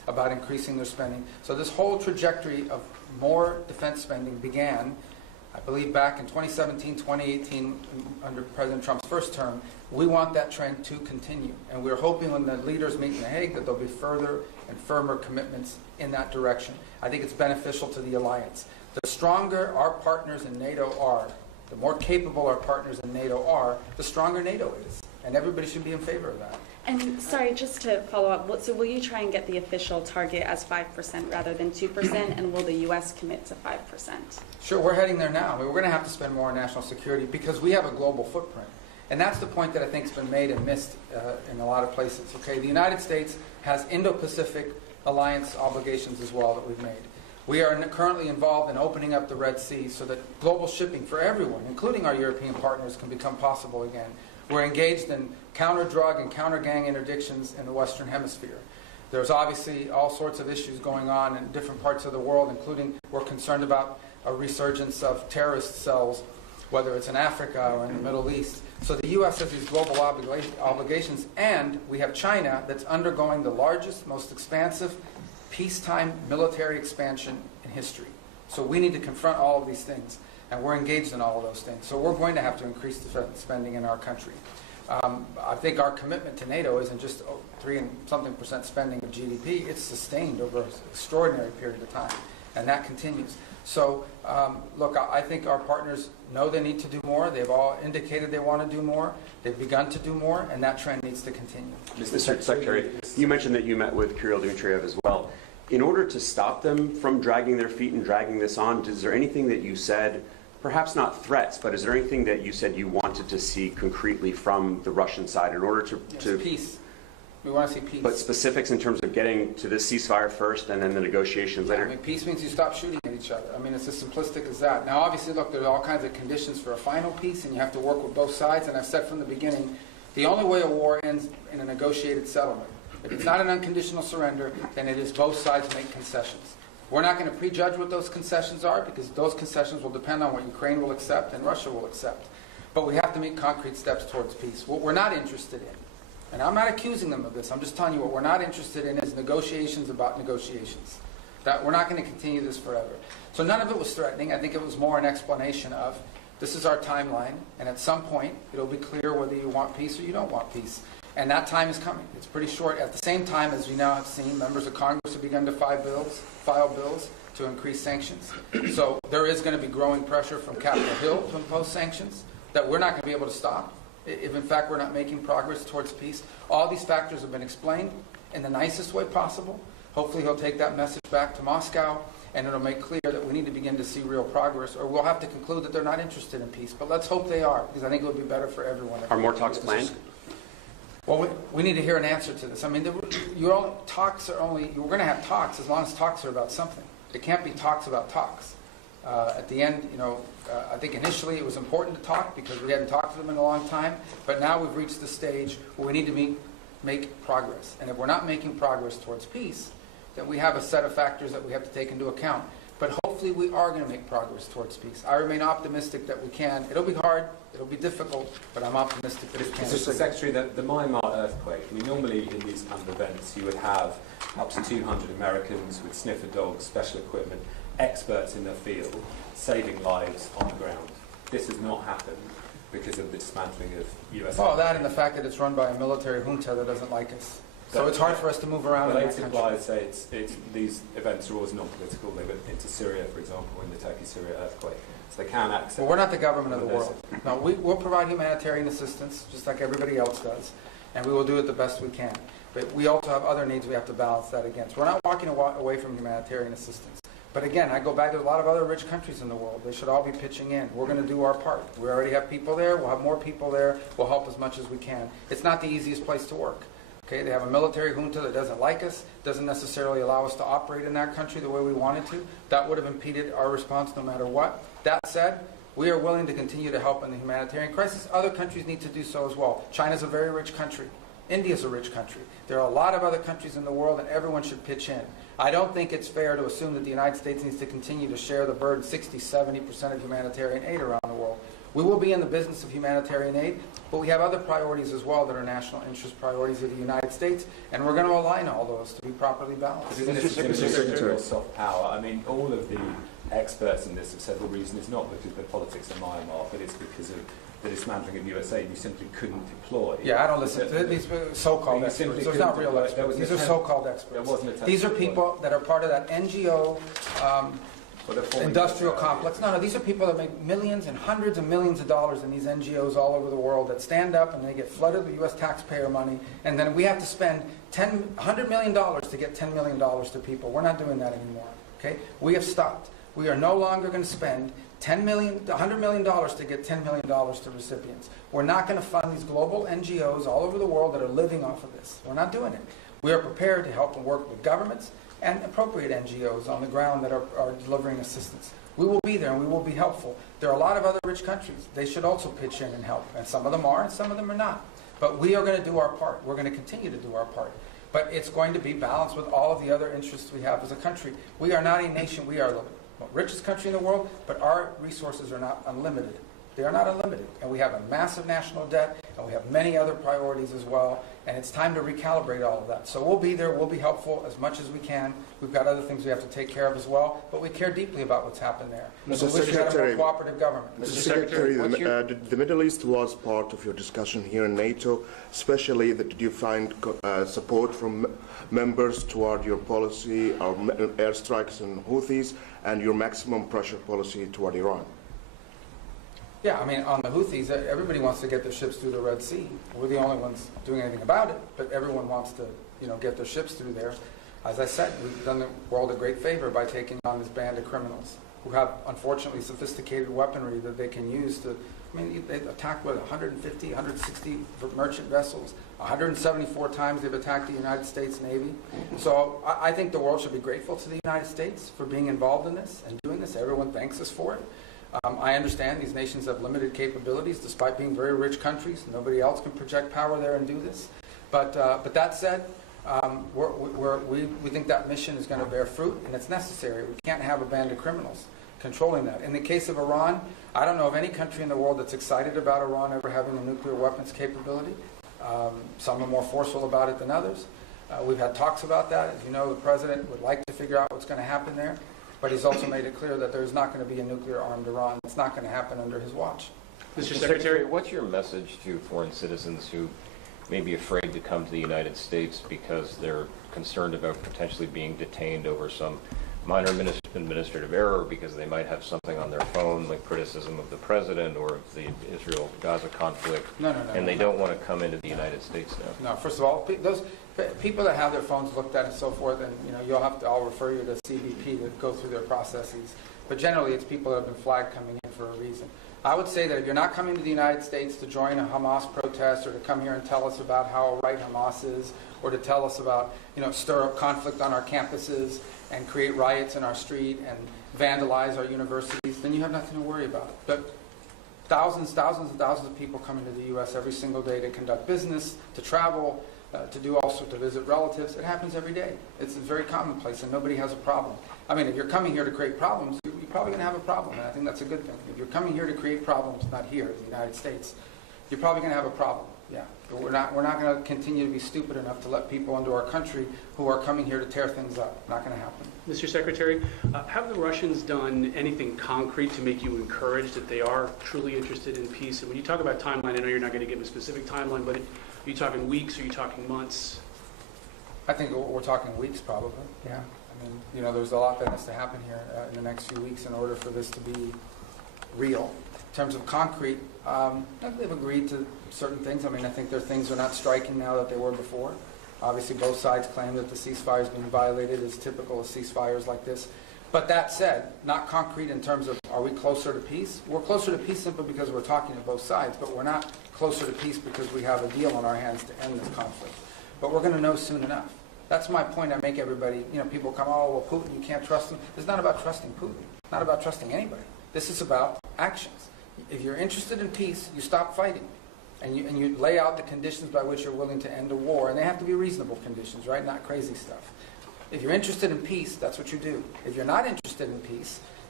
about increasing their spending. So this whole trajectory of more defense spending began, I believe, back in 2017, 2018, under President Trump's first term. We want that trend to continue. And we're hoping when the leaders meet in The Hague that there'll be further and firmer commitments in that direction. I think it's beneficial to the alliance. The stronger our partners in NATO are, the more capable our partners in NATO are, the stronger NATO is. And everybody should be in favor of that. And sorry, just to follow up, so will you try and get the official target as 5% rather than 2%, and will the U.S. commit to 5%? Sure, we're heading there now. I mean, we're going to have to spend more on national security because we have a global footprint. And that's the point that I think has been made and missed in a lot of places. Okay, the United States has Indo-Pacific alliance obligations as well that we've made. We are currently involved in opening up the Red Sea so that global shipping for everyone, including our European partners, can become possible again. We're engaged in counter-drug and counter-gang interdictions in the Western Hemisphere. There's obviously all sorts of issues going on in different parts of the world, including we're concerned about a resurgence of terrorist cells, whether it's in Africa or in the Middle East. So the U.S. has these global obligations, and we have China that's undergoing the largest, most expansive peacetime military expansion in history. So we need to confront all of these things. And we're engaged in all of those things. So we're going to have to increase the spending in our country. I think our commitment to NATO isn't just 3-something% spending of GDP. It's sustained over an extraordinary period of time. And that continues. So, look, I think our partners know they need to do more. They've all indicated they want to do more. They've begun to do more. And that trend needs to continue. Mr. Secretary, you mentioned that you met with Kirill Dmitriev as well. In order to stop them from dragging their feet and dragging this on, is there anything that you said, perhaps not threats, but is there anything that you said you wanted to see concretely from the Russian side in order to peace. We want to see peace. But specifics in terms of getting to this ceasefire first and then the negotiations later? I mean, peace means you stop shooting at each other. I mean, it's as simplistic as that. Now, obviously, look, there's all kinds of conditions for a final peace, and you have to work with both sides. And I've said from the beginning, the only way a war ends in a negotiated settlement. If it's not an unconditional surrender, then it is both sides make concessions. We're not going to prejudge what those concessions are because those concessions will depend on what Ukraine will accept and Russia will accept. But we have to make concrete steps towards peace. What we're not interested in, and I'm not accusing them of this, I'm just telling you what we're not interested in is negotiations about negotiations. That we're not going to continue this forever. So none of it was threatening. I think it was more an explanation of this is our timeline, and at some point it'll be clear whether you want peace or you don't want peace. And that time is coming. It's pretty short. At the same time, as you now have seen, members of Congress have begun to file bills to increase sanctions. So there is going to be growing pressure from Capitol Hill to impose sanctions that we're not going to be able to stop if, in fact, we're not making progress towards peace. All these factors have been explained in the nicest way possible. Hopefully he'll take that message back to Moscow, and it'll make clear that we need to begin to see real progress, or we'll have to conclude that they're not interested in peace. But let's hope they are, because I think it would be better for everyone. Are more talks planned? Well, we need to hear an answer to this. I mean, we're going to have talks as long as talks are about something. It can't be talks about talks. At the end, I think initially it was important to talk because we hadn't talked to them in a long time, but now we've reached the stage where we need to make progress. And if we're not making progress towards peace, then we have a set of factors that we have to take into account. But hopefully we are going to make progress towards peace. I remain optimistic that we can. It'll be hard, it'll be difficult, but I'm optimistic that it can. Mr. Secretary, the Myanmar earthquake, I mean, normally in these kind of events you would have up to 200 Americans with sniffer dogs, special equipment, experts in their field, saving lives on the ground. This has not happened because of the dismantling of U.S. Well, that and the fact that it's run by a military junta that doesn't like us. So it's hard for us to move around in that country. Implies say these events are always non-political. They went into Syria, for example, in the Turkey-Syria earthquake. So they can access... Well, we're not the government of the world. No, we'll provide humanitarian assistance, just like everybody else does, and we will do it the best we can. But we also have other needs we have to balance that against. We're not walking away from humanitarian assistance. But again, I go back to a lot of other rich countries in the world. They should all be pitching in. We're going to do our part. We already have people there. We'll have more people there. We'll help as much as we can. It's not the easiest place to work. Okay, they have a military junta that doesn't like us, doesn't necessarily allow us to operate in that country the way we wanted to. That would have impeded our response no matter what. That said, we are willing to continue to help in the humanitarian crisis. Other countries need to do so as well. China's a very rich country. India's a rich country. There are a lot of other countries in the world, and everyone should pitch in. I don't think it's fair to assume that the United States needs to continue to share the burden, 60-70% of humanitarian aid around the world. We will be in the business of humanitarian aid, but we have other priorities as well that are national interest priorities of the United States, and we're going to align all those to be properly balanced. Isn't it Secretary of soft power? I mean, all of the experts in this have said the reason is not because of the politics of Myanmar, but it's because of the dismantling of US aid. You simply couldn't deploy. Yeah, I don't listen to these so-called experts. Those are not real experts. These are so-called experts. These are people that are part of that NGO industrial complex. No, these are people that make millions and hundreds of millions of dollars in these NGOs all over the world that stand up and they get flooded with U.S. taxpayer money, and then we have to spend $100 million to get $10 million to people. We're not doing that anymore. Okay? We have stopped. We are no longer going to spend $100 million to get $10 million to recipients. We're not going to fund these global NGOs all over the world that are living off of this. We're not doing it. We are prepared to help and work with governments and appropriate NGOs on the ground that are delivering assistance. We will be there and we will be helpful. There are a lot of other rich countries. They should also pitch in and help. And some of them are and some of them are not. But we are going to do our part. We're going to continue to do our part. But it's going to be balanced with all of the other interests we have as a country. We are not a nation. We are the richest country in the world, but our resources are not unlimited. They are not unlimited. And we have a massive national debt, and we have many other priorities as well, and it's time to recalibrate all of that. So we'll be there, we'll be helpful as much as we can. We've got other things we have to take care of as well, but we care deeply about what's happened there. Mr. We wish we had a more Secretary, cooperative government. Mr. Secretary, the Middle East was part of your discussion here in NATO, especially that did you find support from members toward your policy, our airstrikes and Houthis, and your maximum pressure policy toward Iran? Yeah, I mean, on the Houthis, everybody wants to get their ships through the Red Sea. We're the only ones doing anything about it, but everyone wants to, get their ships through there. As I said, we've done the world a great favor by taking on this band of criminals who have, unfortunately, sophisticated weaponry that they can use to, they attacked, 150, 160 merchant vessels. 174 times they've attacked the United States Navy. So I think the world should be grateful to the United States for being involved in this and doing this. Everyone thanks us for it. I understand these nations have limited capabilities despite being very rich countries. Nobody else can project power there and do this. But that said, we think that mission is going to bear fruit and it's necessary. We can't have a band of criminals controlling that. In the case of Iran, I don't know of any country in the world that's excited about Iran ever having a nuclear weapons capability. Some are more forceful about it than others. We've had talks about that. As you know, the president would like to figure out what's going to happen there. But he's also made it clear that there's not going to be a nuclear-armed Iran. It's not going to happen under his watch. Mr. Secretary, what's your message to foreign citizens who may be afraid to come to the United States because they're concerned about potentially being detained over some minor administrative error, because they might have something on their phone like criticism of the president or of the Israel-Gaza conflict, and they don't want to come into the United States now? No, first of all, those people that have their phones looked at and so forth, and I'll refer you to CBP to go through their processes. But generally, it's people that have been flagged coming in for a reason. I would say that if you're not coming to the United States to join a Hamas protest or to come here and tell us about how right Hamas is, or to tell us about, stir up conflict on our campuses and create riots in our street and vandalize our universities, then you have nothing to worry about. But thousands and thousands of people come into the U.S. every single day to conduct business, to travel, to do all sorts, to visit relatives. It happens every day. It's very commonplace, and nobody has a problem. I mean, if you're coming here to create problems, you're probably going to have a problem, and I think that's a good thing. If you're coming here to create problems, not here in the United States, you're probably going to have a problem. Yeah, but we're not going to continue to be stupid enough to let people into our country who are coming here to tear things up. Not going to happen. Mr. Secretary, have the Russians done anything concrete to make you encouraged that they are truly interested in peace? And when you talk about timeline, I know you're not going to give a specific timeline, but are you talking weeks? Are you talking months? I think we're talking weeks, probably. Yeah. I mean, there's a lot that has to happen here in the next few weeks in order for this to be real. In terms of concrete, they've agreed to certain things. I mean, I think their things are not striking now that they were before. Obviously, both sides claim that the ceasefire is being violated, as typical of ceasefires like this. But that said, not concrete in terms of are we closer to peace? We're closer to peace simply because we're talking to both sides, but we're not closer to peace because we have a deal on our hands to end this conflict. But we're going to know soon enough. That's my point I make everybody. People come, oh, well, Putin, you can't trust him. It's not about trusting Putin. It's not about trusting anybody. This is about actions. If you're interested in peace, you stop fighting. And you lay out the conditions by which you're willing to end a war. And they have to be reasonable conditions, right? Not crazy stuff. If you're interested in peace, that's what you do. If you're not interested in peace,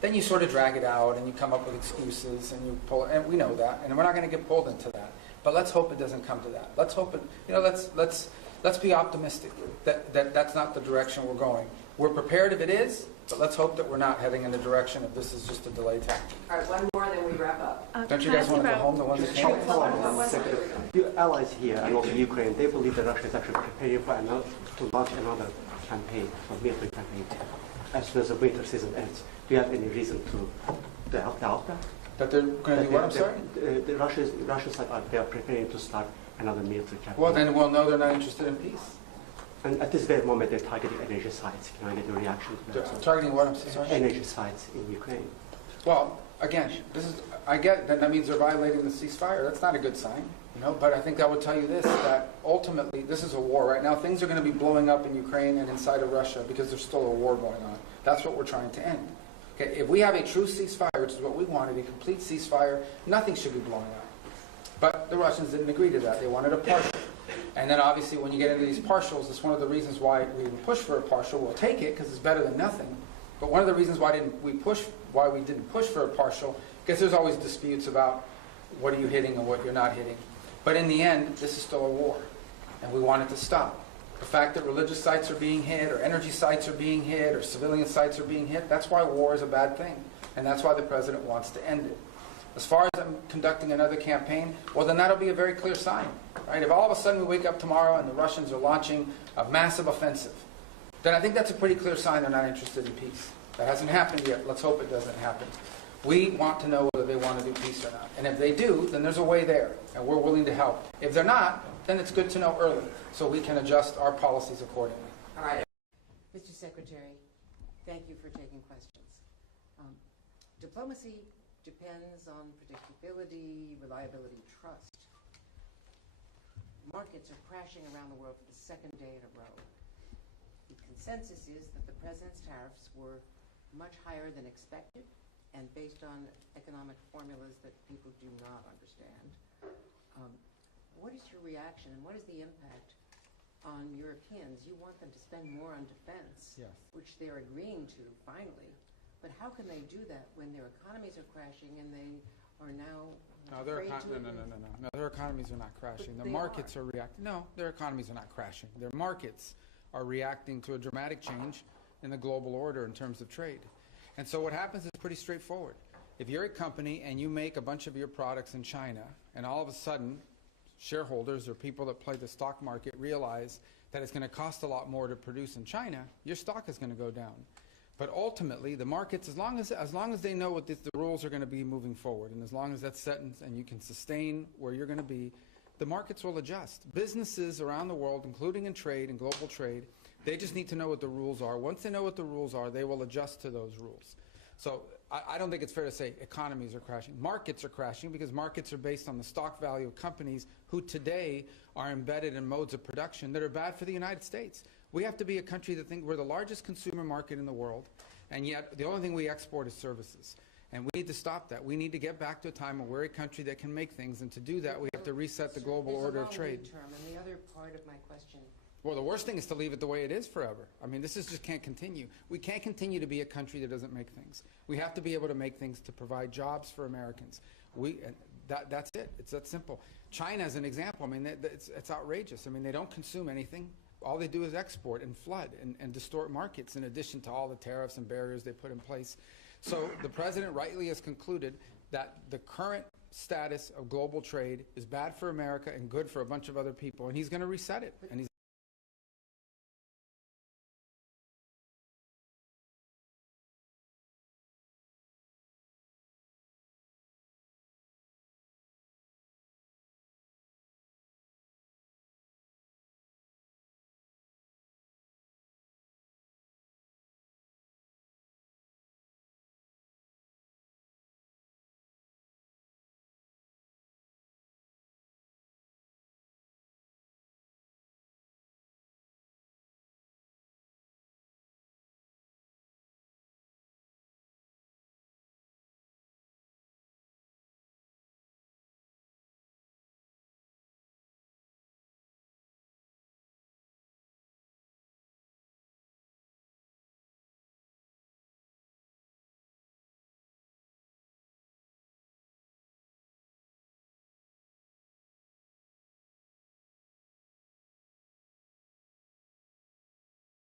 then you sort of drag it out and you come up with excuses and you pull, and we know that, and we're not going to get pulled into that. But let's hope it doesn't come to that. Let's hope it, let's be optimistic that that's not the direction we're going. We're prepared if it is, but let's hope that we're not heading in the direction of this is just a delay tactic. All right, one more, then we wrap up. Don't you guys want to go home, the ones that can't? Your allies here and also Ukraine, they believe that Russia is actually preparing to launch another campaign, a military campaign, as soon as the winter season ends. Do you have any reason to doubt that? That they're going to do what, I'm sorry? The Russians they are preparing to start another military campaign. Well, then we'll know they're not interested in peace. And at this very moment, they're targeting energy sites. Can I get a reaction to that? Targeting what, I'm sorry? Energy sites in Ukraine. Well, again, I get that means they're violating the ceasefire. That's not a good sign, but I think I would tell you this, that ultimately this is a war right now. Things are going to be blowing up in Ukraine and inside of Russia because there's still a war going on. That's what we're trying to end. Okay, if we have a true ceasefire, which is what we wanted, a complete ceasefire, nothing should be blowing up. But the Russians didn't agree to that. They wanted a partial. And then obviously when you get into these partials, it's one of the reasons why we didn't push for a partial. We'll take it because it's better than nothing. But one of the reasons why we didn't push for a partial, because there's always disputes about what are you hitting and what you're not hitting. But in the end, this is still a war, and we want it to stop. The fact that religious sites are being hit, or energy sites are being hit, or civilian sites are being hit, that's why war is a bad thing. And that's why the president wants to end it. As far as I'm conducting another campaign, well, then that'll be a very clear sign. Right? If all of a sudden we wake up tomorrow and the Russians are launching a massive offensive, then I think that's a pretty clear sign they're not interested in peace. That hasn't happened yet. Let's hope it doesn't happen. We want to know whether they want to do peace or not. And if they do, then there's a way there, and we're willing to help. If they're not, then it's good to know early, so we can adjust our policies accordingly. All right. Mr. Secretary, thank you for taking questions. Diplomacy depends on predictability, reliability, trust. Markets are crashing around the world for the second day in a row. The consensus is that the president's tariffs were much higher than expected and based on economic formulas that people do not understand. What is your reaction and what is the impact on Europeans? You want them to spend more on defense, Yes. which they're agreeing to finally. But how can they do that when their economies are crashing and they are now afraid to... No, their economies are not crashing. But The they markets are reacting. No, their economies are not crashing. Their markets are reacting to a dramatic change in the global order in terms of trade. And so what happens is pretty straightforward. If you're a company and you make a bunch of your products in China, and all of a sudden shareholders or people that play the stock market realize that it's going to cost a lot more to produce in China, your stock is going to go down. But ultimately, the markets, as long as they know what the rules are going to be moving forward, and as long as that's set and you can sustain where you're going to be, the markets will adjust. Businesses around the world, including in trade and global trade, they just need to know what the rules are. Once they know what the rules are, they will adjust to those rules. So I don't think it's fair to say economies are crashing. Markets are crashing because markets are based on the stock value of companies who today are embedded in modes of production that are bad for the United States. We have to be a country that thinks we're the largest consumer market in the world, and yet the only thing we export is services. And we need to stop that. We need to get back to a time where we're a country that can make things, and to do that we have to reset the global order of trade. And the other part of my question... Well, the worst thing is to leave it the way it is forever. I mean, this just can't continue. We can't continue to be a country that doesn't make things. We have to be able to make things to provide jobs for Americans. That's it. It's that simple. China is an example. I mean, it's outrageous. I mean, they don't consume anything. All they do is export and flood and distort markets, in addition to all the tariffs and barriers they put in place. So the president rightly has concluded that the current status of global trade is bad for America and good for a bunch of other people, and he's going to reset it. And he's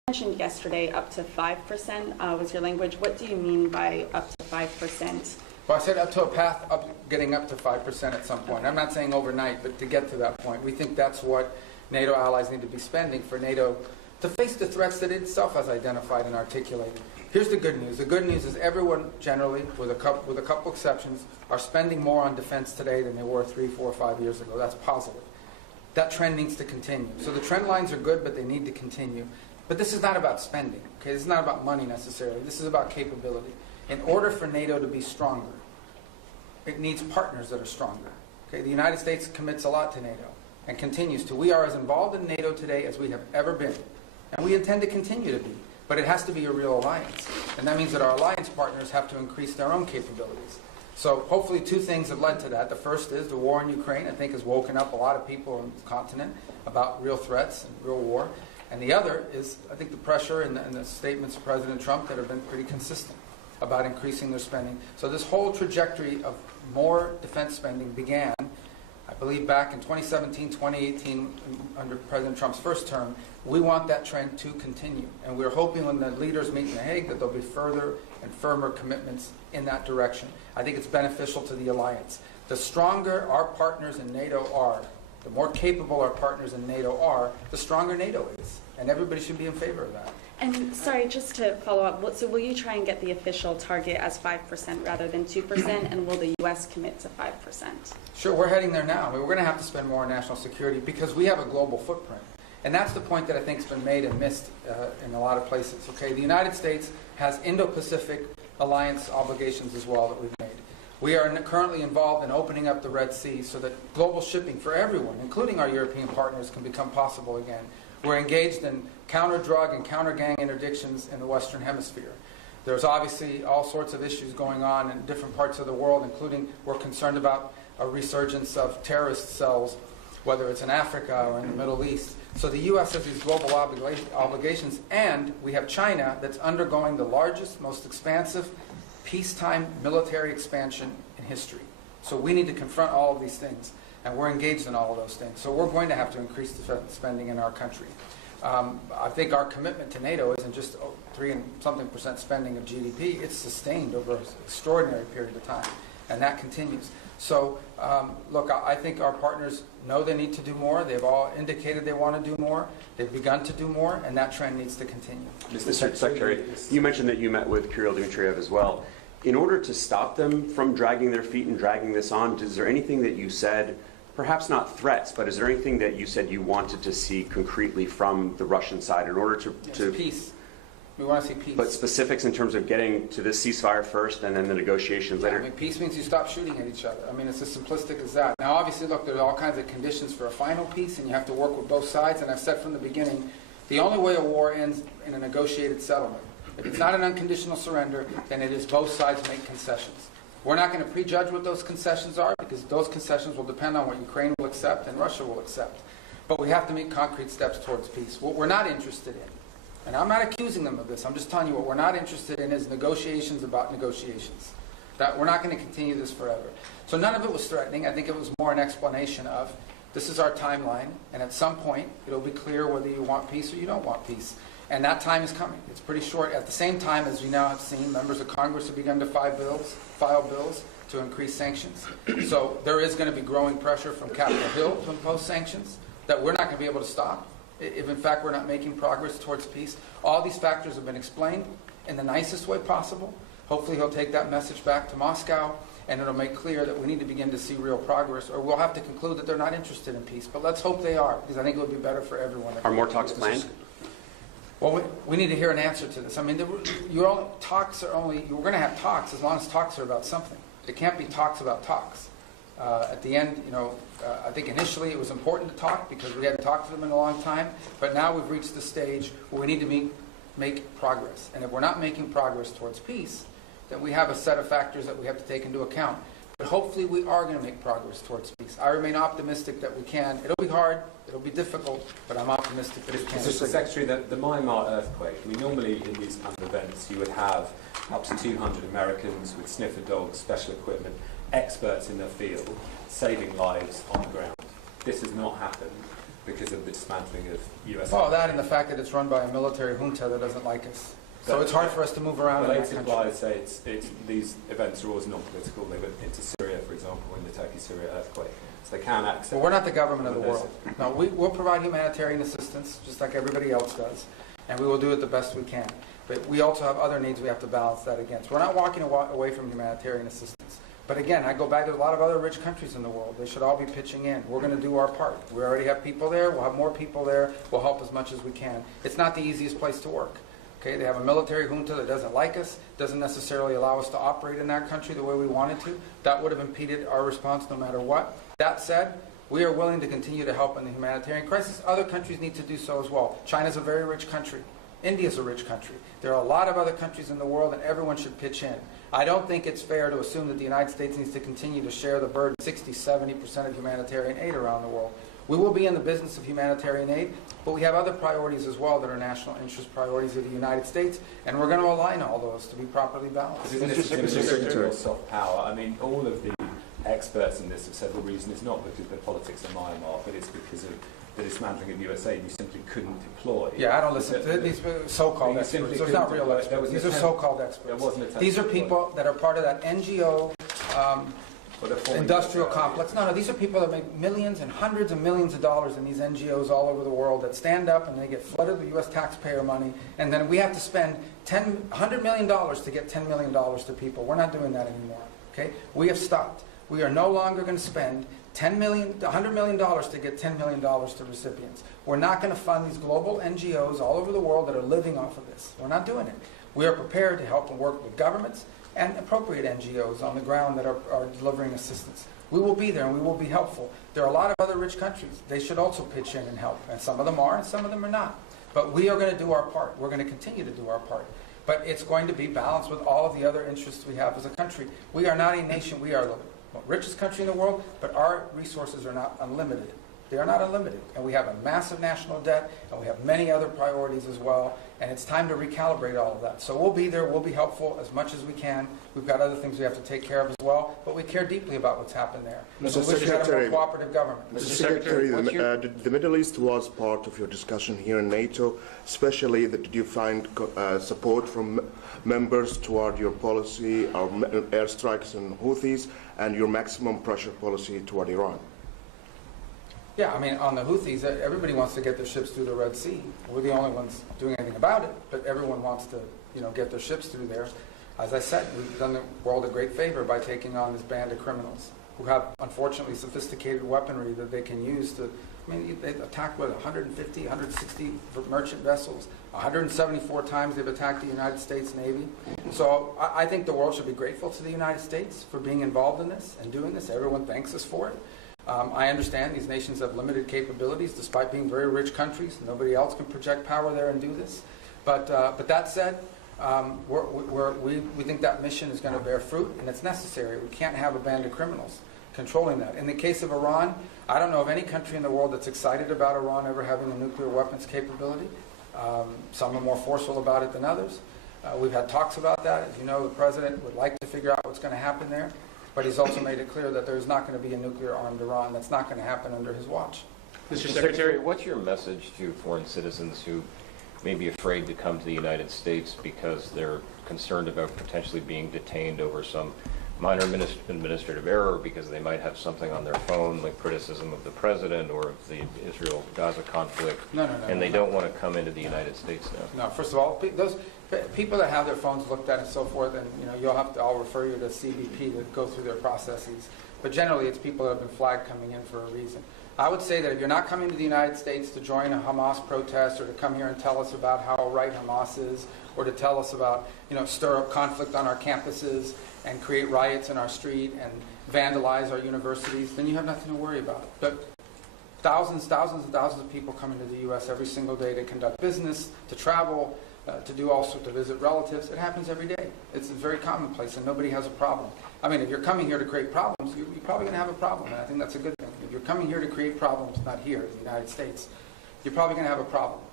mentioned yesterday up to 5% was your language. What do you mean by up to 5%? Well, I said up to a path up, getting up to 5% at some point. I'm not saying overnight, but to get to that point. We think that's what NATO allies need to be spending for NATO to face the threats that it itself has identified and articulated. Here's the good news. The good news is everyone generally, with a couple exceptions, are spending more on defense today than they were 3, 4, 5 years ago. That's positive. That trend needs to continue. So the trend lines are good, but they need to continue. But this is not about spending. Okay? This is not about money necessarily. This is about capability. In order for NATO to be stronger, it needs partners that are stronger. Okay? The United States commits a lot to NATO and continues to. We are as involved in NATO today as we have ever been. And we intend to continue to be. But it has to be a real alliance. And that means that our alliance partners have to increase their own capabilities. So hopefully two things have led to that. The first is the war in Ukraine, I think, has woken up a lot of people on the continent about real threats and real war. And the other is, I think, the pressure and the statements of President Trump that have been pretty consistent about increasing their spending. So this whole trajectory of more defense spending began, I believe, back in 2017, 2018, under President Trump's first term. We want that trend to continue. And we're hoping when the leaders meet in The Hague that there'll be further and firmer commitments in that direction. I think it's beneficial to the alliance. The stronger our partners in NATO are, the more capable our partners in NATO are, the stronger NATO is. And everybody should be in favor of that. And sorry, just to follow up, so will you try and get the official target as 5% rather than 2%, and will the U.S. commit to 5%? Sure, we're heading there now. I mean, we're going to have to spend more on national security because we have a global footprint. And that's the point that I think has been made and missed in a lot of places. Okay, the United States has Indo-Pacific alliance obligations as well that we've made. We are currently involved in opening up the Red Sea so that global shipping for everyone, including our European partners, can become possible again. We're engaged in counter-drug and counter-gang interdictions in the Western Hemisphere. There's obviously all sorts of issues going on in different parts of the world, including we're concerned about a resurgence of terrorist cells, whether it's in Africa or in the Middle East. So the U.S. has these global obligations, and we have China that's undergoing the largest, most expansive peacetime military expansion in history. So we need to confront all of these things, and we're engaged in all of those things. So we're going to have to increase the spending in our country. I think our commitment to NATO isn't just 3-something% spending of GDP. It's sustained over an extraordinary period of time, and that continues. So, look, I think our partners know they need to do more. They've all indicated they want to do more. They've begun to do more, and that trend needs to continue. Mr. Secretary, you mentioned that you met with Kirill Dmitriev as well. In order to stop them from dragging their feet and dragging this on, is there anything that you said, perhaps not threats, but is there anything that you said you wanted to see concretely from the Russian side in order to peace. We want to see peace. But specifics in terms of getting to this ceasefire first and then the negotiations later? I mean, peace means you stop shooting at each other. I mean, it's as simplistic as that. Now, obviously, look, there's all kinds of conditions for a final peace, and you have to work with both sides. And I've said from the beginning, the only way a war ends in a negotiated settlement. If it's not an unconditional surrender, then it is both sides make concessions. We're not going to prejudge what those concessions are because those concessions will depend on what Ukraine will accept and Russia will accept. But we have to make concrete steps towards peace. What we're not interested in, and I'm not accusing them of this, I'm just telling you what we're not interested in is negotiations about negotiations. That we're not going to continue this forever. So none of it was threatening. I think it was more an explanation of this is our timeline, and at some point it'll be clear whether you want peace or you don't want peace. And that time is coming. It's pretty short. At the same time, as you now have seen, members of Congress have begun to file bills to increase sanctions. So there is going to be growing pressure from Capitol Hill to impose sanctions that we're not going to be able to stop if, in fact, we're not making progress towards peace. All these factors have been explained in the nicest way possible. Hopefully he'll take that message back to Moscow, and it'll make clear that we need to begin to see real progress, or we'll have to conclude that they're not interested in peace. But let's hope they are, because I think it would be better for everyone. Are more talks planned? Well, we need to hear an answer to this. I mean, we're going to have talks as long as talks are about something. It can't be talks about talks. At the end, I think initially it was important to talk because we hadn't talked to them in a long time, but now we've reached the stage where we need to make progress. And if we're not making progress towards peace, then we have a set of factors that we have to take into account. But hopefully we are going to make progress towards peace. I remain optimistic that we can. It'll be hard, it'll be difficult, but I'm optimistic that it can. Mr. Secretary, the Myanmar earthquake, I mean, normally in these kind of events you would have up to 200 Americans with sniffer dogs, special equipment, experts in their field, saving lives on the ground. This has not happened. because of the dismantling of US. Well, that and the fact that it's run by a military junta that doesn't like us. So it's hard for us to move around in that Related country. supplies say these events are always non-political. They went into Syria, for example, in the Turkey-Syria earthquake. So they can access. Well, we're not the government of the world. No, we'll provide humanitarian assistance, just like everybody else does, and we will do it the best we can. But we also have other needs we have to balance that against. We're not walking away from humanitarian assistance. But again, I go back to a lot of other rich countries in the world. They should all be pitching in. We're going to do our part. We already have people there. We'll have more people there. We'll help as much as we can. It's not the easiest place to work. Okay, they have a military junta that doesn't like us, doesn't necessarily allow us to operate in that country the way we wanted to. That would have impeded our response no matter what. That said, we are willing to continue to help in the humanitarian crisis. Other countries need to do so as well. China's a very rich country. India's a rich country. There are a lot of other countries in the world, and everyone should pitch in. I don't think it's fair to assume that the United States needs to continue to share the burden, 60, 70% of humanitarian aid around the world. We will be in the business of humanitarian aid, but we have other priorities as well that are national interest priorities of the United States, and we're going to align all those to be properly balanced. Isn't this a demonstration of soft power? I mean, all of the experts in this have said the reason is not because the politics of Myanmar, but it's because of the dismantling of US aid. You simply couldn't deploy. Yeah, I don't listen to these so-called experts. They're not real experts. These are so-called experts. These are people that are part of that NGO industrial complex. No, these are people that make millions and hundreds of millions of dollars in these NGOs all over the world that stand up and they get flooded with U.S. taxpayer money, and then we have to spend $100 million to get $10 million to people. We're not doing that anymore. Okay? We have stopped. We are no longer going to spend $100 million to get $10 million to recipients. We're not going to fund these global NGOs all over the world that are living off of this. We're not doing it. We are prepared to help and work with governments and appropriate NGOs on the ground that are delivering assistance. We will be there and we will be helpful. There are a lot of other rich countries. They should also pitch in and help. And some of them are and some of them are not. But we are going to do our part. We're going to continue to do our part. But it's going to be balanced with all of the other interests we have as a country. We are not a nation. We are the richest country in the world, but our resources are not unlimited. They are not unlimited. And we have a massive national debt, and we have many other priorities as well, and it's time to recalibrate all of that. So we'll be there, we'll be helpful as much as we can. We've got other things we have to take care of as well, but we care deeply about what's happened there. Mr. We wish we had a more Secretary, cooperative government. Mr. Secretary, the Middle East was part of your discussion here in NATO, especially did you find support from members toward your policy, our airstrikes on Houthis, and your maximum pressure policy toward Iran? Yeah, I mean, on the Houthis, everybody wants to get their ships through the Red Sea. We're the only ones doing anything about it, but everyone wants to, get their ships through there. As I said, we've done the world a great favor by taking on this band of criminals who have, unfortunately, sophisticated weaponry that they can use to, they attacked, 150, 160 merchant vessels. 174 times they've attacked the United States Navy. So I think the world should be grateful to the United States for being involved in this and doing this. Everyone thanks us for it. I understand these nations have limited capabilities despite being very rich countries. Nobody else can project power there and do this. But that said, we think that mission is going to bear fruit and it's necessary. We can't have a band of criminals controlling that. In the case of Iran, I don't know of any country in the world that's excited about Iran ever having a nuclear weapons capability. Some are more forceful about it than others. We've had talks about that. As you know, the president would like to figure out what's going to happen there. But he's also made it clear that there's not going to be a nuclear-armed Iran. That's not going to happen under his watch. Mr. Secretary, what's your message to foreign citizens who may be afraid to come to the United States because they're concerned about potentially being detained over some minor administrative error, because they might have something on their phone like criticism of the president or of the Israel-Gaza conflict, and they don't want to come into the United States now? No, first of all, those people that have their phones looked at and so forth, and I'll refer you to CBP to go through their processes. But generally, it's people that have been flagged coming in for a reason. I would say that if you're not coming to the United States to join a Hamas protest or to come here and tell us about how right Hamas is, or to tell us about, stir up conflict on our campuses and create riots in our street and vandalize our universities, then you have nothing to worry about. But thousands and thousands of people come into the U.S. every single day to conduct business, to travel, to do all sorts, to visit relatives. It happens every day. It's very commonplace, and nobody has a problem. I mean, if you're coming here to create problems, you're probably going to have a problem, and I think that's a good thing. If you're coming here to create problems, not here in the United States, you're probably going to have a problem.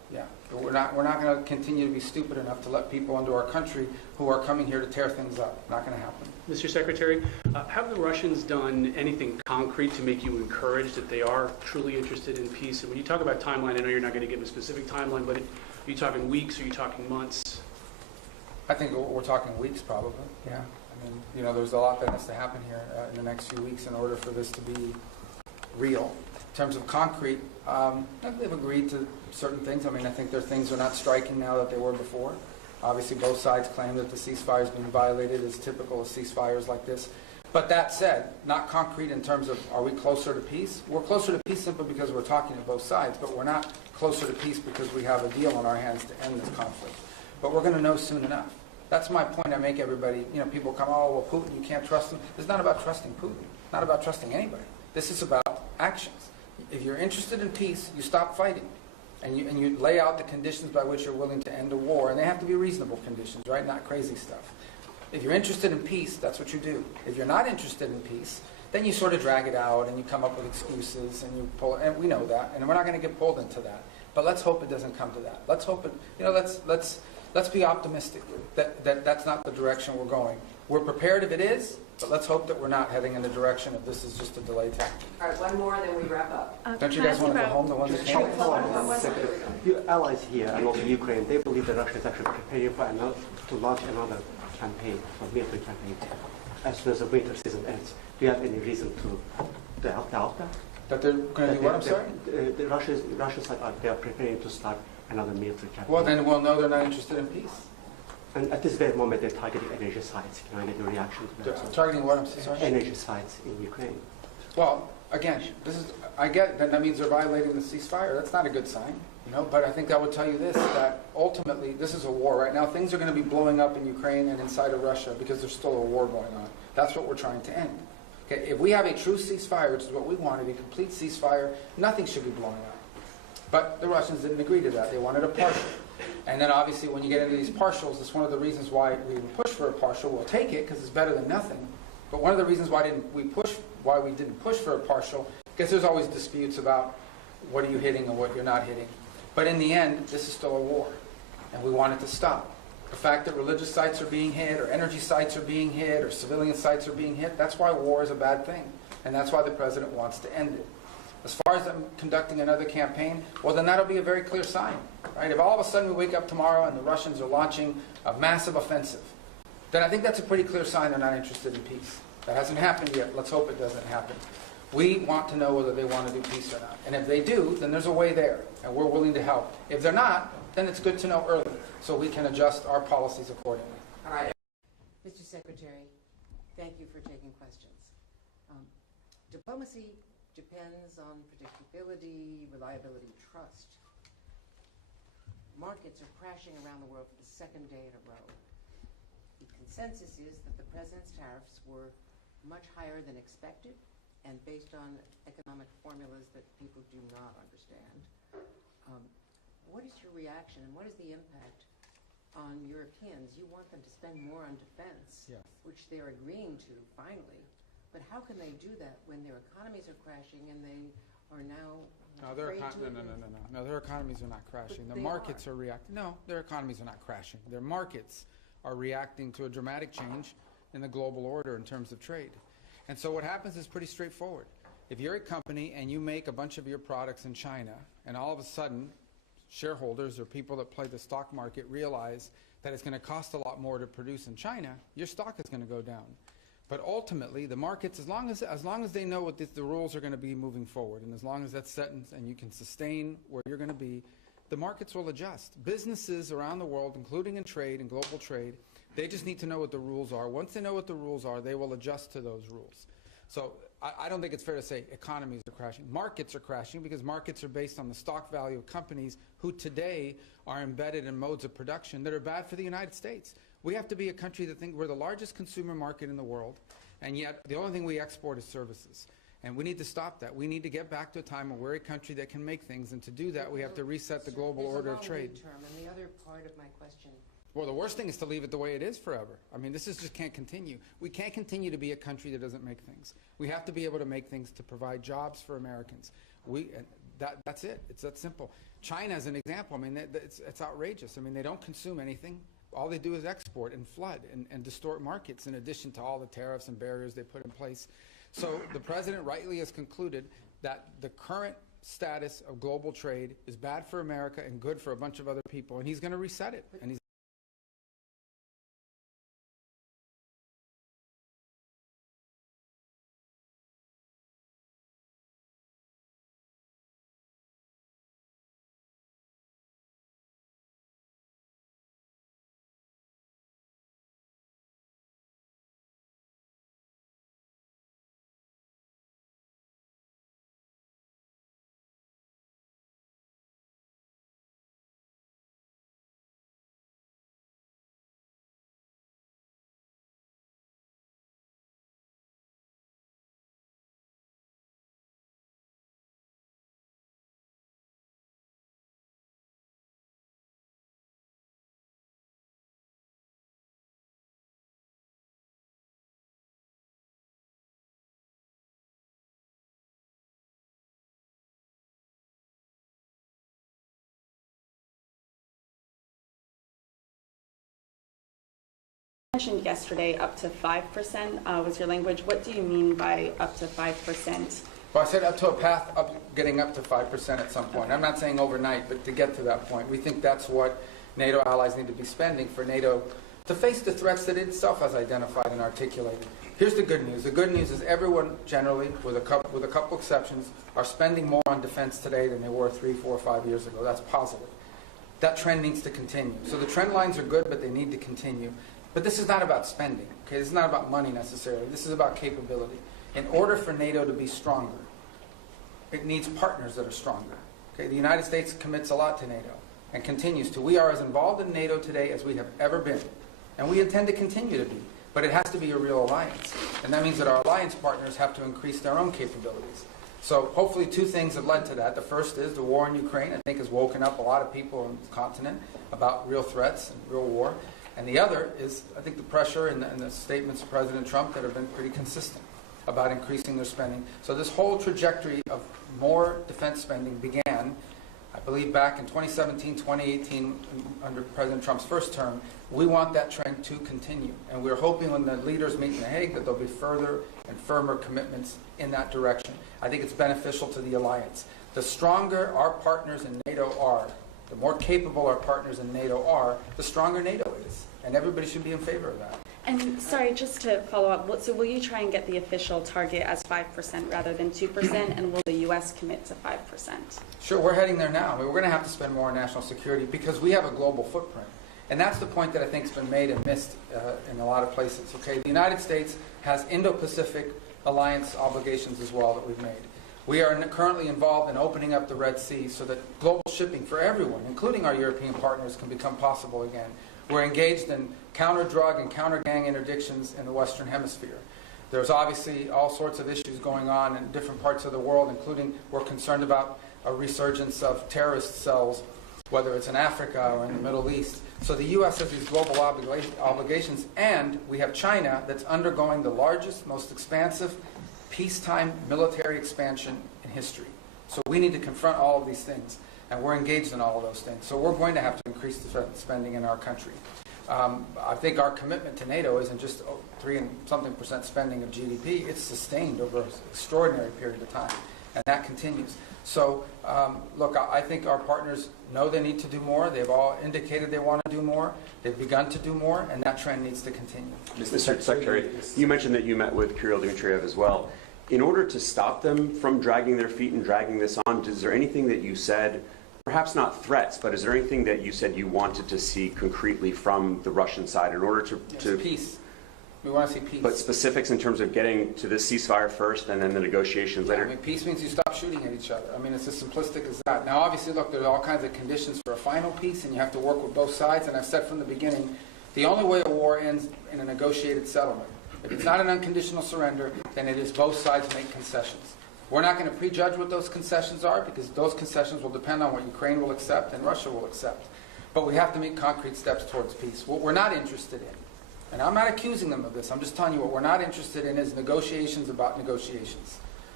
Yeah, we're not going to continue to be stupid enough to let people into our country who are coming here to tear things up. Not going to happen. Mr. Secretary, have the Russians done anything concrete to make you encouraged that they are truly interested in peace? And when you talk about timeline, I know you're not going to give a specific timeline, but are you talking weeks? Are you talking months? I think we're talking weeks, probably. Yeah. I mean, you know, there's a lot that has to happen here in the next few weeks in order for this to be real. In terms of concrete, they've agreed to certain things. I mean, I think their things are not striking now that they were before. Obviously, both sides claim that the ceasefire is being violated, as typical of ceasefires like this. But that said, not concrete in terms of are we closer to peace? We're closer to peace simply because we're talking to both sides, but we're not closer to peace because we have a deal on our hands to end this conflict. But we're going to know soon enough. That's my point I make everybody. You know, people come, oh, well, Putin, you can't trust him. It's not about trusting Putin. It's not about trusting anybody. This is about actions. If you're interested in peace, you stop fighting. And you lay out the conditions by which you're willing to end a war. And they have to be reasonable conditions, right? Not crazy stuff. If you're interested in peace, that's what you do. If you're not interested in peace, then you sort of drag it out and you come up with excuses and you pull, and we know that. And we're not going to get pulled into that. But let's hope it doesn't come to that. Let's hope it, you know, let's be optimistic that that's not the direction we're going. We're prepared if it is, but let's hope that we're not heading in the direction of this is just a delay tactic. All right, one more, then we wrap up. Don't you guys want to go home, the ones that can't? Your allies here and also Ukraine, they believe that Russia is actually preparing to launch another campaign, a military campaign, as soon as the winter season ends. Do you have any reason to doubt that? That they're going to do what, I'm sorry? The Russians they are preparing to start another military campaign. Well, then we'll know they're not interested in peace. And at this very moment, they're targeting energy sites. Can I get a reaction to that? Targeting what, I'm sorry? Energy sites in Ukraine. Well, again, I get that means they're violating the ceasefire. That's not a good sign, you know. But I think I would tell you this, that ultimately this is a war right now. Things are going to be blowing up in Ukraine and inside of Russia because there's still a war going on. That's what we're trying to end. Okay, if we have a true ceasefire, which is what we wanted, a complete ceasefire, nothing should be blowing up. But the Russians didn't agree to that. They wanted a partial. And then obviously when you get into these partials, it's one of the reasons why we didn't push for a partial. We'll take it because it's better than nothing. But one of the reasons why we didn't push for a partial, because there's always disputes about what are you hitting and what you're not hitting. But in the end, this is still a war. And we want it to stop. The fact that religious sites are being hit, or energy sites are being hit, or civilian sites are being hit, that's why war is a bad thing. And that's why the president wants to end it. As far as them conducting another campaign, well, then that'll be a very clear sign, right? If all of a sudden we wake up tomorrow and the Russians are launching a massive offensive, then I think that's a pretty clear sign they're not interested in peace. That hasn't happened yet. Let's hope it doesn't happen. We want to know whether they want to do peace or not. And if they do, then there's a way there, and we're willing to help. If they're not, then it's good to know early so we can adjust our policies accordingly. All right. Mr. Secretary, thank you for taking questions. Diplomacy depends on predictability, reliability, trust. Markets are crashing around the world for the second day in a row. The consensus is that the president's tariffs were much higher than expected and based on economic formulas that people do not understand. What is your reaction and what is the impact on Europeans? You want them to spend more on defense, Yes. which they're agreeing to finally. But how can they do that when their economies are crashing and they are now afraid to... No, their economies are not crashing. But The they markets are reacting. No, their economies are not crashing. Their markets are reacting to a dramatic change in the global order in terms of trade. And so what happens is pretty straightforward. If you're a company and you make a bunch of your products in China, and all of a sudden shareholders or people that play the stock market realize that it's going to cost a lot more to produce in China, your stock is going to go down. But ultimately, the markets, as long as they know what the rules are going to be moving forward, and as long as that's set and you can sustain where you're going to be, the markets will adjust. Businesses around the world, including in trade and global trade, they just need to know what the rules are. Once they know what the rules are, they will adjust to those rules. So I don't think it's fair to say economies are crashing. Markets are crashing because markets are based on the stock value of companies who today are embedded in modes of production that are bad for the United States. We have to be a country that thinks we're the largest consumer market in the world, and yet the only thing we export is services. And we need to stop that. We need to get back to a time where we're a country that can make things, and to do that we have to reset the global order of trade. And the other part of my question... Well, the worst thing is to leave it the way it is forever. I mean, this just can't continue. We can't continue to be a country that doesn't make things. We have to be able to make things to provide jobs for Americans. That's it. It's that simple. China is an example. I mean, it's outrageous. I mean, they don't consume anything. All they do is export and flood and distort markets, in addition to all the tariffs and barriers they put in place. So the president rightly has concluded that the current status of global trade is bad for America and good for a bunch of other people, and he's going to reset it. And he's mentioned yesterday up to 5% was your language. What do you mean by up to 5%? Well, I said up to a path up, getting up to 5% at some point. I'm not saying overnight, but to get to that point. We think that's what NATO allies need to be spending for NATO to face the threats that it itself has identified and articulated. Here's the good news. The good news is everyone generally, with a couple exceptions, are spending more on defense today than they were 3, 4, 5 years ago. That's positive. That trend needs to continue. So the trend lines are good, but they need to continue. But this is not about spending. Okay? This is not about money necessarily. This is about capability. In order for NATO to be stronger, it needs partners that are stronger. Okay? The United States commits a lot to NATO and continues to. We are as involved in NATO today as we have ever been. And we intend to continue to be. But it has to be a real alliance. And that means that our alliance partners have to increase their own capabilities. So hopefully 2 things have led to that. The first is the war in Ukraine, I think, has woken up a lot of people on the continent about real threats and real war. And the other is, I think, the pressure and the statements of President Trump that have been pretty consistent about increasing their spending. So this whole trajectory of more defense spending began, I believe, back in 2017, 2018, under President Trump's first term. We want that trend to continue. And we're hoping when the leaders meet in The Hague that there'll be further and firmer commitments in that direction. I think it's beneficial to the alliance. The stronger our partners in NATO are, the more capable our partners in NATO are, the stronger NATO is. And everybody should be in favor of that. And sorry, just to follow up, so will you try and get the official target as 5% rather than 2%, and will the U.S. commit to 5%? Sure, we're heading there now. I mean, we're going to have to spend more on national security because we have a global footprint. And that's the point that I think has been made and missed in a lot of places. Okay, the United States has Indo-Pacific alliance obligations as well that we've made. We are currently involved in opening up the Red Sea so that global shipping for everyone, including our European partners, can become possible again. We're engaged in counter-drug and counter-gang interdictions in the Western Hemisphere. There's obviously all sorts of issues going on in different parts of the world, including we're concerned about a resurgence of terrorist cells, whether it's in Africa or in the Middle East. So the U.S. has these global obligations, and we have China that's undergoing the largest, most expansive peacetime military expansion in history. So we need to confront all of these things, and we're engaged in all of those things. So we're going to have to increase the spending in our country. I think our commitment to NATO isn't just 3-something% spending of GDP. It's sustained over an extraordinary period of time, and that continues. So, look, I think our partners know they need to do more. They've all indicated they want to do more. They've begun to do more, and that trend needs to continue. Mr. Secretary, you mentioned that you met with Kirill Dmitriev as well. In order to stop them from dragging their feet and dragging this on, is there anything that you said, perhaps not threats, but is there anything that you said you wanted to see concretely from the Russian side in order to peace? We want to see peace. But specifics in terms of getting to this ceasefire first and then the negotiations later? I mean, peace means you stop shooting at each other. I mean, it's as simplistic as that. Now, obviously, look, there's all kinds of conditions for a final peace, and you have to work with both sides. And I've said from the beginning, the only way a war ends in a negotiated settlement. If it's not an unconditional surrender, then it is both sides make concessions. We're not going to prejudge what those concessions are because those concessions will depend on what Ukraine will accept and Russia will accept. But we have to make concrete steps towards peace. What we're not interested in, and I'm not accusing them of this, I'm just telling you what we're not interested in is negotiations about negotiations.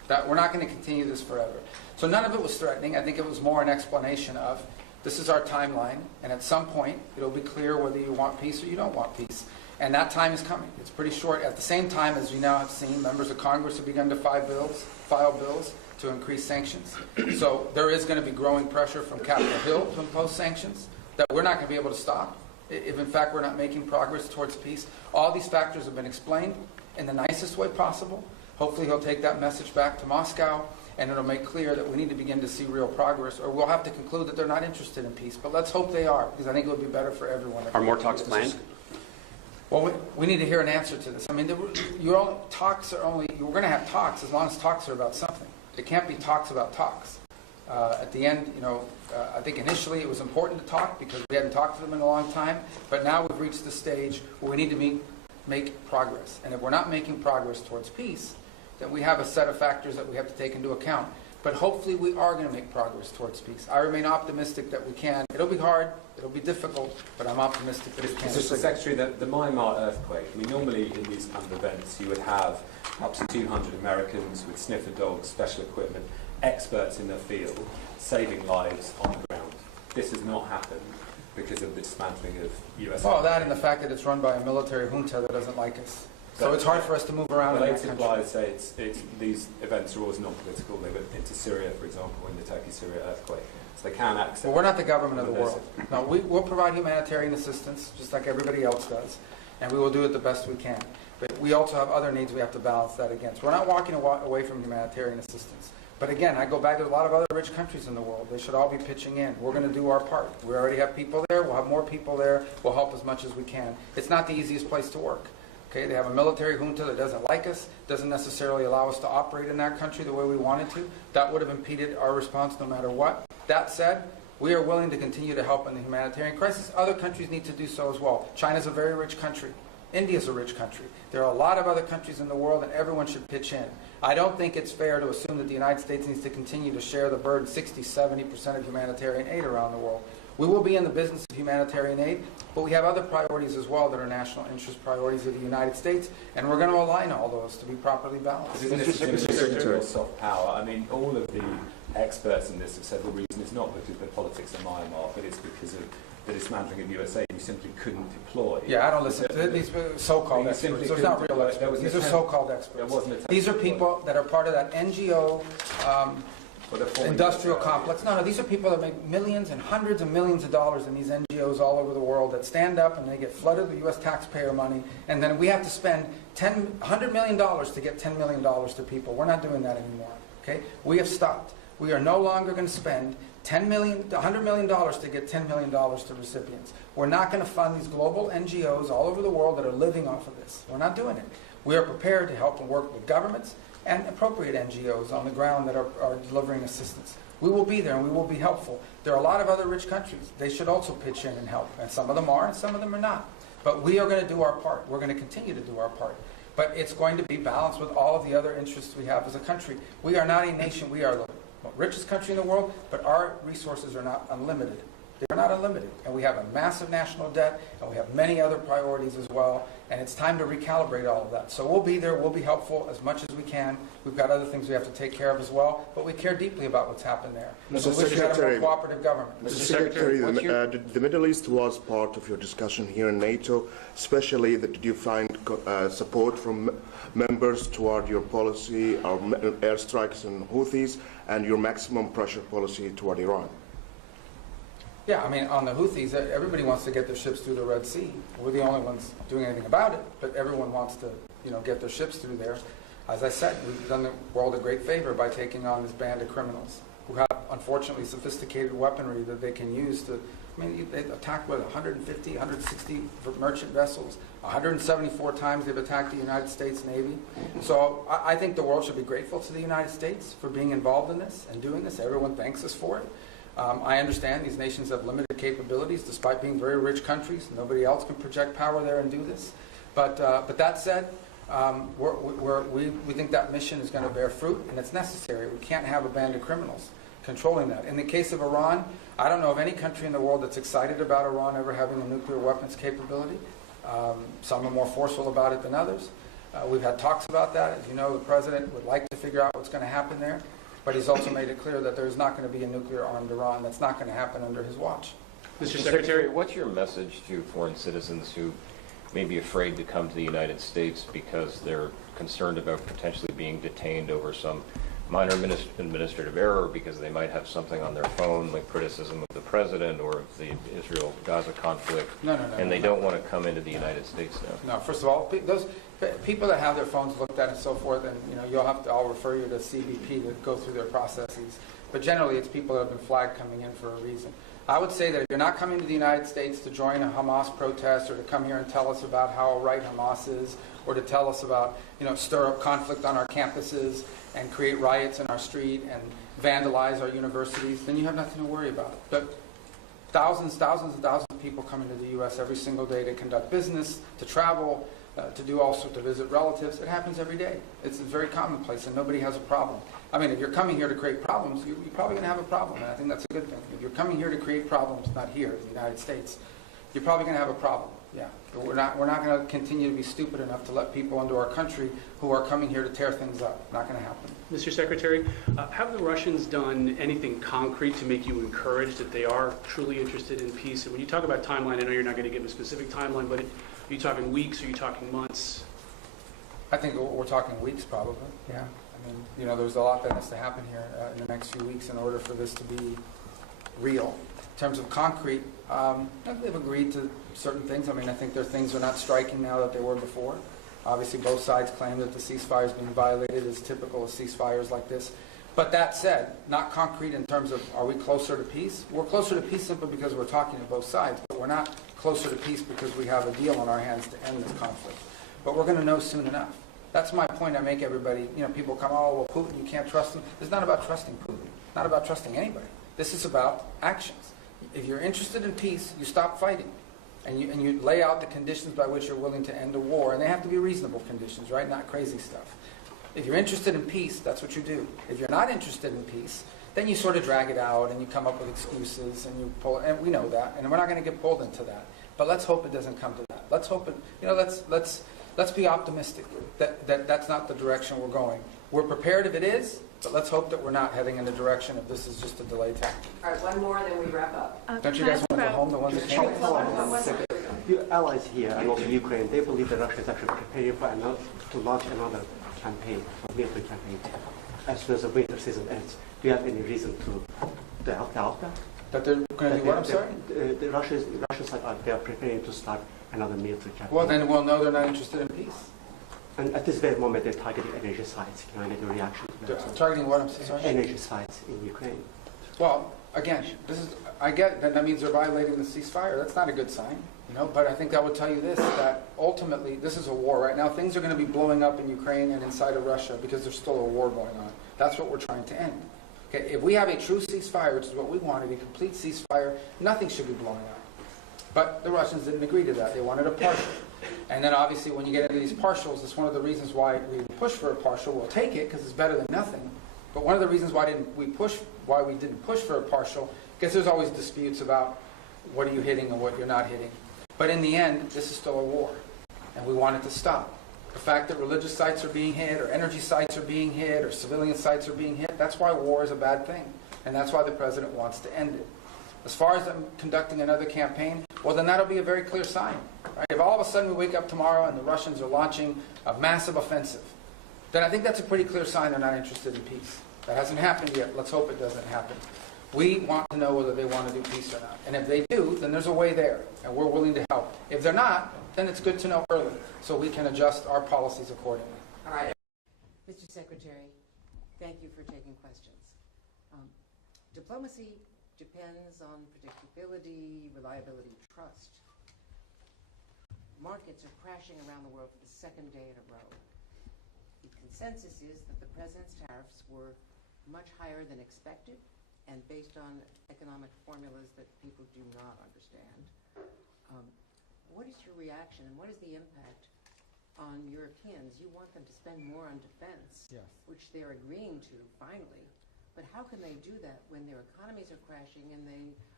That we're not going to continue this forever. So none of it was threatening. I think it was more an explanation of this is our timeline, and at some point it'll be clear whether you want peace or you don't want peace. And that time is coming. It's pretty short. At the same time, as you now have seen, members of Congress have begun to file bills to increase sanctions. So there is going to be growing pressure from Capitol Hill to impose sanctions that we're not going to be able to stop if in fact we're not making progress towards peace. All these factors have been explained in the nicest way possible. Hopefully he'll take that message back to Moscow, and it'll make clear that we need to begin to see real progress, or we'll have to conclude that they're not interested in peace. But let's hope they are, because I think it would be better for everyone. Are more talks planned? Well, we need to hear an answer to this. I mean, we're going to have talks as long as talks are about something. It can't be talks about talks. At the end, I think initially it was important to talk because we hadn't talked to them in a long time, but now we've reached the stage where we need to make progress. And if we're not making progress towards peace, then we have a set of factors that we have to take into account. But hopefully we are going to make progress towards peace. I remain optimistic that we can. It'll be hard, it'll be difficult, but I'm optimistic that we can. Mr. Secretary, the Myanmar earthquake, I mean, normally in these kind of events you would have up to 200 Americans with sniffer dogs, special equipment, experts in their field, saving lives on the ground. This has not happened because of the dismantling of U.S. Well, that and the fact that it's run by a military junta that doesn't like us. So it's hard for us to move around in that country. Related say these events are always non-political. They went into Syria, for example, in the Turkey-Syria earthquake. So they can accept... Well, we're not the government of the world. No, we'll provide humanitarian assistance, just like everybody else does, and we will do it the best we can. But we also have other needs we have to balance that against. We're not walking away from humanitarian assistance. But again, I go back to a lot of other rich countries in the world. They should all be pitching in. We're going to do our part. We already have people there. We'll have more people there. We'll help as much as we can. It's not the easiest place to work. Okay, they have a military junta that doesn't like us, doesn't necessarily allow us to operate in that country the way we wanted to. That would have impeded our response no matter what. That said, we are willing to continue to help in the humanitarian crisis. Other countries need to do so as well. China's a very rich country. India's a rich country. There are a lot of other countries in the world, and everyone should pitch in. I don't think it's fair to assume that the United States needs to continue to share the burden, 60-70% of humanitarian aid around the world. We will be in the business of humanitarian aid, but we have other priorities as well that are national interest priorities of the United States, and we're going to align all those to be properly balanced. Isn't this soft power? I mean, all of the experts in this have said the reason is not because of the politics of Myanmar, but it's because of the dismantling of USA. You simply couldn't deploy. Yeah, I don't listen to these so-called experts. They're not real experts. These are so-called experts. These are people that are part of that NGO industrial complex. No, these are people that make millions and hundreds of millions of dollars in these NGOs all over the world that stand up and they get flooded with U.S. taxpayer money, and then we have to spend $100 million to get $10 million to people. We're not doing that anymore. Okay? We have stopped. We are no longer going to spend $100 million to get $10 million to recipients. We're not going to fund these global NGOs all over the world that are living off of this. We're not doing it. We are prepared to help and work with governments and appropriate NGOs on the ground that are delivering assistance. We will be there and we will be helpful. There are a lot of other rich countries. They should also pitch in and help. And some of them are and some of them are not. But we are going to do our part. We're going to continue to do our part. But it's going to be balanced with all of the other interests we have as a country. We are not a nation. We are the richest country in the world, but our resources are not unlimited. They're not unlimited. And we have a massive national debt, and we have many other priorities as well, and it's time to recalibrate all of that. So we'll be there, we'll be helpful as much as we can. We've got other things we have to take care of as well, but we care deeply about what's happened there. Mr. We wish we had a more Secretary, cooperative government. Mr. Secretary, the Middle East was part of your discussion here in NATO, especially that did you find support from members toward your policy, our airstrikes and Houthis, and your maximum pressure policy toward Iran? Yeah, I mean, on the Houthis, everybody wants to get their ships through the Red Sea. We're the only ones doing anything about it, but everyone wants to, get their ships through there. As I said, we've done the world a great favor by taking on this band of criminals who have, unfortunately, sophisticated weaponry that they can use to, they attacked, 150, 160 merchant vessels. 174 times they've attacked the United States Navy. So I think the world should be grateful to the United States for being involved in this and doing this. Everyone thanks us for it. I understand these nations have limited capabilities despite being very rich countries. Nobody else can project power there and do this. But that said, we think that mission is going to bear fruit, and it's necessary. We can't have a band of criminals controlling that. In the case of Iran, I don't know of any country in the world that's excited about Iran ever having a nuclear weapons capability. Some are more forceful about it than others. We've had talks about that. As you know, the president would like to figure out what's going to happen there, but he's also made it clear that there's not going to be a nuclear-armed Iran. That's not going to happen under his watch. Mr. Secretary, what's your message to foreign citizens who may be afraid to come to the United States because they're concerned about potentially being detained over some minor administrative error, because they might have something on their phone like criticism of the president or of the Israel-Gaza conflict, and they don't want to come into the United States now? No, first of all, those people that have their phones looked at and so forth, and I'll refer you to CBP to go through their processes. But generally, it's people that have been flagged coming in for a reason. I would say that if you're not coming to the United States to join a Hamas protest or to come here and tell us about how right Hamas is, or to tell us about, stir up conflict on our campuses and create riots in our street and vandalize our universities, then you have nothing to worry about. But thousands of people come into the U.S. every single day to conduct business, to travel, to do all sorts, to visit relatives. It happens every day. It's very commonplace, and nobody has a problem. I mean, if you're coming here to create problems, you're probably going to have a problem, and I think that's a good thing. If you're coming here to create problems, not here in the United States, you're probably going to have a problem. Yeah, but we're not going to continue to be stupid enough to let people into our country who are coming here to tear things up. Not going to happen. Mr. Secretary, have the Russians done anything concrete to make you encouraged that they are truly interested in peace? And when you talk about timeline, I know you're not going to give a specific timeline, but are you talking weeks? Are you talking months? I think we're talking weeks, probably. Yeah. I mean, there's a lot that has to happen here in the next few weeks in order for this to be real. In terms of concrete, they've agreed to certain things. I mean, I think their things are not striking now that they were before. Obviously, both sides claim that the ceasefire is being violated, as typical of ceasefires like this. But that said, not concrete in terms of are we closer to peace? We're closer to peace simply because we're talking to both sides, but we're not closer to peace because we have a deal on our hands to end this conflict. But we're going to know soon enough. That's my point I make everybody. People come, oh, well, Putin, you can't trust him. It's not about trusting Putin. It's not about trusting anybody. This is about actions. If you're interested in peace, you stop fighting. And you lay out the conditions by which you're willing to end a war. And they have to be reasonable conditions, right? Not crazy stuff. If you're interested in peace, that's what you do. If you're not interested in peace, then you sort of drag it out and you come up with excuses and you pull, and we know that, and we're not going to get pulled into that. But let's hope it doesn't come to that. Let's hope it, let's be optimistic that that's not the direction we're going. We're prepared if it is, but let's hope that we're not heading in the direction of this is just a delay tactic. All right, one more, then we wrap up. Don't you guys want to go home, the ones that can't? Your allies here and also Ukraine, they believe that Russia is actually preparing to launch another campaign, a military campaign, as soon as the winter season ends. Do you have any reason to doubt that? That they're going to do what, I'm sorry? The Russians they are preparing to start another military campaign. Well, then we'll know they're not interested in peace. And at this very moment, they're targeting energy sites. Can I get a reaction to that? Targeting what, I'm sorry? Energy sites in Ukraine. Well, again, I get that means they're violating the ceasefire. That's not a good sign, But I think I would tell you this, that ultimately this is a war right now. Things are going to be blowing up in Ukraine and inside of Russia because there's still a war going on. That's what we're trying to end. Okay, if we have a true ceasefire, which is what we wanted, a complete ceasefire, nothing should be blowing up. But the Russians didn't agree to that. They wanted a partial. And then obviously when you get into these partials, it's one of the reasons why we push for a partial. We'll take it because it's better than nothing. But one of the reasons why we didn't push for a partial, because there's always disputes about what are you hitting and what you're not hitting. But in the end, this is still a war. And we want it to stop. The fact that religious sites are being hit, or energy sites are being hit, or civilian sites are being hit, that's why war is a bad thing. And that's why the president wants to end it. As far as them conducting another campaign, well, then that'll be a very clear sign. Right? If all of a sudden we wake up tomorrow and the Russians are launching a massive offensive, then I think that's a pretty clear sign they're not interested in peace. That hasn't happened yet. Let's hope it doesn't happen. We want to know whether they want to do peace or not. And if they do, then there's a way there, and we're willing to help. If they're not, then it's good to know early so we can adjust our policies accordingly. All right. Mr. Secretary, thank you for taking questions. Diplomacy depends on predictability, reliability, trust. Markets are crashing around the world for the second day in a row. The consensus is that the president's tariffs were much higher than expected and based on economic formulas that people do not understand. What is your reaction and what is the impact on Europeans? You want them to spend more on defense, yes, which they're agreeing to finally. But how can they do that when their economies are crashing and they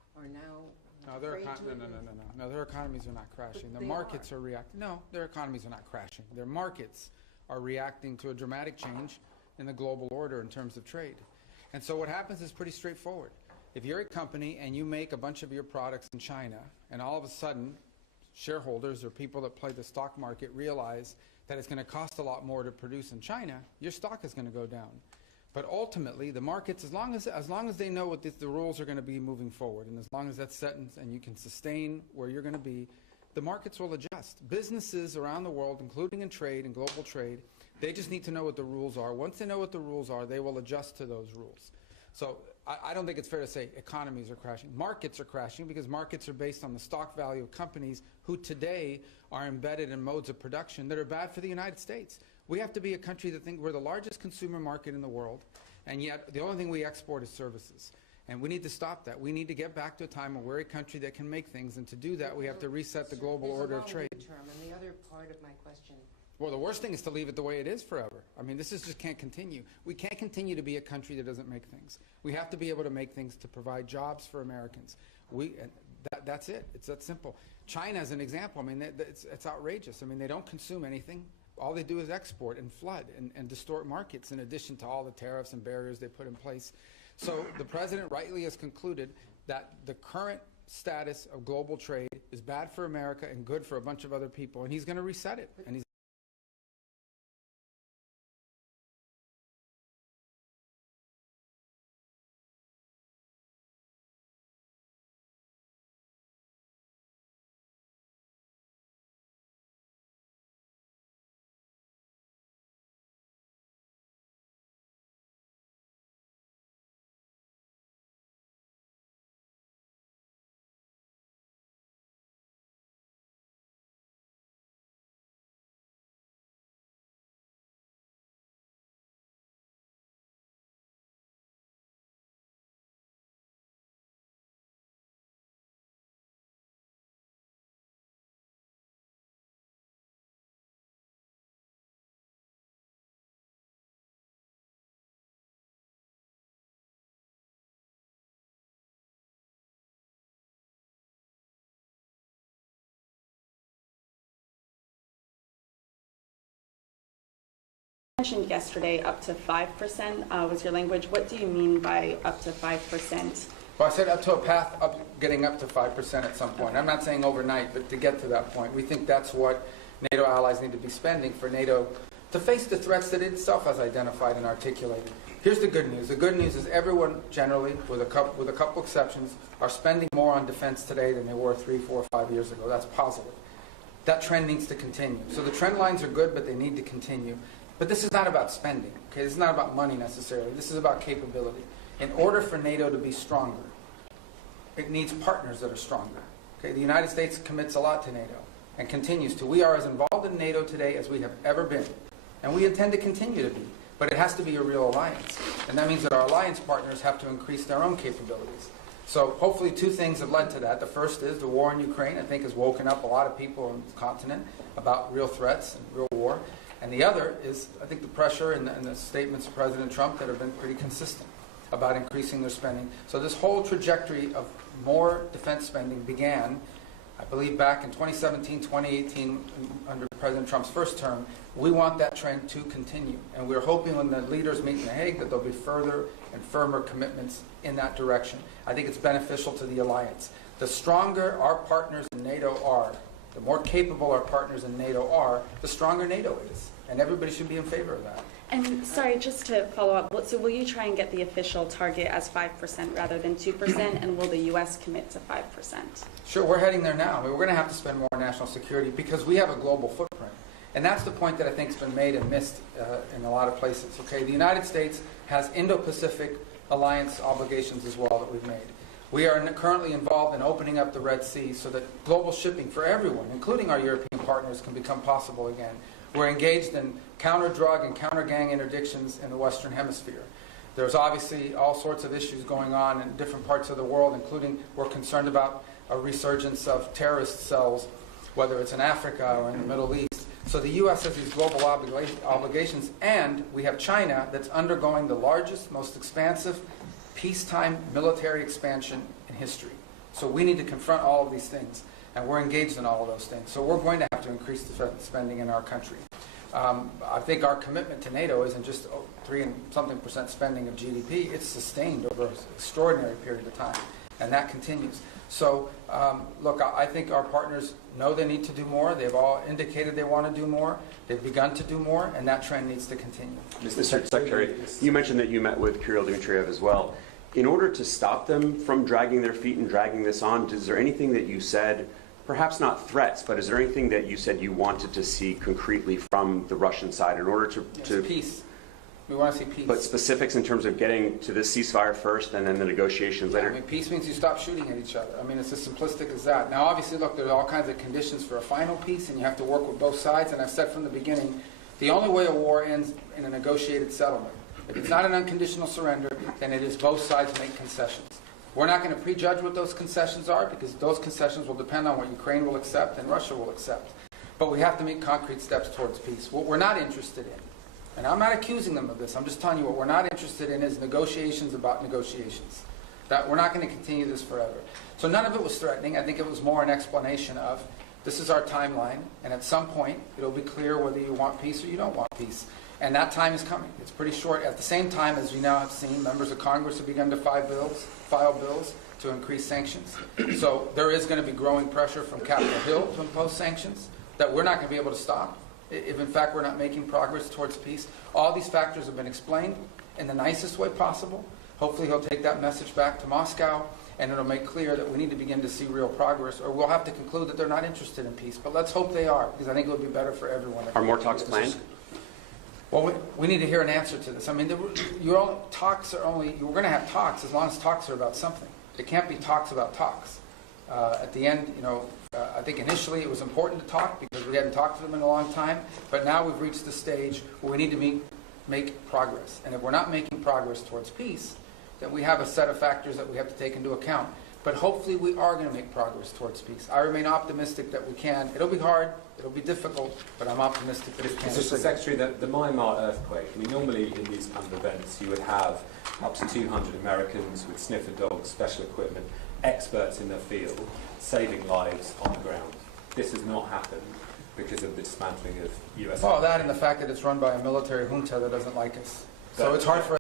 are now No, afraid to no, their economies are not crashing. But The they markets are reacting. No, their economies are not crashing. Their markets are reacting to a dramatic change in the global order in terms of trade. And so what happens is pretty straightforward. If you're a company and you make a bunch of your products in China, and all of a sudden shareholders or people that play the stock market realize that it's going to cost a lot more to produce in China, your stock is going to go down. But ultimately, the markets, as long as they know what the rules are going to be moving forward, and as long as that's set and you can sustain where you're going to be, the markets will adjust. Businesses around the world, including in trade and global trade, they just need to know what the rules are. Once they know what the rules are, they will adjust to those rules. So I don't think it's fair to say economies are crashing. Markets are crashing because markets are based on the stock value of companies who today are embedded in modes of production that are bad for the United States. We have to be a country that thinks we're the largest consumer market in the world, and yet the only thing we export is services. And we need to stop that. We need to get back to a time where we're a country that can make things, and to do that we have to reset the global order of trade. Term, and the other part of my question. Well, the worst thing is to leave it the way it is forever. I mean, this just can't continue. We can't continue to be a country that doesn't make things. We have to be able to make things to provide jobs for Americans. That's it. It's that simple. China is an example. I mean, it's outrageous. I mean, they don't consume anything. All they do is export and flood and distort markets, in addition to all the tariffs and barriers they put in place. So the president rightly has concluded that the current status of global trade is bad for America and good for a bunch of other people, and he's going to reset it. And he's mentioned yesterday up to 5% was your language. What do you mean by up to 5%? Well, I said up to a path up, getting up to 5% at some point. I'm not saying overnight, but to get to that point. We think that's what NATO allies need to be spending for NATO to face the threats that it itself has identified and articulated. Here's the good news. The good news is everyone generally, with a couple exceptions, are spending more on defense today than they were 3, 4, 5 years ago. That's positive. That trend needs to continue. So the trend lines are good, but they need to continue. But this is not about spending. Okay? This is not about money necessarily. This is about capability. In order for NATO to be stronger, it needs partners that are stronger. Okay? The United States commits a lot to NATO and continues to. We are as involved in NATO today as we have ever been. And we intend to continue to be. But it has to be a real alliance. And that means that our alliance partners have to increase their own capabilities. So hopefully 2 things have led to that. The first is the war in Ukraine, I think, has woken up a lot of people on the continent about real threats and real war. And the other is, I think, the pressure and the statements of President Trump that have been pretty consistent about increasing their spending. So this whole trajectory of more defense spending began, I believe, back in 2017, 2018, under President Trump's first term. We want that trend to continue. And we're hoping when the leaders meet in The Hague that there'll be further and firmer commitments in that direction. I think it's beneficial to the alliance. The stronger our partners in NATO are, the more capable our partners in NATO are, the stronger NATO is. And everybody should be in favor of that. And sorry, just to follow up, so will you try and get the official target as 5% rather than 2%, and will the U.S. commit to 5%? Sure, we're heading there now. I mean, we're going to have to spend more on national security because we have a global footprint. And that's the point that I think has been made and missed in a lot of places. Okay, the United States has Indo-Pacific alliance obligations as well that we've made. We are currently involved in opening up the Red Sea so that global shipping for everyone, including our European partners, can become possible again. We're engaged in counter-drug and counter-gang interdictions in the Western Hemisphere. There's obviously all sorts of issues going on in different parts of the world, including we're concerned about a resurgence of terrorist cells, whether it's in Africa or in the Middle East. So the U.S. has these global obligations, and we have China that's undergoing the largest, most expansive peacetime military expansion in history. So we need to confront all of these things, and we're engaged in all of those things. So we're going to have to increase the spending in our country. I think our commitment to NATO isn't just 3-something% spending of GDP. It's sustained over an extraordinary period of time, and that continues. So, look, I think our partners know they need to do more. They've all indicated they want to do more. They've begun to do more, and that trend needs to continue. Mr. Secretary, you mentioned that you met with Kirill Dmitriev as well. In order to stop them from dragging their feet and dragging this on, is there anything that you said, perhaps not threats, but is there anything that you said you wanted to see concretely from the Russian side in order to peace? We want to see peace. But specifics in terms of getting to this ceasefire first and then the negotiations later? I mean, peace means you stop shooting at each other. I mean, it's as simplistic as that. Now, obviously, look, there's all kinds of conditions for a final peace, and you have to work with both sides. And I've said from the beginning, the only way a war ends in a negotiated settlement. If it's not an unconditional surrender, then it is both sides make concessions. We're not going to prejudge what those concessions are, because those concessions will depend on what Ukraine will accept and Russia will accept. But we have to make concrete steps towards peace. What we're not interested in, and I'm not accusing them of this, I'm just telling you what we're not interested in is negotiations about negotiations. That we're not going to continue this forever. So none of it was threatening. I think it was more an explanation of, this is our timeline, and at some point it'll be clear whether you want peace or you don't want peace. And that time is coming. It's pretty short. At the same time, as we now have seen, members of Congress have begun to file bills to increase sanctions. So there is going to be growing pressure from Capitol Hill to impose sanctions that we're not going to be able to stop if in fact we're not making progress towards peace. All these factors have been explained in the nicest way possible. Hopefully he'll take that message back to Moscow, and it'll make clear that we need to begin to see real progress, or we'll have to conclude that they're not interested in peace. But let's hope they are, because I think it would be better for everyone. Are more talks planned? Well, we need to hear an answer to this. I mean, we're going to have talks as long as talks are about something. It can't be talks about talks. At the end, I think initially it was important to talk because we hadn't talked to them in a long time, but now we've reached the stage where we need to make progress. And if we're not making progress towards peace, then we have a set of factors that we have to take into account. But hopefully we are going to make progress towards peace. I remain optimistic that we can. It'll be hard, it'll be difficult, but I'm optimistic that it can. Mr. Secretary, the Myanmar earthquake, I mean, normally in these kind of events you would have up to 200 Americans with sniffer dogs, special equipment, experts in their field, saving lives on the ground. This has not happened because of the dismantling of US. Well, that and the fact that it's run by a military junta that doesn't like us. So it's hard for us